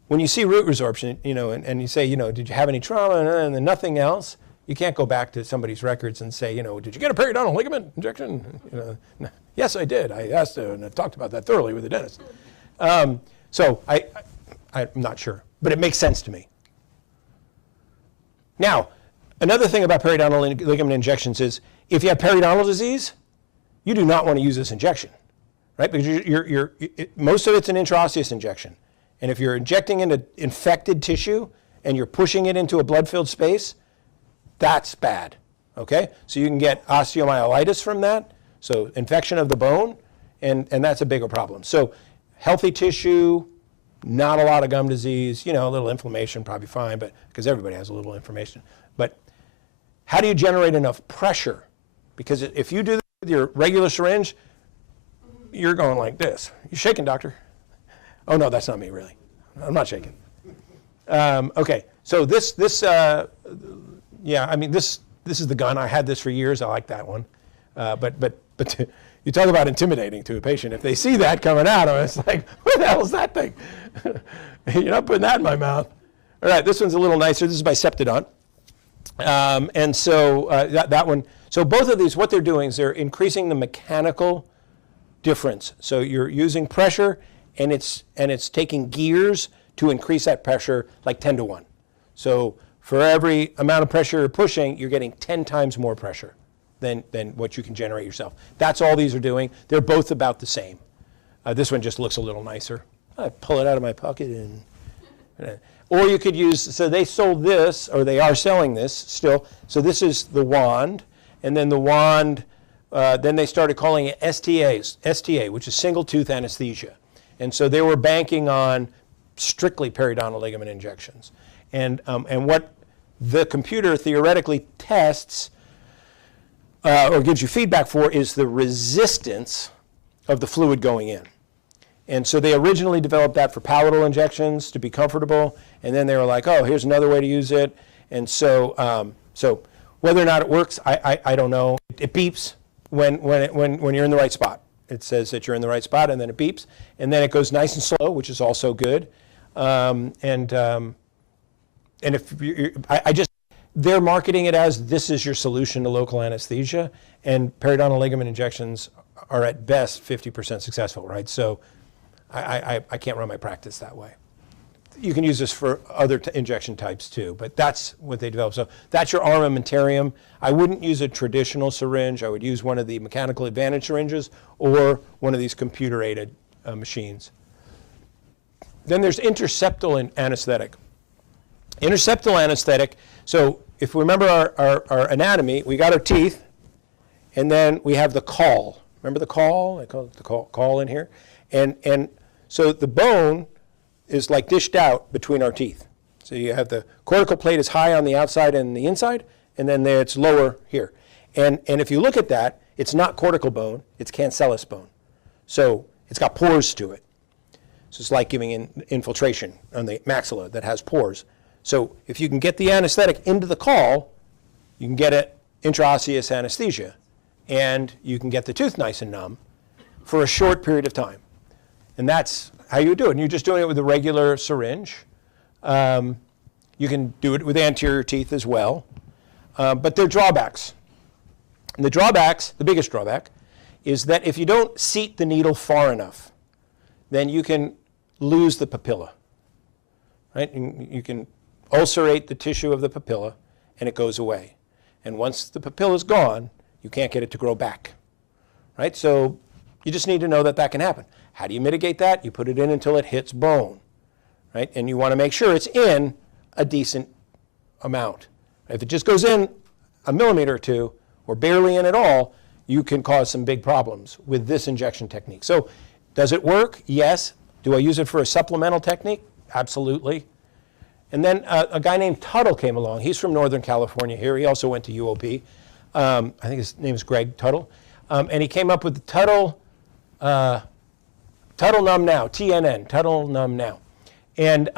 when you see root resorption, you know, and you say, you know, did you have any trauma, and then nothing else, you can't go back to somebody's records and say, you know, did you get a periodontal ligament injection? You know, no. Yes, I did. I asked and I talked about that thoroughly with the dentist. So I'm not sure, but it makes sense to me. Now, another thing about periodontal ligament injections is if you have periodontal disease, you do not want to use this injection, right? Because most of it's an intraosseous injection. And if you're injecting into infected tissue and you're pushing it into a blood-filled space, that's bad, okay? So you can get osteomyelitis from that, so infection of the bone, and that's a bigger problem. So healthy tissue, not a lot of gum disease, you know, a little inflammation, probably fine, but because everybody has a little inflammation. But how do you generate enough pressure? Because if you do this with your regular syringe, you're going like this. You're shaking, doctor. Oh, no, that's not me, really. I'm not shaking. Okay, so yeah, I mean, this is the gun. I had this for years. I like that one. But you talk about intimidating to a patient. If they see that coming out of it, it's like, what the hell is that thing? You're not putting that in my mouth. All right, this one's a little nicer. This is by Septidont. And so that one, so both of these, what they're doing is they're increasing the mechanical difference. So you're using pressure, and it's taking gears to increase that pressure like 10 to 1. So for every amount of pressure you're pushing, you're getting 10 times more pressure than what you can generate yourself. That's all these are doing. They're both about the same. This one just looks a little nicer. I pull it out of my pocket and or you could use, so they sold this, or they are selling this still. So this is the wand, and then the wand, then they started calling it STA, which is single tooth anesthesia. And so they were banking on strictly periodontal ligament injections. And what the computer theoretically tests or gives you feedback for is the resistance of the fluid going in. And so they originally developed that for palatal injections to be comfortable, and then they were like, oh, here's another way to use it. And so so whether or not it works, I don't know. It beeps when you're in the right spot. It says that you're in the right spot, and then it beeps, and then it goes nice and slow, which is also good. And if they're marketing it as this is your solution to local anesthesia, and periodontal ligament injections are at best 50% successful, right? So I can't run my practice that way. You can use this for other injection types too, but that's what they developed. So that's your armamentarium. I wouldn't use a traditional syringe. I would use one of the mechanical advantage syringes or one of these computer-aided machines. Then there's interseptal anesthetic. Interseptal anesthetic, so if we remember our anatomy, we got our teeth, and then we have the caul. Remember the caul? I call it the caul in here. And so the bone is like dished out between our teeth. So you have the cortical plate is high on the outside and the inside, and then it's lower here. And if you look at that, it's not cortical bone, it's cancellous bone. So it's got pores to it. So it's like giving infiltration on the maxilla that has pores. So if you can get the anesthetic into the caul, you can get it intraosseous anesthesia, and you can get the tooth nice and numb for a short period of time. And that's how you do it. And you're just doing it with a regular syringe. You can do it with anterior teeth as well. But there are drawbacks. And the biggest drawback, is that if you don't seat the needle far enough, then you can lose the papilla. Right? You can ulcerate the tissue of the papilla, and it goes away. And once the papilla is gone, you can't get it to grow back. Right? So you just need to know that that can happen. How do you mitigate that? You put it in until it hits bone, right? And you want to make sure it's in a decent amount. If it just goes in a millimeter or two, or barely in at all, you can cause some big problems with this injection technique. So does it work? Yes. Do I use it for a supplemental technique? Absolutely. And then a guy named Tuttle came along. He's from Northern California here. He also went to UOP. I think his name is Greg Tuttle. And he came up with the Tuttle Numb Now, TNN, Tuttle Numb Now. And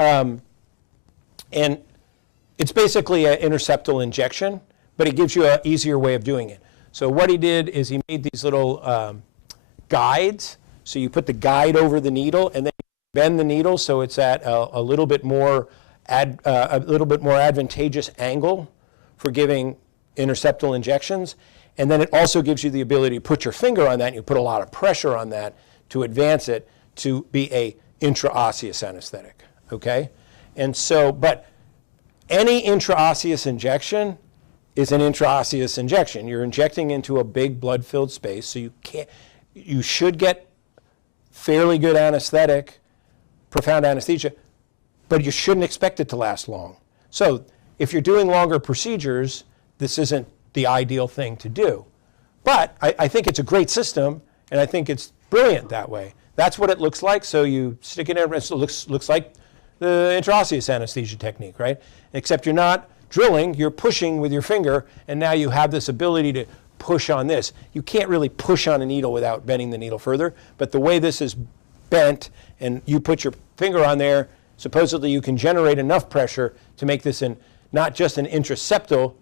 it's basically an interseptal injection, but it gives you an easier way of doing it. So what he did is he made these little guides. So you put the guide over the needle, and then you bend the needle so it's at a little bit more advantageous angle for giving interseptal injections. And then it also gives you the ability to put your finger on that, and you put a lot of pressure on that to advance it to be a intraosseous anesthetic, okay? And so, but any intraosseous injection is an intraosseous injection. You're injecting into a big blood-filled space, so you should get fairly good anesthetic, profound anesthesia, but you shouldn't expect it to last long. So if you're doing longer procedures, this isn't the ideal thing to do. But I think it's a great system, and I think it's brilliant that way. That's what it looks like. So you stick it in, it looks like the intraosseous anesthesia technique, right? Except you're not drilling, you're pushing with your finger, and now you have this ability to push on this. You can't really push on a needle without bending the needle further, but the way this is bent and you put your finger on there, supposedly you can generate enough pressure to make this not just an intraseptal,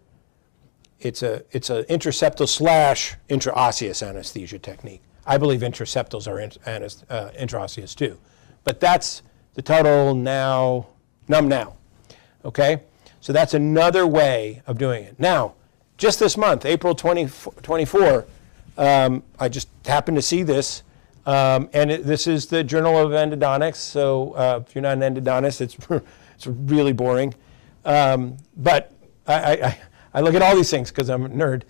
it's a intraseptal / intraosseous anesthesia technique. I believe intraseptals are intraosseous too. But that's the Tuttle Numb Now, okay? So that's another way of doing it. Now, just this month, April 24, I just happened to see this, and this is the Journal of Endodontics, so if you're not an endodontist, it's really boring. But I look at all these things because I'm a nerd.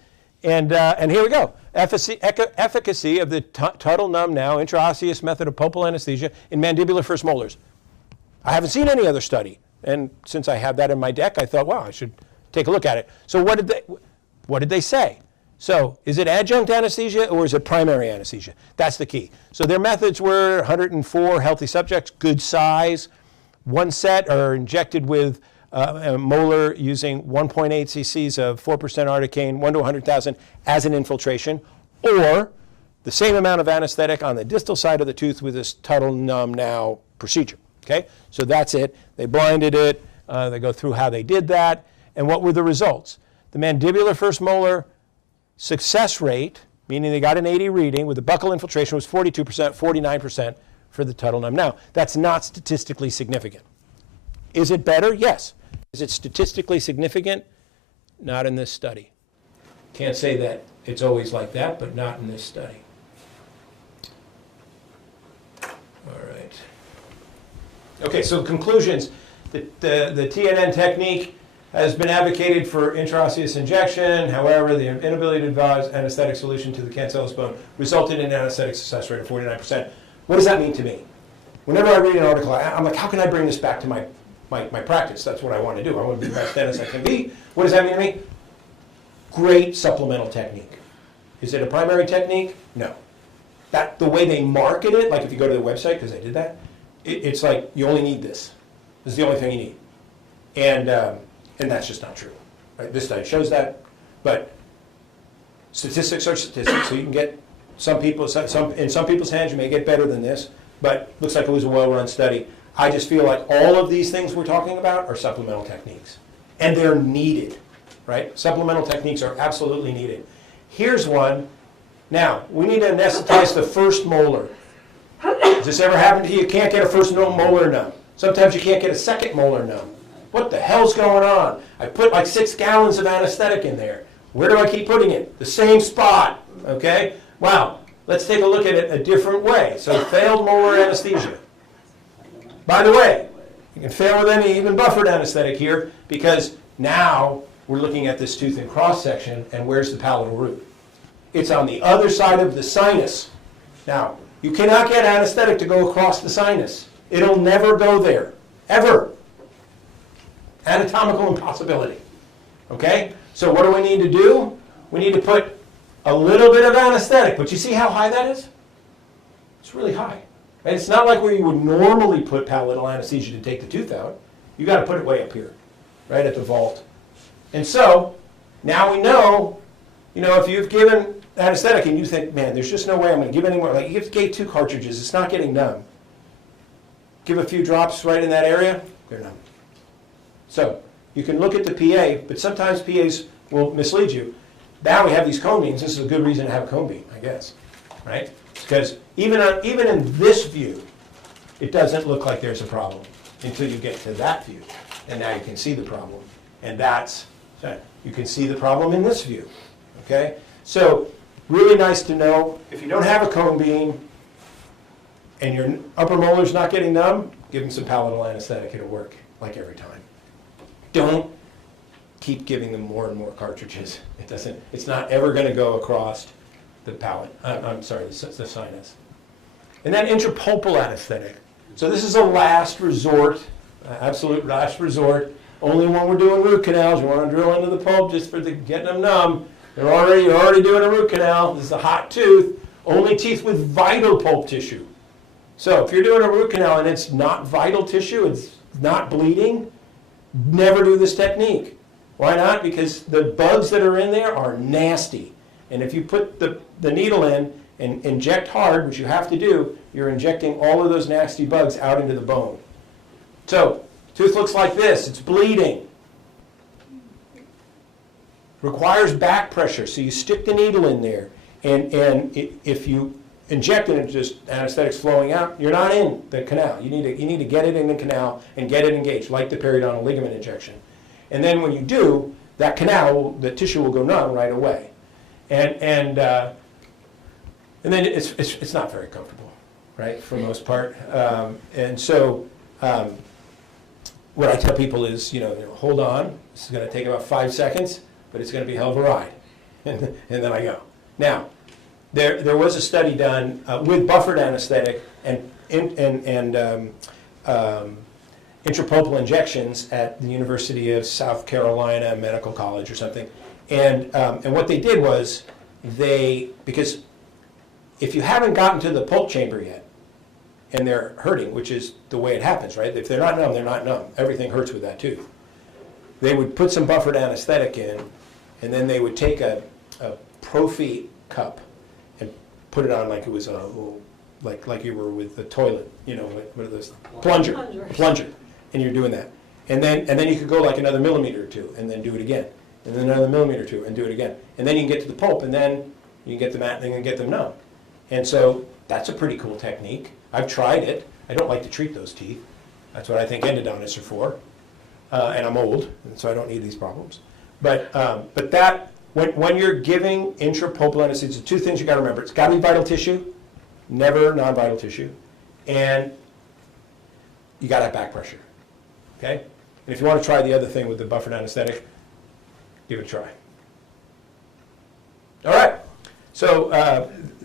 And here we go. Efficacy of the Tuttle Numb Now intraosseous method of pulpal anesthesia in mandibular first molars. I haven't seen any other study. And since I have that in my deck, I thought, wow, I should take a look at it. So what did they say? So is it adjunct anesthesia or is it primary anesthesia? That's the key. So their methods were 104 healthy subjects, good size. One set are injected with a molar using 1.8 cc's of 4% articaine, 1 to 100,000 as an infiltration, or the same amount of anesthetic on the distal side of the tooth with this Tuttle Numb Now procedure. Okay, so that's it. They blinded it. They go through how they did that. And what were the results? The mandibular first molar success rate, meaning they got an 80 reading with the buccal infiltration, was 42%, 49% for the Tuttle Numb Now. That's not statistically significant. Is it better? Yes. Is it statistically significant? Not in this study. Can't say that it's always like that, but not in this study. All right. Okay, so conclusions. The TNN technique has been advocated for intraosseous injection. However, the inability to advise anesthetic solution to the cancellous bone resulted in an anesthetic success rate of 49%. What does that mean to me? Whenever I read an article, I'm like, how can I bring this back to my practice? That's what I want to do. I want to be the best dentist I can be. What does that mean to me? Great supplemental technique. Is it a primary technique? No. The way they market it, like if you go to the website, because I did that, it's like you only need this. This is the only thing you need. And that's just not true. Right? This study shows that, but statistics are statistics. So you can get some people, in some people's hands, you may get better than this, but looks like it was a well-run study. I just feel like all of these things we're talking about are supplemental techniques, and they're needed, right? Supplemental techniques are absolutely needed. Here's one. Now, we need to anesthetize the first molar. Does this ever happen to you? You can't get a first molar numb. Sometimes you can't get a second molar numb. What the hell's going on? I put like 6 gallons of anesthetic in there. Where do I keep putting it? The same spot, okay? Wow, let's take a look at it a different way. So failed molar anesthesia. By the way, you can fail with any even buffered anesthetic here because now we're looking at this tooth in cross-section and where's the palatal root? It's on the other side of the sinus. Now, you cannot get anesthetic to go across the sinus. It'll never go there, ever. Anatomical impossibility, okay? So what do we need to do? We need to put a little bit of anesthetic, but you see how high that is? It's really high. And it's not like where you would normally put palatal anesthesia to take the tooth out. You got to put it way up here, right at the vault. And so now we know, if you've given anesthetic and you think, man, there's just no way I'm going to give any more. Like you gave 2 cartridges, it's not getting numb. Give a few drops right in that area, they're numb. So you can look at the PA, but sometimes PAs will mislead you. Now we have these cone beams. This is a good reason to have a cone beam, I guess, right? Because even in this view, it doesn't look like there's a problem until you get to that view. And now you can see the problem. And you can see the problem in this view, okay? So really nice to know, if you don't have a cone beam and your upper molar's not getting numb, give them some palatal anesthetic. It'll work like every time. Don't keep giving them more and more cartridges. It's not ever going to go across the palate. I'm sorry, the sinus. And then intrapulpal anesthetic. So this is a last resort, absolute last resort. Only when we're doing root canals, you want to drill into the pulp just for getting them numb. You're already doing a root canal. This is a hot tooth. Only teeth with vital pulp tissue. So if you're doing a root canal and it's not vital tissue, it's not bleeding, never do this technique. Why not? Because the bugs that are in there are nasty. And if you put the needle in and inject hard, which you have to do, you're injecting all of those nasty bugs out into the bone. So, tooth looks like this. It's bleeding. Requires back pressure. So you stick the needle in there. And if you inject it and just anesthetic's flowing out, you're not in the canal. You need to get it in the canal and get it engaged, like the periodontal ligament injection. And then when you do, that canal, the tissue will go numb right away. And then it's not very comfortable, right, for the most part. And so what I tell people is, hold on. This is going to take about 5 seconds, but it's going to be a hell of a ride. And then I go. Now, there was a study done with buffered anesthetic and intrapulpal injections at the University of South Carolina Medical College or something. And what they did was because if you haven't gotten to the pulp chamber yet, and they're hurting, which is the way it happens, right? If they're not numb, they're not numb. Everything hurts with that tooth. They would put some buffered anesthetic in, and then they would take a Prophy cup and put it on like it was a little, like you were with the toilet, what are those? Plunger. And you're doing that. And then you could go like another millimeter or two, and then do it again. And then another millimeter or two, and do it again. And then you can get to the pulp, and then you can get them out, and then get them numb. And so that's a pretty cool technique. I've tried it. I don't like to treat those teeth. That's what I think endodontists are for. And I'm old, and so I don't need these problems. But that, when you're giving intrapulpal anesthesia, two things you got to remember. It's got to be vital tissue, never non-vital tissue, and you got to have back pressure. Okay? And if you want to try the other thing with the buffered anesthetic, give it a try. All right. So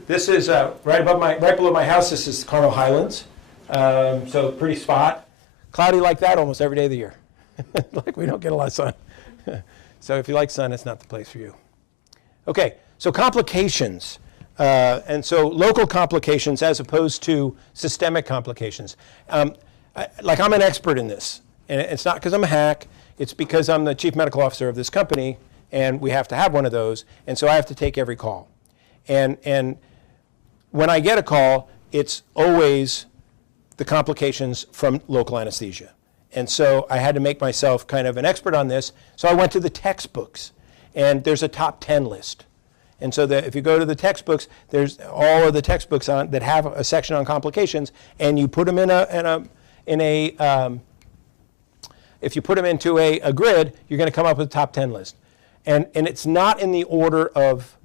this is right below my house. This is Carmel Highlands. So pretty spot. Cloudy like that almost every day of the year. Like we don't get a lot of sun. So if you like sun, it's not the place for you. Okay. So complications. And so local complications as opposed to systemic complications. I'm an expert in this. And it's not because I'm a hack. It's because I'm the chief medical officer of this company, and we have to have one of those. And so I have to take every call. And when I get a call, it's always the complications from local anesthesia. And so I had to make myself kind of an expert on this. So I went to the textbooks, and there's a top 10 list. And so if you go to the textbooks, there's all of the textbooks that have a section on complications, and you put them if you put them into a grid, you're going to come up with a top 10 list. And it's not in the order of,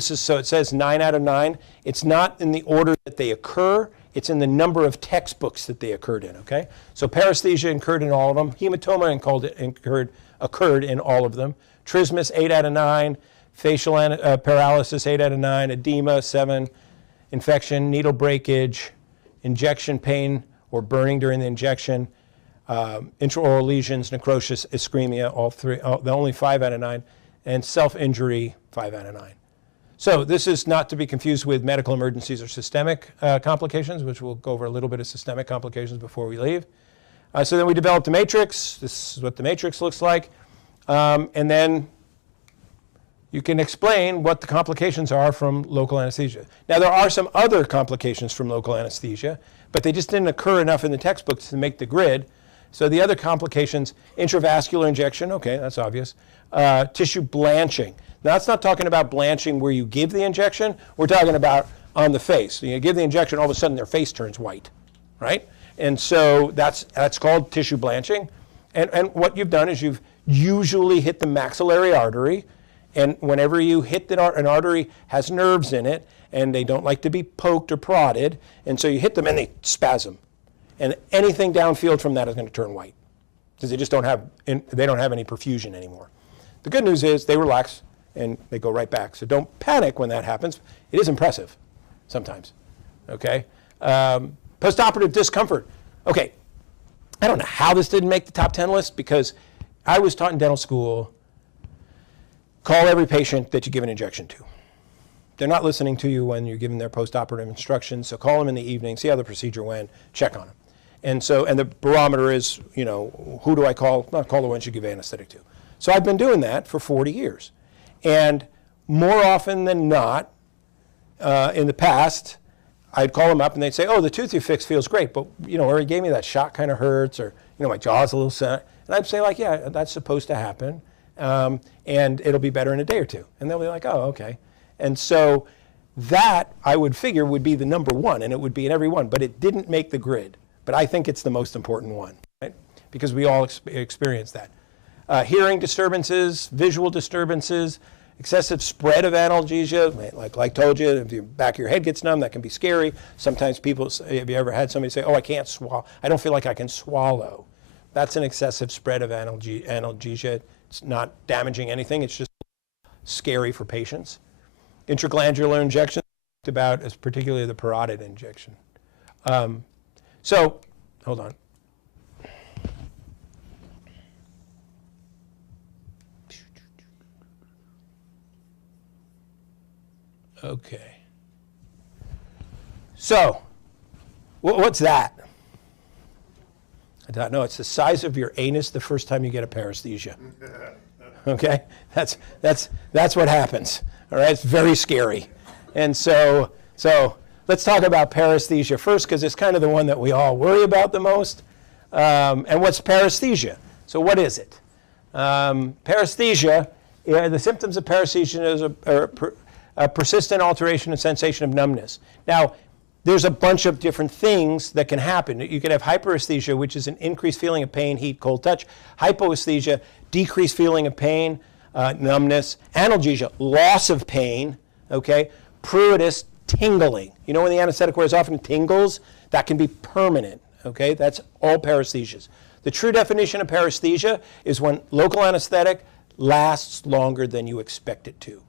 so it says 9 out of 9. It's not in the order that they occur. It's in the number of textbooks that they occurred in, okay? So paresthesia occurred in all of them. Hematoma occurred in all of them. Trismus, 8 out of 9. Facial paralysis, 8 out of 9. Edema, 7. Infection, needle breakage, injection pain or burning during the injection, intraoral lesions, necrosis, ischemia, only 5 out of 9. And self-injury, 5 out of 9. So this is not to be confused with medical emergencies or systemic complications, which we'll go over a little bit of systemic complications before we leave. So then we developed a matrix. This is what the matrix looks like. And then you can explain what the complications are from local anesthesia. Now there are some other complications from local anesthesia, but they just didn't occur enough in the textbooks to make the grid. So the other complications, intravascular injection, okay, that's obvious. Tissue blanching. Now, that's not talking about blanching where you give the injection. We're talking about on the face. So you give the injection, all of a sudden their face turns white, right? And so that's called tissue blanching. And what you've done is you've usually hit the maxillary artery. And whenever you hit an artery has nerves in it, and they don't like to be poked or prodded, and so you hit them and they spasm. And anything downfield from that is going to turn white because they just don't have any perfusion anymore. The good news is they relax and they go right back. So don't panic when that happens. It is impressive sometimes, okay? Postoperative discomfort. Okay, I don't know how this didn't make the top 10 list, because I was taught in dental school, call every patient that you give an injection to. They're not listening to you when you're giving their post-operative instructions, so call them in the evening, see how the procedure went, check on them. And the barometer is, who do I call? Not call the ones you give anesthetic to. So I've been doing that for 40 years. And more often than not, in the past, I'd call them up and they'd say, oh, the tooth you fixed feels great, but, or he gave me that shot kind of hurts, or, my jaw's a little set. And I'd say, like, yeah, that's supposed to happen, and it'll be better in a day or two. And they'll be like, oh, okay. And so that, I would figure, would be the number one, and it would be in every one, but it didn't make the grid. But I think it's the most important one, right? Because we all experience that. Hearing disturbances, visual disturbances, excessive spread of analgesia, like I told you, if the back of your head gets numb, that can be scary. Sometimes people, have you ever had somebody say, oh, I can't swallow, I don't feel like I can swallow. That's an excessive spread of analgesia. It's not damaging anything, it's just scary for patients. Intraglandular injection, about as particularly the parotid injection. So, hold on. Okay. So, what's that? I don't know. It's the size of your anus the first time you get a paresthesia. Okay? That's what happens. All right? It's very scary. And so let's talk about paresthesia first, because it's kind of the one that we all worry about the most. And what's paresthesia? So what is it? Paresthesia, the symptoms of paresthesia is a persistent alteration and sensation of numbness. Now, there's a bunch of different things that can happen. You can have hyperesthesia, which is an increased feeling of pain, heat, cold touch. Hypoesthesia, decreased feeling of pain, numbness. Analgesia, loss of pain, okay? Pruritus, tingling. You know when the anesthetic wears off and it tingles? That can be permanent, okay? That's all paresthesias. The true definition of paresthesia is when local anesthetic lasts longer than you expect it to,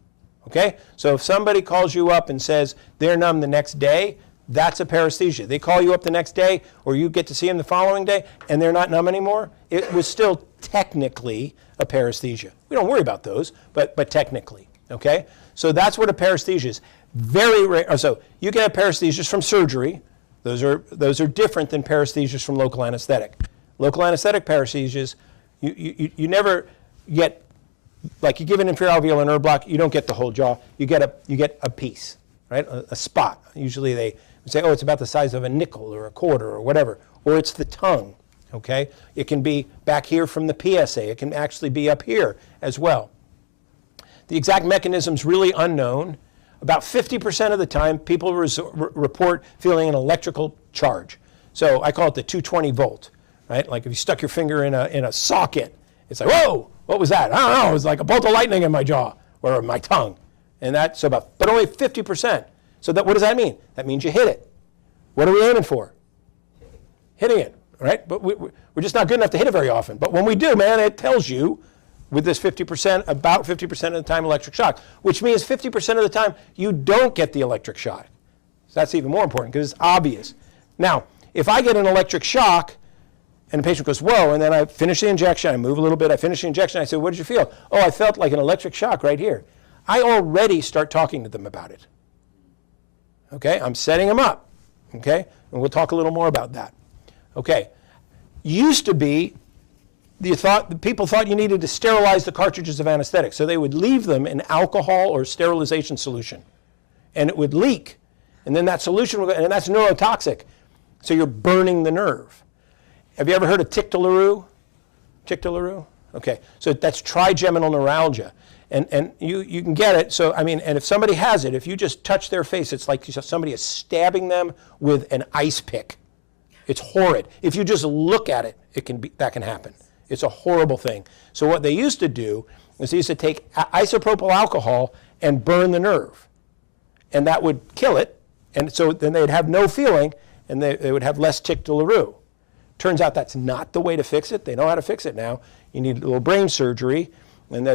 okay? So if somebody calls you up and says they're numb the next day, that's a paresthesia. They call you up the next day, or you get to see them the following day, and they're not numb anymore, it was still technically a paresthesia. We don't worry about those, but technically, okay? So that's what a paresthesia is. Very rare. So you can have paresthesias from surgery. Those are different than paresthesias from local anesthetic. Local anesthetic paresthesias, you never get, like you give an inferior alveolar nerve block, you don't get the whole jaw. You get a piece, right? A spot. Usually they say, oh, it's about the size of a nickel or a quarter or whatever, or it's the tongue, okay? It can be back here from the PSA. It can actually be up here as well. The exact mechanism's really unknown. About 50% of the time, people report feeling an electrical charge. So I call it the 220 volt, right? Like if you stuck your finger in a socket, it's like, whoa, what was that? I don't know, it was like a bolt of lightning in my jaw or my tongue. And that's but only 50%. So what does that mean? That means you hit it. What are we aiming for? Hitting it, right? But we're just not good enough to hit it very often. But when we do, man, it tells you with this 50%, about 50% of the time electric shock, which means 50% of the time you don't get the electric shock. So that's even more important because it's obvious. Now, if I get an electric shock and the patient goes, whoa, and then I finish the injection, I move a little bit, I finish the injection, I say, what did you feel? Oh, I felt like an electric shock right here. I already start talking to them about it. Okay, I'm setting them up, okay? And we'll talk a little more about that. Okay, used to be, people thought you needed to sterilize the cartridges of anesthetic, so they would leave them in alcohol or sterilization solution, and it would leak, and then that solution would, and that's neurotoxic, so you're burning the nerve. Have you ever heard of tic de Leroux? Tic de Leroux? Okay, so that's trigeminal neuralgia. And you can get it, so I mean, and if somebody has it, if you just touch their face, it's like somebody is stabbing them with an ice pick. It's horrid. If you just look at it, that can happen. It's a horrible thing. So what they used to do is they used to take isopropyl alcohol and burn the nerve. And that would kill it, and so then they'd have no feeling, and they would have less tic de Leroux. Turns out that's not the way to fix it. They know how to fix it now. You need a little brain surgery. And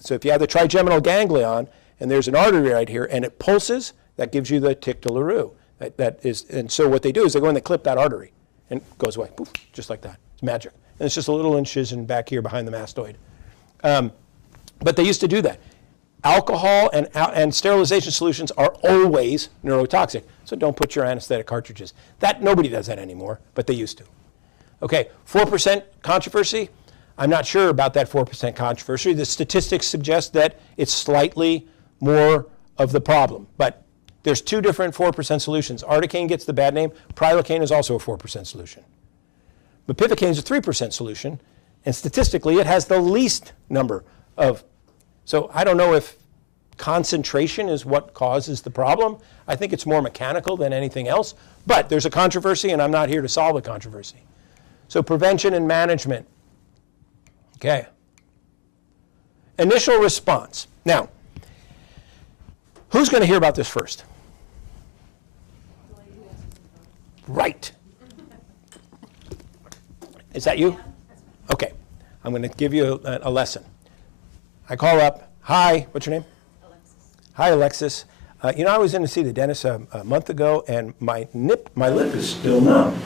so if you have the trigeminal ganglion and there's an artery right here and it pulses, that gives you the tic de Leroux. And so what they do is they go and they clip that artery and it goes away, poof, just like that. It's magic. And it's just a little incision back here behind the mastoid. But they used to do that. Alcohol and sterilization solutions are always neurotoxic, so don't put your anesthetic cartridges. Nobody does that anymore, but they used to. Okay, 4% controversy. I'm not sure about that 4% controversy. The statistics suggest that it's slightly more of the problem, but there's two different 4% solutions. Articaine gets the bad name. Prilocaine is also a 4% solution. Bupivacaine is a 3% solution, and statistically it has the least number of. So I don't know if concentration is what causes the problem. I think it's more mechanical than anything else, but there's a controversy, and I'm not here to solve the controversy. So prevention and management. Okay. Initial response. Now, who's going to hear about this first? Right. Is that you? Okay. I'm going to give you a lesson. I call up. Hi, what's your name? Alexis. Hi, Alexis. I was in to see the dentist a month ago, and my lip is still numb.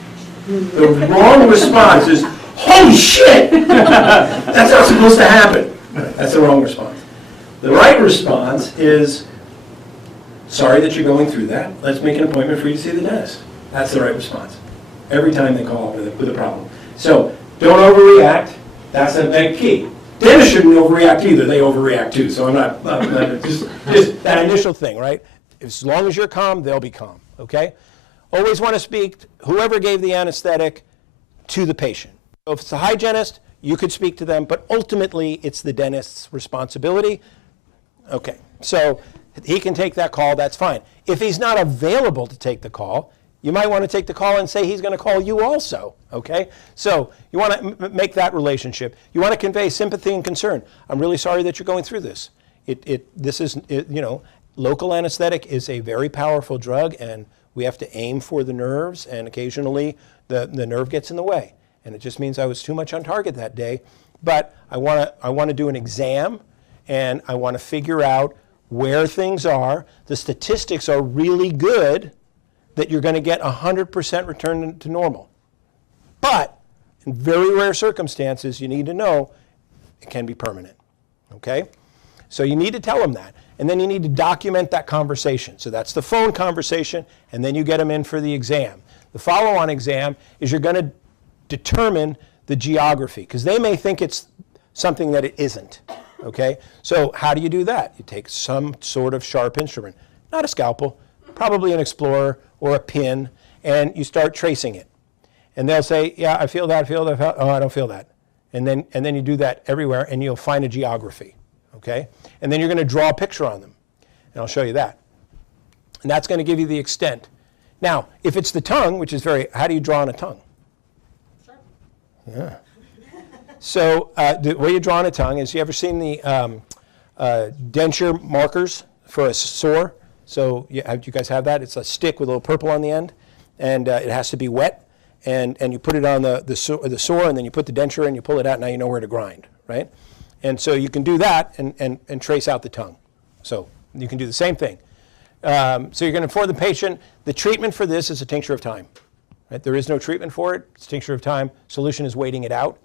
The wrong response is, holy shit! That's not supposed to happen. That's the wrong response. The right response is, sorry that you're going through that. Let's make an appointment for you to see the dentist. That's the right response. Every time they call with a problem. So don't overreact. That's a big key. Dentists shouldn't overreact either. They overreact too. So I'm not just that initial thing, right? As long as you're calm, they'll be calm. Okay? Always want to speak, whoever gave the anesthetic, to the patient. So if it's a hygienist, you could speak to them, but ultimately it's the dentist's responsibility. Okay, so he can take that call, that's fine. If he's not available to take the call, you might want to take the call and say he's going to call you also, okay? So you want to make that relationship. You want to convey sympathy and concern. I'm really sorry that you're going through this. Local anesthetic is a very powerful drug, and we have to aim for the nerves, and occasionally the nerve gets in the way. And it just means I was too much on target that day. But I want to do an exam, and I want to figure out where things are. The statistics are really good that you're going to get 100% return to normal. But in very rare circumstances, you need to know it can be permanent, okay? So you need to tell them that. And then you need to document that conversation. So that's the phone conversation, and then you get them in for the exam. The follow-on exam is you're going to determine the geography, because they may think it's something that it isn't, okay? So how do you do that? You take some sort of sharp instrument, not a scalpel, probably an explorer or a pin, and you start tracing it. And they'll say, yeah, I feel that, oh, I don't feel that. And then you do that everywhere, and you'll find a geography, okay? And then you're going to draw a picture on them, and I'll show you that. And that's going to give you the extent. Now, if it's the tongue, which is how do you draw on a tongue? Yeah. So the way you draw on a tongue is, you ever seen the denture markers for a sore? So you guys have that? It's a stick with a little purple on the end, and it has to be wet, and you put it on the sore, and then you put the denture in, you pull it out, now you know where to grind, right? And so you can do that and trace out the tongue. So you can do the same thing. So you're going to inform the patient, the treatment for this is a tincture of time. Right? There is no treatment for it. It's a tincture of time. Solution is waiting it out.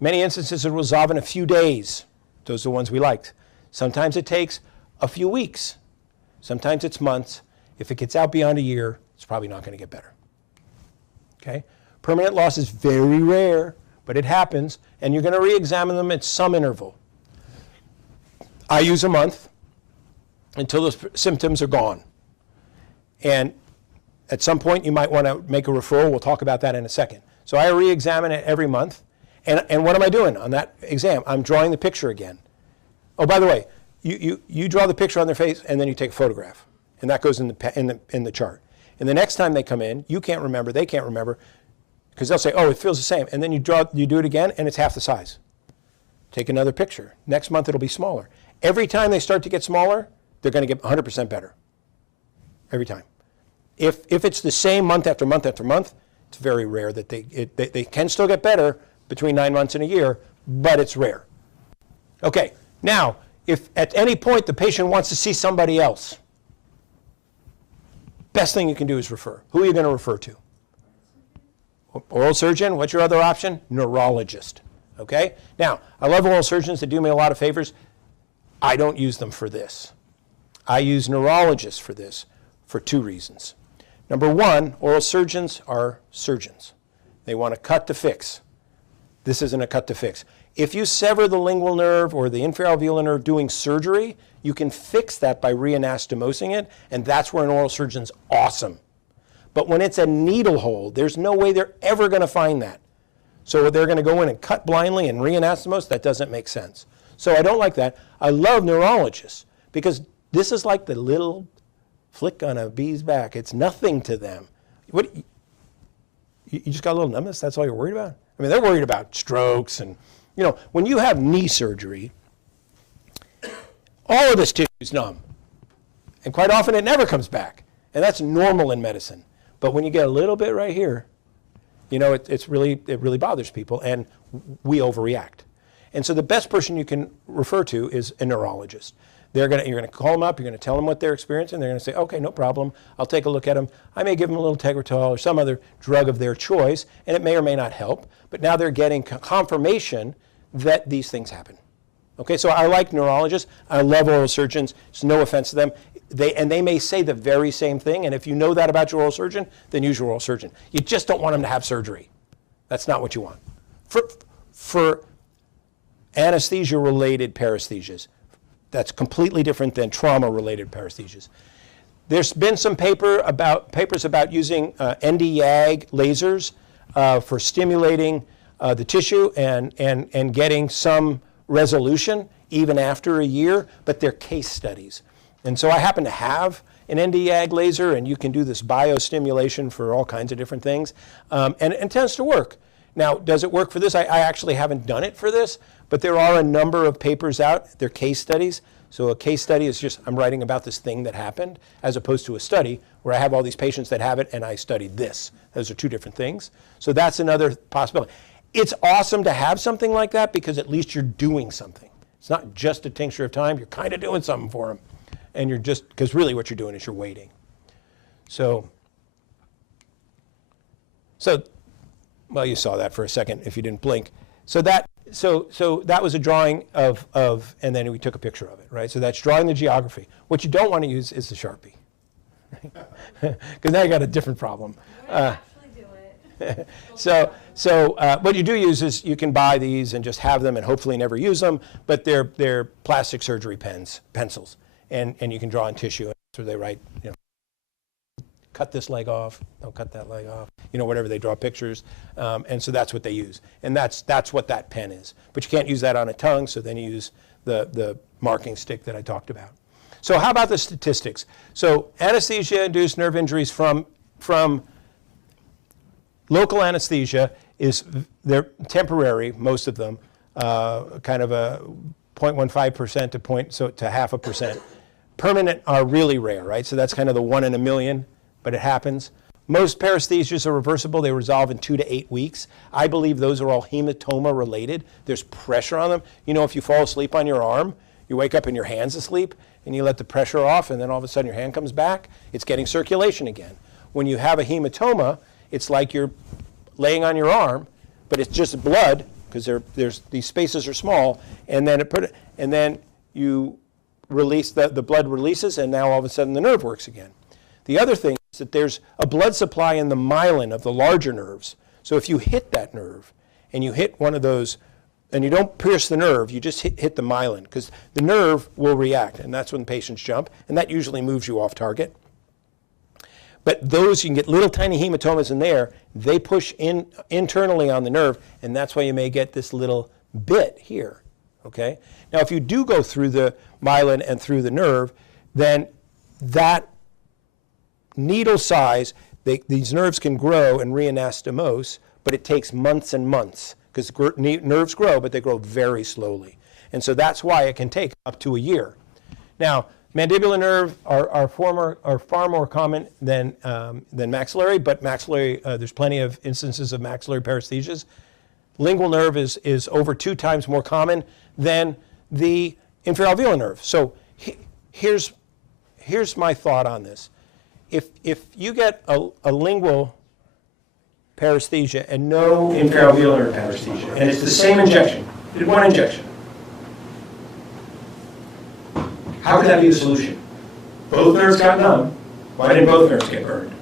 Many instances it will resolve in a few days. Those are the ones we liked. Sometimes it takes a few weeks. Sometimes it's months. If it gets out beyond a year, it's probably not going to get better. Okay? Permanent loss is very rare, but it happens, and you're going to re-examine them at some interval. I use a month until the symptoms are gone. And at some point, you might want to make a referral. We'll talk about that in a second. So I re-examine it every month. And what am I doing on that exam? I'm drawing the picture again. Oh, by the way, you draw the picture on their face, and then you take a photograph. And that goes in the chart. And the next time they come in, you can't remember, they can't remember, because they'll say, oh, it feels the same. And then you do it again, and it's half the size. Take another picture. Next month, it'll be smaller. Every time they start to get smaller, they're going to get 100% better. Every time. If it's the same month after month after month, it's very rare that they can still get better between 9 months and a year, but it's rare. Okay, now, if at any point the patient wants to see somebody else, best thing you can do is refer. Who are you going to refer to? Oral surgeon, what's your other option? Neurologist, okay? Now, I love oral surgeons that do me a lot of favors. I don't use them for this. I use neurologists for this for 2 reasons. Number 1, oral surgeons are surgeons. They want to cut to fix. This isn't a cut to fix. If you sever the lingual nerve or the inferior alveolar nerve doing surgery, you can fix that by reanastomosing it, and that's where an oral surgeon's awesome. But when it's a needle hole, there's no way they're ever going to find that. So they're going to go in and cut blindly and reanastomose? That doesn't make sense. So I don't like that. I love neurologists because this is like the little flick on a bee's back. It's nothing to them. What, you just got a little numbness? That's all you're worried about? I mean, they're worried about strokes and, you know, when you have knee surgery, all of this tissue is numb. And quite often it never comes back. And that's normal in medicine. But when you get a little bit right here, you know, it really bothers people, and we overreact. And so the best person you can refer to is a neurologist. You're going to call them up, you're going to tell them what they're experiencing, they're going to say, okay, no problem, I'll take a look at them. I may give them a little Tegretol or some other drug of their choice, and it may or may not help, but now they're getting confirmation that these things happen. Okay, so I like neurologists, I love oral surgeons, it's no offense to them. They may say the very same thing, and if you know that about your oral surgeon, then use your oral surgeon. You just don't want them to have surgery. That's not what you want. For anesthesia-related paresthesias, that's completely different than trauma-related paresthesias. There's been some papers about using ND-YAG lasers for stimulating the tissue and getting some resolution even after a year, but they're case studies. And so I happen to have an ND-YAG laser, and you can do this biostimulation for all kinds of different things, and it tends to work. Now, does it work for this? I actually haven't done it for this, but there are a number of papers out. They're case studies. So a case study is just I'm writing about this thing that happened, as opposed to a study where I have all these patients that have it and I studied this. Those are 2 different things. So that's another possibility. It's awesome to have something like that because at least you're doing something. It's not just a tincture of time. You're kind of doing something for them. And you're just, because really what you're doing is you're waiting. So, well, you saw that for a second if you didn't blink. So that was a drawing of, and then we took a picture of it, right? So that's drawing the geography. What you don't want to use is the Sharpie, because now you got a different problem. So what you do use is you can buy these and just have them and hopefully never use them, but they're plastic surgery pencils, and you can draw on tissue. So they write, you know, cut this leg off, don't cut that leg off, you know, whatever, they draw pictures, and so that's what they use. And that's what that pen is. But you can't use that on a tongue, so then you use the marking stick that I talked about. So how about the statistics? So anesthesia-induced nerve injuries from local anesthesia they're temporary, most of them, kind of a 0.15% to 0.5%. Permanent are really rare, right? So that's kind of the 1 in a million, but it happens. Most paresthesias are reversible. They resolve in 2 to 8 weeks. I believe those are all hematoma related. There's pressure on them. You know, if you fall asleep on your arm, you wake up and your hand's asleep, and you let the pressure off, and then all of a sudden your hand comes back, it's getting circulation again. When you have a hematoma, it's like you're laying on your arm, but it's just blood, because there's these spaces are small, and then you release, the blood releases, and now all of a sudden the nerve works again. The other thing is that there's a blood supply in the myelin of the larger nerves. So if you hit that nerve, and you hit one of those, and you don't pierce the nerve, you just hit the myelin, because the nerve will react, and that's when patients jump, and that usually moves you off target. But those, you can get little tiny hematomas in there, they push in internally on the nerve, and that's why you may get this little bit here, okay? Now, if you do go through the myelin and through the nerve, then that needle size, these nerves can grow and reanastomose, but it takes months and months, because nerves grow, but they grow very slowly. And so that's why it can take up to a year. Now, mandibular nerve are far more common than maxillary, but maxillary, there's plenty of instances of maxillary paresthesias. Lingual nerve is over 2 times more common than the inferior alveolar nerve. So here's my thought on this. If you get a lingual paresthesia and no infraalveolar paresthesia. And it's the same injection. Did one injection. How could that be the solution? Both nerves got numb. Why didn't both nerves get burned?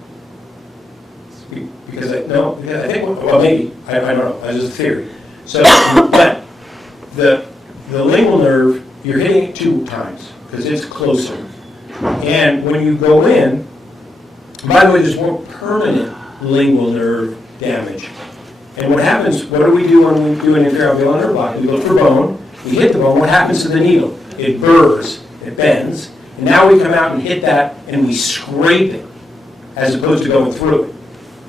Because I think, well, maybe, I don't know, that's just a theory. So, but the lingual nerve, you're hitting it 2 times because it's closer. And when you go in, by the way, there's more permanent lingual nerve damage. And what happens, what do we do when we do an infraalveolar nerve block? We look for bone, we hit the bone, what happens to the needle? It burrs, it bends, and now we come out and hit that and we scrape it as opposed to going through it.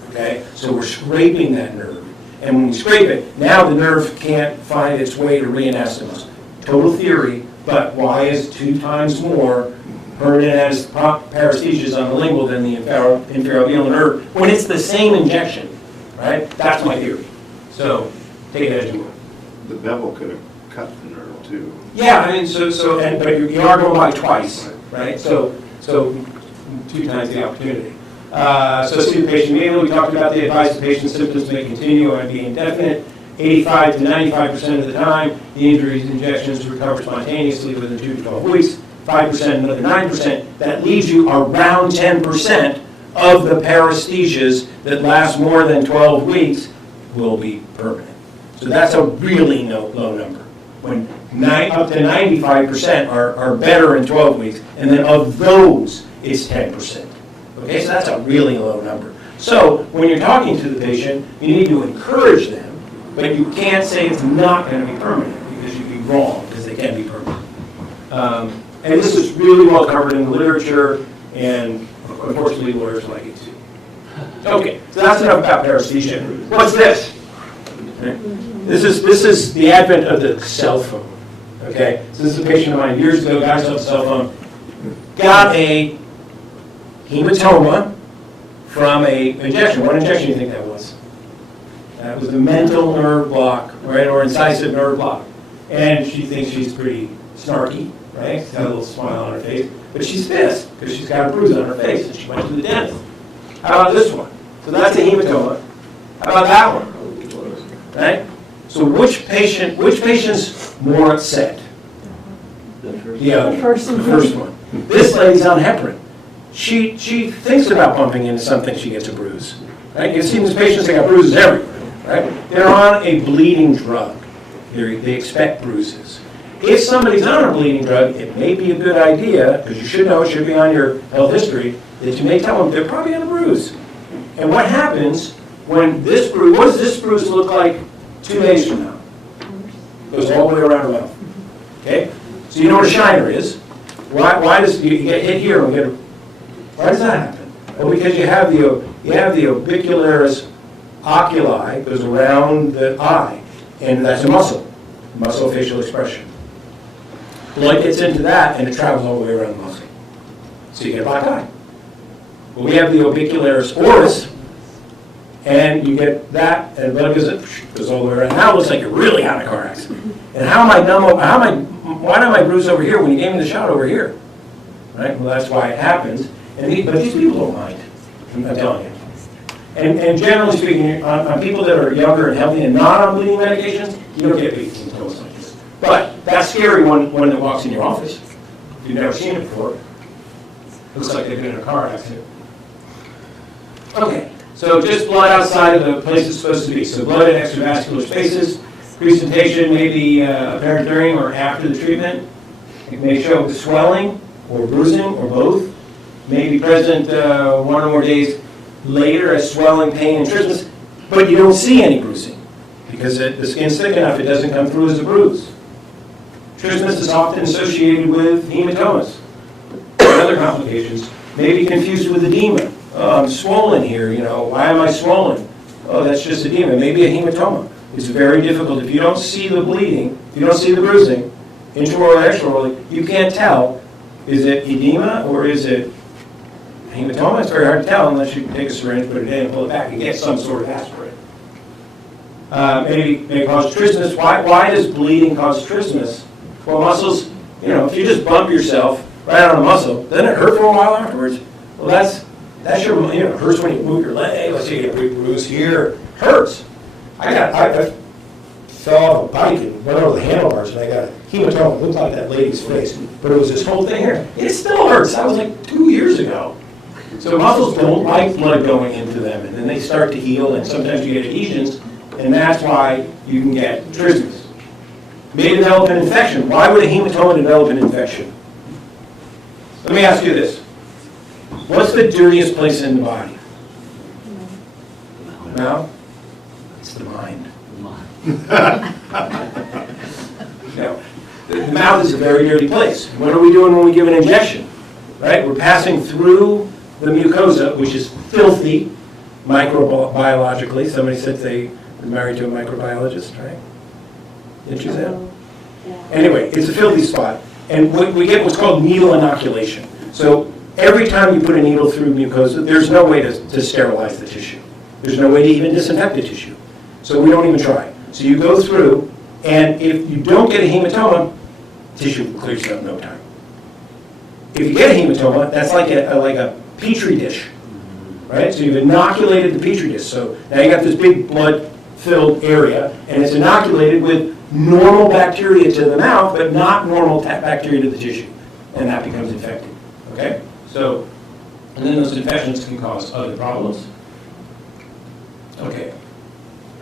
Okay? So we're scraping that nerve. And when we scrape it, now the nerve can't find its way to reanastomose. Total theory, but why is 2 times more permanent as paresthesias on the lingual than the infraalveolar nerve when it's the same injection, right? That's my theory. So take it as you will. The bevel could have cut the nerve too. Yeah, I mean, but you are going by twice, right? So 2 times the opportunity. So see the patient immediately. We talked about the advice the patient's symptoms may continue and be indefinite. 85 to 95% of the time, the injuries injections recover spontaneously within 2 to 12 weeks. 5%, another 9%. That leaves you around 10% of the paresthesias that last more than 12 weeks will be permanent. So that's a really low number. When up to 95% are better in 12 weeks, and then of those, it's 10%. Okay, so that's a really low number. So when you're talking to the patient, you need to encourage them, but you can't say it's not going to be permanent because you'd be wrong because they can be permanent. And this is really well covered in the literature, and unfortunately lawyers like it too. Okay, so that's enough about paresthesia. What's this? This is the advent of the cell phone. Okay, so this is a patient of mine years ago, got himself a cell phone, got a hematoma from a injection. What injection do you think that was? That was a mental nerve block, right, or incisive nerve block. And she thinks she's pretty snarky, right? She's got a little smile on her face, but she's pissed because she's got a bruise on her face and she went to the dentist. How about this one? So that's a hematoma. How about that one? Right? So which patient's more upset? The first one. This lady's on heparin. She thinks about bumping into something, she gets a bruise. Right? You've seen these patients, they got bruises everywhere. Right? They're on a bleeding drug. They expect bruises. If somebody's on a bleeding drug, it may be a good idea, because you should know, it should be on your health history, that you may tell them they're probably on a bruise. And what happens when this bruise, what does this bruise look like 2 days from now? It goes all the way around the mouth. Okay? So you know what a shiner is. Why does you get hit here and get a, why does that happen? Well, because you have the orbicularis oculi goes around the eye, and that's a muscle facial expression. Blood gets into that, and it travels all the way around the muscle. So you get a black eye. Well, we have the orbicularis oris, and you get that, and blood goes all the way around. Now it looks like you're really had a car accident. And why am I bruised over here when you gave me the shot over here? Right? Well, that's why it happens. But these people don't mind. I'm telling you. And generally speaking, on people that are younger and healthy and not on bleeding medications, you don't get bleeding symptoms like this. But that's scary when it walks in your office. If you've never seen it before. Looks like they've been in a car accident. Okay, so just blood outside of the place it's supposed to be. So blood in extravascular spaces. Presentation may be apparent during or after the treatment. It may show swelling or bruising or both. May be present 1 or more days later as swelling, pain, and trismus, but you don't see any bruising because the skin's thick enough, it doesn't come through as a bruise. Trismus is often associated with hematomas and other complications. May be confused with edema. Oh, I'm swollen here, why am I swollen? Oh, that's just edema, maybe a hematoma. It's very difficult. If you don't see the bleeding, if you don't see the bruising, intraoral or extraoral, you can't tell, is it edema or is it hematoma? It's very hard to tell unless you take a syringe, put it in, and pull it back, and get some sort of aspirin. May cause trismus. Why does bleeding cause trismus? Well, muscles, if you just bump yourself right on a muscle, doesn't it hurt for a while afterwards? Well, That sure, hurts when you move your leg. Let's say you get a big bruise here. Hurts. I fell off a bike and went over the handlebars and I got a hematoma. It looked like that lady's face. But it was this whole thing here. It still hurts. That was like 2 years ago. So muscles don't like blood going into them, and then they start to heal, and sometimes you get adhesions, and that's why you can get trismus. May develop an infection. Why would a hematoma develop an infection? Let me ask you this. What's the dirtiest place in the body? The mouth? It's the mind. No. The mouth is a very dirty place. What are we doing when we give an injection? Right? We're passing through the mucosa, which is filthy microbiologically. Somebody said they were married to a microbiologist, right? Didn't you say that? Anyway, it's a filthy spot. And we get what's called needle inoculation. So every time you put a needle through mucosa, there's no way to sterilize the tissue. There's no way to even disinfect the tissue. So we don't even try. So you go through, and if you don't get a hematoma, tissue clears up in no time. If you get a hematoma, that's like a petri dish, right? So you've inoculated the petri dish. So now you got this big blood-filled area, and it's inoculated with normal bacteria to the mouth, but not normal bacteria to the tissue, and that becomes infected. Okay? So, and then those infections can cause other problems. Okay.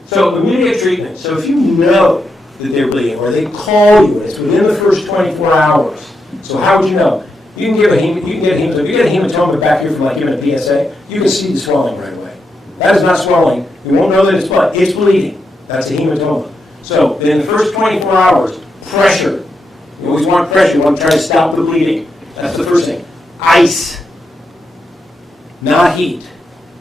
So immediate treatment. So if you know that they're bleeding, or they call you, and it's within the first 24 hours. So how would you know? You can get a hematoma. If you get a hematoma back here from like giving a PSA, you can see the swelling right away. That is not swelling. You won't know that it's blood. It's bleeding. That's a hematoma. So in the first 24 hours, pressure. You always want pressure. You want to try to stop the bleeding. That's the first thing. Ice. Not heat.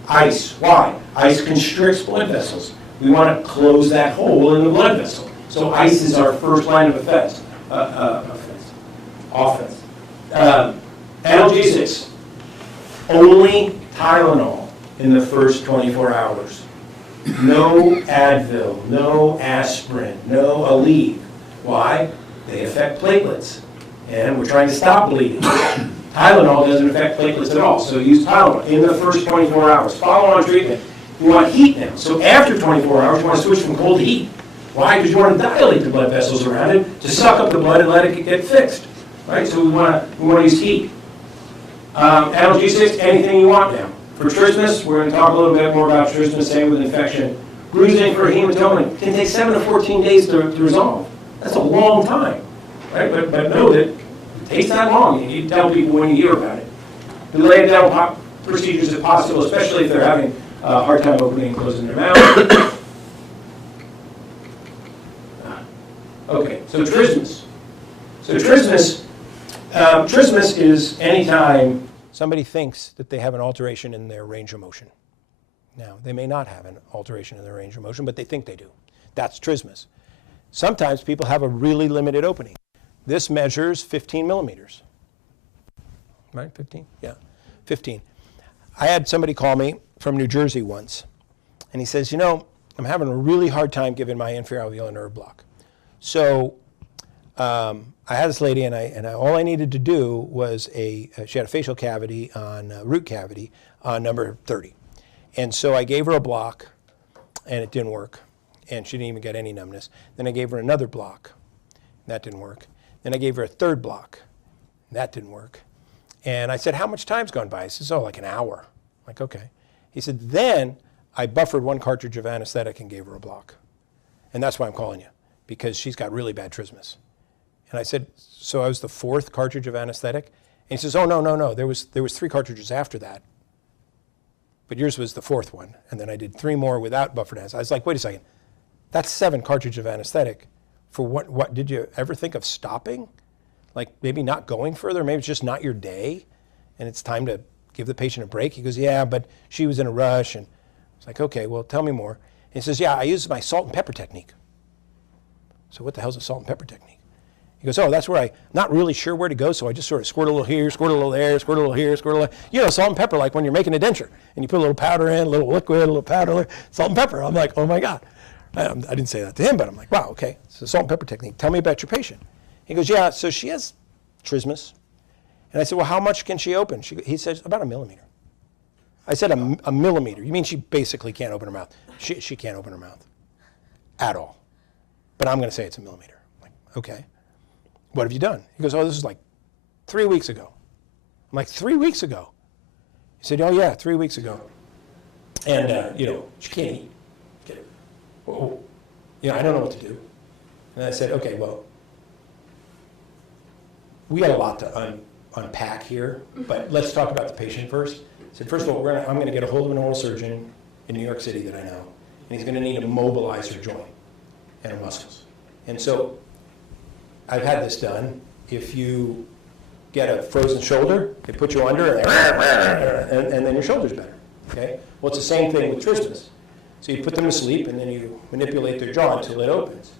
Ice. Why? Ice constricts blood vessels. We want to close that hole in the blood vessel. So ice is our first line of offense. Analgesics. Only Tylenol in the first 24 hours. No Advil, no aspirin, no Aleve. Why? They affect platelets. And we're trying to stop bleeding. Tylenol doesn't affect platelets at all. So use Tylenol in the first 24 hours. Follow on treatment. You want heat now. So after 24 hours, you want to switch from cold to heat. Why? Because you want to dilate the blood vessels around it to suck up the blood and let it get fixed. Right? So we want to use heat. Analgesics, anything you want now. For trismus, we're going to talk a little bit more about trismus, same with infection. Bruising for hematoma can take 7 to 14 days to resolve. That's a long time. Right? But know that it takes that long. You tell people when you hear about it. Delay dental procedures if possible, especially if they're having a hard time opening and closing their mouth. Okay, so trismus. So trismus is anytime somebody thinks that they have an alteration in their range of motion. Now, they may not have an alteration in their range of motion, but they think they do. That's trismus. Sometimes people have a really limited opening. This measures 15 millimeters. Right, 15? Yeah, 15. I had somebody call me from New Jersey once, and he says, I'm having a really hard time giving my inferior alveolar nerve block. So I had this lady, and all I needed to do was she had a facial cavity on root cavity on number 30. And so I gave her a block, and it didn't work. And she didn't even get any numbness. Then I gave her another block. That didn't work. Then I gave her a third block. That didn't work. And I said, how much time's gone by? He says, like an hour. I'm like, okay. He said, then I buffered one cartridge of anesthetic and gave her a block. And that's why I'm calling you, because she's got really bad trismus. And I said, so I was the fourth cartridge of anesthetic? And he says, oh, no. There was 3 cartridges after that. But yours was the 4th one. And then I did 3 more without buffered anesthetic. I was like, wait a second. That's 7 cartridges of anesthetic. For what did you ever think of stopping? Like maybe not going further? Maybe it's just not your day and it's time to give the patient a break? He goes, yeah, but she was in a rush. And I was like, okay, well, tell me more. And he says, yeah, I use my salt and pepper technique. So what the hell's a salt and pepper technique? He goes, oh, that's where I'm not really sure where to go, so I just sort of squirt a little here, squirt a little there, squirt a little here, squirt a little there. Salt and pepper, like when you're making a denture, and you put a little powder in, a little liquid, a little powder, salt and pepper. I'm like, oh my God. I didn't say that to him, but I'm like, wow, okay. So salt and pepper technique. Tell me about your patient. He goes, yeah, so she has trismus. And I said, well, how much can she open? He says, about 1 millimeter. I said a millimeter. You mean she basically can't open her mouth? She can't open her mouth at all. But I'm going to say it's a millimeter. I'm like, okay. What have you done? He goes, oh, this is like 3 weeks ago. I'm like, 3 weeks ago? He said, oh, yeah, 3 weeks ago. And, she can't eat. Oh, I don't know what to do. And I said, okay, well, we got a lot to unpack here, but let's talk about the patient first. I said, first of all, I'm going to get a hold of an oral surgeon in New York City that I know, and he's going to need to mobilize her joint and her muscles. And so I've had this done. If you get a frozen shoulder, they put you under, and then your shoulder's better. Okay? Well, it's the same thing with trismus. So you put them to sleep, and then you manipulate their jaw until it opens.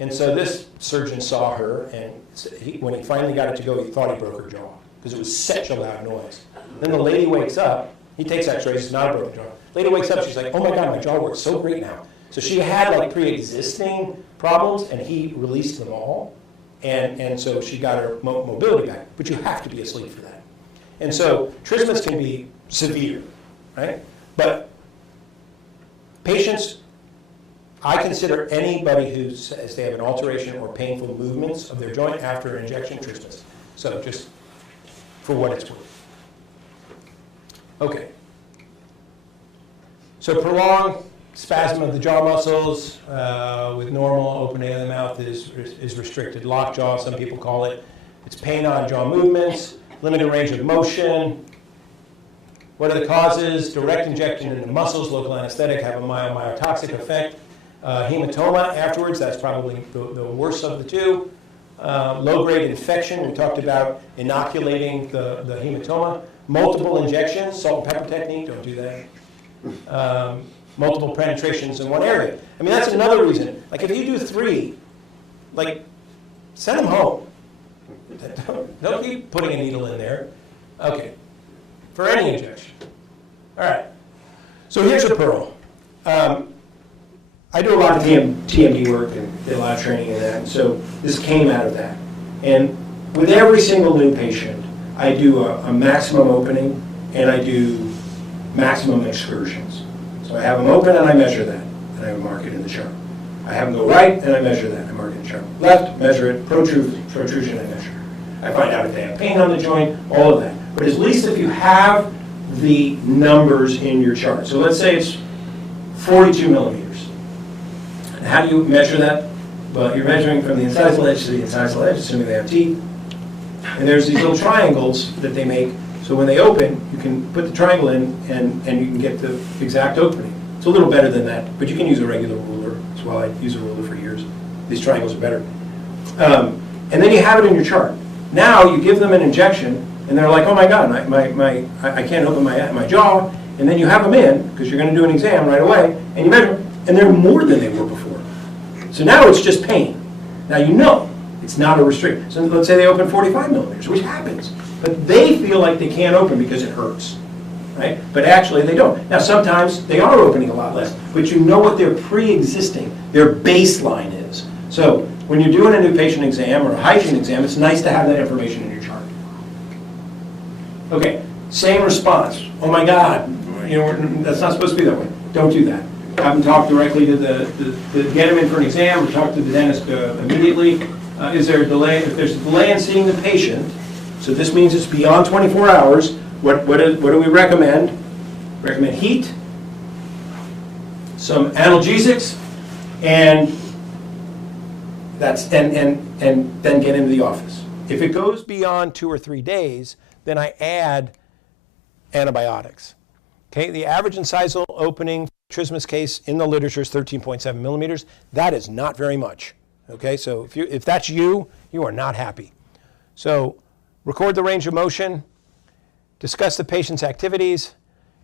And so this surgeon saw her, and when he finally got it to go, he thought he broke her jaw because it was such a loud noise. Then the lady wakes up. He takes x-rays, it's not a broken jaw. Lady wakes up, she's like, oh my God, my jaw works so great now. So she had like pre-existing problems, and he released them all. And so she got her mobility back. But you have to be asleep for that. And so trismus can be severe, right? But patients, I consider anybody who says they have an alteration or painful movements of their joint after an injection trismus. So just for what it's worth. Okay. So prolonged spasm of the jaw muscles with normal opening of the mouth is restricted. Lockjaw, some people call it. It's pain on jaw movements, limited range of motion. What are the causes? Direct injection into muscles, local anesthetic, have a mild myotoxic effect. Hematoma afterwards, that's probably the worst of the two. Low-grade infection, we talked about inoculating the hematoma. Multiple injections, salt and pepper technique, don't do that. Multiple penetrations in one area. I mean, that's another reason. Like, if you do 3, like, send them home. Don't keep putting a needle in there. Okay. For any injection. All right. So here's a pearl. I do a lot of TMD work and did a lot of training in that, and so this came out of that. And with every single new patient, I do a maximum opening and I do maximum excursions. So I have them open and I measure that, and I mark it in the chart. I have them go right and I measure that, I mark it in the chart. Left, measure it, protrusion, I measure. I find out if they have pain on the joint, all of that. But at least if you have the numbers in your chart. So let's say it's 42 millimeters. And how do you measure that? Well, you're measuring from the incisal edge to the incisal edge, assuming they have teeth. And there's these little triangles that they make. So when they open, you can put the triangle in and you can get the exact opening. It's a little better than that, but you can use a regular ruler. That's why I use a ruler for years. These triangles are better. And then you have it in your chart. Now you give them an injection, and they're like, oh my God, I can't open my jaw. And then you have them in, because you're going to do an exam right away, and you measure, and they're more than they were before. So now it's just pain. Now you know it's not a restrict. So let's say they open 45 millimeters, which happens. But they feel like they can't open because it hurts, right? But actually they don't. Now sometimes they are opening a lot less, but you know what their pre-existing, their baseline is. So when you're doing a new patient exam or a hygiene exam, it's nice to have that information in your chart. Okay, same response. Oh my God, that's not supposed to be that way. Don't do that. Have them talk directly to get them in for an exam, or talk to the dentist immediately. Is there a delay? If there's a delay in seeing the patient, so this means it's beyond 24 hours, what do we recommend? Recommend heat, some analgesics, and and then get into the office. If it goes beyond 2 or 3 days, then I add antibiotics. Okay, the average incisal opening trismus case in the literature is 13.7 millimeters. That is not very much. Okay, so if that's you are not happy. So record the range of motion, discuss the patient's activities,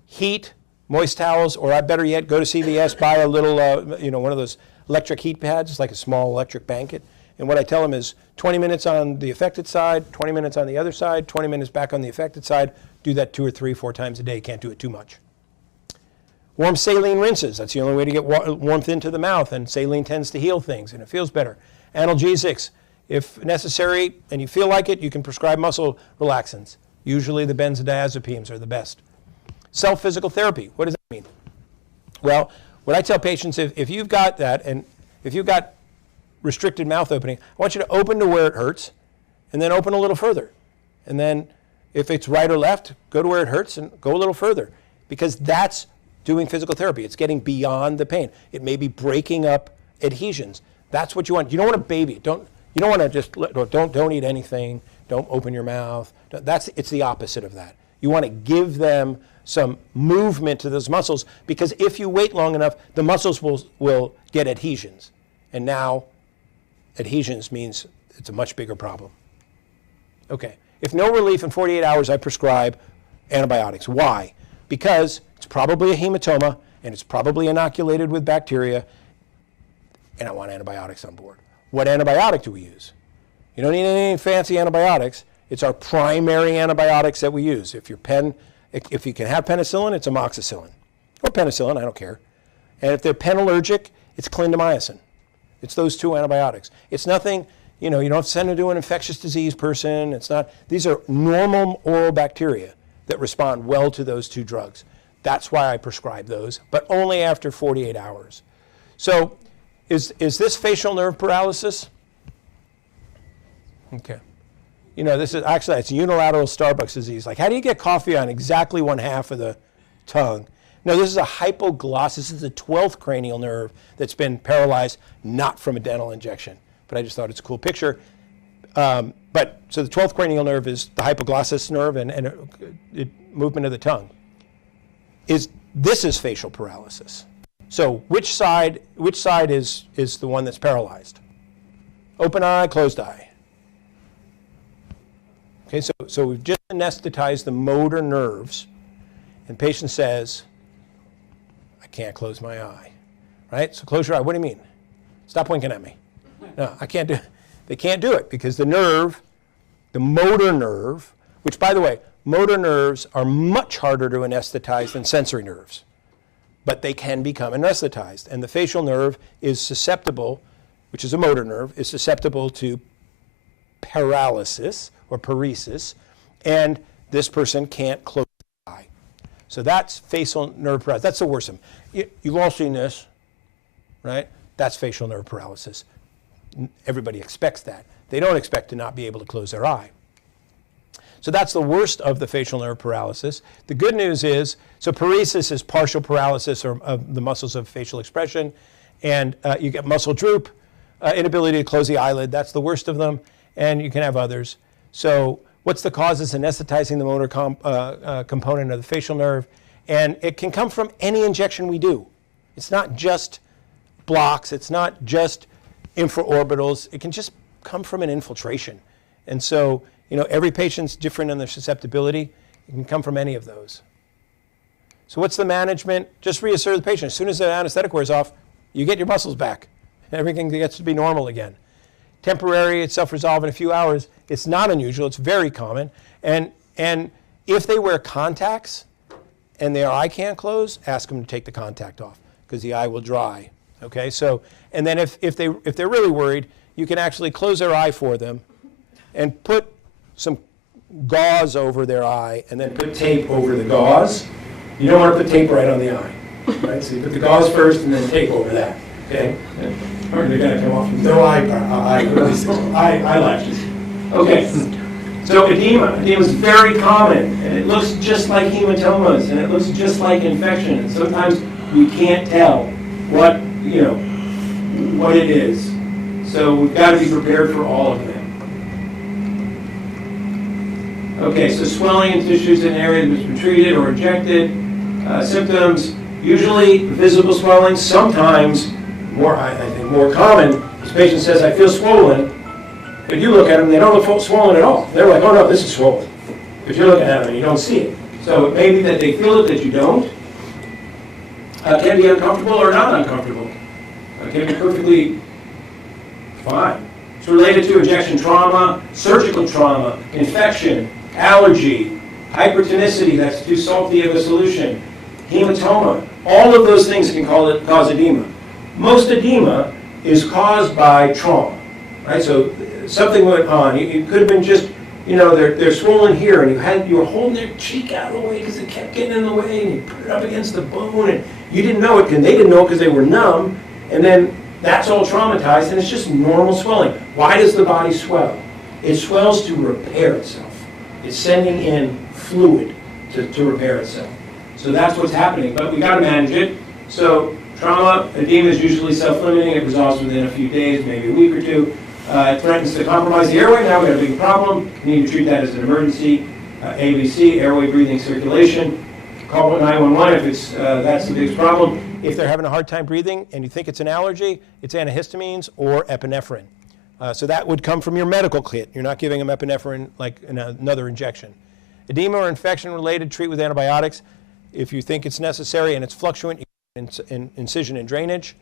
heat, moist towels, or better yet, go to CVS, buy a little, one of those electric heat pads. It's like a small electric blanket. And what I tell them is 20 minutes on the affected side, 20 minutes on the other side, 20 minutes back on the affected side. Do that 2 or 3, 4 times a day. Can't do it too much. Warm saline rinses. That's the only way to get warmth into the mouth, and saline tends to heal things, and it feels better. Analgesics. If necessary and you feel like it, you can prescribe muscle relaxants. Usually the benzodiazepines are the best. Self-physical therapy, what does that mean? Well, what I tell patients, if you've got that, and if you've got restricted mouth opening, I want you to open to where it hurts, and then open a little further. And then if it's right or left, go to where it hurts and go a little further. Because that's doing physical therapy. It's getting beyond the pain. It may be breaking up adhesions. That's what you want. You don't want to baby it. You don't want to just, don't eat anything, don't open your mouth. It's the opposite of that. You want to give them some movement to those muscles, because if you wait long enough, the muscles will get adhesions. And now adhesions means it's a much bigger problem. Okay, if no relief in 48 hours, I prescribe antibiotics. Why? Because it's probably a hematoma, and it's probably inoculated with bacteria, and I want antibiotics on board. What antibiotic do we use? You don't need any fancy antibiotics. It's our primary antibiotics that we use. If you can have penicillin, it's amoxicillin. Or penicillin, I don't care. And if they're penallergic, it's clindamycin. It's those two antibiotics. It's nothing, you don't have to send them to an infectious disease person. It's not, these are normal oral bacteria that respond well to those two drugs. That's why I prescribe those, but only after 48 hours. So is this facial nerve paralysis? Okay. This is actually, it's unilateral Starbucks disease. Like, how do you get coffee on exactly one half of the tongue? No, this is a hypoglossus. This is the 12th cranial nerve that's been paralyzed, not from a dental injection. But I just thought it's a cool picture. So the 12th cranial nerve is the hypoglossus nerve and movement of the tongue. This is facial paralysis. So which side is the one that's paralyzed? Open eye, closed eye. Okay, so we've just anesthetized the motor nerves, and patient says, I can't close my eye, right? So close your eye. What do you mean? Stop winking at me. No, I can't do it. They can't do it because the nerve, the motor nerve, which, by the way, motor nerves are much harder to anesthetize than sensory nerves, but they can become anesthetized. And the facial nerve is susceptible, which is a motor nerve, is susceptible to paralysis or paresis, and this person can't close the eye. So that's facial nerve paralysis. That's the worst of them. You've all seen this, right? That's facial nerve paralysis. Everybody expects that. They don't expect to not be able to close their eye. So that's the worst of the facial nerve paralysis. The good news is, so paresis is partial paralysis of the muscles of facial expression, and you get muscle droop, inability to close the eyelid. That's the worst of them, and you can have others. So what's the cause? Is anesthetizing the motor component of the facial nerve, and it can come from any injection we do. It's not just blocks. It's not just infraorbitals. It can just come from an infiltration. And so, every patient's different in their susceptibility. It can come from any of those. So what's the management? Just reassure the patient. As soon as the anesthetic wears off, you get your muscles back. Everything gets to be normal again. Temporary, it's self-resolve in a few hours. It's not unusual. It's very common. And if they wear contacts and their eye can't close, ask them to take the contact off because the eye will dry. Okay, so, and then if they're really worried, you can actually close their eye for them and put some gauze over their eye and then put tape over the gauze. You don't want to put tape right on the eye, right? So you put the gauze first and then tape over that, okay? Or they're going to come off with no eyelashes. Okay, so edema is very common, and it looks just like hematomas, and it looks just like infection, and sometimes we can't tell what it is. So we've got to be prepared for all of them. Okay, so swelling in tissues in areas that's been treated or injected. Symptoms, usually visible swelling. Sometimes, I think more common, this patient says, I feel swollen, but you look at them, they don't look swollen at all. They're like, oh no, this is swollen. But you're looking at them and you don't see it. So it may be that they feel it, that you don't. Can be uncomfortable or not uncomfortable. Can be perfectly fine. It's related to injection trauma, surgical trauma, infection, allergy, hypertonicity, that's too salty of a solution, hematoma. All of those things can cause edema. Most edema is caused by trauma, right? So something went on. It could have been just you know, they're swollen here, and you were holding their cheek out of the way because it kept getting in the way, and you put it up against the bone, and you didn't know it, and they didn't know it because they were numb, and then that's all traumatized, and it's just normal swelling. Why does the body swell? It swells to repair itself. It's sending in fluid to repair itself. So that's what's happening, but we got to manage it. So trauma, edema is usually self-limiting. It resolves within a few days, maybe a week or two. It threatens to compromise the airway. Now we have a big problem. We need to treat that as an emergency. ABC, airway, breathing, circulation. Call 911 if it's that's the biggest problem. If they're having a hard time breathing and you think it's an allergy, it's antihistamines or epinephrine. So that would come from your medical kit. You're not giving them epinephrine like in another injection. Edema or infection related, treat with antibiotics. If you think it's necessary and it's fluctuant, incision and drainage.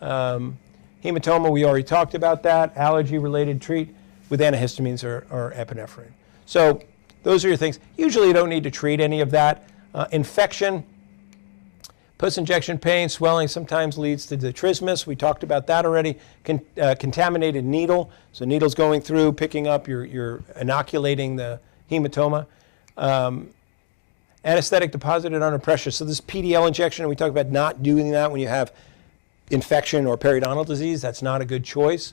Hematoma, we already talked about that. Allergy related, treat with antihistamines or epinephrine. So those are your things. Usually you don't need to treat any of that. Infection, post-injection pain, swelling sometimes leads to trismus. We talked about that already. Contaminated needle, so needles going through, picking up, you're inoculating the hematoma. Anesthetic deposited under pressure. So this PDL injection, and we talk about not doing that when you have infection or periodontal disease. That's not a good choice.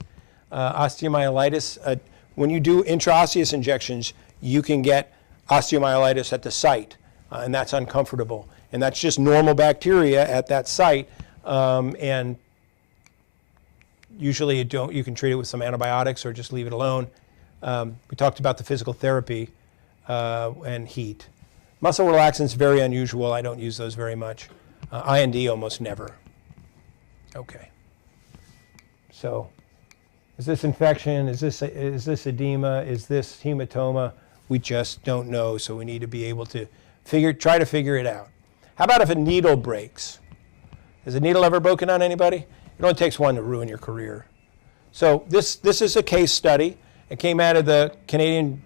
Osteomyelitis, when you do intraosseous injections, you can get osteomyelitis at the site, and that's uncomfortable. And that's just normal bacteria at that site, and usually you can treat it with some antibiotics or just leave it alone. We talked about the physical therapy and heat. Muscle relaxants, very unusual. I don't use those very much. IND, almost never. Okay. So is this infection? Is this edema? Is this hematoma? We just don't know, so we need to be able to try to figure it out. How about if a needle breaks? Has a needle ever broken on anybody? It only takes one to ruin your career. So this is a case study. It came out of the Canadian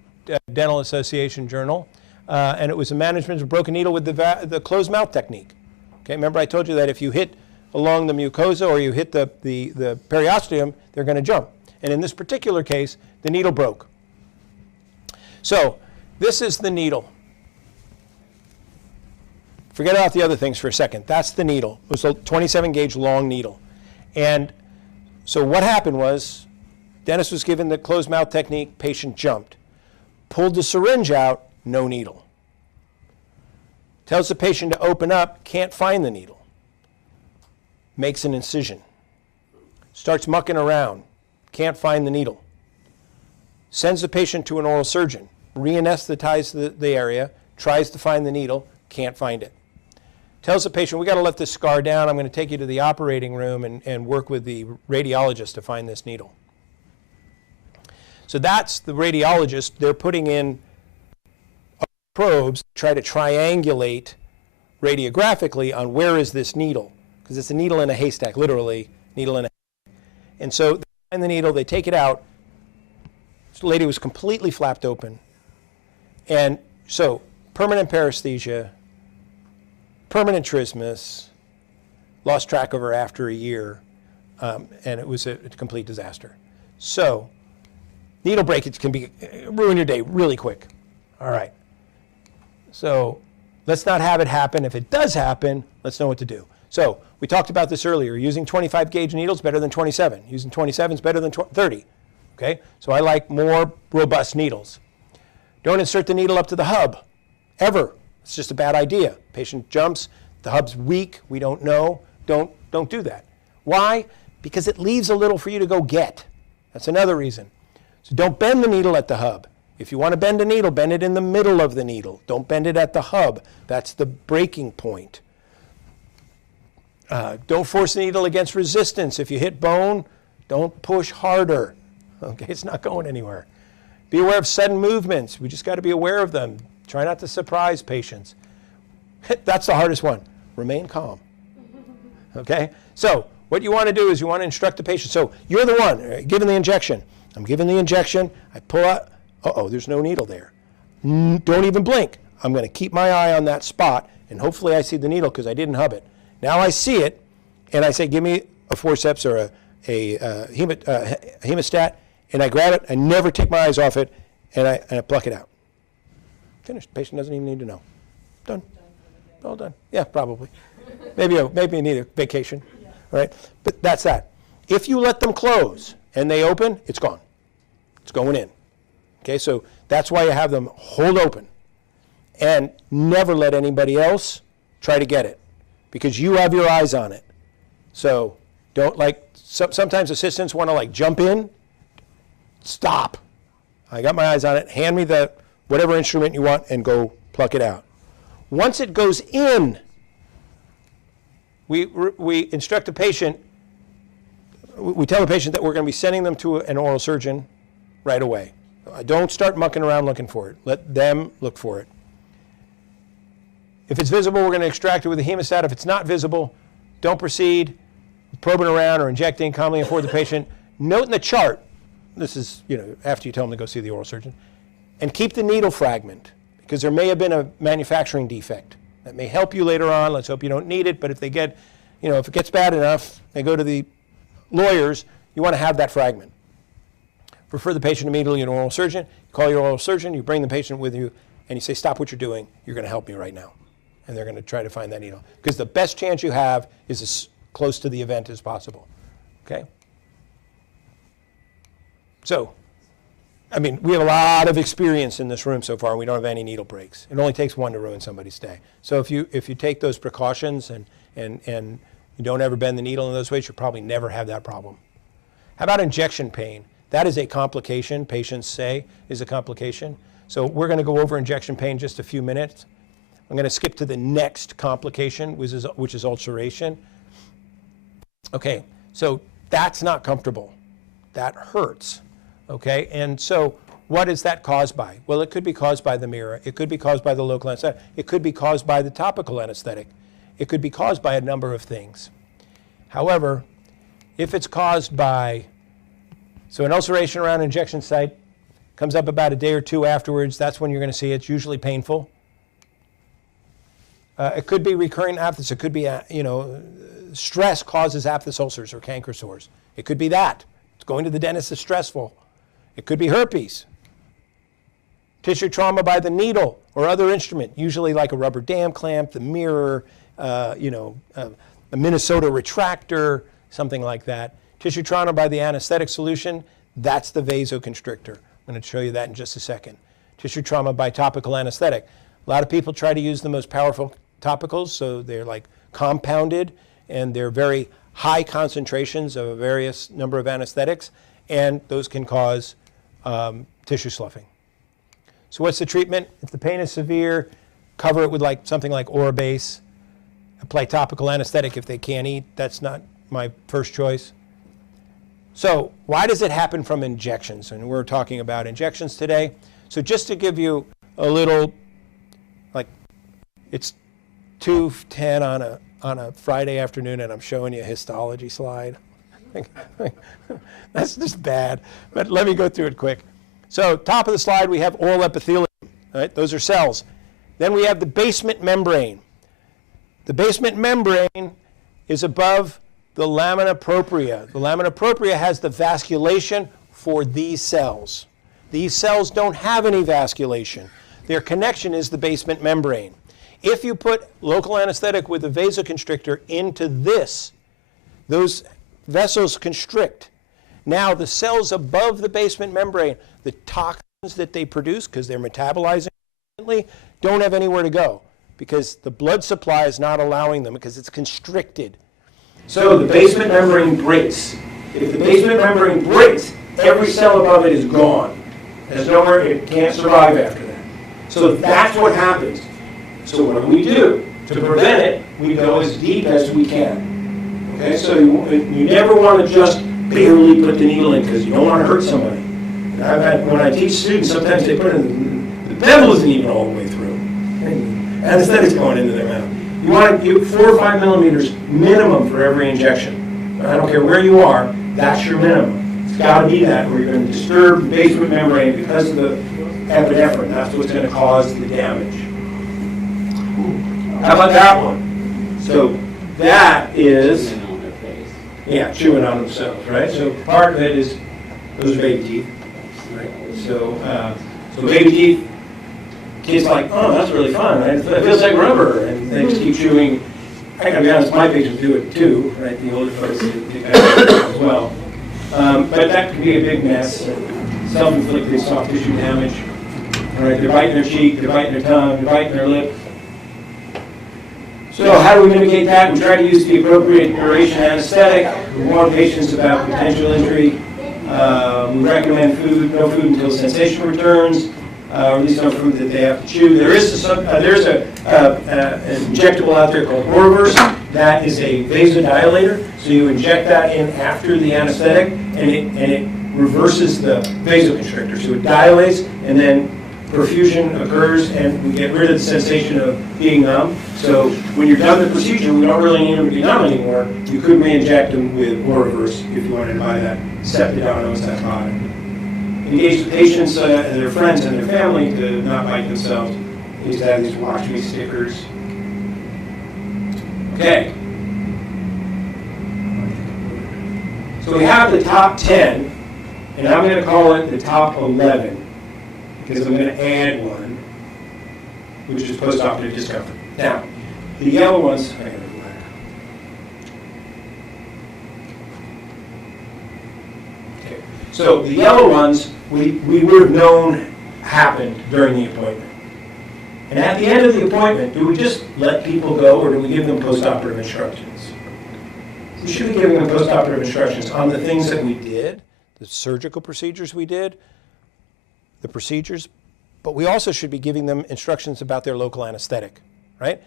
Dental Association Journal, and it was a management of broken needle with the closed mouth technique. Okay, remember I told you that if you hit along the mucosa or you hit the periosteum, they're going to jump. And in this particular case, the needle broke. So this is the needle. Forget about the other things for a second. That's the needle. It was a 27 gauge long needle. And so what happened was, dentist was given the closed mouth technique, patient jumped. Pulled the syringe out, no needle. Tells the patient to open up, can't find the needle. Makes an incision. Starts mucking around, can't find the needle. Sends the patient to an oral surgeon, re-anesthetizes the area, tries to find the needle, can't find it. Tells the patient, we got to let this scar down, I'm going to take you to the operating room and work with the radiologist to find this needle. So that's the radiologist. They're putting in probes to try to triangulate radiographically on where is this needle, because it's a needle in a haystack, literally, needle in a haystack. And so they find the needle, they take it out. This lady was completely flapped open. And so permanent paresthesia, permanent trismus, lost track of her after a year, and it was a complete disaster. So needle breakage can ruin your day really quick. All right. So let's not have it happen. If it does happen, let's know what to do. So we talked about this earlier. Using 25 gauge needles better than 27. Using 27 is better than 30. Okay? So I like more robust needles. Don't insert the needle up to the hub, ever. It's just a bad idea. Patient jumps, the hub's weak, we don't know. Don't do that. Why? Because it leaves a little for you to go get. That's another reason. So don't bend the needle at the hub. If you want to bend a needle, bend it in the middle of the needle. Don't bend it at the hub. That's the breaking point. Don't force the needle against resistance. If you hit bone, don't push harder. Okay, it's not going anywhere. Be aware of sudden movements. We just got to be aware of them. Try not to surprise patients. That's the hardest one. Remain calm. Okay? So what you want to do is you want to instruct the patient. So you're the one giving the injection. I'm giving the injection. I pull out. Uh-oh, there's no needle there. Don't even blink. I'm going to keep my eye on that spot, and hopefully I see the needle because I didn't hub it. Now I see it, and I say, give me a forceps or a hemostat, and I grab it. I never take my eyes off it, and I pluck it out. Finished. Patient doesn't even need to know. Done. All done. Yeah, probably. Maybe you need a vacation, right? But that's that. If you let them close and they open, it's gone. It's going in. Okay, so that's why you have them hold open. And never let anybody else try to get it, because you have your eyes on it. So don't sometimes assistants want to jump in. Stop. I got my eyes on it. Hand me the whatever instrument you want and go pluck it out. Once it goes in, we instruct the patient, we tell the patient that we're going to be sending them to an oral surgeon right away. Don't start mucking around looking for it. Let them look for it. If it's visible, we're going to extract it with a hemostat. If it's not visible, don't proceed probing around or injecting, calmly inform the patient. Note in the chart, this is after you tell them to go see the oral surgeon, and keep the needle fragment, because there may have been a manufacturing defect. That may help you later on. Let's hope you don't need it, but if they get, if it gets bad enough, they go to the lawyers, you want to have that fragment. Refer the patient immediately to an oral surgeon. You call your oral surgeon, you bring the patient with you, and you say, stop what you're doing, you're going to help me right now. And they're going to try to find that needle. Because the best chance you have is as close to the event as possible. Okay? So, we have a lot of experience in this room so far, and we don't have any needle breaks. It only takes one to ruin somebody's day. So if you take those precautions and you don't ever bend the needle in those ways, you'll probably never have that problem. How about injection pain? That is a complication, patients say is a complication. So we're going to go over injection pain in just a few minutes. I'm going to skip to the next complication, which is ulceration. Okay, so that's not comfortable. That hurts. Okay, and so what is that caused by? Well, it could be caused by the mirror. It could be caused by the local anesthetic. It could be caused by the topical anesthetic. It could be caused by a number of things. However, if it's caused by, so an ulceration around an injection site comes up about a day or two afterwards, that's when you're going to see it. It's usually painful. It could be recurring aphthous. It could be, stress causes aphthous ulcers or canker sores. It could be that. It's going to the dentist is stressful. It could be herpes. Tissue trauma by the needle or other instrument, usually like a rubber dam clamp, the mirror, a Minnesota retractor, something like that. Tissue trauma by the anesthetic solution, that's the vasoconstrictor. I'm going to show you that in just a second. Tissue trauma by topical anesthetic. A lot of people try to use the most powerful topicals, so they're compounded, and they're very high concentrations of a various number of anesthetics, and those can cause tissue sloughing. So what's the treatment? If the pain is severe, cover it with something like Orabase. Apply topical anesthetic if they can't eat. That's not my first choice. So why does it happen from injections? And we're talking about injections today. So just to give you a little, it's 2:10 on a Friday afternoon, and I'm showing you a histology slide. That's just bad, but let me go through it quick. So top of the slide, we have oral epithelium. Right? Those are cells. Then we have the basement membrane. The basement membrane is above the lamina propria. The lamina propria has the vasculation for these cells. These cells don't have any vasculation. Their connection is the basement membrane. If you put local anesthetic with a vasoconstrictor into this, those vessels constrict. Now the cells above the basement membrane, the toxins that they produce, because they're metabolizing, don't have anywhere to go, because the blood supply is not allowing them, because it's constricted. So the basement membrane breaks. If the basement membrane breaks, every cell above it is gone. There's nowhere, it can't survive after that. So that's what happens. So what do? To prevent it, we go as deep as we can. Okay, so you never want to just barely put the needle in, because you don't want to hurt somebody. And when I teach students, sometimes they put in, the bevel isn't even all the way through. Anesthetic's going into their mouth. You want 4 or 5 millimeters minimum for every injection. I don't care where you are, that's your minimum. It's got to be that, or you're going to disturb the basement membrane because of the epinephrine. That's what's going to cause the damage. How about that one? So that is, chewing on themselves, right? So part of it is, those are baby teeth, right? So So baby teeth, kids like, oh, that's really fun. Right? It feels like rubber, and they just keep chewing. I gotta be honest, my patients do it too, right? The older folks take that as well. But that can be a big mess. Self-inflicted soft tissue damage. All right, they're biting their cheek, they're biting their tongue, they're biting their lip. So how do we mitigate that? We try to use the appropriate duration anesthetic. We warn patients about potential injury. We recommend no food until sensation returns, or at least no food that they have to chew. There's an injectable out there called Orverse. That is a vasodilator. So you inject that in after the anesthetic, and it reverses the vasoconstrictor. So it dilates, and then perfusion occurs, and we get rid of the sensation of being numb. So when you're done the procedure, we don't really need them to be numb anymore. You could re-inject them with Orverse if you wanted to buy that Septidonos product. Engage the patients and their friends and their family to not bite themselves. We used to have these watch me stickers. Okay. So we have the top 10, and I'm going to call it the top 11. Because I'm going to add one, which is postoperative discomfort. Now, the yellow ones, I gotta go back. Okay, so the yellow ones, we would have known happened during the appointment. And at the end of the appointment, do we just let people go, or do we give them postoperative instructions? We should be giving them postoperative instructions on the things that we did, the surgical procedures we did, the procedures, but we also should be giving them instructions about their local anesthetic, right?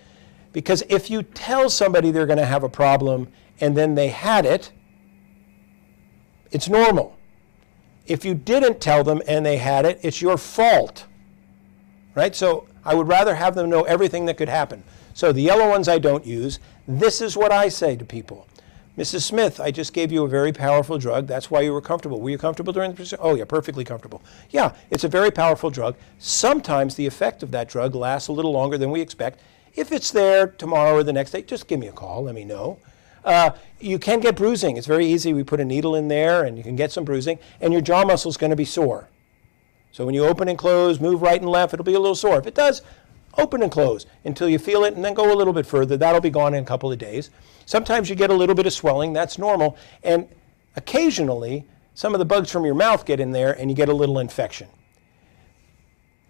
Because if you tell somebody they're going to have a problem and then they had it, it's normal. If you didn't tell them and they had it, it's your fault, right? So I would rather have them know everything that could happen. So the yellow ones I don't use. This is what I say to people. Mrs. Smith, I just gave you a very powerful drug. That's why you were comfortable. Were you comfortable during the procedure? Oh, yeah, perfectly comfortable. Yeah, it's a very powerful drug. Sometimes the effect of that drug lasts a little longer than we expect. If it's there tomorrow or the next day, just give me a call. Let me know. You can get bruising. It's very easy. We put a needle in there, and you can get some bruising, and your jaw muscle is going to be sore. So when you open and close, move right and left, it'll be a little sore. If it does, open and close until you feel it, and then go a little bit further. That'll be gone in a couple of days. Sometimes you get a little bit of swelling. That's normal. And occasionally, some of the bugs from your mouth get in there, and you get a little infection.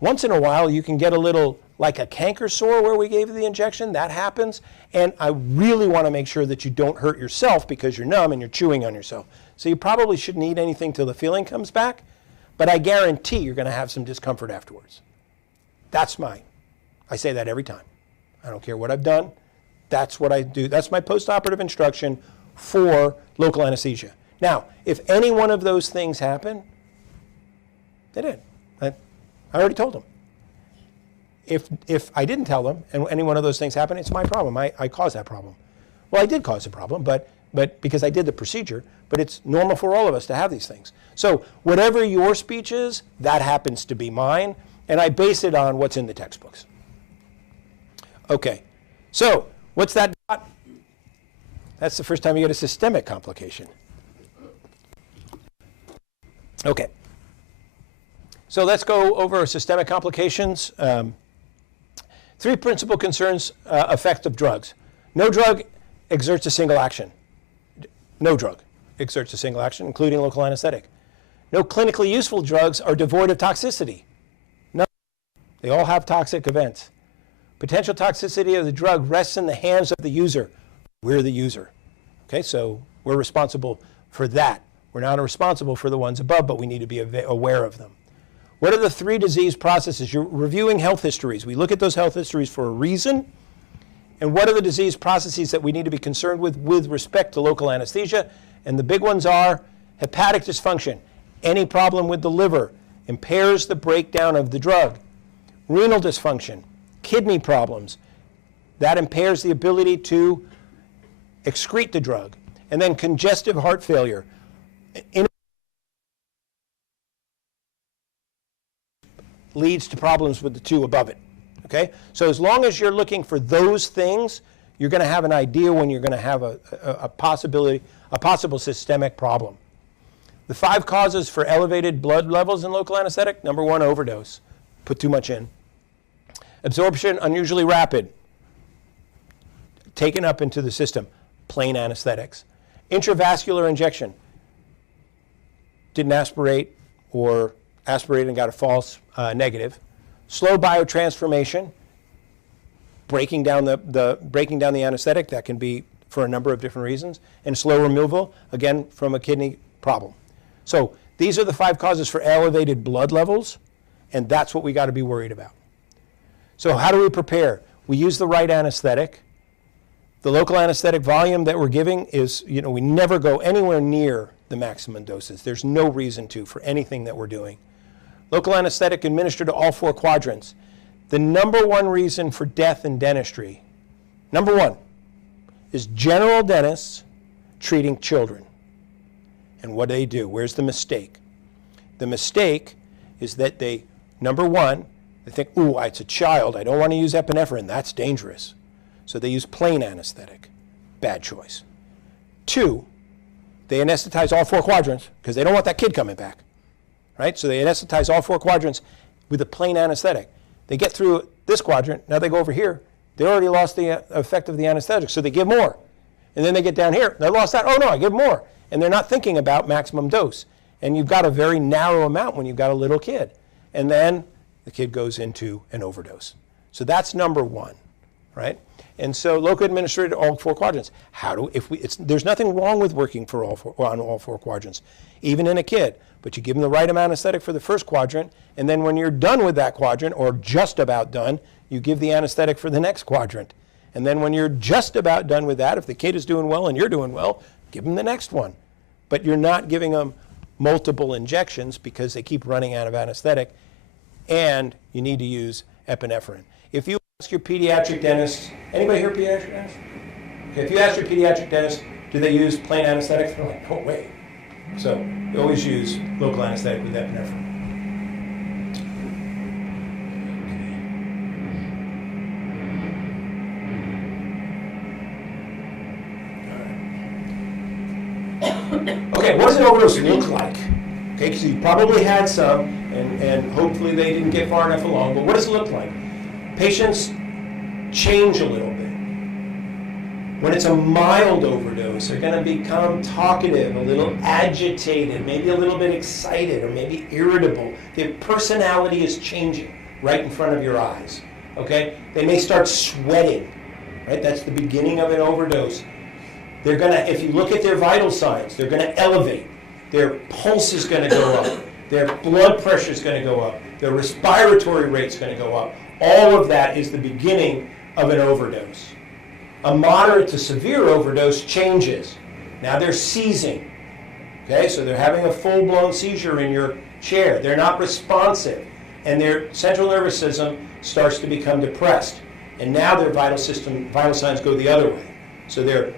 Once in a while, you can get a little, like a canker sore where we gave you the injection. That happens. And I really want to make sure that you don't hurt yourself because you're numb and you're chewing on yourself. So you probably shouldn't eat anything till the feeling comes back. But I guarantee you're going to have some discomfort afterwards. That's mine. I say that every time. I don't care what I've done. That's what I do. That's my postoperative instruction for local anesthesia. Now, if any one of those things happen, they did. I already told them. If I didn't tell them and any one of those things happened, it's my problem. I caused that problem. Well, I did cause the problem, but because I did the procedure, but it's normal for all of us to have these things. So whatever your speech is, that happens to be mine, and I base it on what's in the textbooks. Okay, so what's that dot? That's the first time you get a systemic complication. Okay, so let's go over systemic complications. 3 principal concerns effect of drugs. No drug exerts a single action. No drug exerts a single action, including local anesthetic. No clinically useful drugs are devoid of toxicity. No, they all have toxic events. Potential toxicity of the drug rests in the hands of the user. We're the user. Okay, so we're responsible for that. We're not responsible for the ones above, but we need to be aware of them. What are the 3 disease processes? You're reviewing health histories. We look at those health histories for a reason. And what are the disease processes that we need to be concerned with respect to local anesthesia? And the big ones are hepatic dysfunction. Any problem with the liver impairs the breakdown of the drug. Renal dysfunction, kidney problems. That impairs the ability to excrete the drug. And then congestive heart failure. Leads to problems with the 2 above it. Okay? So as long as you're looking for those things, you're going to have an idea when you're going to have a possible systemic problem. The 5 causes for elevated blood levels in local anesthetic. Number 1, overdose. Put too much in. Absorption, unusually rapid. Taken up into the system. Plain anesthetics. Intravascular injection. Didn't aspirate or aspirated and got a false negative. Slow biotransformation. Breaking down the anesthetic. That can be for a number of different reasons. And slow removal, again, from a kidney problem. So these are the 5 causes for elevated blood levels, and that's what we got to be worried about. So how do we prepare? We use the right anesthetic. The local anesthetic volume that we're giving is, we never go anywhere near the maximum doses. There's no reason to for anything that we're doing. Local anesthetic administered to all 4 quadrants. The number 1 reason for death in dentistry, number 1, is general dentists treating children. And what do? Where's the mistake? The mistake is that they, number 1, they think, ooh, it's a child. I don't want to use epinephrine. That's dangerous. So they use plain anesthetic. Bad choice. 2, they anesthetize all 4 quadrants because they don't want that kid coming back. Right? So they anesthetize all 4 quadrants with a plain anesthetic. They get through this quadrant. Now they go over here. They already lost the effect of the anesthetic, so they give more. And then they get down here. They lost that. Oh, no, I give more. And they're not thinking about maximum dose. And you've got a very narrow amount when you've got a little kid. And then the kid goes into an overdose. So that's number 1, right? And so local administered all 4 quadrants. There's nothing wrong with working on all 4 quadrants, even in a kid. But you give them the right amount of anesthetic for the first quadrant, and then when you're done with that quadrant, or just about done, you give the anesthetic for the next quadrant. And then when you're just about done with that, if the kid is doing well and you're doing well, give them the next one. But you're not giving them multiple injections because they keep running out of anesthetic, and you need to use epinephrine. If you ask your pediatric dentist, anybody here pediatric dentist? Okay, if you ask your pediatric dentist, do they use plain anesthetics? They're like, oh, wait. So you always use local anesthetic with epinephrine. Okay, what does an overdose look like? Okay, because you probably had some, and hopefully they didn't get far enough along, but what does it look like? Patients change a little bit. When it's a mild overdose, they're going to become talkative, a little agitated, maybe a little bit excited, or maybe irritable. Their personality is changing right in front of your eyes. Okay? They may start sweating. Right? That's the beginning of an overdose. They're going to, if you look at their vital signs, they're going to elevate. Their pulse is going to go up. Their blood pressure is going to go up. Their respiratory rate is going to go up. All of that is the beginning of an overdose. A moderate to severe overdose changes. Now they're seizing. Okay, so they're having a full-blown seizure in your chair. They're not responsive. And their central nervous system starts to become depressed. And now their vital signs go the other way. So their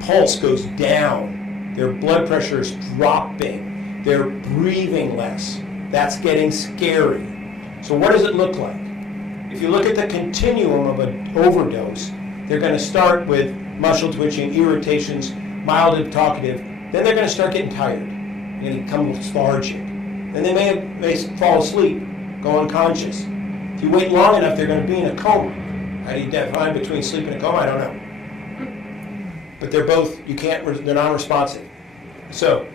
pulse goes down. Their blood pressure is dropping. They're breathing less. That's getting scary. So what does it look like? If you look at the continuum of an overdose, they're going to start with muscle twitching, irritations, mild and talkative. Then they're going to start getting tired. They're going to become lethargic. Then they may fall asleep, go unconscious. If you wait long enough, they're going to be in a coma. How do you define between sleep and a coma? I don't know. But they're both, they're non-responsive. So,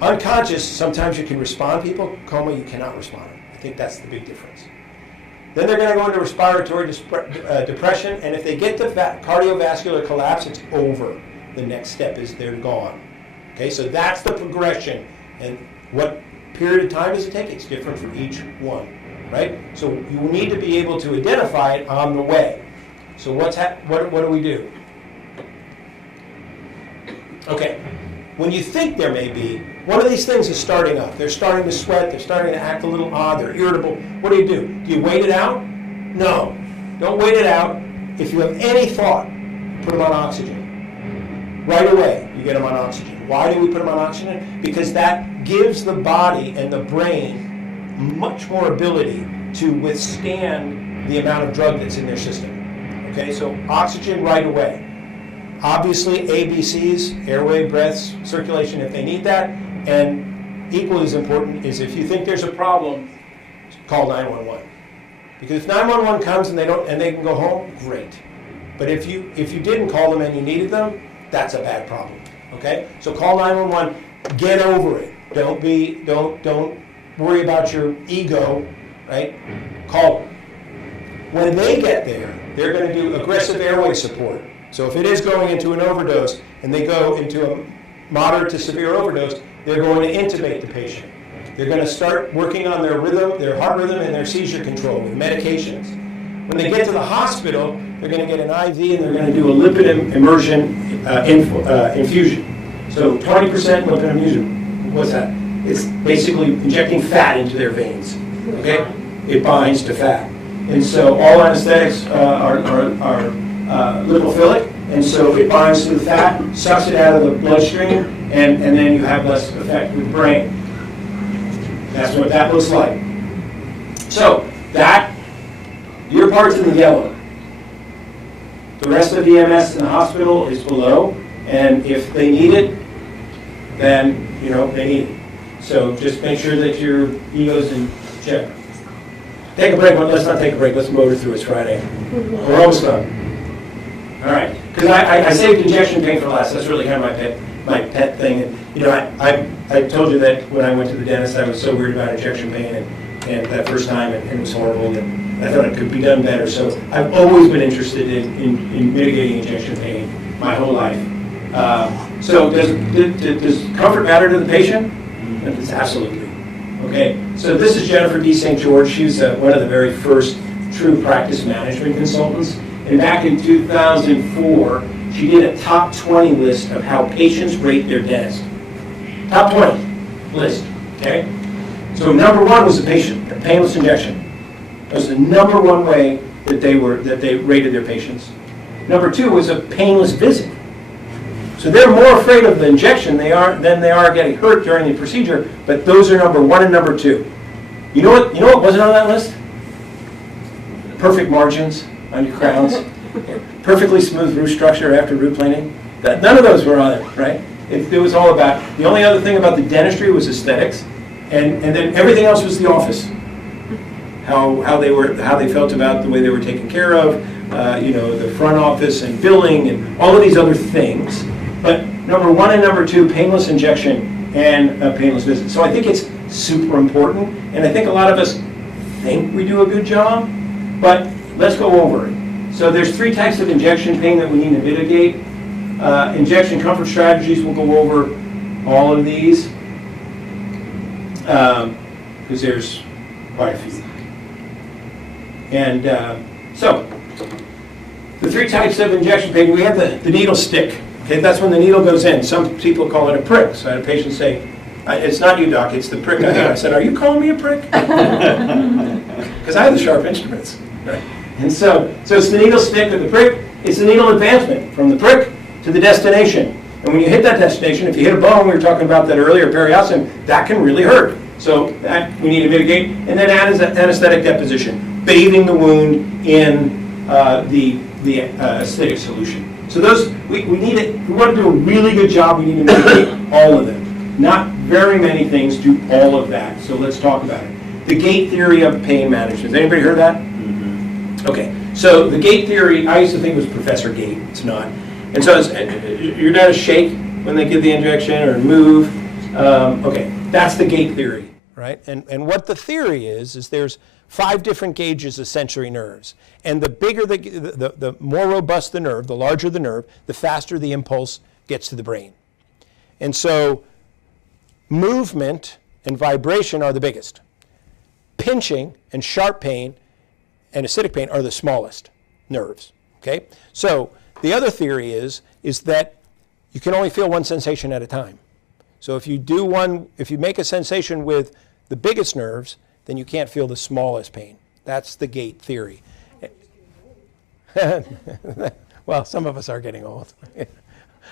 unconscious, sometimes you can respond people. Coma, you cannot respond. I think that's the big difference. Then they're going to go into respiratory depression, and if they get to cardiovascular collapse, it's over. The next step is they're gone. Okay, so that's the progression. And what period of time does it take? It's different for each one, right? So you need to be able to identify it on the way. So what do we do? Okay, when you think there may be, one of these things is starting up. They're starting to sweat, they're starting to act a little odd, they're irritable. What do? Do you wait it out? No, don't wait it out. If you have any thought, put them on oxygen. Right away, you get them on oxygen. Why do we put them on oxygen? Because that gives the body and the brain much more ability to withstand the amount of drug that's in their system. Okay, so oxygen right away. Obviously, ABCs, airway, breaths, circulation, if they need that. And equally as important is if you think there's a problem, call 911. Because if 911 comes and they can go home, great. But if you didn't call them and you needed them, that's a bad problem. Okay? So call 911. Get over it. Don't worry about your ego, right? Call them. When they get there, they're going to do aggressive airway support. So if it is going into an overdose and they go into a moderate to severe overdose, they're going to intubate the patient. They're going to start working on their rhythm, their heart rhythm, and their seizure control with medications. When they get to the hospital, they're going to get an IV and they're going to do a lipid immersion infusion. So 20% lipid infusion. What's that? It's basically injecting fat into their veins. Okay? It binds to fat. And so all anesthetics are lipophilic, and so it binds to the fat, sucks it out of the bloodstream, and then you have less effect with the brain. That's what that looks like. So your part's in the yellow. The rest of the EMS in the hospital is below, and if they need it, then they need it. So just make sure that your ego's in check. Take a break. Well, let's not take a break. Let's motor through. It's Friday. We're almost done. All right. Because I saved injection pain for last. That's really kind of my pet thing. And, I told you that when I went to the dentist, I was so worried about injection pain and that first time, and it was horrible. And I thought it could be done better. So I've always been interested in mitigating injection pain my whole life. So does comfort matter to the patient? It's absolutely. Okay, so this is Jennifer D. St. George. She's one of the very first true practice management consultants. And back in 2004, she did a top 20 list of how patients rate their dentist. Top 20 list, okay? So number one was the patient, the painless injection. That was the number one way that they rated their patients. Number two was a painless visit. So they're more afraid of the injection than they are getting hurt during the procedure, but those are number one and number two. You know what wasn't on that list? Perfect margins on your crowns, perfectly smooth root structure after root planing. None of those were on it, right? It was all about, the only other thing about the dentistry was aesthetics, and then everything else was the office. How they felt about the way they were taken care of, the front office and billing and all of these other things. But number one and number two, painless injection and a painless visit. So I think it's super important, and I think a lot of us think we do a good job, but let's go over it. So there's three types of injection pain that we need to mitigate. Injection comfort strategies, we'll go over all of these, because there's quite a few. And so, the three types of injection pain, we have the needle stick. Okay, that's when the needle goes in. Some people call it a prick. So I had a patient say, it's not you, doc, it's the prick I have. I said, are you calling me a prick? Because I have the sharp instruments. Right? And so it's the needle stick or the prick. It's the needle advancement from the prick to the destination. And when you hit that destination, if you hit a bone, we were talking about that earlier, periosteum, that can really hurt. So that we need to mitigate. And then anesthetic deposition, bathing the wound in the acidic solution. So those, we need it. We want to do a really good job. We need to mitigate all of them. Not very many things do all of that. So let's talk about it. The gate theory of pain management. Has anybody heard that? Mm-hmm. Okay. So the gate theory, I used to think it was Professor Gate. It's not. And so you're not to shake when they give the injection or move. Okay. That's the gate theory. Right? And what the theory is there's 5 different gauges of sensory nerves. And the bigger, the more robust the nerve, the larger the nerve, the faster the impulse gets to the brain. And so movement and vibration are the biggest. Pinching and sharp pain and acidic pain are the smallest nerves. Okay? So the other theory is that you can only feel one sensation at a time. So if you make a sensation with the biggest nerves, then you can't feel the smallest pain. That's the gate theory. Well, some of us are getting old.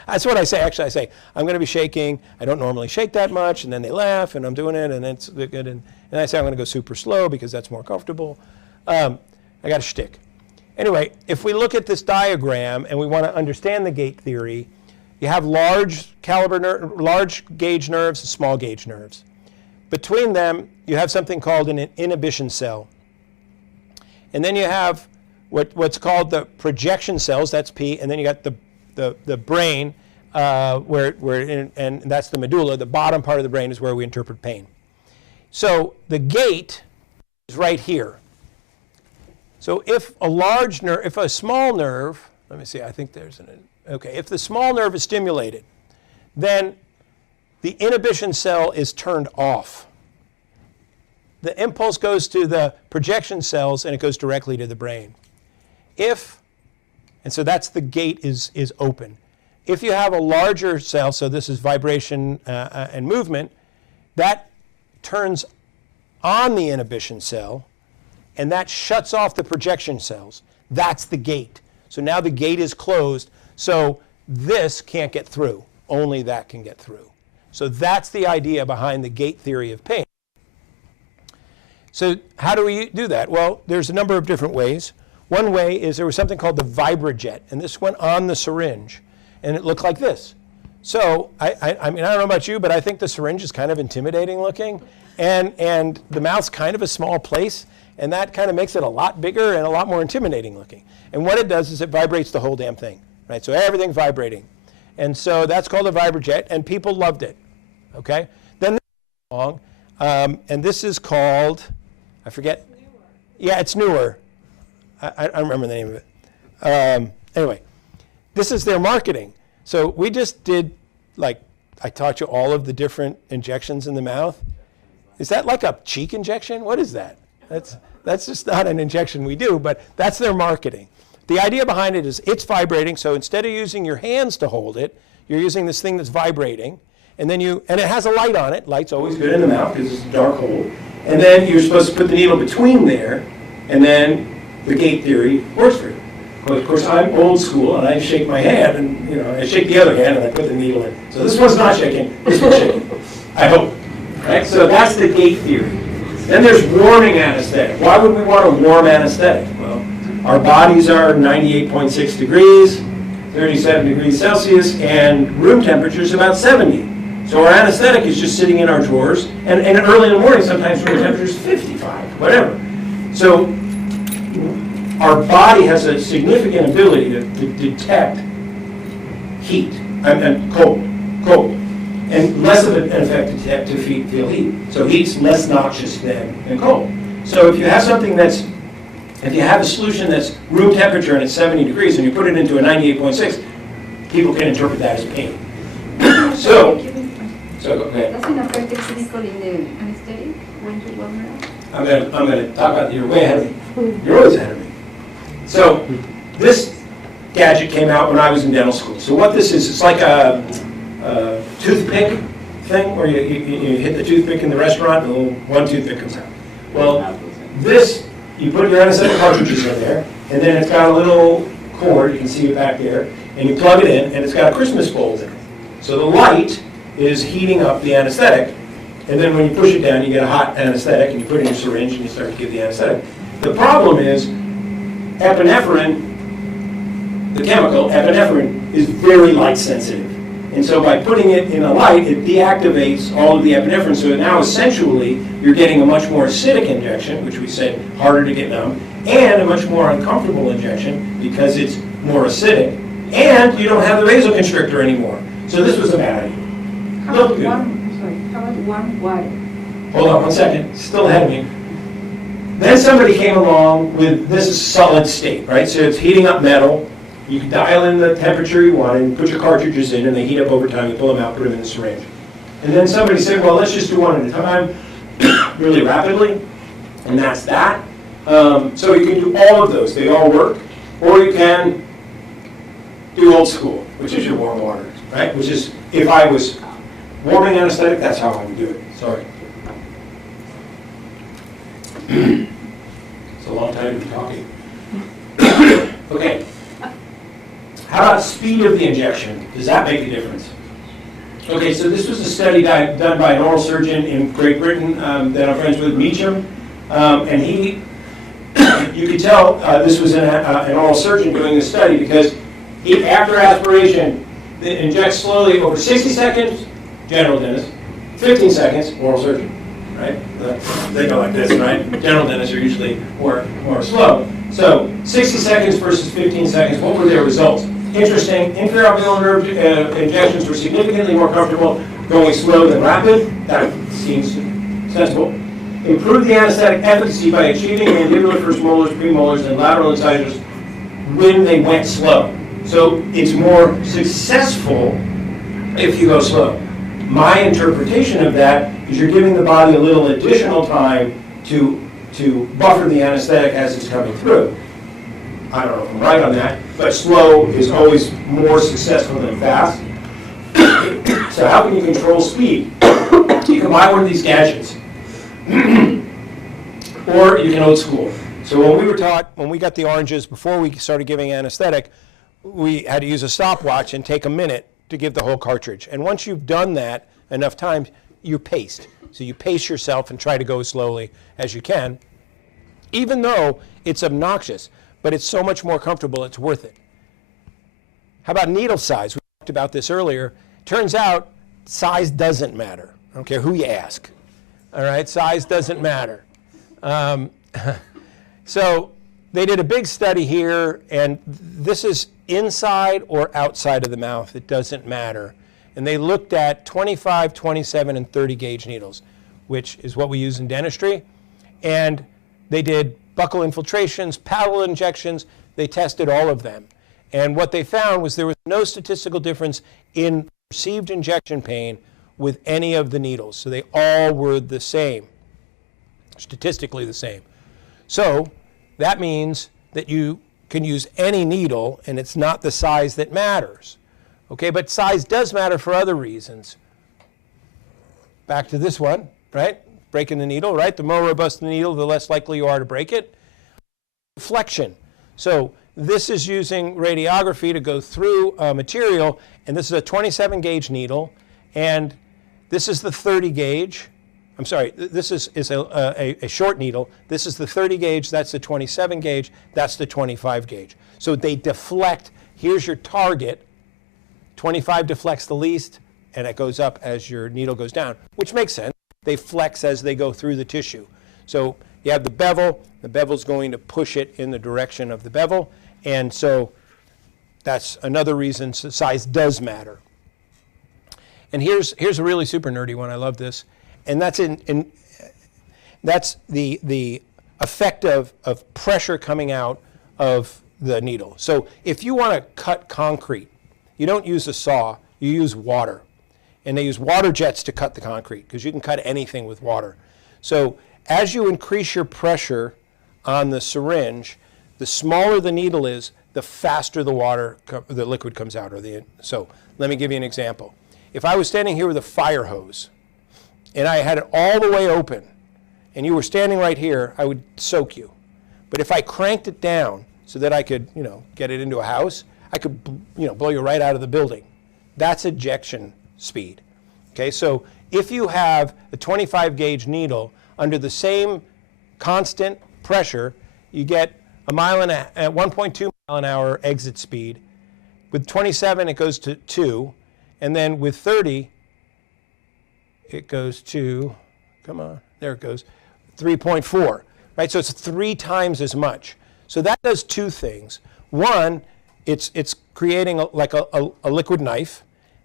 That's what I say. Actually, I say, I'm going to be shaking. I don't normally shake that much. And then they laugh, and I'm doing it, and it's good. And I say I'm going to go super slow because that's more comfortable. I got a shtick. Anyway, if we look at this diagram and we want to understand the gate theory, You have large gauge nerves and small gauge nerves. Between them, you have something called an inhibition cell. And then you have what's called the projection cells, that's P, and then you got the brain, and that's the medulla. The bottom part of the brain is where we interpret pain. So the gate is right here. So if a small nerve, let me see, I think there's okay, if the small nerve is stimulated, then the inhibition cell is turned off. The impulse goes to the projection cells and it goes directly to the brain. And so that's the gate is open. If you have a larger cell, so this is vibration and movement, that turns on the inhibition cell and that shuts off the projection cells. That's the gate. So now the gate is closed, so this can't get through. Only that can get through. So that's the idea behind the gate theory of pain. So how do we do that? Well, there's a number of different ways. One way is there was something called the Vibrajet, and this went on the syringe, and it looked like this. So I mean, I don't know about you, but I think the syringe is kind of intimidating looking, and the mouth's kind of a small place, and that kind of makes it a lot bigger and a lot more intimidating looking. And what it does is it vibrates the whole damn thing, right? So everything's vibrating. And so that's called a Vibrajet, and people loved it, okay? Then this came along, and this is called, I forget. Yeah, it's newer. I don't remember the name of it. Anyway, this is their marketing. So we just did, like, I taught you all of the different injections in the mouth. Is that like a cheek injection? What is that? That's just not an injection we do, but that's their marketing. The idea behind it is it's vibrating, so instead of using your hands to hold it, you're using this thing that's vibrating, and then and it has a light on it. Light's always good in the mouth because it's a dark hole. And then you're supposed to put the needle between there, and then the gate theory works for you. But of course, I'm old school, and I shake my hand, and I shake the other hand, and I put the needle in. So this one's not shaking. This one's shaking. I hope. Right? So that's the gate theory. Then there's warming anesthetic. Why would we want a warm anesthetic? Well, our bodies are 98.6 degrees, 37 degrees Celsius, and room temperature is about 70. So our anesthetic is just sitting in our drawers, and early in the morning, sometimes room temperature is 55, whatever. So our body has a significant ability to detect heat and cold, and less of an effect to detect to feel heat. So heat's less noxious than cold. So if you have if you have a solution that's room temperature and it's 70 degrees and you put it into a 98.6, people can interpret that as pain. So go ahead. Doesn't affect the physical in the anesthetic when you warm it up? I'm going to talk about, you're way ahead of me. You're always ahead of me. So this gadget came out when I was in dental school. So what this is, it's like a toothpick thing where you hit the toothpick in the restaurant and one toothpick comes out. Well, this, you put your anesthetic cartridges in there, and then it's got a little cord, you can see it back there, and you plug it in, and it's got a Christmas bulb in it. So the light is heating up the anesthetic, and then when you push it down, you get a hot anesthetic, and you put it in your syringe, and you start to give the anesthetic. The problem is, epinephrine, the chemical, epinephrine, is very light sensitive. And so by putting it in a light, it deactivates all of the epinephrine. So now essentially, you're getting a much more acidic injection, which we said harder to get numb, and a much more uncomfortable injection because it's more acidic, and you don't have the vasoconstrictor anymore. So this was a bad idea. How about one wire? Hold on 1 second, still ahead of me. Then somebody came along with, this is solid state, right? So it's heating up metal. You can dial in the temperature you want and put your cartridges in and they heat up over time. You pull them out, put them in the syringe. And then somebody said, well, let's just do one at a time, really rapidly. And that's that. So you can do all of those. They all work. Or you can do old school, which is your warm water, right? Which is, if I was warming anesthetic, that's how I would do it. Sorry. It's a long time to be talking. Okay. How about speed of the injection? Does that make a difference? Okay, so this was a study done by an oral surgeon in Great Britain that I'm friends with, Meacham. And he, you could tell this was an oral surgeon doing this study because after aspiration, They inject slowly over 60 seconds, general dentist, 15 seconds, oral surgeon, right? They go like this, right? General dentists are usually more slow. So 60 seconds versus 15 seconds, what were their results? Interesting, inferior alveolar nerve injections were significantly more comfortable going slow than rapid. That seems sensible. Improved the anesthetic efficacy by achieving mandibular first molars, premolars, and lateral incisors when they went slow. So it's more successful if you go slow. My interpretation of that is you're giving the body a little additional time to buffer the anesthetic as it's coming through. I don't know if I'm right on that, but slow is always more successful than fast. So how can you control speed? You can buy one of these gadgets. Or you can old school. So when we were taught, when we got the oranges, before we started giving anesthetic, we had to use a stopwatch and take a minute to give the whole cartridge. And once you've done that enough times, you're paced. So you pace yourself and try to go as slowly as you can, even though it's obnoxious, but it's so much more comfortable, it's worth it. How about needle size? We talked about this earlier. Turns out size doesn't matter. I don't care who you ask. All right, size doesn't matter. So they did a big study here, and this is inside or outside of the mouth. It doesn't matter. And they looked at 25, 27, and 30 gauge needles, which is what we use in dentistry. And they did buccal infiltrations, paddle injections. They tested all of them. And what they found was there was no statistical difference in perceived injection pain with any of the needles. So they all were the same, statistically the same. So that means that you can use any needle, and it's not the size that matters. Okay, but size does matter for other reasons. Back to this one, right? Breaking the needle, right? The more robust the needle, the less likely you are to break it. Deflection. So this is using radiography to go through material, and this is a 27 gauge needle, and this is the 30 gauge. I'm sorry, this is a short needle. This is the 30 gauge, that's the 27 gauge, that's the 25 gauge. So they deflect, here's your target, 25 deflects the least, and it goes up as your needle goes down, which makes sense. They flex as they go through the tissue. So you have the bevel's going to push it in the direction of the bevel, and so that's another reason size does matter. And here's a really super nerdy one, I love this. And that's that's the effect of pressure coming out of the needle. So if you want to cut concrete, you don't use a saw, you use water. And they use water jets to cut the concrete because you can cut anything with water. So as you increase your pressure on the syringe, the smaller the needle is, the faster the liquid comes out. So let me give you an example. If I was standing here with a fire hose, and I had it all the way open, and you were standing right here, I would soak you. But if I cranked it down so that I could, get it into a house, I could, blow you right out of the building. That's ejection speed. Okay, so if you have a 25 gauge needle under the same constant pressure, you get 1.2 mile an hour exit speed. With 27, it goes to 2, and then with 30, it goes to, come on, there it goes, 3.4, right? So it's 3 times as much. So that does 2 things. One, it's creating a liquid knife,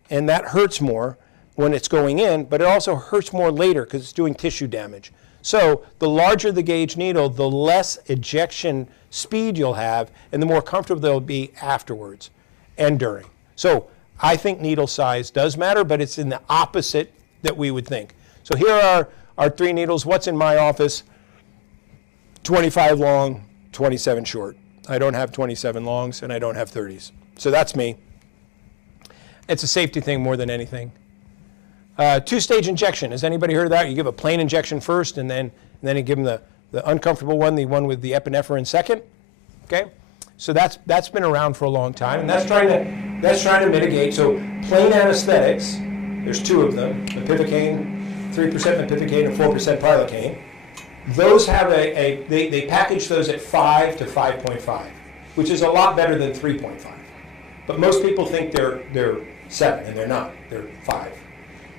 and that hurts more when it's going in, but it also hurts more later because it's doing tissue damage. So the larger the gauge needle, the less ejection speed you'll have, and the more comfortable they'll be afterwards and during. So I think needle size does matter, but it's in the opposite that we would think. So here are our 3 needles. What's in my office? 25 long, 27 short. I don't have 27 longs, and I don't have 30s. So that's me. It's a safety thing more than anything. 2-stage injection. Has anybody heard of that? You give a plain injection first, and then you give them the uncomfortable one, the one with the epinephrine second. Okay? So that's been around for a long time, and that's trying to mitigate. So plain anesthetics, there's 2 of them, bupivacaine, 3% bupivacaine and 4% pilocaine. Those have they package those at 5 to 5.5, which is a lot better than 3.5. But most people think they're 7, and they're not. They're 5.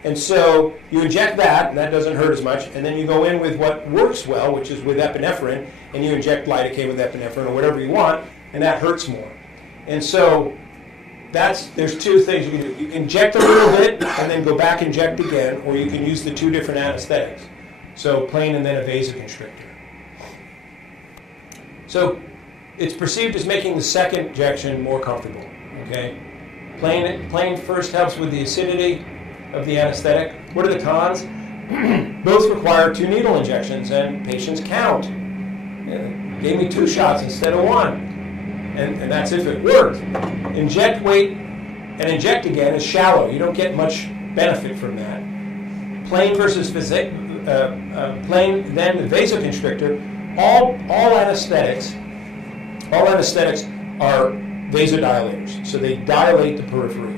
And so you inject that, and that doesn't hurt as much, and then you go in with what works well, which is with epinephrine, and you inject lidocaine with epinephrine or whatever you want, and that hurts more. And so there's 2 things you can do. You can inject a little bit and then go back and inject again, or you can use the 2 different anesthetics. So plain and then a vasoconstrictor. So it's perceived as making the second injection more comfortable. Okay, plain first helps with the acidity of the anesthetic. What are the cons? Both require 2 needle injections, and patients count. Gave me 2 shots instead of 1, and that's if it worked. Inject, wait, and inject again is shallow. You don't get much benefit from that. Plain versus plain, then the vasoconstrictor. All anesthetics are vasodilators, so they dilate the periphery.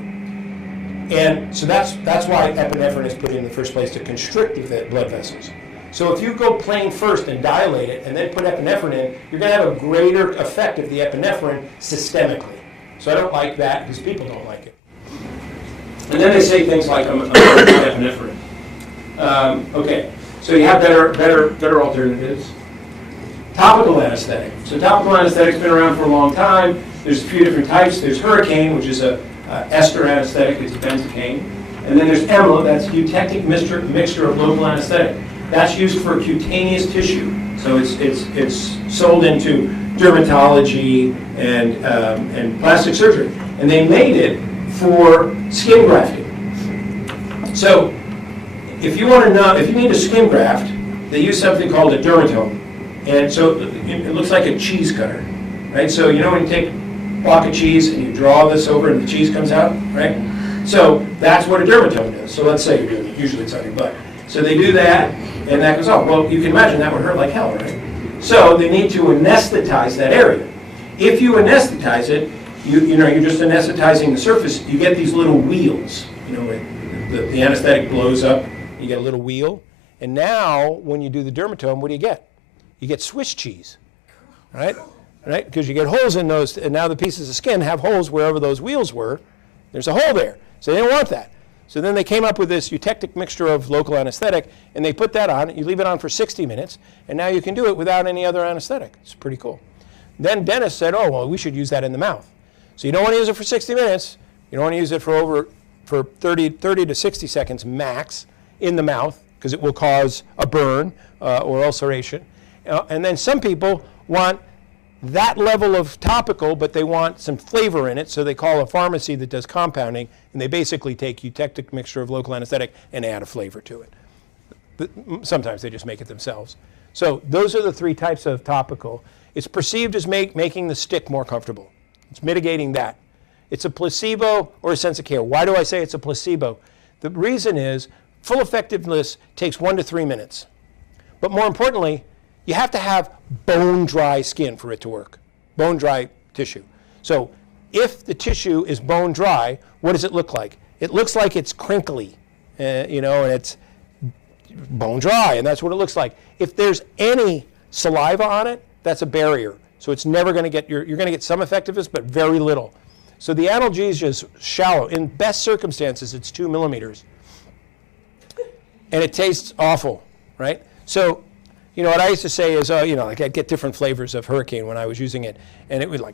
And so that's why epinephrine is put in the first place, to constrict the blood vessels. So if you go plain first and dilate it and then put epinephrine in, you're going to have a greater effect of the epinephrine systemically. So I don't like that because people don't like it. And then they say things like, I'm on epinephrine. Okay, so you have better alternatives. Topical anesthetic. So topical anesthetic's been around for a long time. There's a few different types. There's Hurricane, which is a ester anesthetic. It's a benzocaine. And then there's EMLA. That's eutectic mixture of local anesthetic. That's used for cutaneous tissue. So it's sold into dermatology and plastic surgery. And they made it for skin grafting. So if you need a skin graft, they use something called a dermatome. And so it looks like a cheese cutter, right? So you know when you take a block of cheese and you draw this over and the cheese comes out, right? So that's what a dermatome does. So let's say you're doing it. Usually it's on your butt. So they do that, and that goes off. Well, you can imagine that would hurt like hell, right? So they need to anesthetize that area. If you anesthetize it, you're just anesthetizing the surface. You get these little wheels. The anesthetic blows up. You get a little wheel. And now, when you do the dermatome, what do you get? You get Swiss cheese, right? Right? Because you get holes in those, and now the pieces of skin have holes wherever those wheels were. There's a hole there. So they don't want that. So then they came up with this eutectic mixture of local anesthetic, and they put that on. You leave it on for 60 minutes, and now you can do it without any other anesthetic. It's pretty cool. Then dentists said, oh, well, we should use that in the mouth. So you don't want to use it for 60 minutes. You don't want to use it for 30 to 60 seconds max in the mouth, because it will cause a burn or ulceration. And then some people want that level of topical, but they want some flavor in it, so they call a pharmacy that does compounding, and they basically take eutectic mixture of local anesthetic and add a flavor to it. But sometimes they just make it themselves. So those are the 3 types of topical. It's perceived as making the stick more comfortable. It's mitigating that. It's a placebo or a sense of care. Why do I say it's a placebo? The reason is full effectiveness takes 1 to 3 minutes. But more importantly, you have to have bone-dry skin for it to work, bone-dry tissue. So if the tissue is bone-dry, what does it look like? It looks like it's crinkly, and it's bone-dry, and that's what it looks like. If there's any saliva on it, that's a barrier. So it's never going to get, you're going to get some effectiveness, but very little. So the analgesia is shallow. In best circumstances, it's 2 millimeters. And it tastes awful, right? So what I used to say is, like I'd get different flavors of Hurricane when I was using it, and it was like,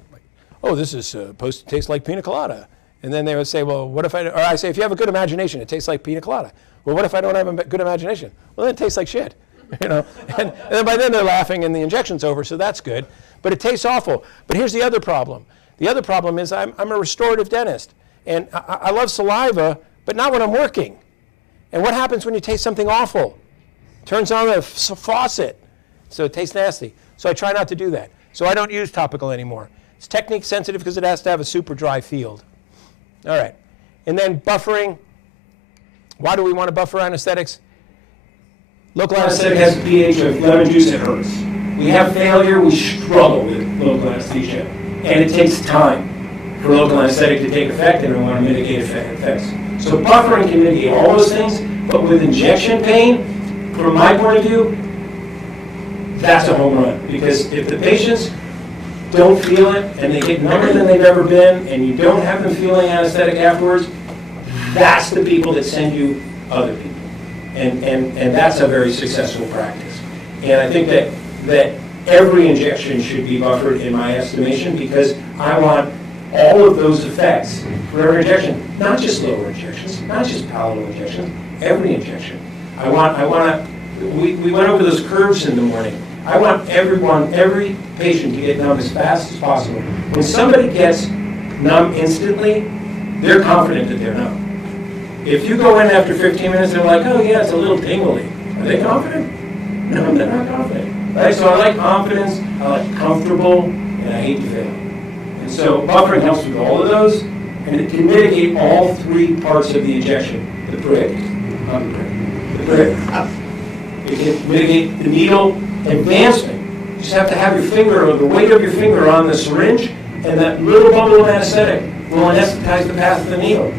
oh, this is supposed to taste like pina colada. And then they would say, well, what if I say, if you have a good imagination, it tastes like pina colada. Well, what if I don't have a good imagination? Well, then it tastes like shit, And then by then they're laughing and the injection's over, so that's good. But it tastes awful. But here's the other problem. The other problem is I'm a restorative dentist, and I love saliva, but not when I'm working. And what happens when you taste something awful? Turns on the faucet, so it tastes nasty. So I try not to do that. So I don't use topical anymore. It's technique sensitive because it has to have a super dry field. All right. And then buffering. Why do we want to buffer anesthetics? Local anesthetic has a pH of lemon juice, it hurts. We have failure, we struggle with local anesthesia. And it takes time for local anesthetic to take effect, and we want to mitigate effects. So buffering can mitigate all those things, but with injection pain, from my point of view, that's a home run. Because if the patients don't feel it, and they get number than they've ever been, and you don't have them feeling anesthetic afterwards, that's the people that send you other people. And that's a very successful practice. And I think that every injection should be buffered in my estimation, because I want all of those effects for every injection, not just lower injections, not just palatal injections, every injection. We went over those curves in the morning. I want every patient to get numb as fast as possible. When somebody gets numb instantly, they're confident that they're numb. If you go in after 15 minutes, they're like, oh yeah, it's a little tingly. Are they confident? No, they're not confident. Right? So I like confidence, I like comfortable, and I hate to fail. And so buffering helps with all of those, and it can mitigate all three parts of the injection. The prick, not the prick, the prick. It can mitigate the needle advancement. You just have to have your finger, or the weight of your finger on the syringe, and that little bubble of anesthetic will anesthetize the path of the needle.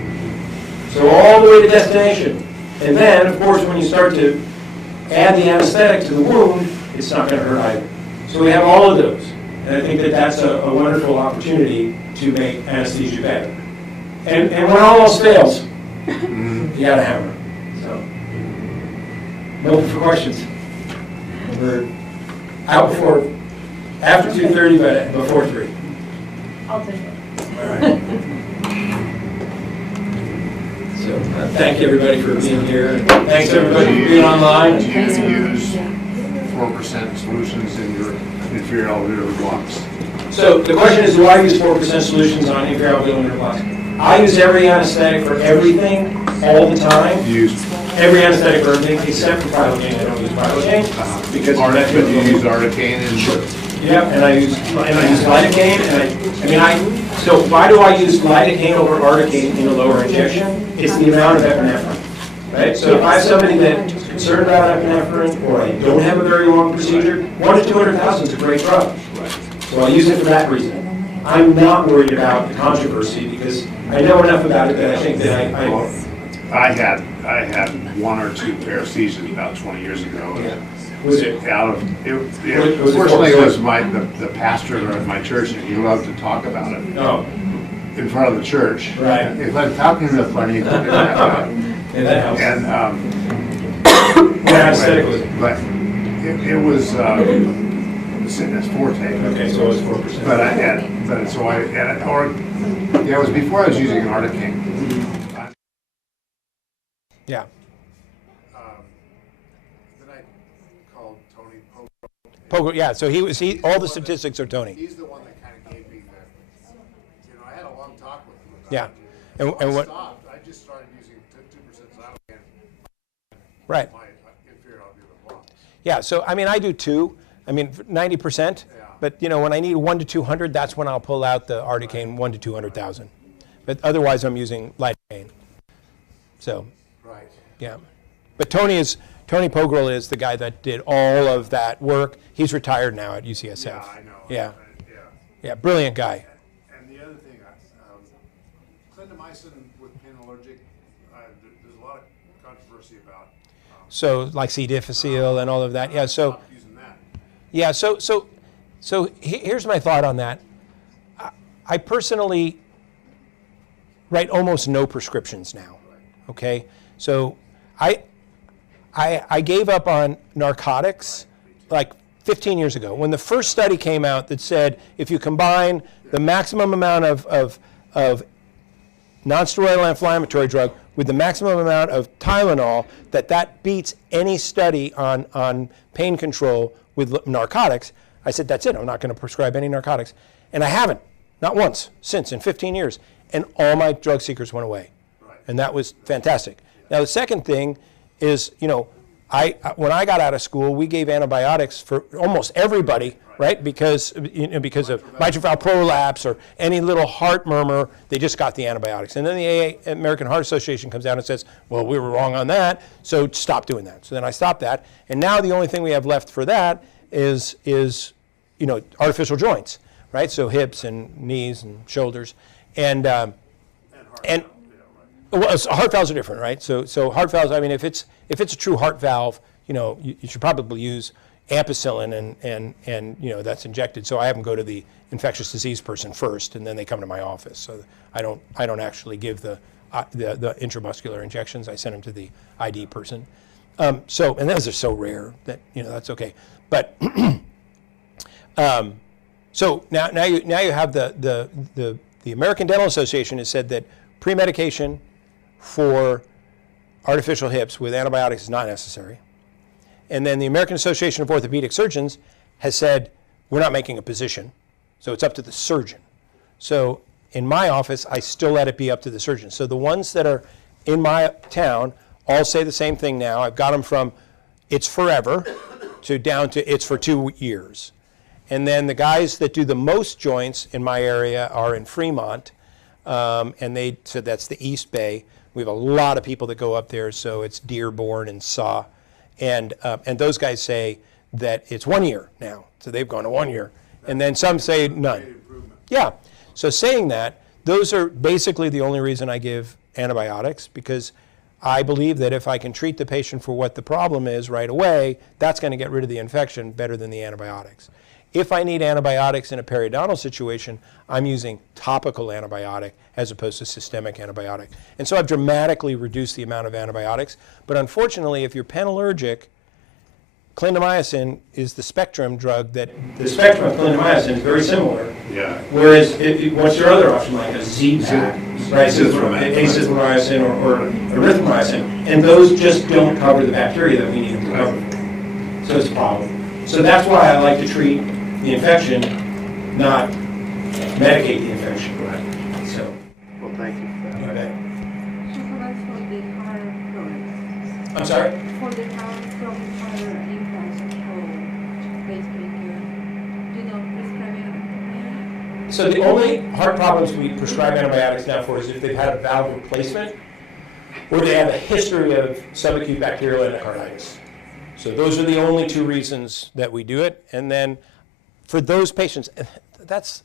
So all the way to destination. And then, of course, when you start to add the anesthetic to the wound, it's not going to hurt either. So we have all of those. And I think that that's a wonderful opportunity to make anesthesia better. And when all else fails, you got to hammer. So, no for questions. We're out after 2:30, but before 3. I'll take it. All right. So thank you everybody for being here. And thanks everybody for being online. Do you use 4% solutions in your inferior alveolar blocks? So the question is, do I use 4% solutions on inferior alveolar blocks? I use every anesthetic for everything all the time. You use every anesthetic for everything except for Prilocaine. I don't use Prilocaine because but you use Articaine and yeah, and I use lidocaine, so why do I use lidocaine over articaine in a lower injection? It's the amount of epinephrine, right? So if I have somebody that's concerned about epinephrine, or I don't have a very long procedure, 1 to 200,000 is a great drug. So I'll use it for that reason. I'm not worried about the controversy because I know enough about it that I think that I had 1 or 2 paresthesias about 20 years ago. Yeah. Was it out of fortunately, it was the pastor of my church, and he loved to talk about it. Oh. In front of the church. Right. If I'm talking real funny, you can that out. And that helps. And but it was Sinus Forte. Okay, so it was 4%. But it was before I was using Articaine. Yeah. Pogo, yeah, so all the statistics are Tony. He's the one that kind of gave me I had a long talk with him about yeah. it. And what stopped, I just started using 2% Xylocaine. Right. My inferior alveolar blocks. Yeah, so I do 2. 90%. Yeah. But when I need 1 to 200, that's when I'll pull out the Articaine 1 to 200,000. But otherwise, I'm using lidocaine. So. Right. Yeah. But Tony Pogrel is the guy that did all of that work. He's retired now at UCSF. Yeah, I know. Yeah. Yeah, brilliant guy. And the other thing, clindamycin with pain allergic, there's a lot of controversy about. So like C. difficile and all of that. Yeah. So. Using that. Yeah. So here's my thought on that. I personally write almost no prescriptions now. Okay. So I gave up on narcotics like 15 years ago when the first study came out that said if you combine the maximum amount of non-steroidal inflammatory drug with the maximum amount of Tylenol, that beats any study on pain control with narcotics. I said, that's it. I'm not going to prescribe any narcotics. And I haven't, not once, since in 15 years. And all my drug seekers went away. And that was fantastic. Now, the second thing is, when I got out of school, we gave antibiotics for almost everybody, right? Because of mitral valve prolapse or any little heart murmur, they just got the antibiotics. And then the American Heart Association comes out and says, well, we were wrong on that, so stop doing that. So then I stopped that. And now the only thing we have left for that is artificial joints, right? So hips and knees and shoulders. And well, heart valves are different, right? So heart valves, if it's a true heart valve, you should probably use ampicillin and that's injected. So I have them go to the infectious disease person first, and then they come to my office. So I don't actually give the the intramuscular injections. I send them to the ID person. And those are so rare that, that's okay. But so now you have the American Dental Association has said that pre-medication for artificial hips with antibiotics is not necessary. And then the American Association of Orthopedic Surgeons has said, we're not making a position, so it's up to the surgeon. So in my office, I still let it be up to the surgeon. So the ones that are in my town all say the same thing now. I've got them from it's forever to down to it's for 2 years. And then the guys that do the most joints in my area are in Fremont, and so that's the East Bay. We have a lot of people that go up there, so it's Dearborn and Saw. And those guys say that it's 1 year now, so they've gone to 1 year. And then some say none. Yeah, so saying that, those are basically the only reason I give antibiotics, because I believe that if I can treat the patient for what the problem is right away, that's going to get rid of the infection better than the antibiotics. If I need antibiotics in a periodontal situation, I'm using topical antibiotic as opposed to systemic antibiotic. And so I've dramatically reduced the amount of antibiotics. But unfortunately, if you're penallergic, clindamycin is the spectrum drug that the spectrum of clindamycin is very similar. Yeah. Whereas, what's your other option, like a Z-Pack, right? So azithromycin or erythromycin, and those just don't cover the bacteria that we need them to cover. So it's a problem. So that's why I like to treat the infection, not medicate the infection. Right. So. Well, thank you for that. You bet. So that's for the higher products. I'm sorry? For the higher implants, so basically you don't prescribe antibiotics? So the only heart problems we prescribe antibiotics now for is if they've had a valve replacement or they have a history of subacute bacterial endocarditis. So those are the only two reasons that we do it. And then for those patients, that's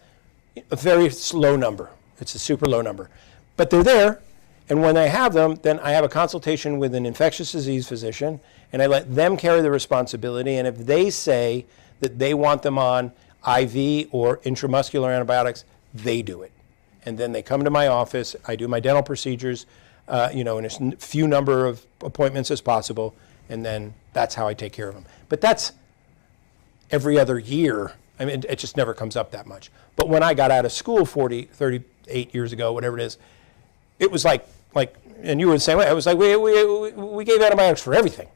a very low number. It's a super low number. But they're there, and when I have them, then I have a consultation with an infectious disease physician, and I let them carry the responsibility. And if they say that they want them on IV or intramuscular antibiotics, they do it. And then they come to my office, I do my dental procedures, in as few number of appointments as possible, and then that's how I take care of them. But that's every other year. I mean, it just never comes up that much. But when I got out of school 38 years ago, whatever it is, it was like, and you were the same way, it was like we gave antibiotics for everything.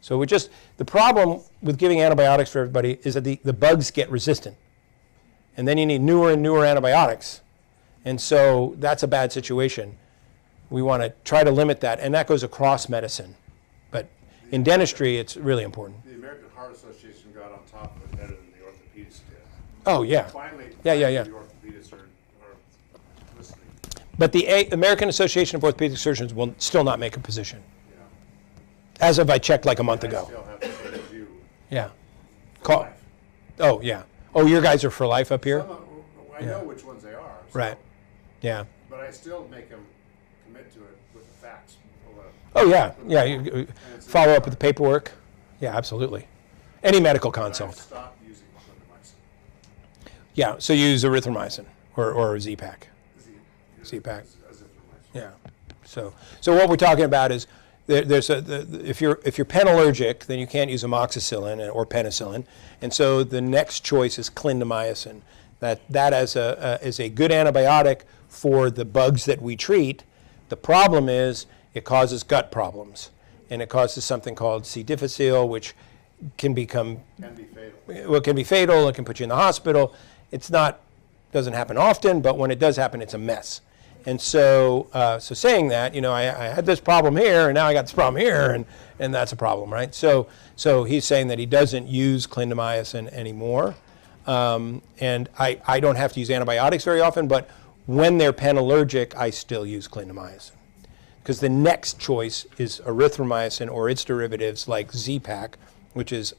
So the problem with giving antibiotics for everybody is that the bugs get resistant. And then you need newer and newer antibiotics. And so that's a bad situation. We want to try to limit that, and that goes across medicine. But in dentistry, it's really important. The American Heart Association got on top of it better than the orthopedists did. Oh, yeah. Finally, Yeah. the orthopedists are listening. But the American Association of Orthopedic Surgeons will still not make a position. Yeah. As of I checked like a month ago. I still have the same view. Yeah. For life. Oh, yeah. Oh, your guys are for life up here? I know which ones they are. So, Right. Yeah. But I still make them commit to it with the facts. Oh, yeah. Yeah. You follow up with the paperwork. Yeah, absolutely. Any medical consult. Stop using clindamycin. Yeah. So you use erythromycin or Z-Pack. Z-Pack. Yeah. So what we're talking about is if you're penallergic, then you can't use amoxicillin or penicillin, and so the next choice is clindamycin. That is a good antibiotic for the bugs that we treat. The problem is it causes gut problems, and it causes something called C. difficile, which can be fatal. Well, it can be fatal. It can put you in the hospital. Doesn't happen often, but when it does happen, it's a mess. And so saying that, I had this problem here, and now I got this problem here, and that's a problem, right? So he's saying that he doesn't use clindamycin anymore, and I don't have to use antibiotics very often, but when they're penallergic, I still use clindamycin. Because the next choice is erythromycin or its derivatives like Z-Pack, which is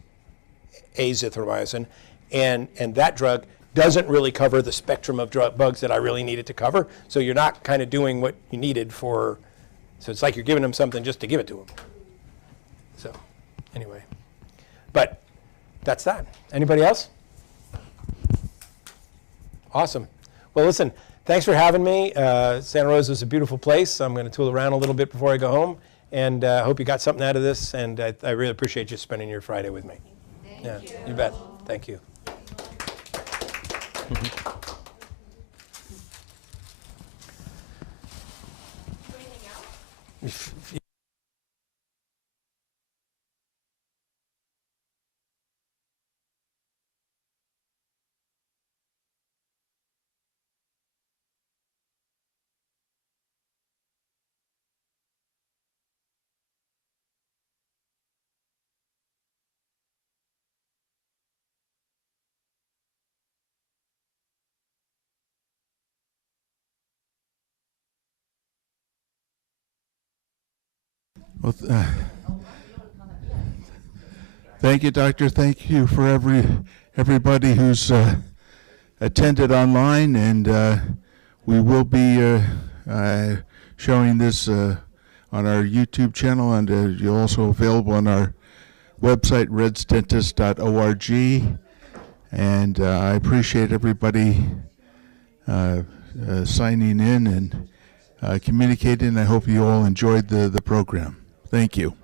azithromycin, and that drug doesn't really cover the spectrum of bugs that I really needed to cover. So you're not kind of doing what you needed for, so it's like you're giving them something just to give it to them. So anyway, but that's that. Anybody else? Awesome. Well, listen, Thanks for having me. Santa Rosa is a beautiful place. I'm going to tool around a little bit before I go home, and I hope you got something out of this, and I really appreciate you spending your Friday with me. Thank you. You bet. Thank you. Well, thank you, Doctor. Thank you for everybody who's attended online, and we will be showing this on our YouTube channel, and you're also available on our website, redsdentist.org. And I appreciate everybody signing in and communicating. I hope you all enjoyed the program. Thank you.